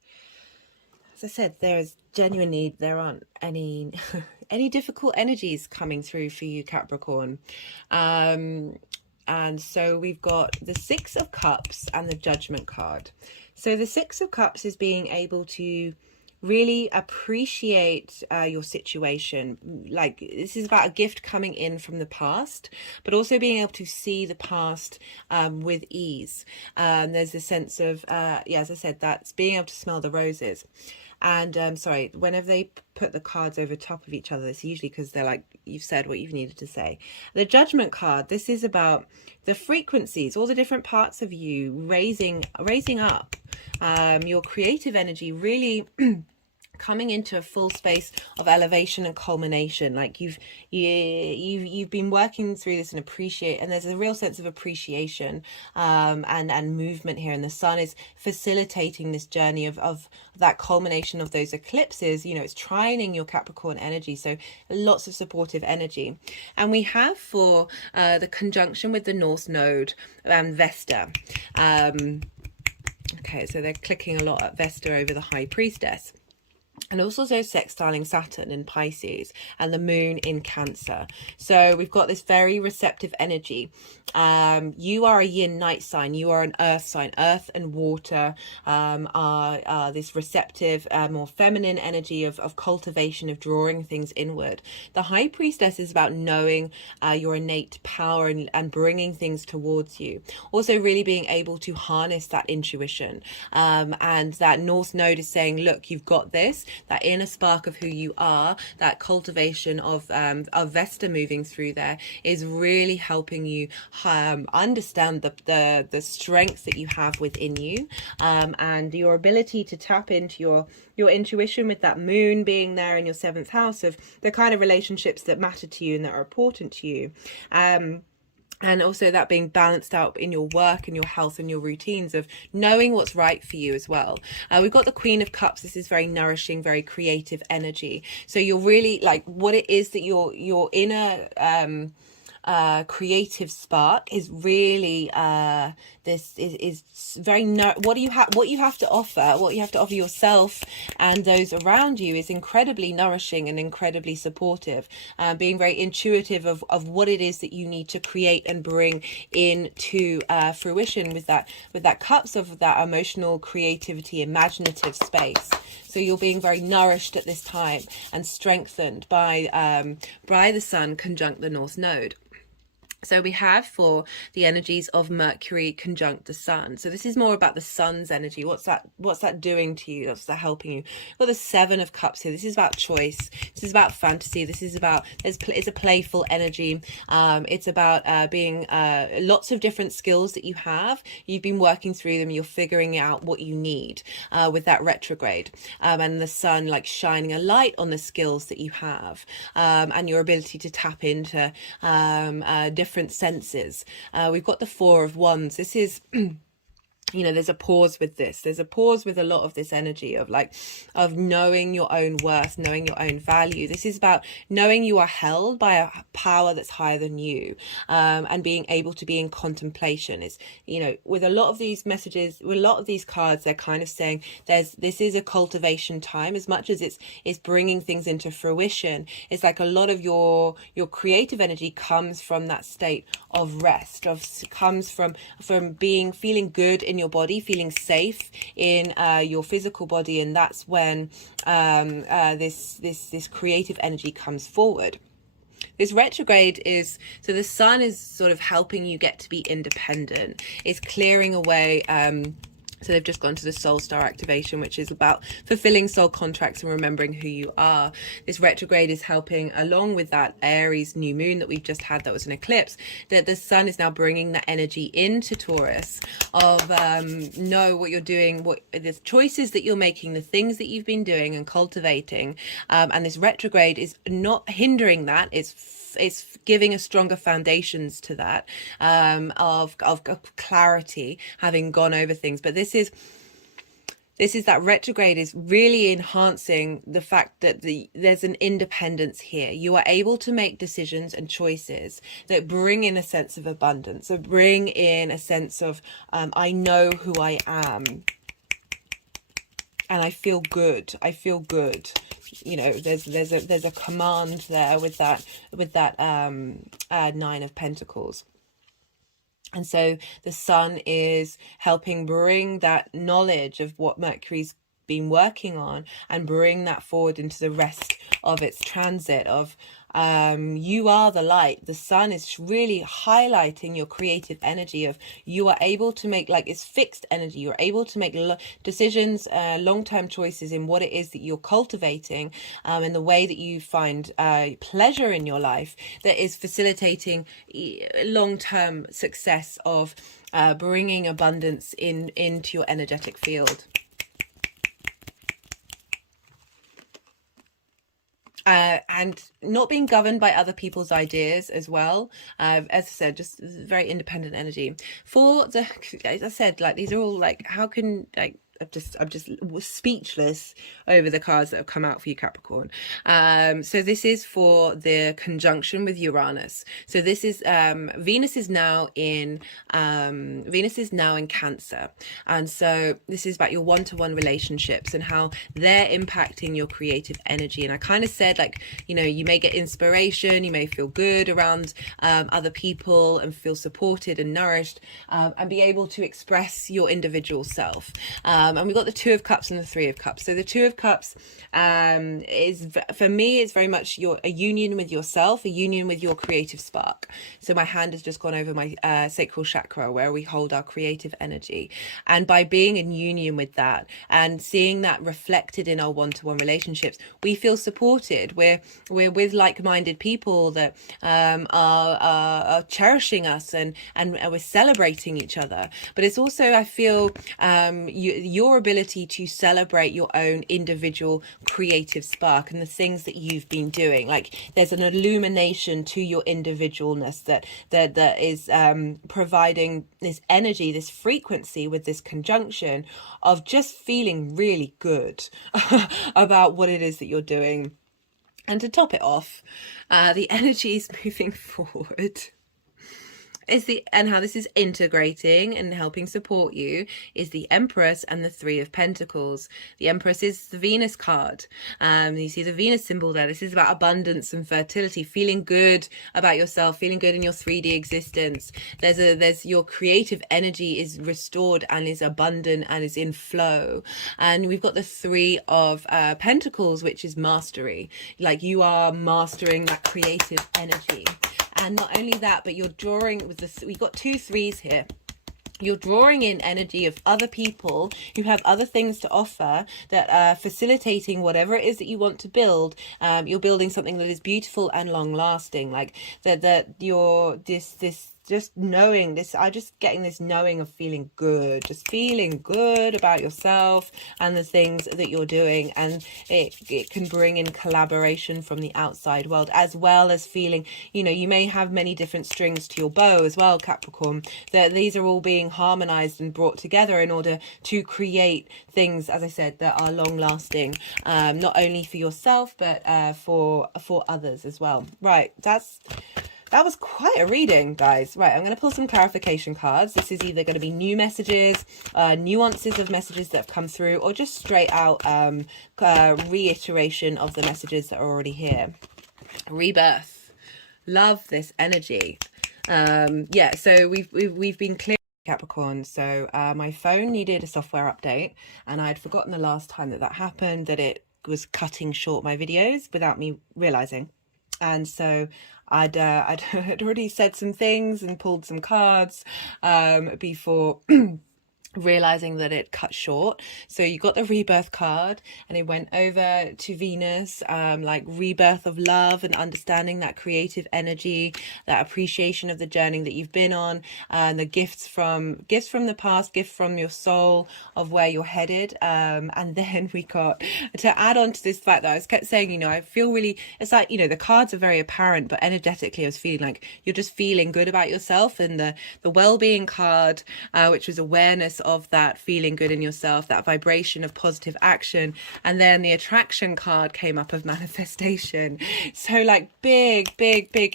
As I said, there aren't any any difficult energies coming through for you, Capricorn. And so we've got the Six of Cups and the Judgment card. So the Six of Cups is being able to really appreciate your situation. Like, this is about a gift coming in from the past, but also being able to see the past with ease. There's a sense of, as I said, that's being able to smell the roses. And sorry, whenever they put the cards over top of each other, it's usually because they're like, you've said what you've needed to say. The Judgment card, this is about the frequencies, all the different parts of you raising up, your creative energy really coming into a full space of elevation and culmination. Like you've been working through this and there's a real sense of appreciation and movement here, and the sun is facilitating this journey of that culmination of those eclipses. You know, it's trining your Capricorn energy, so lots of supportive energy. And we have for the conjunction with the North Node and Vesta. Okay, so they're clicking a lot at Vesta over the High Priestess. And also sextiling Saturn in Pisces and the moon in Cancer. So we've got this very receptive energy. You are a yin night sign. You are an earth sign. Earth and water are this receptive, more feminine energy of cultivation, of drawing things inward. The High Priestess is about knowing your innate power and bringing things towards you. Also really being able to harness that intuition. And that North Node is saying, look, you've got this. That inner spark of who you are, that cultivation of Vesta moving through there is really helping you understand the strength that you have within you, and your ability to tap into your intuition with that moon being there in your 7th house of the kind of relationships that matter to you and that are important to you. And also that being balanced out in your work and your health and your routines of knowing what's right for you as well. We've got the Queen of Cups. This is very nourishing, very creative energy. So you're really like what it is that your inner creative spark is really this is very what you have to offer yourself and those around you is incredibly nourishing and incredibly supportive, being very intuitive of what it is that you need to create and bring into fruition with that cups of that emotional creativity, imaginative space. So you're being very nourished at this time and strengthened by the sun conjunct the North Node. So we have for the energies of Mercury conjunct the sun. So this is more about the sun's energy. What's that doing to you? What's that helping you? Well, the 7 of Cups here. This is about choice. This is about fantasy. This is about, it's a playful energy. It's about being lots of different skills that you have. You've been working through them. You're figuring out what you need with that retrograde. And the sun like shining a light on the skills that you have, and your ability to tap into different senses. We've got the 4 of Wands. This is you know, there's a pause with this. There's a pause with a lot of this energy of knowing your own worth, knowing your own value. This is about knowing you are held by a power that's higher than you, and being able to be in contemplation. Is, you know, with a lot of these messages, with a lot of these cards, they're kind of saying this is a cultivation time as much as it's bringing things into fruition. It's like a lot of your creative energy comes from that state of rest, comes from feeling good in your body, feeling safe in your physical body, and that's when this creative energy comes forward. This retrograde is, so the sun is sort of helping you get to be independent. It's clearing away so they've just gone to the soul star activation, which is about fulfilling soul contracts and remembering who you are. This retrograde is helping, along with that Aries new moon that we've just had, that was an eclipse, that the sun is now bringing that energy into Taurus of know what you're doing, what the choices that you're making, the things that you've been doing and cultivating. And this retrograde is not hindering that. It's giving a stronger foundations to that, of clarity, having gone over things. But this is This is that retrograde is really enhancing the fact that there's an independence here. You are able to make decisions and choices that bring in a sense of abundance, that bring in a sense of, I know who I am. And I feel good. I feel good. You know, there's a command there with that Nine of Pentacles. And so the sun is helping bring that knowledge of what Mercury's been working on and bring that forward into the rest of its transit of you are the light. The sun is really highlighting your creative energy of you are able to make, like, it's fixed energy. You're able to make decisions, long-term choices in what it is that you're cultivating, and the way that you find pleasure in your life that is facilitating long-term success of bringing abundance into your energetic field. And not being governed by other people's ideas as well. As I said, just very independent energy. For the, as I said, like, these are all like, how can, like, I'm just speechless over the cards that have come out for you, Capricorn. So this is for the conjunction with Uranus. So this is Venus is now in Cancer, and so this is about your one-to-one relationships and how they're impacting your creative energy. And I kind of said, like, you know, you may get inspiration, you may feel good around other people and feel supported and nourished, and be able to express your individual self. And we've got the Two of Cups and the Three of Cups. So the Two of Cups is, for me, it's very much a union with yourself, a union with your creative spark. So my hand has just gone over my sacral chakra, where we hold our creative energy. And by being in union with that and seeing that reflected in our one-to-one relationships, we feel supported. We're with like-minded people that are cherishing us, and we're celebrating each other. But it's also, I feel, your ability to celebrate your own individual creative spark and the things that you've been doing. Like, there's an illumination to your individualness that is providing this energy, this frequency with this conjunction of just feeling really good about what it is that you're doing. And to top it off, the energy is moving forward. And how this is integrating and helping support you is the Empress and the Three of Pentacles. The Empress is the Venus card. You see the Venus symbol there. This is about abundance and fertility, feeling good about yourself, feeling good in your 3D existence. There's your creative energy is restored and is abundant and is in flow. And we've got the Three of Pentacles, which is mastery. Like, you are mastering that creative energy. And not only that, but you're drawing with this, we've got 2 threes here. You're drawing in energy of other people who have other things to offer that are facilitating whatever it is that you want to build. You're building something that is beautiful and long lasting. Like that you're this just knowing this, I'm just getting this knowing of feeling good, just feeling good about yourself and the things that you're doing. And it can bring in collaboration from the outside world, as well as feeling, you know, you may have many different strings to your bow as well, Capricorn, that these are all being harmonized and brought together in order to create things, as I said, that are long lasting, not only for yourself, but for others as well. Right, that was quite a reading, guys. Right, I'm going to pull some clarification cards. This is either going to be new messages, nuances of messages that have come through, or just straight out reiteration of the messages that are already here. Rebirth. Love this energy. Yeah, so we've been clear, Capricorn. So my phone needed a software update, and I had forgotten the last time that happened, that it was cutting short my videos without me realizing. And so I'd already said some things and pulled some cards before realizing that it cut short. So you got the rebirth card, and it went over to Venus, like rebirth of love and understanding that creative energy, that appreciation of the journey that you've been on, and the gifts from the past, gift from your soul of where you're headed. And then we got to add on to this fact that I was kept saying, you know, I feel really, it's like, you know, the cards are very apparent, but energetically I was feeling like you're just feeling good about yourself. And the well-being card, which was awareness of that feeling good in yourself, that vibration of positive action. And then the attraction card came up of manifestation. So like big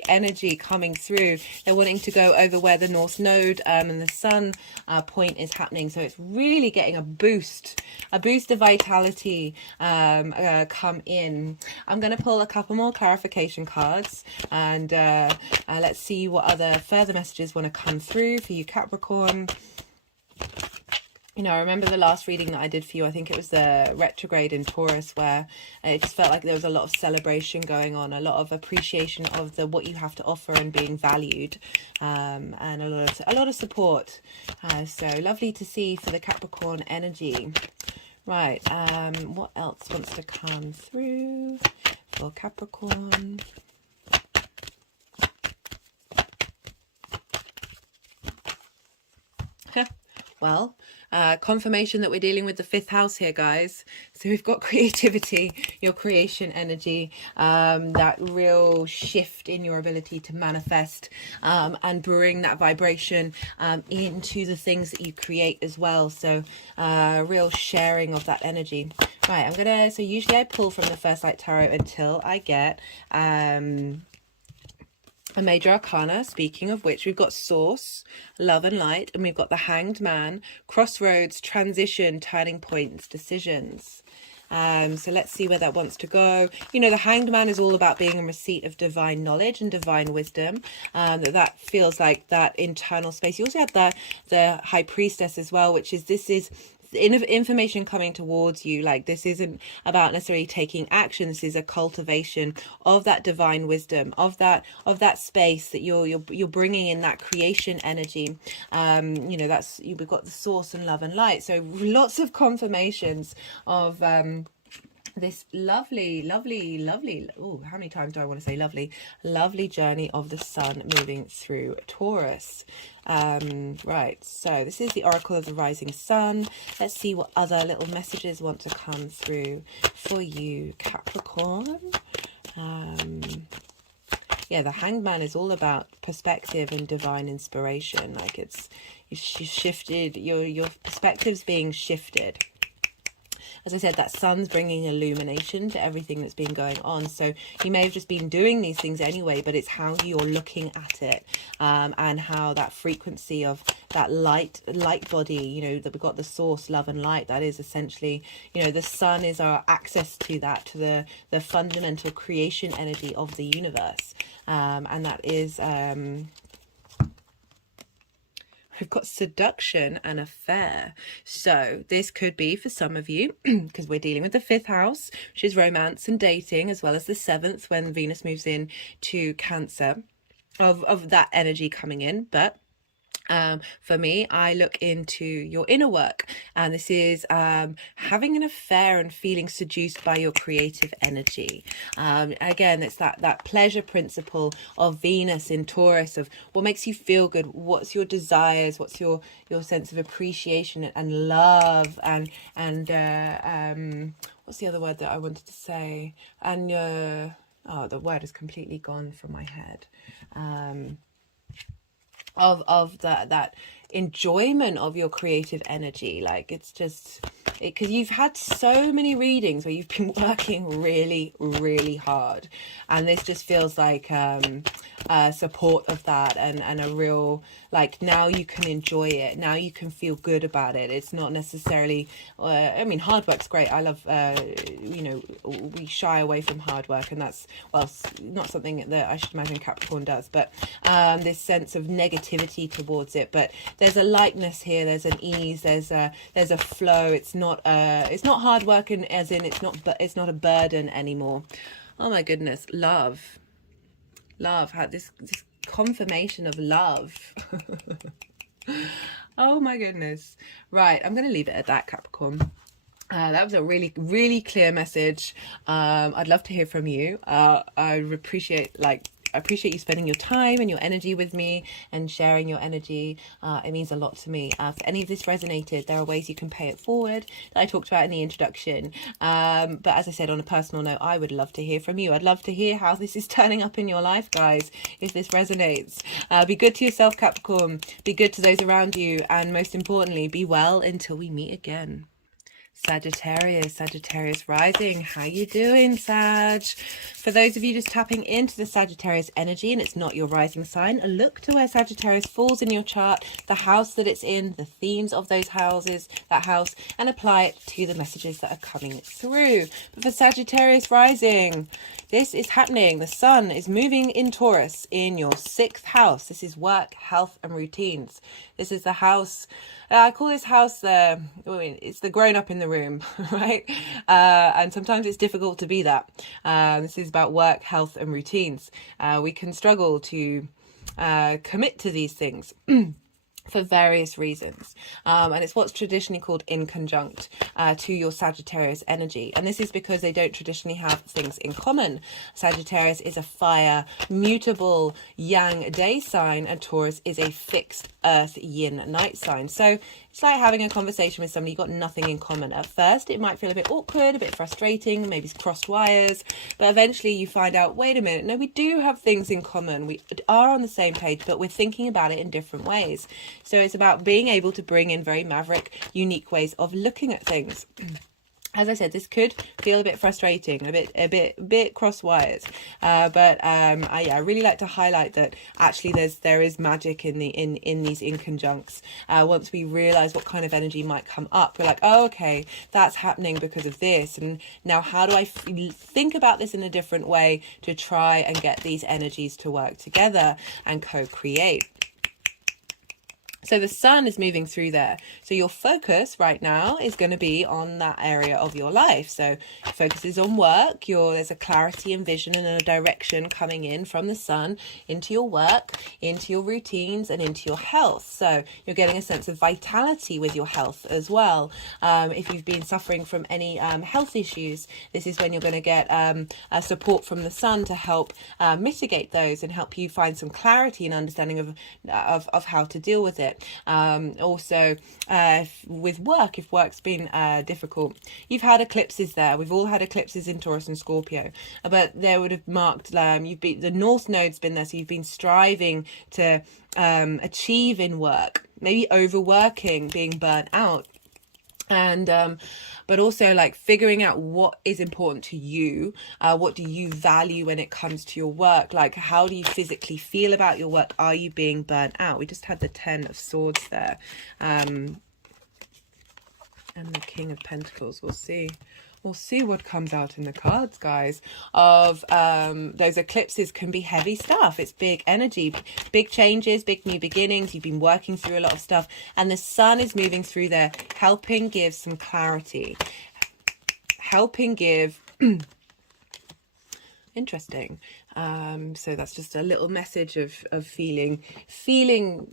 energy coming through. They're wanting to go over where the North Node and the Sun point is happening. So it's really getting a boost of vitality come in. I'm going to pull a couple more clarification cards, and let's see what other further messages want to come through for you, Capricorn. You know, I remember the last reading that I did for you, I think it was the retrograde in Taurus, where it just felt like there was a lot of celebration going on, a lot of appreciation of what you have to offer and being valued, and a lot of support. So lovely to see for the Capricorn energy. Right, what else wants to come through for Capricorn? Well, confirmation that we're dealing with the 5th house here, guys. So we've got creativity, your creation energy, that real shift in your ability to manifest and bring that vibration into the things that you create as well. So real sharing of that energy. Right, so usually I pull from the First Light Tarot until I get a major arcana, speaking of which, we've got Source, Love and Light, and we've got the Hanged Man, Crossroads, Transition, Turning Points, Decisions. So let's see where that wants to go. You know, the Hanged Man is all about being in receipt of divine knowledge and divine wisdom. That feels like that internal space. You also had the High Priestess as well, which is information coming towards you. Like, this isn't about necessarily taking action. This is a cultivation of that divine wisdom, of that space that you're bringing in, that creation energy. You know, we've got the Source and Love and Light. So lots of confirmations of this lovely, oh, how many times do I want to say lovely journey of the Sun moving through Taurus. Right, so this is the Oracle of the Rising Sun. Let's see what other little messages want to come through for you, Capricorn. Yeah, the Hanged Man is all about perspective and divine inspiration. Like, you shifted, your perspective's being shifted. As I said, that Sun's bringing illumination to everything that's been going on. So you may have just been doing these things anyway, but it's how you're looking at it, and how that frequency of that light body, you know, that we've got the Source, Love and Light. That is essentially, you know, the Sun is our access to that, to the fundamental creation energy of the universe. And that is... we've got seduction and affair. So this could be for some of you, because we're dealing with the 5th house, which is romance and dating, as well as the 7th when Venus moves in to Cancer, of that energy coming in. But for me, I look into your inner work, and this is having an affair and feeling seduced by your creative energy. Again, it's that pleasure principle of Venus in Taurus, of what makes you feel good, what's your desires, what's your sense of appreciation and love, and what's the other word that I wanted to say? And oh, the word is completely gone from my head. Of that enjoyment of your creative energy. Like, it's just, because you've had so many readings where you've been working really hard, and this just feels like support of that, and a real, like, now you can enjoy it, now you can feel good about it. It's not necessarily I mean, hard work's great. I love you know, we shy away from hard work, and that's, well, not something that I should imagine Capricorn does, but this sense of negativity towards it. But there's a lightness here, there's an ease, there's a flow. It's not hard work, and as in it's not a burden anymore. Oh my goodness, love, this confirmation of love. Oh my goodness. Right, I'm going to leave it at that, Capricorn. That was a really clear message. I'd love to hear from you. I would appreciate, like, I appreciate you spending your time and your energy with me and sharing your energy. It means a lot to me. If any of this resonated, there are ways you can pay it forward that I talked about in the introduction. But as I said, on a personal note, I would love to hear from you. I'd love to hear how this is turning up in your life, guys, if this resonates. Be good to yourself, Capricorn. Be good to those around you. And most importantly, be well until we meet again. Sagittarius rising. How you doing, Sag? For those of you just tapping into the Sagittarius energy and it's not your rising sign, look to where Sagittarius falls in your chart, the house that it's in, the themes of those houses, that house, and apply it to the messages that are coming through. But for Sagittarius rising, this is happening. The sun is moving in Taurus in your 6th house. This is work, health, and routines. This is the house, I call this house it's the grown-up in the room, right? And sometimes it's difficult to be that. This is about work, health, and routines. We can struggle to commit to these things. For various reasons. And it's what's traditionally called in conjunct to your Sagittarius energy. And this is because they don't traditionally have things in common. Sagittarius is a fire, mutable yang day sign, and Taurus is a fixed earth yin night sign. So it's like having a conversation with somebody you've got nothing in common. At first, it might feel a bit awkward, a bit frustrating, maybe crossed wires, but eventually you find out, wait a minute, no, we do have things in common. We are on the same page, but we're thinking about it in different ways. So it's about being able to bring in very maverick, unique ways of looking at things. As I said, this could feel a bit frustrating, a bit cross wires, but I really like to highlight that actually there is magic in these in conjuncts. Once we realize what kind of energy might come up, we're like, oh, okay, that's happening because of this, and now how do I think about this in a different way to try and get these energies to work together and co-create. So the sun is moving through there. So your focus right now is going to be on that area of your life. So focus is on work. There's a clarity and vision and a direction coming in from the sun into your work, into your routines, and into your health. So you're getting a sense of vitality with your health as well. If you've been suffering from any health issues, this is when you're going to get support from the sun to help mitigate those and help you find some clarity and understanding of how to deal with it. Also with work, if work's been difficult, you've had eclipses there. We've all had eclipses in Taurus and Scorpio, but they would have marked the North Node's been there, so you've been striving to achieve in work, maybe overworking, being burnt out. And but also like figuring out what is important to you, what do you value when it comes to your work, like how do you physically feel about your work? Are you being burnt out? We just had the 10 of Swords there, and the King of Pentacles. We'll see what comes out in the cards, guys. Of those eclipses can be heavy stuff. It's big energy, big changes, big new beginnings. You've been working through a lot of stuff, and the sun is moving through there, helping give some clarity, helping give interesting. So that's just a little message of feeling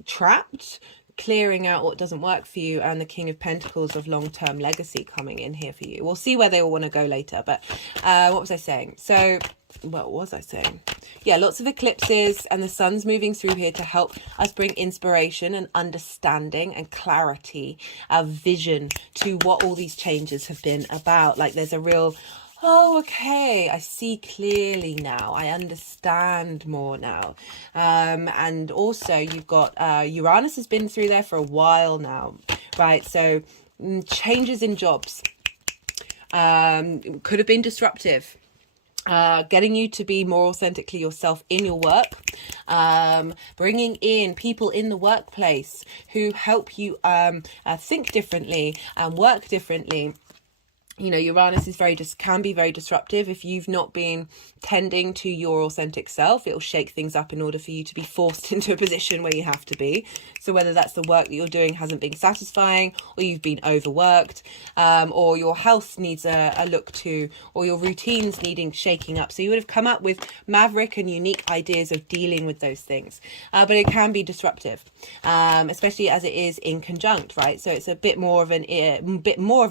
trapped, clearing out what doesn't work for you, and the King of Pentacles of long-term legacy coming in here for you. We'll see where they all want to go later, but what was I saying? So what was I saying? Yeah, lots of eclipses, and the sun's moving through here to help us bring inspiration and understanding and clarity, a vision to what all these changes have been about. Like there's a real, oh, okay, I see clearly now. I understand more now. And also you've got Uranus has been through there for a while now, right? So changes in jobs could have been disruptive. Getting you to be more authentically yourself in your work, bringing in people in the workplace who help you think differently and work differently. You know, Uranus is can be very disruptive. If you've not been tending to your authentic self, it'll shake things up in order for you to be forced into a position where you have to be. So whether that's the work that you're doing hasn't been satisfying, or you've been overworked, or your health needs a look to, or your routines needing shaking up. So you would have come up with maverick and unique ideas of dealing with those things. But it can be disruptive, especially as it is in conjunct, right? So it's a bit more of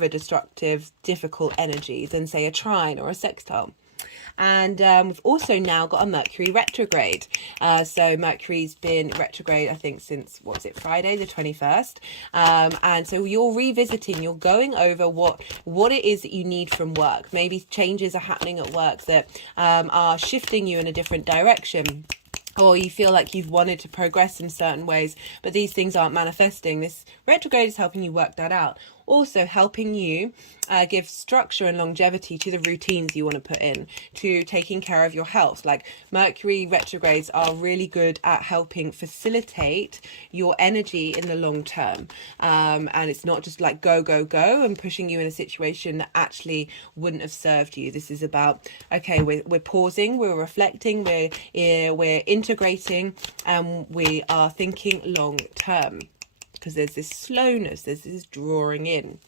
a destructive, difficult energy than say a trine or a sextile. And we've also now got a Mercury retrograde. So Mercury's been retrograde, I think, since, what was it, Friday the 21st. And so you're revisiting, you're going over what it is that you need from work. Maybe changes are happening at work that are shifting you in a different direction, or you feel like you've wanted to progress in certain ways, but these things aren't manifesting. This retrograde is helping you work that out. Also helping you give structure and longevity to the routines you want to put in, to taking care of your health. Like Mercury retrogrades are really good at helping facilitate your energy in the long term. And it's not just like go, go, go and pushing you in a situation that actually wouldn't have served you. This is about, okay, we're pausing, we're reflecting, we're integrating, and we are thinking long term. Because there's this slowness, there's this drawing in.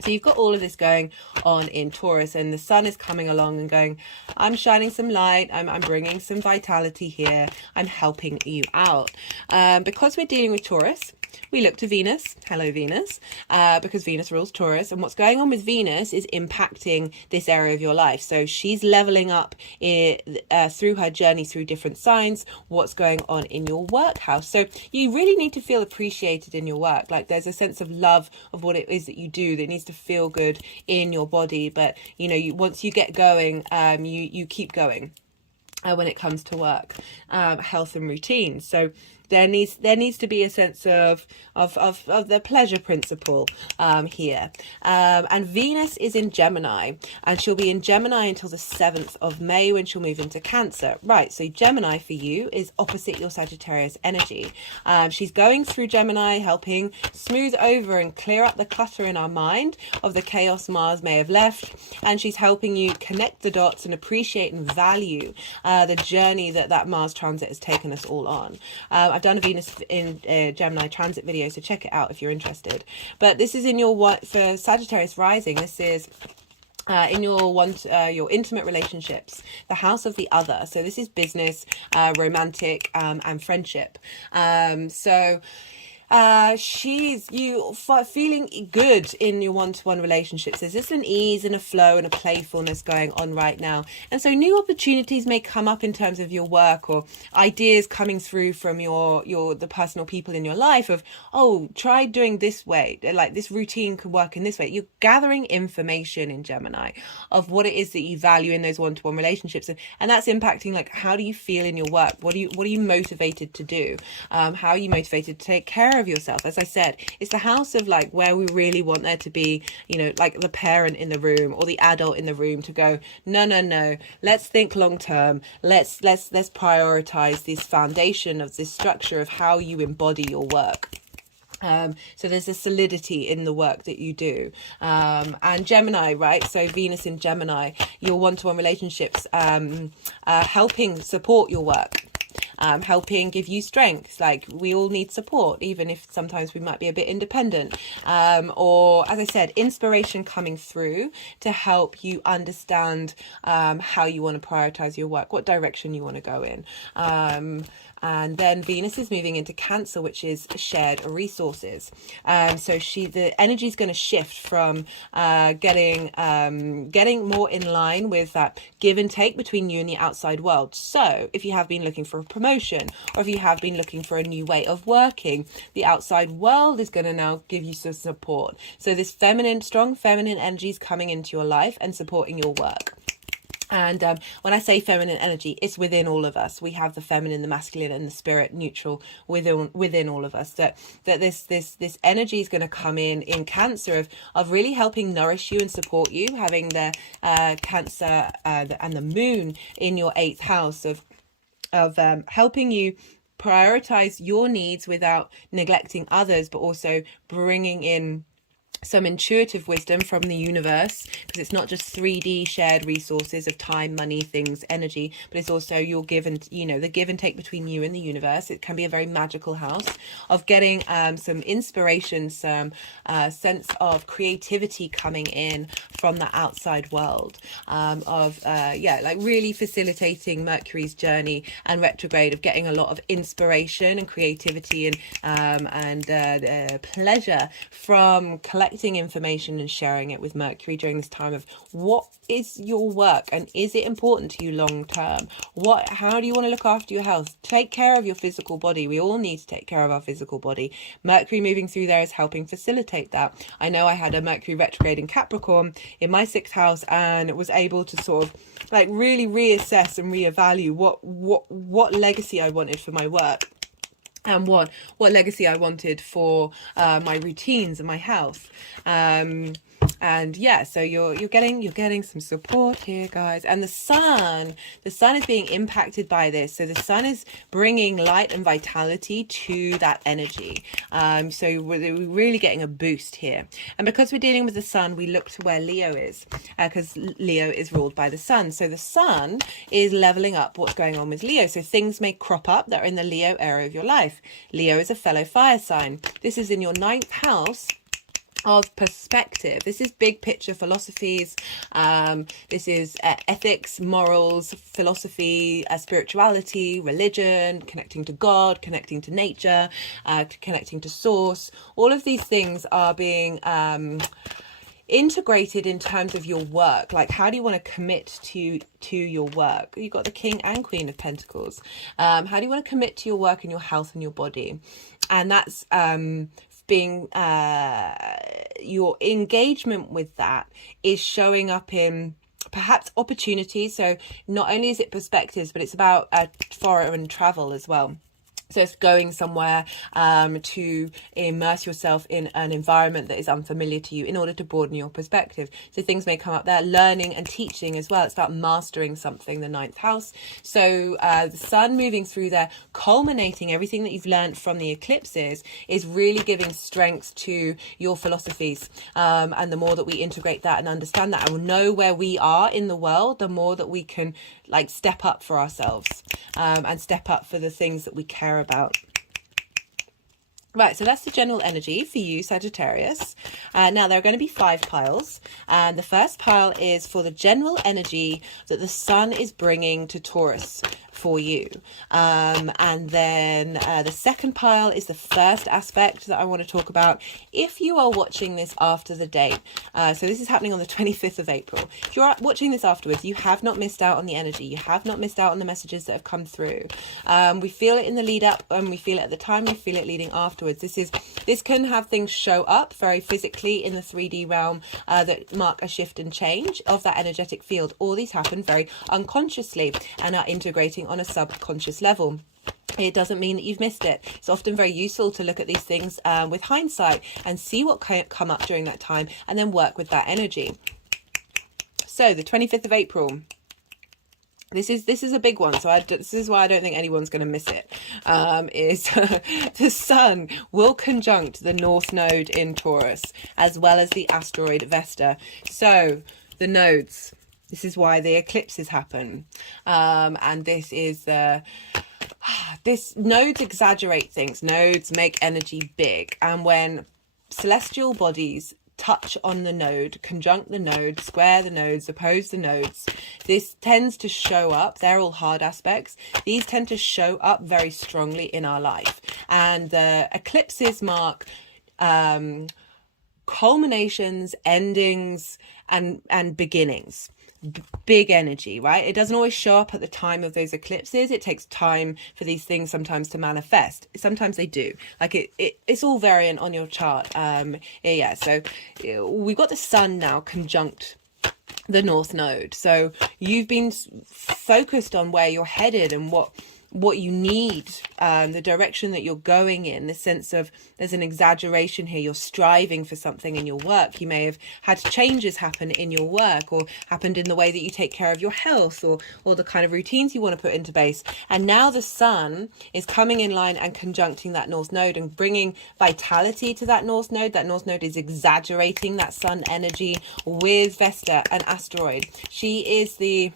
So you've got all of this going on in Taurus, and the sun is coming along and going, I'm shining some light, I'm bringing some vitality here, I'm helping you out. Because we're dealing with Taurus, we look to Venus, hello Venus, because Venus rules Taurus, and what's going on with Venus is impacting this area of your life. So she's leveling up through her journey through different signs, what's going on in your work house. So you really need to feel appreciated in your work. Like there's a sense of love of what it is that you do that needs to feel good in your body. But you know, once you get going, you keep going when it comes to work, health and routine. So there needs to be a sense of the pleasure principle here. And Venus is in Gemini, and she'll be in Gemini until the 7th of May when she'll move into Cancer. Right, so Gemini for you is opposite your Sagittarius energy. She's going through Gemini, helping smooth over and clear up the clutter in our mind of the chaos Mars may have left, and she's helping you connect the dots and appreciate and value the journey that Mars transit has taken us all on. I've done a Venus in Gemini transit video, so check it out if you're interested. But this is in your for Sagittarius rising. This is in your intimate relationships, the house of the other. So this is business, romantic, and friendship. She's feeling good in your one-to-one relationships. There's just an ease and a flow and a playfulness going on right now. And so new opportunities may come up in terms of your work, or ideas coming through from the personal people in your life of, oh, try doing this way. Like this routine could work in this way. You're gathering information in Gemini of what it is that you value in those one-to-one relationships. And that's impacting, like, how do you feel in your work? What are you motivated to do? How are you motivated to take care of yourself? As I said, it's the house of like where we really want there to be, you know, like the parent in the room or the adult in the room to go, no, let's think long term. Let's prioritize this foundation of this structure of how you embody your work. So there's a solidity in the work that you do. And Gemini, right? So Venus in Gemini, your one-to-one relationships, helping support your work. Helping give you strength. Like we all need support, even if sometimes we might be a bit independent. Or as I said, inspiration coming through to help you understand how you want to prioritize your work, what direction you want to go in. And then Venus is moving into Cancer, which is shared resources. So the energy is going to shift from getting more in line with that give and take between you and the outside world. So if you have been looking for a promotion, or if you have been looking for a new way of working, the outside world is going to now give you some support. So this strong feminine energy is coming into your life and supporting your work. And when I say feminine energy, it's within all of us. We have the feminine, the masculine, and the spirit neutral within all of us. That this energy is going to come in Cancer of really helping nourish you and support you, having the Cancer and the moon in your 8th house of helping you prioritize your needs without neglecting others, but also bringing in some intuitive wisdom from the universe, because it's not just 3D shared resources of time, money, things, energy, but it's also your give and, the give and take between you and the universe. It can be a very magical house of getting some inspiration, some sense of creativity coming in from the outside world, like really facilitating Mercury's journey and retrograde, of getting a lot of inspiration and creativity and pleasure from collecting information and sharing it with Mercury during this time of what is your work and is it important to you long term? How do you want to look after your health? Take care of your physical body. We all need to take care of our physical body. Mercury moving through there is helping facilitate that. I know I had a Mercury retrograde in Capricorn in my 6th house, and was able to sort of like really reassess and reevaluate what legacy I wanted for my work, and what legacy I wanted for my routines and my health. And yeah, so you're getting some support here, guys. And the sun is being impacted by this. So the sun is bringing light and vitality to that energy. So we're really getting a boost here. And because we're dealing with the sun, we look to where Leo is, because Leo is ruled by the sun. So the sun is leveling up what's going on with Leo. So things may crop up that are in the Leo area of your life. Leo is a fellow fire sign. This is in your 9th house of perspective. This is big picture philosophies. This is ethics, morals, philosophy, spirituality, religion, connecting to God, connecting to nature, connecting to source. All of these things are being integrated in terms of your work. Like, how do you want to commit to your work? You've got the King and Queen of Pentacles. How do you want to commit to your work and your health and your body? And that's being your engagement with that is showing up in perhaps opportunities. So not only is it perspectives, but it's about foreign travel as well. So it's going somewhere to immerse yourself in an environment that is unfamiliar to you in order to broaden your perspective. So things may come up there, learning and teaching as well. It's about mastering something, the 9th house. So the sun moving through there, culminating everything that you've learned from the eclipses, is really giving strength to your philosophies. And the more that we integrate that and understand that and know where we are in the world, the more that we can like step up for ourselves and step up for the things that we care about. Right, so that's the general energy for you, Sagittarius. Now, there are going to be 5 piles. And the first pile is for the general energy that the sun is bringing to Taurus for you. And then the second pile is the first aspect that I want to talk about. If you are watching this after the date, so this is happening on the 25th of April. If you're watching this afterwards, you have not missed out on the energy. You have not missed out on the messages that have come through. We feel it in the lead up, and we feel it at the time, we feel it leading afterwards. This can have things show up very physically in the 3D realm that mark a shift and change of that energetic field, or these happen very unconsciously and are integrating on a subconscious level. It doesn't mean that you've missed it. It's often very useful to look at these things with hindsight and see what can come up during that time and then work with that energy. So the 25th of April. This is a big one, so this is why I don't think anyone's going to miss it. Is the sun will conjunct the North Node in Taurus, as well as the asteroid Vesta. So the nodes, this is why the eclipses happen, and this is this nodes exaggerate things. Nodes make energy big, and when celestial bodies touch on the node, conjunct the node, square the nodes, oppose the nodes, this tends to show up. They're all hard aspects. These tend to show up very strongly in our life. And the eclipses mark culminations, endings, and beginnings. Big energy, right? It doesn't always show up at the time of those eclipses. It takes time for these things sometimes to manifest. Sometimes they do. Like it's all variant on your chart. Yeah, so we've got the sun now conjunct the North Node. So you've been focused on where you're headed and what you need, the direction that you're going in, the sense of there's an exaggeration here. You're striving for something in your work. You may have had changes happen in your work, or happened in the way that you take care of your health, or the kind of routines you want to put into base. And now the sun is coming in line and conjuncting that North Node and bringing vitality to that North Node. That North Node is exaggerating that sun energy with Vesta, an asteroid. She is the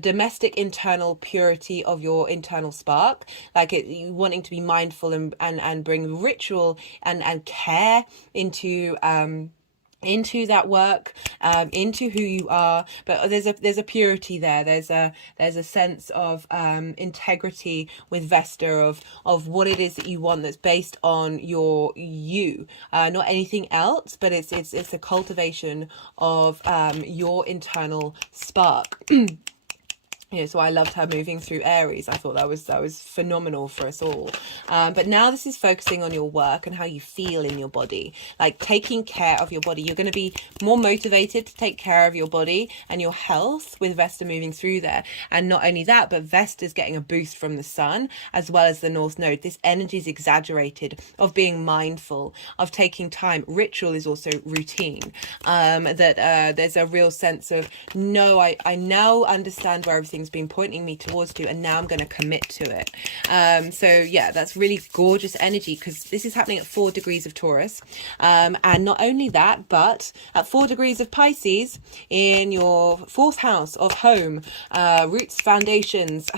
domestic internal purity of your internal spark, like you wanting to be mindful and bring ritual and care into into that work, into who you are. But there's a purity there. There's a sense of integrity with Vesta, of what it is that you want, that's based on you, not anything else, but it's a cultivation of your internal spark. So I loved her moving through Aries. I thought that was phenomenal for us all. But now this is focusing on your work and how you feel in your body, like taking care of your body. You're going to be more motivated to take care of your body and your health with Vesta moving through there. And not only that, but Vesta's getting a boost from the sun as well as the North Node. This energy is exaggerated, of being mindful, of taking time. Ritual is also routine. There's a real sense of, no, I now understand where everything's been pointing me towards to, and now I'm going to commit to it. So yeah, that's really gorgeous energy, because this is happening at 4 degrees of Taurus, and not only that, but at 4 degrees of Pisces in your 4th house of home, roots, foundations,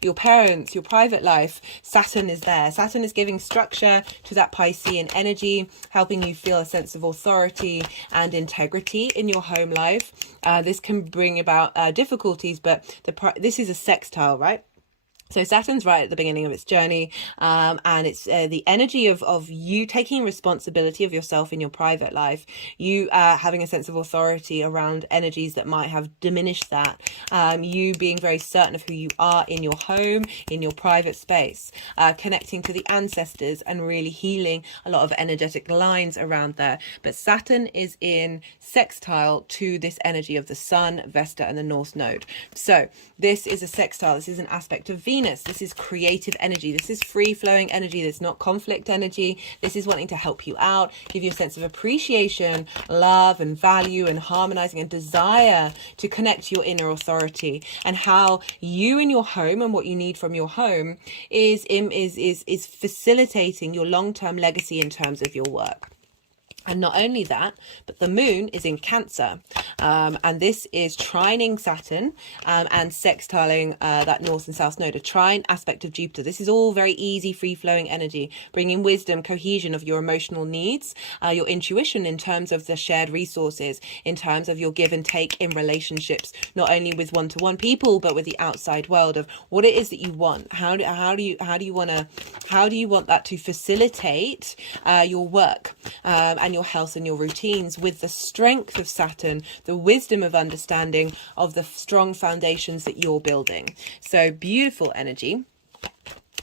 your parents, your private life. Saturn is there. Saturn is giving structure to that Piscean energy, helping you feel a sense of authority and integrity in your home life. This can bring about difficulties, but this is a sextile, right? So Saturn's right at the beginning of its journey, and it's the energy of you taking responsibility of yourself in your private life, you having a sense of authority around energies that might have diminished that, you being very certain of who you are in your home, in your private space, connecting to the ancestors and really healing a lot of energetic lines around there. But Saturn is in sextile to this energy of the Sun, Vesta, and the North Node. So this is a sextile. This is an aspect of Venus. This is creative energy. This is free-flowing energy. This is not conflict energy. This is wanting to help you out, give you a sense of appreciation, love and value, and harmonizing and desire to connect to your inner authority, and how you in your home and what you need from your home is facilitating your long-term legacy in terms of your work. And not only that, but the moon is in Cancer, and this is trining Saturn and sextiling that North and South Node, a trine aspect of Jupiter. This is all very easy, free-flowing energy, bringing wisdom, cohesion of your emotional needs, your intuition in terms of the shared resources, in terms of your give and take in relationships, not only with one-to-one people, but with the outside world, of what it is that you want. How do you want that to facilitate your work and your health and your routines, with the strength of Saturn, the wisdom of understanding of the strong foundations that you're building. So beautiful energy.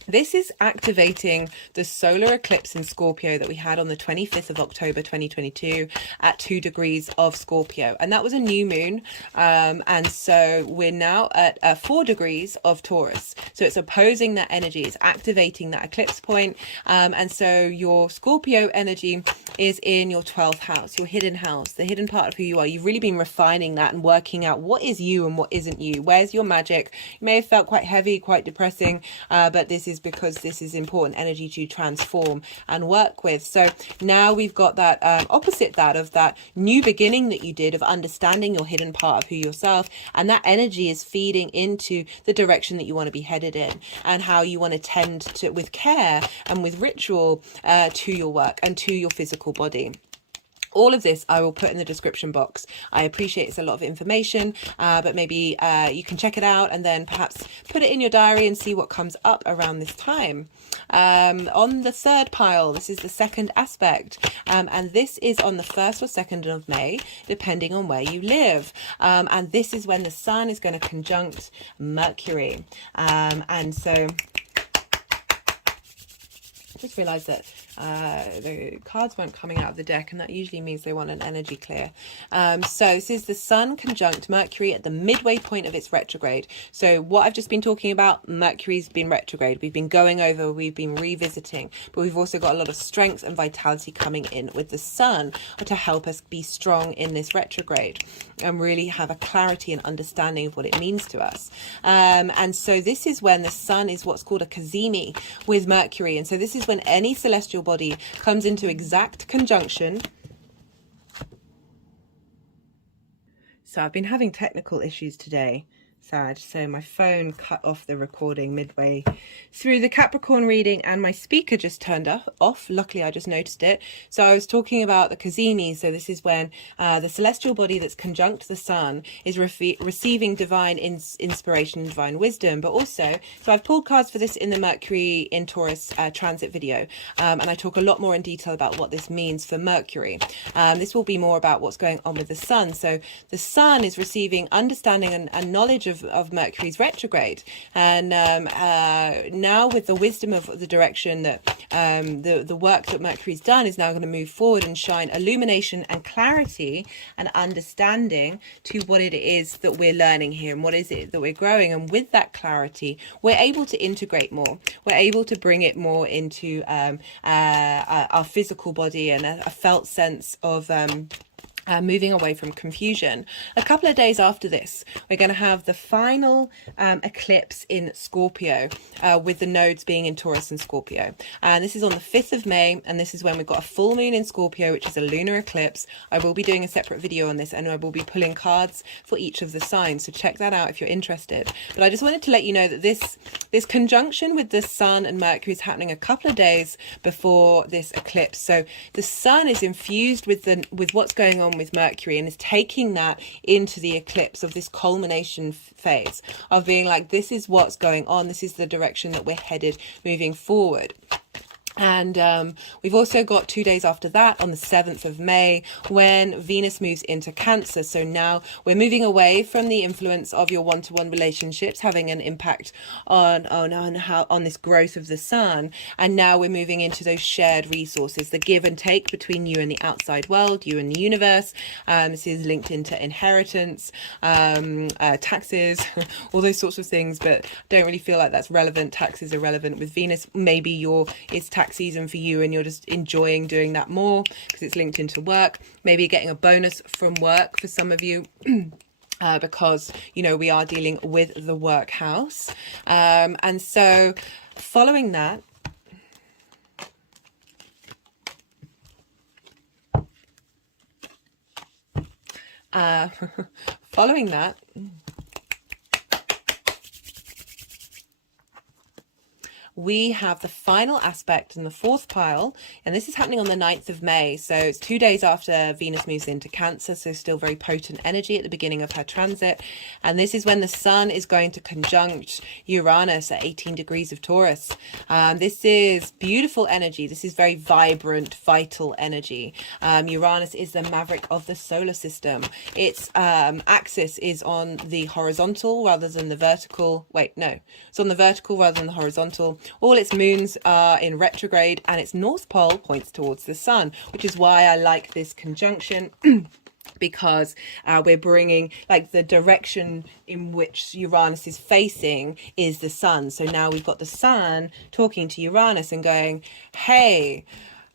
This is activating the solar eclipse in Scorpio that we had on the 25th of October 2022 at 2 degrees of Scorpio. And that was a new moon. And so we're now at 4 degrees of Taurus. So it's opposing that energy. It's activating that eclipse point. And so your Scorpio energy is in your 12th house, your hidden house, the hidden part of who you are. You've really been refining that and working out what is you and what isn't you. Where's your magic? You may have felt quite heavy, quite depressing, but this is because this is important energy to transform and work with. So now we've got that opposite that of that new beginning that you did, of understanding your hidden part of who yourself, and that energy is feeding into the direction that you want to be headed in, and how you want to tend to, with care and with ritual, to your work and to your physical body. All of this I will put in the description box. I appreciate it's a lot of information, but maybe you can check it out and then perhaps put it in your diary and see what comes up around this time. On the third pile, this is the second aspect, and this is on the 1st or 2nd of May, depending on where you live. And this is when the Sun is going to conjunct Mercury. And so I just realised that the cards weren't coming out of the deck, and that usually means they want an energy clear. So this is the Sun conjunct Mercury at the midway point of its retrograde. So what I've just been talking about, Mercury's been retrograde. We've been going over, we've been revisiting, but we've also got a lot of strength and vitality coming in with the Sun to help us be strong in this retrograde and really have a clarity and understanding of what it means to us. And so this is when the Sun is what's called a Cazimi with Mercury. And so this is when any celestial body comes into exact conjunction. So I've been having technical issues today. Sad. So my phone cut off the recording midway through the Capricorn reading and my speaker just turned off. Luckily, I just noticed it. So I was talking about the Cazimi. So this is when the celestial body that's conjunct the sun is receiving divine inspiration, divine wisdom. But also, so I've pulled cards for this in the Mercury in Taurus transit video. And I talk a lot more in detail about what this means for Mercury. This will be more about what's going on with the sun. So the sun is receiving understanding and knowledge of Mercury's retrograde, and now with the wisdom of the direction that the work that Mercury's done is now going to move forward and shine illumination and clarity and understanding to what it is that we're learning here and what is it that we're growing. And with that clarity, we're able to integrate more. We're able to bring it more into our physical body and a felt sense of moving away from confusion. A couple of days after this, we're going to have the final eclipse in Scorpio, with the nodes being in Taurus and Scorpio. And this is on the 5th of May, and this is when we've got a full moon in Scorpio, which is a lunar eclipse. I will be doing a separate video on this, and I will be pulling cards for each of the signs, so check that out if you're interested. But I just wanted to let you know that this conjunction with the sun and Mercury is happening a couple of days before this eclipse. So the sun is infused with what's going on with Mercury and is taking that into the eclipse of this culmination phase of being like, this is what's going on, this is the direction that we're headed moving forward. And we've also got 2 days after that, on the 7th of May, when Venus moves into Cancer. So now we're moving away from the influence of your one-to-one relationships having an impact on this growth of the sun. And now we're moving into those shared resources, the give and take between you and the outside world, you and the universe. This is linked into inheritance, taxes, all those sorts of things, but don't really feel like that's relevant. Taxes are relevant with Venus. Maybe it's tax season for you and you're just enjoying doing that more because it's linked into work. Maybe getting a bonus from work for some of you. Because, you know, we are dealing with the work house. And so following that, we have the final aspect in the 4th pile, and this is happening on the 9th of May. So it's 2 days after Venus moves into Cancer, so still very potent energy at the beginning of her transit. And this is when the sun is going to conjunct Uranus at 18 degrees of Taurus. This is beautiful energy. This is very vibrant, vital energy. Uranus is the maverick of the solar system. Its axis is on the horizontal rather than the vertical. Wait, no, it's on the vertical rather than the horizontal. All its moons are in retrograde, and its north pole points towards the sun, which is why I like this conjunction. Because we're bringing, like, the direction in which Uranus is facing is the sun. So now we've got the sun talking to Uranus and going, hey,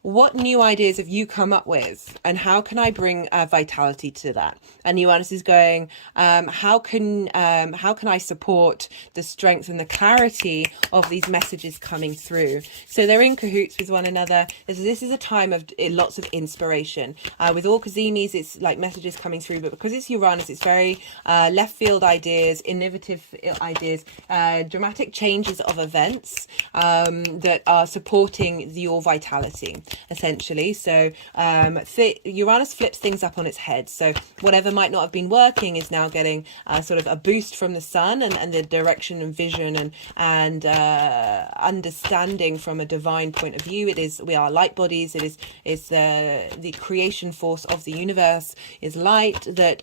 what new ideas have you come up with, and how can I bring vitality to that? And Uranus is going, how can I support the strength and the clarity of these messages coming through? So they're in cahoots with one another. This is a time of lots of inspiration. With all Cazimis, it's like messages coming through, but because it's Uranus, it's very left field ideas, innovative ideas, dramatic changes of events that are supporting your vitality, essentially. So Uranus flips things up on its head. So whatever might not have been working is now getting sort of a boost from the sun and the direction and vision and understanding from a divine point of view. We are light bodies. It's the creation force of the universe is light, that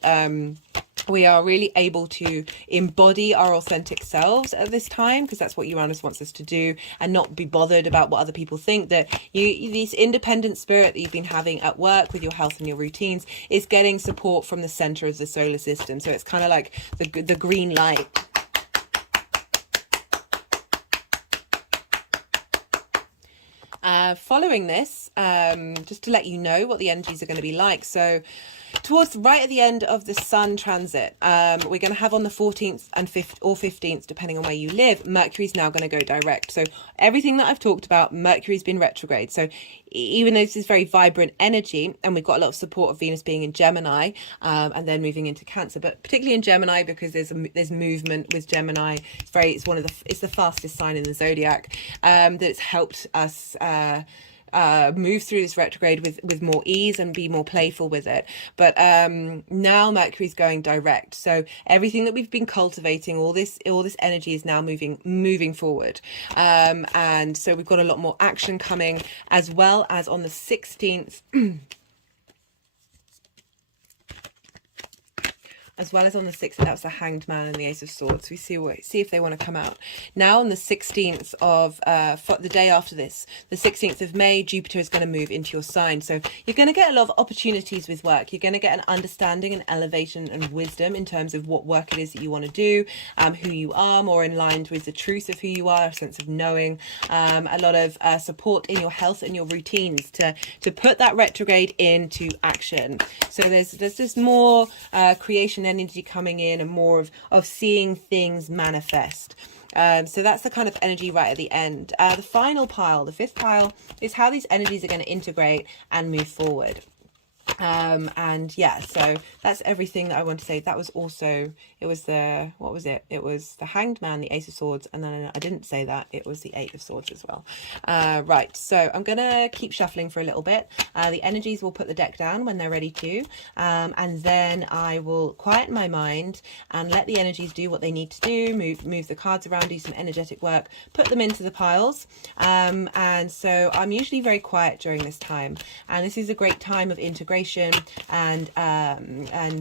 we are really able to embody our authentic selves at this time, because that's what Uranus wants us to do, and not be bothered about what other people think. That this independent spirit that you've been having at work with your health and your routines is getting support from the center of the solar system. So it's kind of like the green light. Following this, just to let you know what the energies are going to be like. So towards right at the end of the Sun transit, we're going to have on the 14th and 5th or 15th, depending on where you live, Mercury's now going to go direct. So everything that I've talked about, Mercury's been retrograde. So even though this is very vibrant energy, and we've got a lot of support of Venus being in Gemini, and then moving into Cancer, but particularly in Gemini, because there's movement with Gemini. It's the fastest sign in the zodiac, that it's helped us move through this retrograde with more ease and be more playful with it. But now Mercury's going direct, so everything that we've been cultivating, all this energy is now moving forward, and so we've got a lot more action coming, as well as on the 16th. As well as on the 6th, that was the Hanged Man and the Ace of Swords. We see if they want to come out. Now on the 16th of, the day after this, the 16th of May, Jupiter is going to move into your sign. So you're going to get a lot of opportunities with work. You're going to get an understanding and elevation and wisdom in terms of what work it is that you want to do, who you are, more in line with the truth of who you are, a sense of knowing, a lot of support in your health and your routines to put that retrograde into action. So there's just more creation energy coming in, and more of seeing things manifest. So that's the kind of energy right at the end. The final pile, the 5th pile, is how these energies are going to integrate and move forward. And yeah, so that's everything that I want to say. That was also, it was the, what was it? It was the Hanged Man, the Ace of Swords, and then I didn't say that, it was the Eight of Swords as well. Right, so I'm gonna keep shuffling for a little bit. The energies will put the deck down when they're ready to, and then I will quiet my mind and let the energies do what they need to do, move the cards around, do some energetic work, put them into the piles. And so I'm usually very quiet during this time, and this is a great time of integration and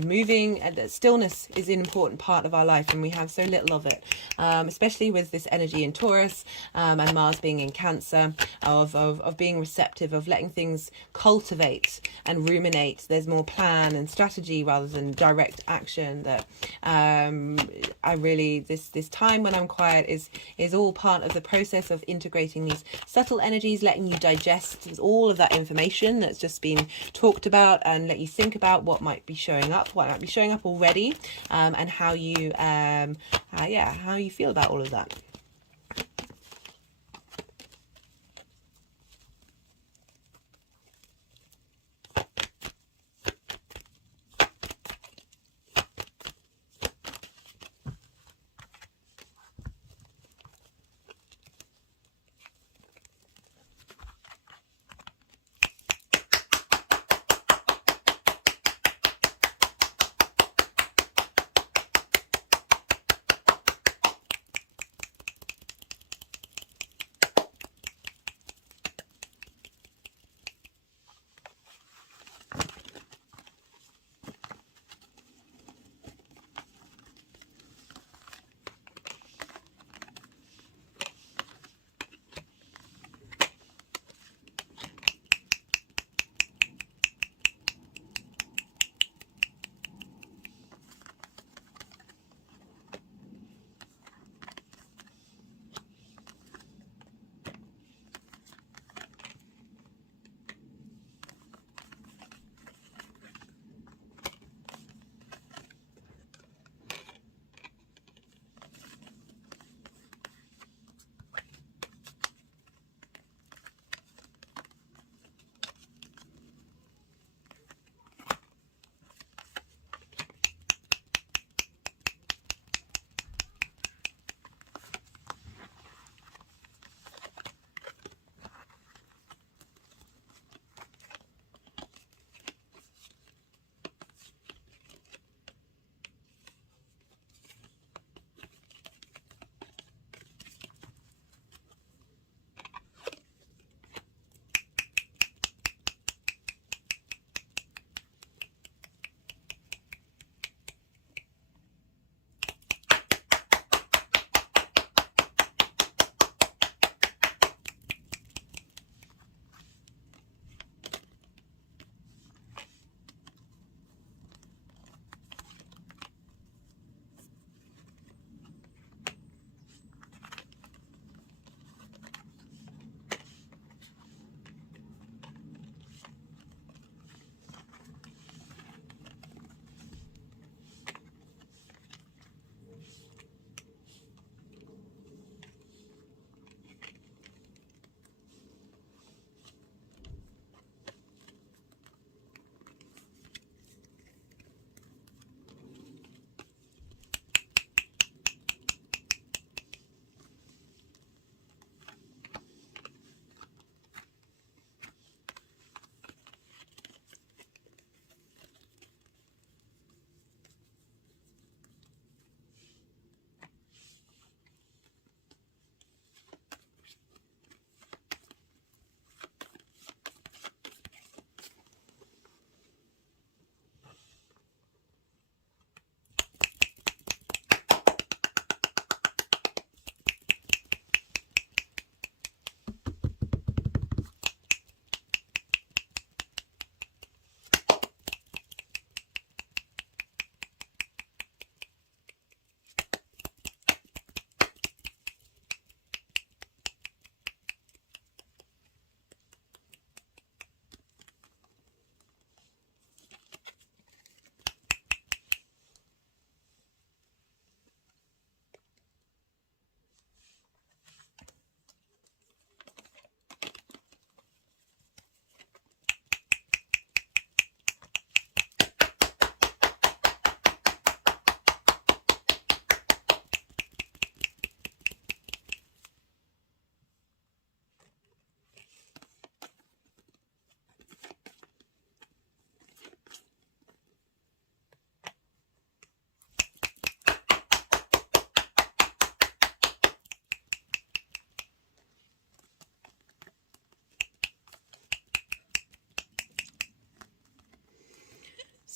moving, and that stillness is an important part of our life, and we have so little of it, especially with this energy in Taurus, and Mars being in Cancer, of being receptive, of letting things cultivate and ruminate. There's more plan and strategy rather than direct action. That I really, this time when I'm quiet is all part of the process of integrating these subtle energies, letting you digest all of that information that's just been talked about, and let you think about what might be showing up already, and how you how you feel about all of that.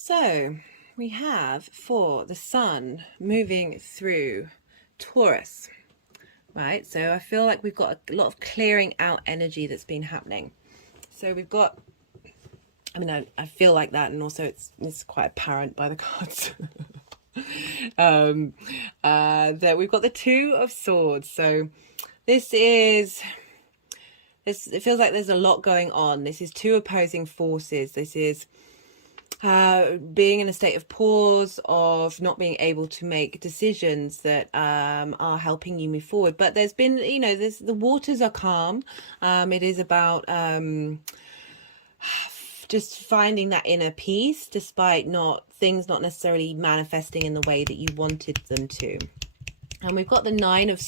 So we have for the sun moving through Taurus, right? So I feel like we've got a lot of clearing out energy that's been happening. So we've got, I mean, I feel like that, and also it's quite apparent by the cards. That we've got the Two of Swords. So this is, it feels like there's a lot going on. This is two opposing forces. This is being in a state of pause, of not being able to make decisions that are helping you move forward. But there's been, you know, the waters are calm. It is about just finding that inner peace, despite things not necessarily manifesting in the way that you wanted them to. And we've got the Nine of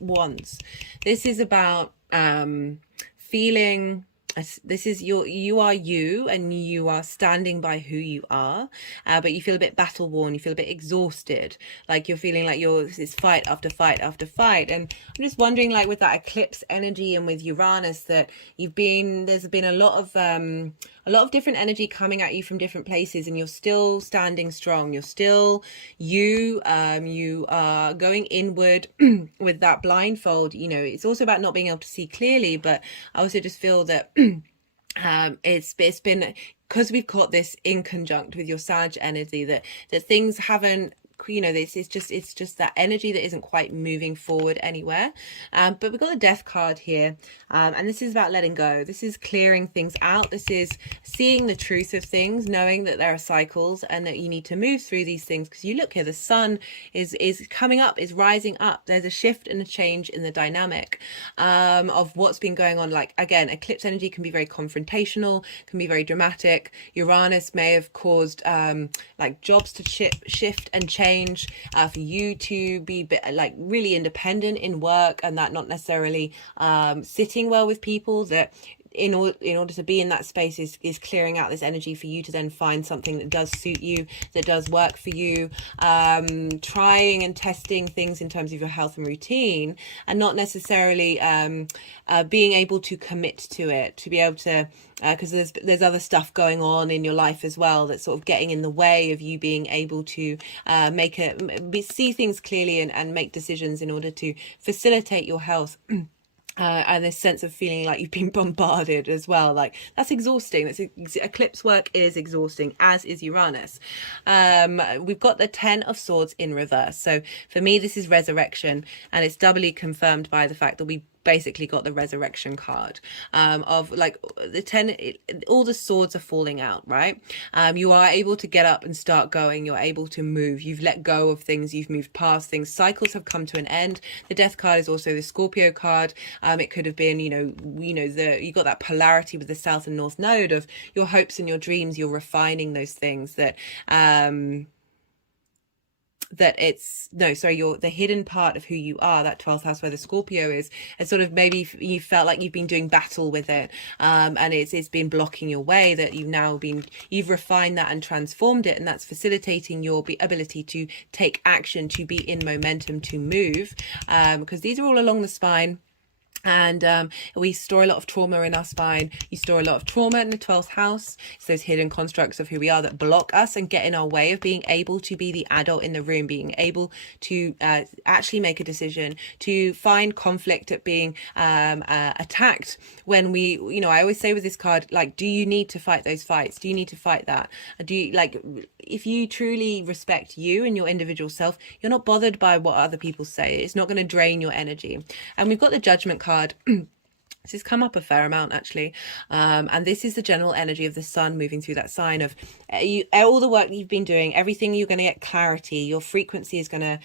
Wands. This is about feeling. This is you are you, and you are standing by who you are, but you feel a bit battle worn, you feel a bit exhausted, like you're feeling like it's fight after fight after fight. And I'm just wondering, like with that eclipse energy and with Uranus, that there's been a lot of different energy coming at you from different places, and you're still standing strong. You're still you are going inward with that blindfold. You know, it's also about not being able to see clearly, but I also just feel that it's been, because we've got this in conjunct with your Sag energy, that things haven't, you know, it's just that energy that isn't quite moving forward anywhere. But we've got the Death card here, and this is about letting go. This is clearing things out. This is seeing the truth of things, knowing that there are cycles and that you need to move through these things. Because you look here, the sun is coming up, is rising up. There's a shift and a change in the dynamic of what's been going on. Like, again, eclipse energy can be very confrontational, can be very dramatic. Uranus may have caused like jobs to shift and change, for you to be like really independent in work, and that not necessarily sitting well with people, that in order to be in that space is clearing out this energy for you to then find something that does suit you, that does work for you. Trying and testing things in terms of your health and routine, and not necessarily being able to commit to it, to be able to, because there's other stuff going on in your life as well that's sort of getting in the way of you being able to see things clearly and make decisions in order to facilitate your health. And this sense of feeling like you've been bombarded as well, like that's exhausting. Eclipse work is exhausting, as is Uranus. We've got the Ten of Swords in reverse. So for me, this is resurrection, and it's doubly confirmed by the fact that we basically got the resurrection card of like the 10, all the swords are falling out, right? You are able to get up and start going. You're able to move. You've let go of things. You've moved past things. Cycles have come to an end. The Death card is also the Scorpio card. It could have been, you got that polarity with the South and North Node of your hopes and your dreams. You're refining those things that you're the hidden part of who you are, that 12th house where the Scorpio is, and sort of maybe you felt like you've been doing battle with it, and it's been blocking your way, that you've refined that and transformed it, and that's facilitating your ability to take action, to be in momentum, to move, because these are all along the spine. And we store a lot of trauma in our spine. You store a lot of trauma in the 12th house. It's those hidden constructs of who we are that block us and get in our way of being able to be the adult in the room, being able to actually make a decision, to find conflict at being attacked. When I always say with this card, like, do you need to fight those fights? Do you need to fight that? Do you, like, if you truly respect you and your individual self, you're not bothered by what other people say. It's not going to drain your energy. And we've got the Judgment card. This has come up a fair amount, actually, and this is the general energy of the sun moving through that sign of all the work you've been doing, everything. You're going to get clarity. Your frequency is going to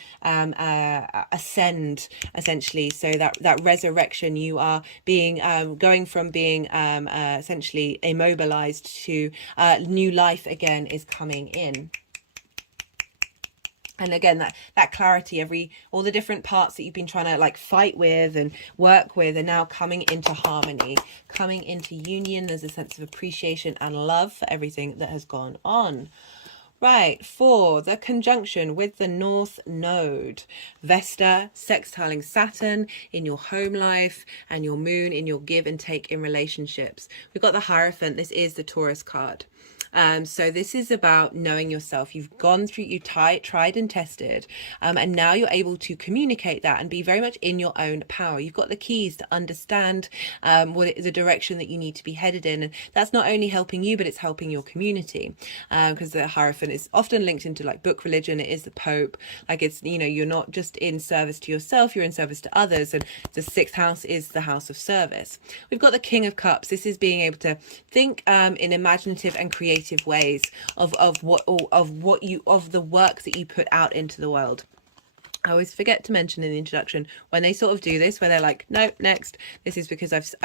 ascend, essentially. So that resurrection, you are being going from being essentially immobilized to new life again is coming in. And again, that clarity, all the different parts that you've been trying to like fight with and work with are now coming into harmony, coming into union. There's a sense of appreciation and love for everything that has gone on. Right, for the conjunction with the North Node, Vesta sextiling Saturn in your home life and your moon in your give and take in relationships. We've got the Hierophant. This is the Taurus card. So this is about knowing yourself. You've gone through, you tried and tested, and now you're able to communicate that and be very much in your own power. You've got the keys to understand the direction that you need to be headed in, and that's not only helping you, but it's helping your community, because the Hierophant is often linked into like book religion. It is the Pope. Like, it's, you know, you're not just in service to yourself, you're in service to others, and the 6th house is the house of service. We've got the King of Cups. This is being able to think in imaginative and creative ways of the work that you put out into the world. I always forget to mention in the introduction, when they sort of do this, where they're like, no, next, this is because I've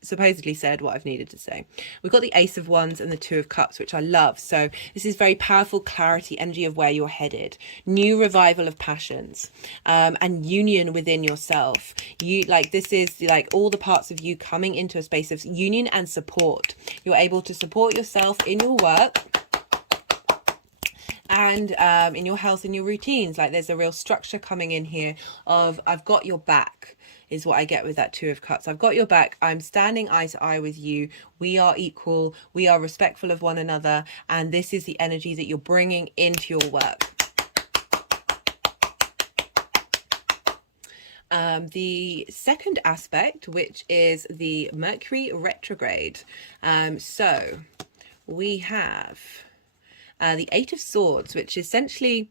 supposedly said what I've needed to say. We've got the Ace of Wands and the Two of Cups, which I love. So this is very powerful clarity, energy of where you're headed, new revival of passions, and union within yourself. This is like all the parts of you coming into a space of union and support. You're able to support yourself in your work, and in your health, in your routines. Like, there's a real structure coming in here of, I've got your back, is what I get with that Two of Cups. I've got your back. I'm standing eye to eye with you. We are equal. We are respectful of one another. And this is the energy that you're bringing into your work. The second aspect, which is the Mercury Retrograde. So we have the Eight of Swords, which is essentially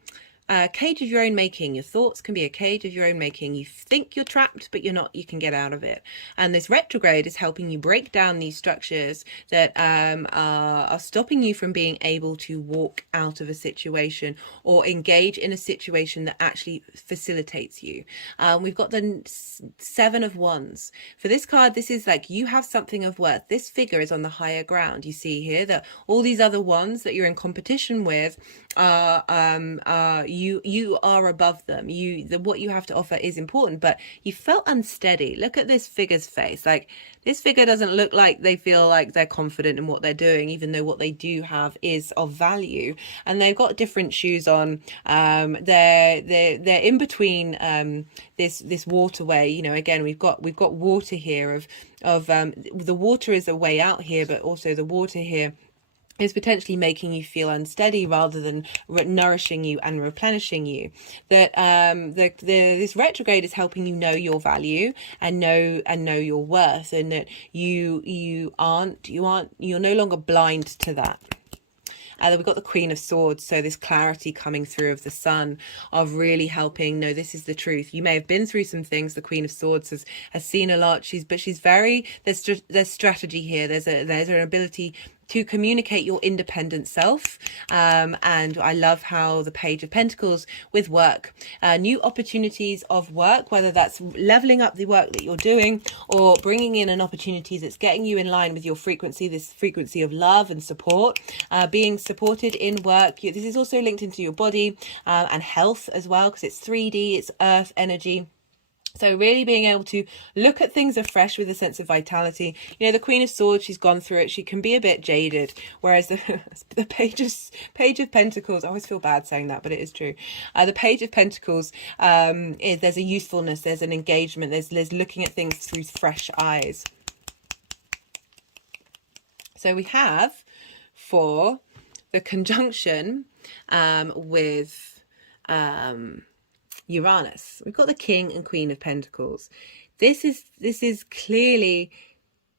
a cage of your own making. Your thoughts can be a cage of your own making. You think you're trapped, but you're not. You can get out of it. And this retrograde is helping you break down these structures that are stopping you from being able to walk out of a situation or engage in a situation that actually facilitates you. We've got the Seven of Wands. For this card, this is like, you have something of worth. This figure is on the higher ground. You see here that all these other wands that you're in competition with you are above them. What you have to offer is important, but you felt unsteady. Look at this figure's face. Like, this figure doesn't look like they feel like they're confident in what they're doing, even though what they do have is of value. And they've got different shoes on. They're in between this waterway. You know, again, we've got water here of the water is a way out here, but also the water here is potentially making you feel unsteady rather than nourishing you and replenishing you. That this retrograde is helping you know your value and know your worth, and that you're no longer blind to that. Then we've got the Queen of Swords, so this clarity coming through of the Sun, of really helping, no, this is the truth. You may have been through some things. The Queen of Swords has seen a lot. She's very, there's strategy here. There's an ability to communicate your independent self. And I love how the Page of Pentacles with work, new opportunities of work, whether that's leveling up the work that you're doing or bringing in an opportunity that's getting you in line with your frequency, this frequency of love and support, being supported in work. This is also linked into your body and health as well, because it's 3D, it's earth energy. So really being able to look at things afresh with a sense of vitality. You know, the Queen of Swords, she's gone through it. She can be a bit jaded, whereas the Page of Pentacles, I always feel bad saying that, but it is true. The Page of Pentacles, there's a usefulness, there's an engagement, there's looking at things through fresh eyes. So we have for the conjunction with Uranus, we've got the King and Queen of Pentacles. This is clearly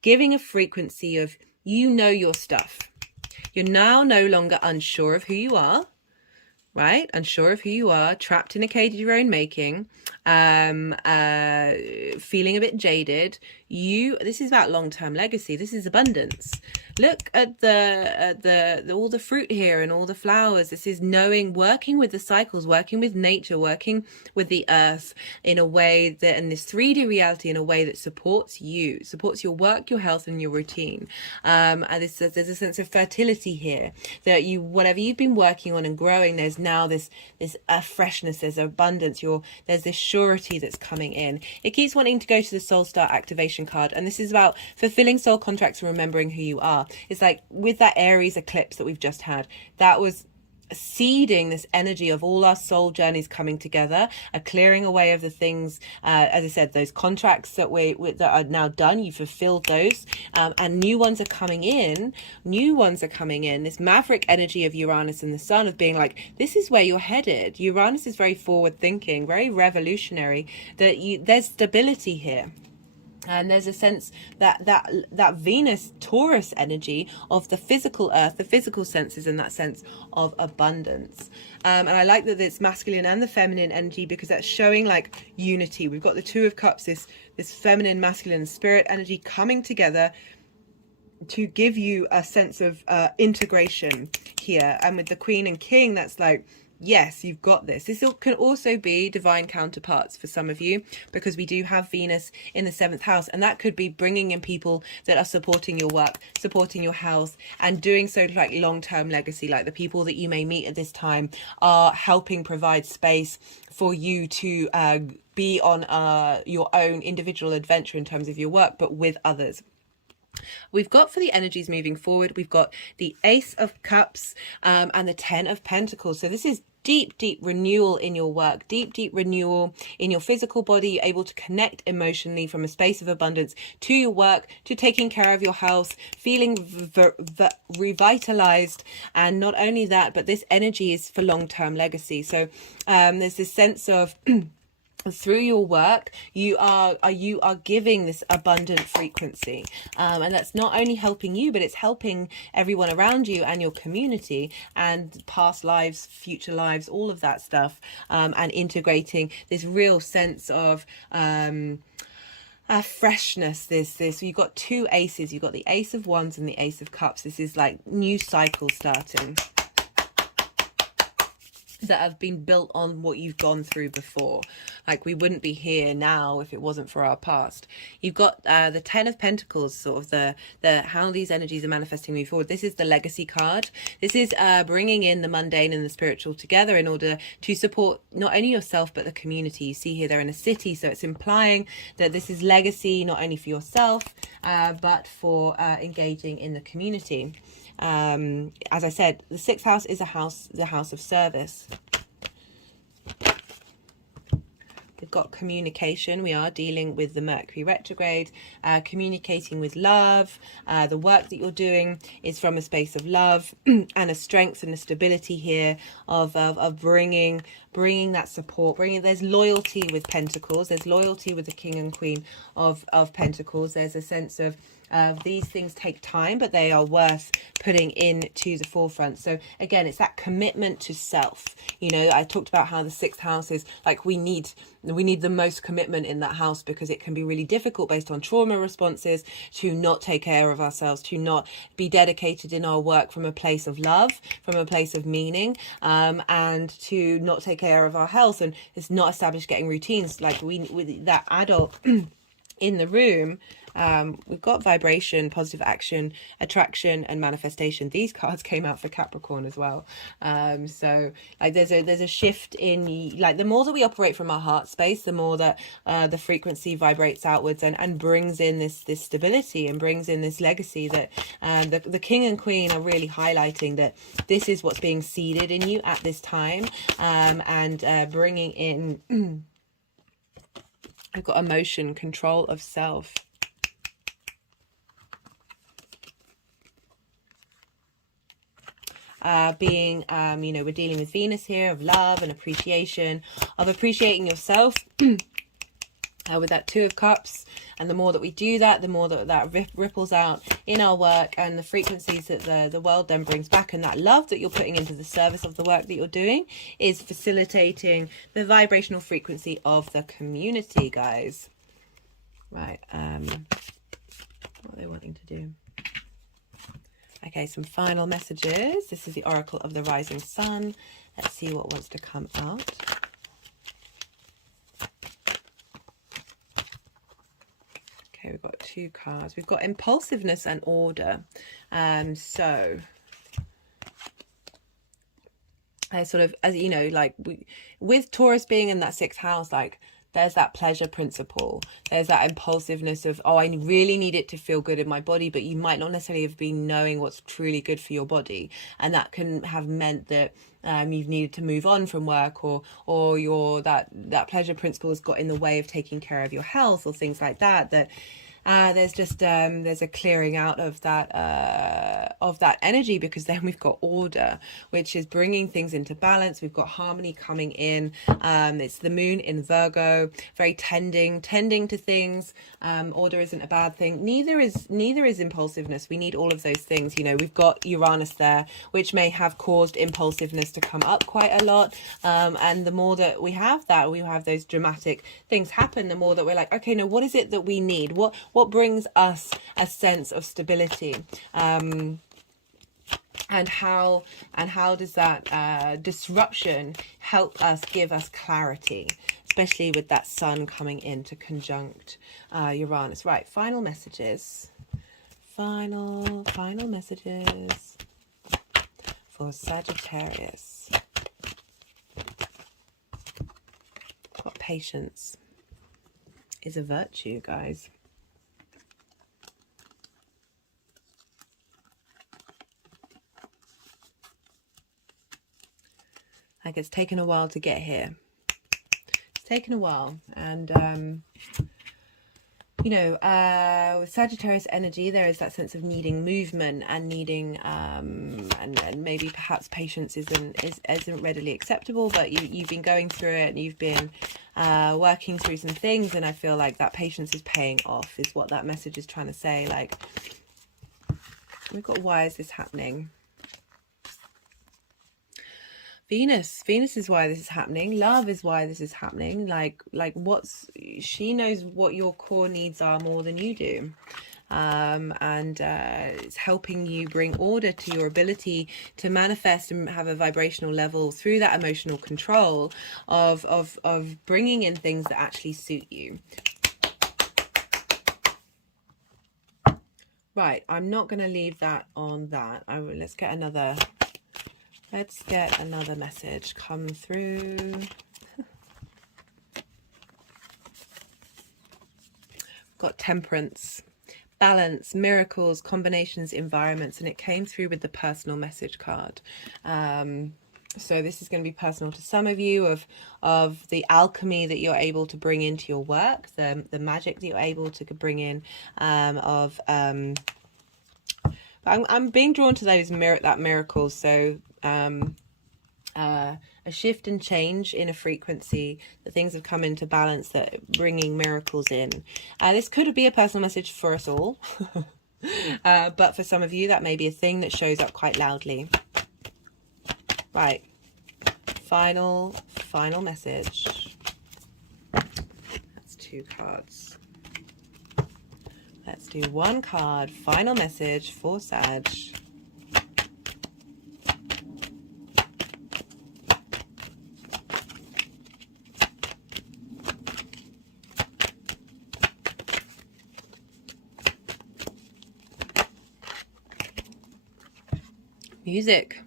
giving a frequency of, you know your stuff. You're now no longer unsure of who you are, right? Unsure of who you are, trapped in a cage of your own making, feeling a bit jaded. This is about long-term legacy. This is abundance. Look at all the fruit here and all the flowers. This is knowing, working with the cycles, working with nature, working with the earth in a way that, and this 3D reality in a way that supports you, supports your work, your health, and your routine. And there's a sense of fertility here, that whatever you've been working on and growing, there's now this freshness, there's abundance, there's this surety that's coming in. It keeps wanting to go to the Soul Star activation card, and this is about fulfilling soul contracts and remembering who you are. It's like with that Aries eclipse that we've just had, that was seeding this energy of all our soul journeys coming together, a clearing away of the things, as I said, those contracts that that are now done. You fulfilled those, and new ones are coming in. This maverick energy of Uranus and the sun, of being like, this is where you're headed. Uranus is very forward thinking, very revolutionary, that there's stability here. And there's a sense that Venus Taurus energy of the physical earth, the physical senses, and that sense of abundance. And I like that it's masculine and the feminine energy, because that's showing like unity. We've got the Two of Cups, this feminine, masculine spirit energy coming together to give you a sense of integration here. And with the Queen and King, that's like, yes, you've got this. This can also be divine counterparts for some of you, because we do have Venus in the 7th house, and that could be bringing in people that are supporting your work, supporting your health, and doing so like long-term legacy. Like the people that you may meet at this time are helping provide space for you to be on your own individual adventure in terms of your work, but with others. We've got, for the energies moving forward, we've got the Ace of Cups and the 10 of Pentacles. So this is deep renewal in your work, deep renewal in your physical body. You're able to connect emotionally from a space of abundance to your work, to taking care of your health, feeling revitalized. And not only that, but this energy is for long-term legacy. So there's this sense of through your work, you are giving this abundant frequency, and that's not only helping you, but it's helping everyone around you and your community, and past lives, future lives, all of that stuff, and integrating this real sense of freshness. You've got two aces. You've got the Ace of Wands and the Ace of Cups. This is like new cycle starting, that have been built on what you've gone through before. Like, we wouldn't be here now if it wasn't for our past. You've got the 10 of Pentacles, sort of the how these energies are manifesting moving forward. This is the legacy card. This is bringing in the mundane and the spiritual together in order to support not only yourself but the community. You see here they're in a city, so it's implying that this is legacy not only for yourself but for engaging in the community. As I said, the 6th house is the house of service. We've got communication. We are dealing with the Mercury Retrograde, communicating with love. The work that you're doing is from a space of love and a strength and a stability here of bringing that support. There's loyalty with Pentacles. There's loyalty with the King and Queen of Pentacles. There's a sense of these things take time, but they are worth putting into the forefront. So again, it's that commitment to self. You know, I talked about how the 6th house is like, we need the most commitment in that house, because it can be really difficult based on trauma responses to not take care of ourselves, to not be dedicated in our work from a place of love, from a place of meaning, and to not take care of our health, and it's not established getting routines. Like with that adult in the room, we've got vibration, positive action, attraction, and manifestation. These cards came out for Capricorn as well. So like there's a shift in, like, the more that we operate from our heart space, the more that the frequency vibrates outwards and brings in this stability and brings in this legacy that the King and Queen are really highlighting, that this is what's being seeded in you at this time, and bringing in I've got emotion, control of self. Being, we're dealing with Venus here, of love and appreciation, of appreciating yourself with that 2 of Cups. And the more that we do that, the more that ripples out in our work, and the frequencies that the world then brings back, and that love that you're putting into the service of the work that you're doing is facilitating the vibrational frequency of the community, guys. Right, what are they wanting to do? Okay, some final messages. This is the Oracle of the Rising Sun. Let's see what wants to come out. Okay, we've got 2 cards. We've got impulsiveness and order. So I sort of, as you know, like with Taurus being in that 6th house, like there's that pleasure principle. There's that impulsiveness of, oh, I really need it to feel good in my body, but you might not necessarily have been knowing what's truly good for your body. And that can have meant that you've needed to move on from work, or that pleasure principle has got in the way of taking care of your health or things like that, there's a clearing out of that energy, because then we've got order, which is bringing things into balance. We've got harmony coming in. It's the moon in Virgo, very tending to things. Order isn't a bad thing. Neither is impulsiveness. We need all of those things. You know, we've got Uranus there, which may have caused impulsiveness to come up quite a lot. And the more that we have those dramatic things happen, the more that we're like, okay, no, what is it that we need? What brings us a sense of stability? And how does that disruption help us, give us clarity, especially with that sun coming in to conjunct Uranus? Right, final messages. Final messages for Sagittarius. What patience is a virtue, guys. Like, it's taken a while to get here. It's taken a while. And, you know, with Sagittarius energy, there is that sense of needing movement and needing, and maybe perhaps patience isn't readily acceptable, but you've been going through it, and you've been working through some things, and I feel like that patience is paying off, is what that message is trying to say. Like, we've got, why is this happening? Venus is why this is happening. Love is why this is happening. Like she knows what your core needs are more than you do. And it's helping you bring order to your ability to manifest and have a vibrational level through that emotional control of bringing in things that actually suit you. Right, I'm not going to leave that on that. Let's get another message come through. Got temperance, balance, miracles, combinations, environments, and it came through with the personal message card. So this is going to be personal to some of you, of the alchemy that you're able to bring into your work, the magic that you're able to bring in, I'm being drawn to those miracles. So a shift and change in a frequency, that things have come into balance, that bringing miracles in. This could be a personal message for us all, but for some of you that may be a thing that shows up quite loudly. Right, final message. That's 2 cards. Let's do 1 card. Final message for Sag. Music.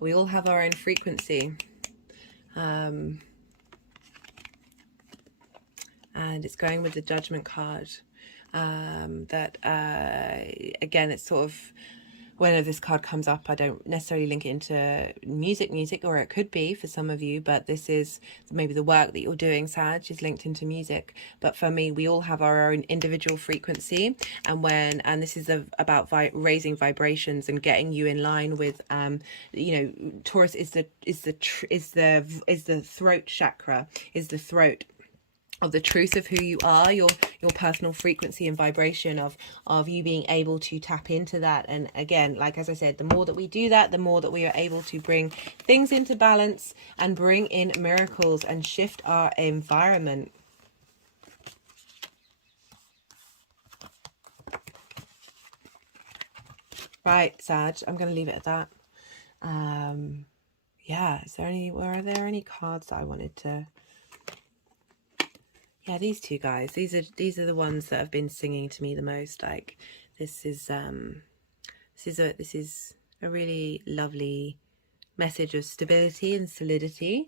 We all have our own frequency. And it's going with the Judgment card. That again, it's sort of, whenever this card comes up, I don't necessarily link it into music, or it could be for some of you, but this is maybe the work that you're doing, Sag, is linked into music. But for me, we all have our own individual frequency, and this is about raising vibrations and getting you in line with, you know, Taurus is the throat chakra, is the throat of the truth of who you are, your personal frequency and vibration of you being able to tap into that. And again, like, as I said, the more that we do that, the more that we are able to bring things into balance and bring in miracles and shift our environment. Right, Sag, I'm going to leave it at that. Yeah, are there any cards that I wanted to... Yeah, these 2 guys. These are the ones that have been singing to me the most. Like, this is a really lovely message of stability and solidity.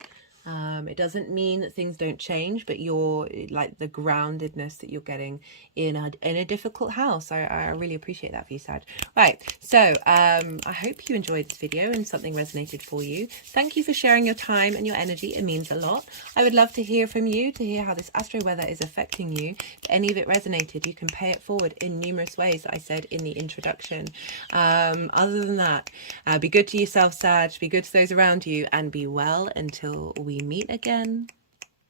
It doesn't mean that things don't change, but you're like the groundedness that you're getting in a difficult house. I really appreciate that for you, Sag. Right, so I hope you enjoyed this video and something resonated for you. Thank you for sharing your time and your energy. It means a lot. I would love to hear from you, to hear how this astro weather is affecting you. If any of it resonated, you can pay it forward in numerous ways that I said in the introduction. Other than that, be good to yourself, Sag, be good to those around you, and be well until we meet again.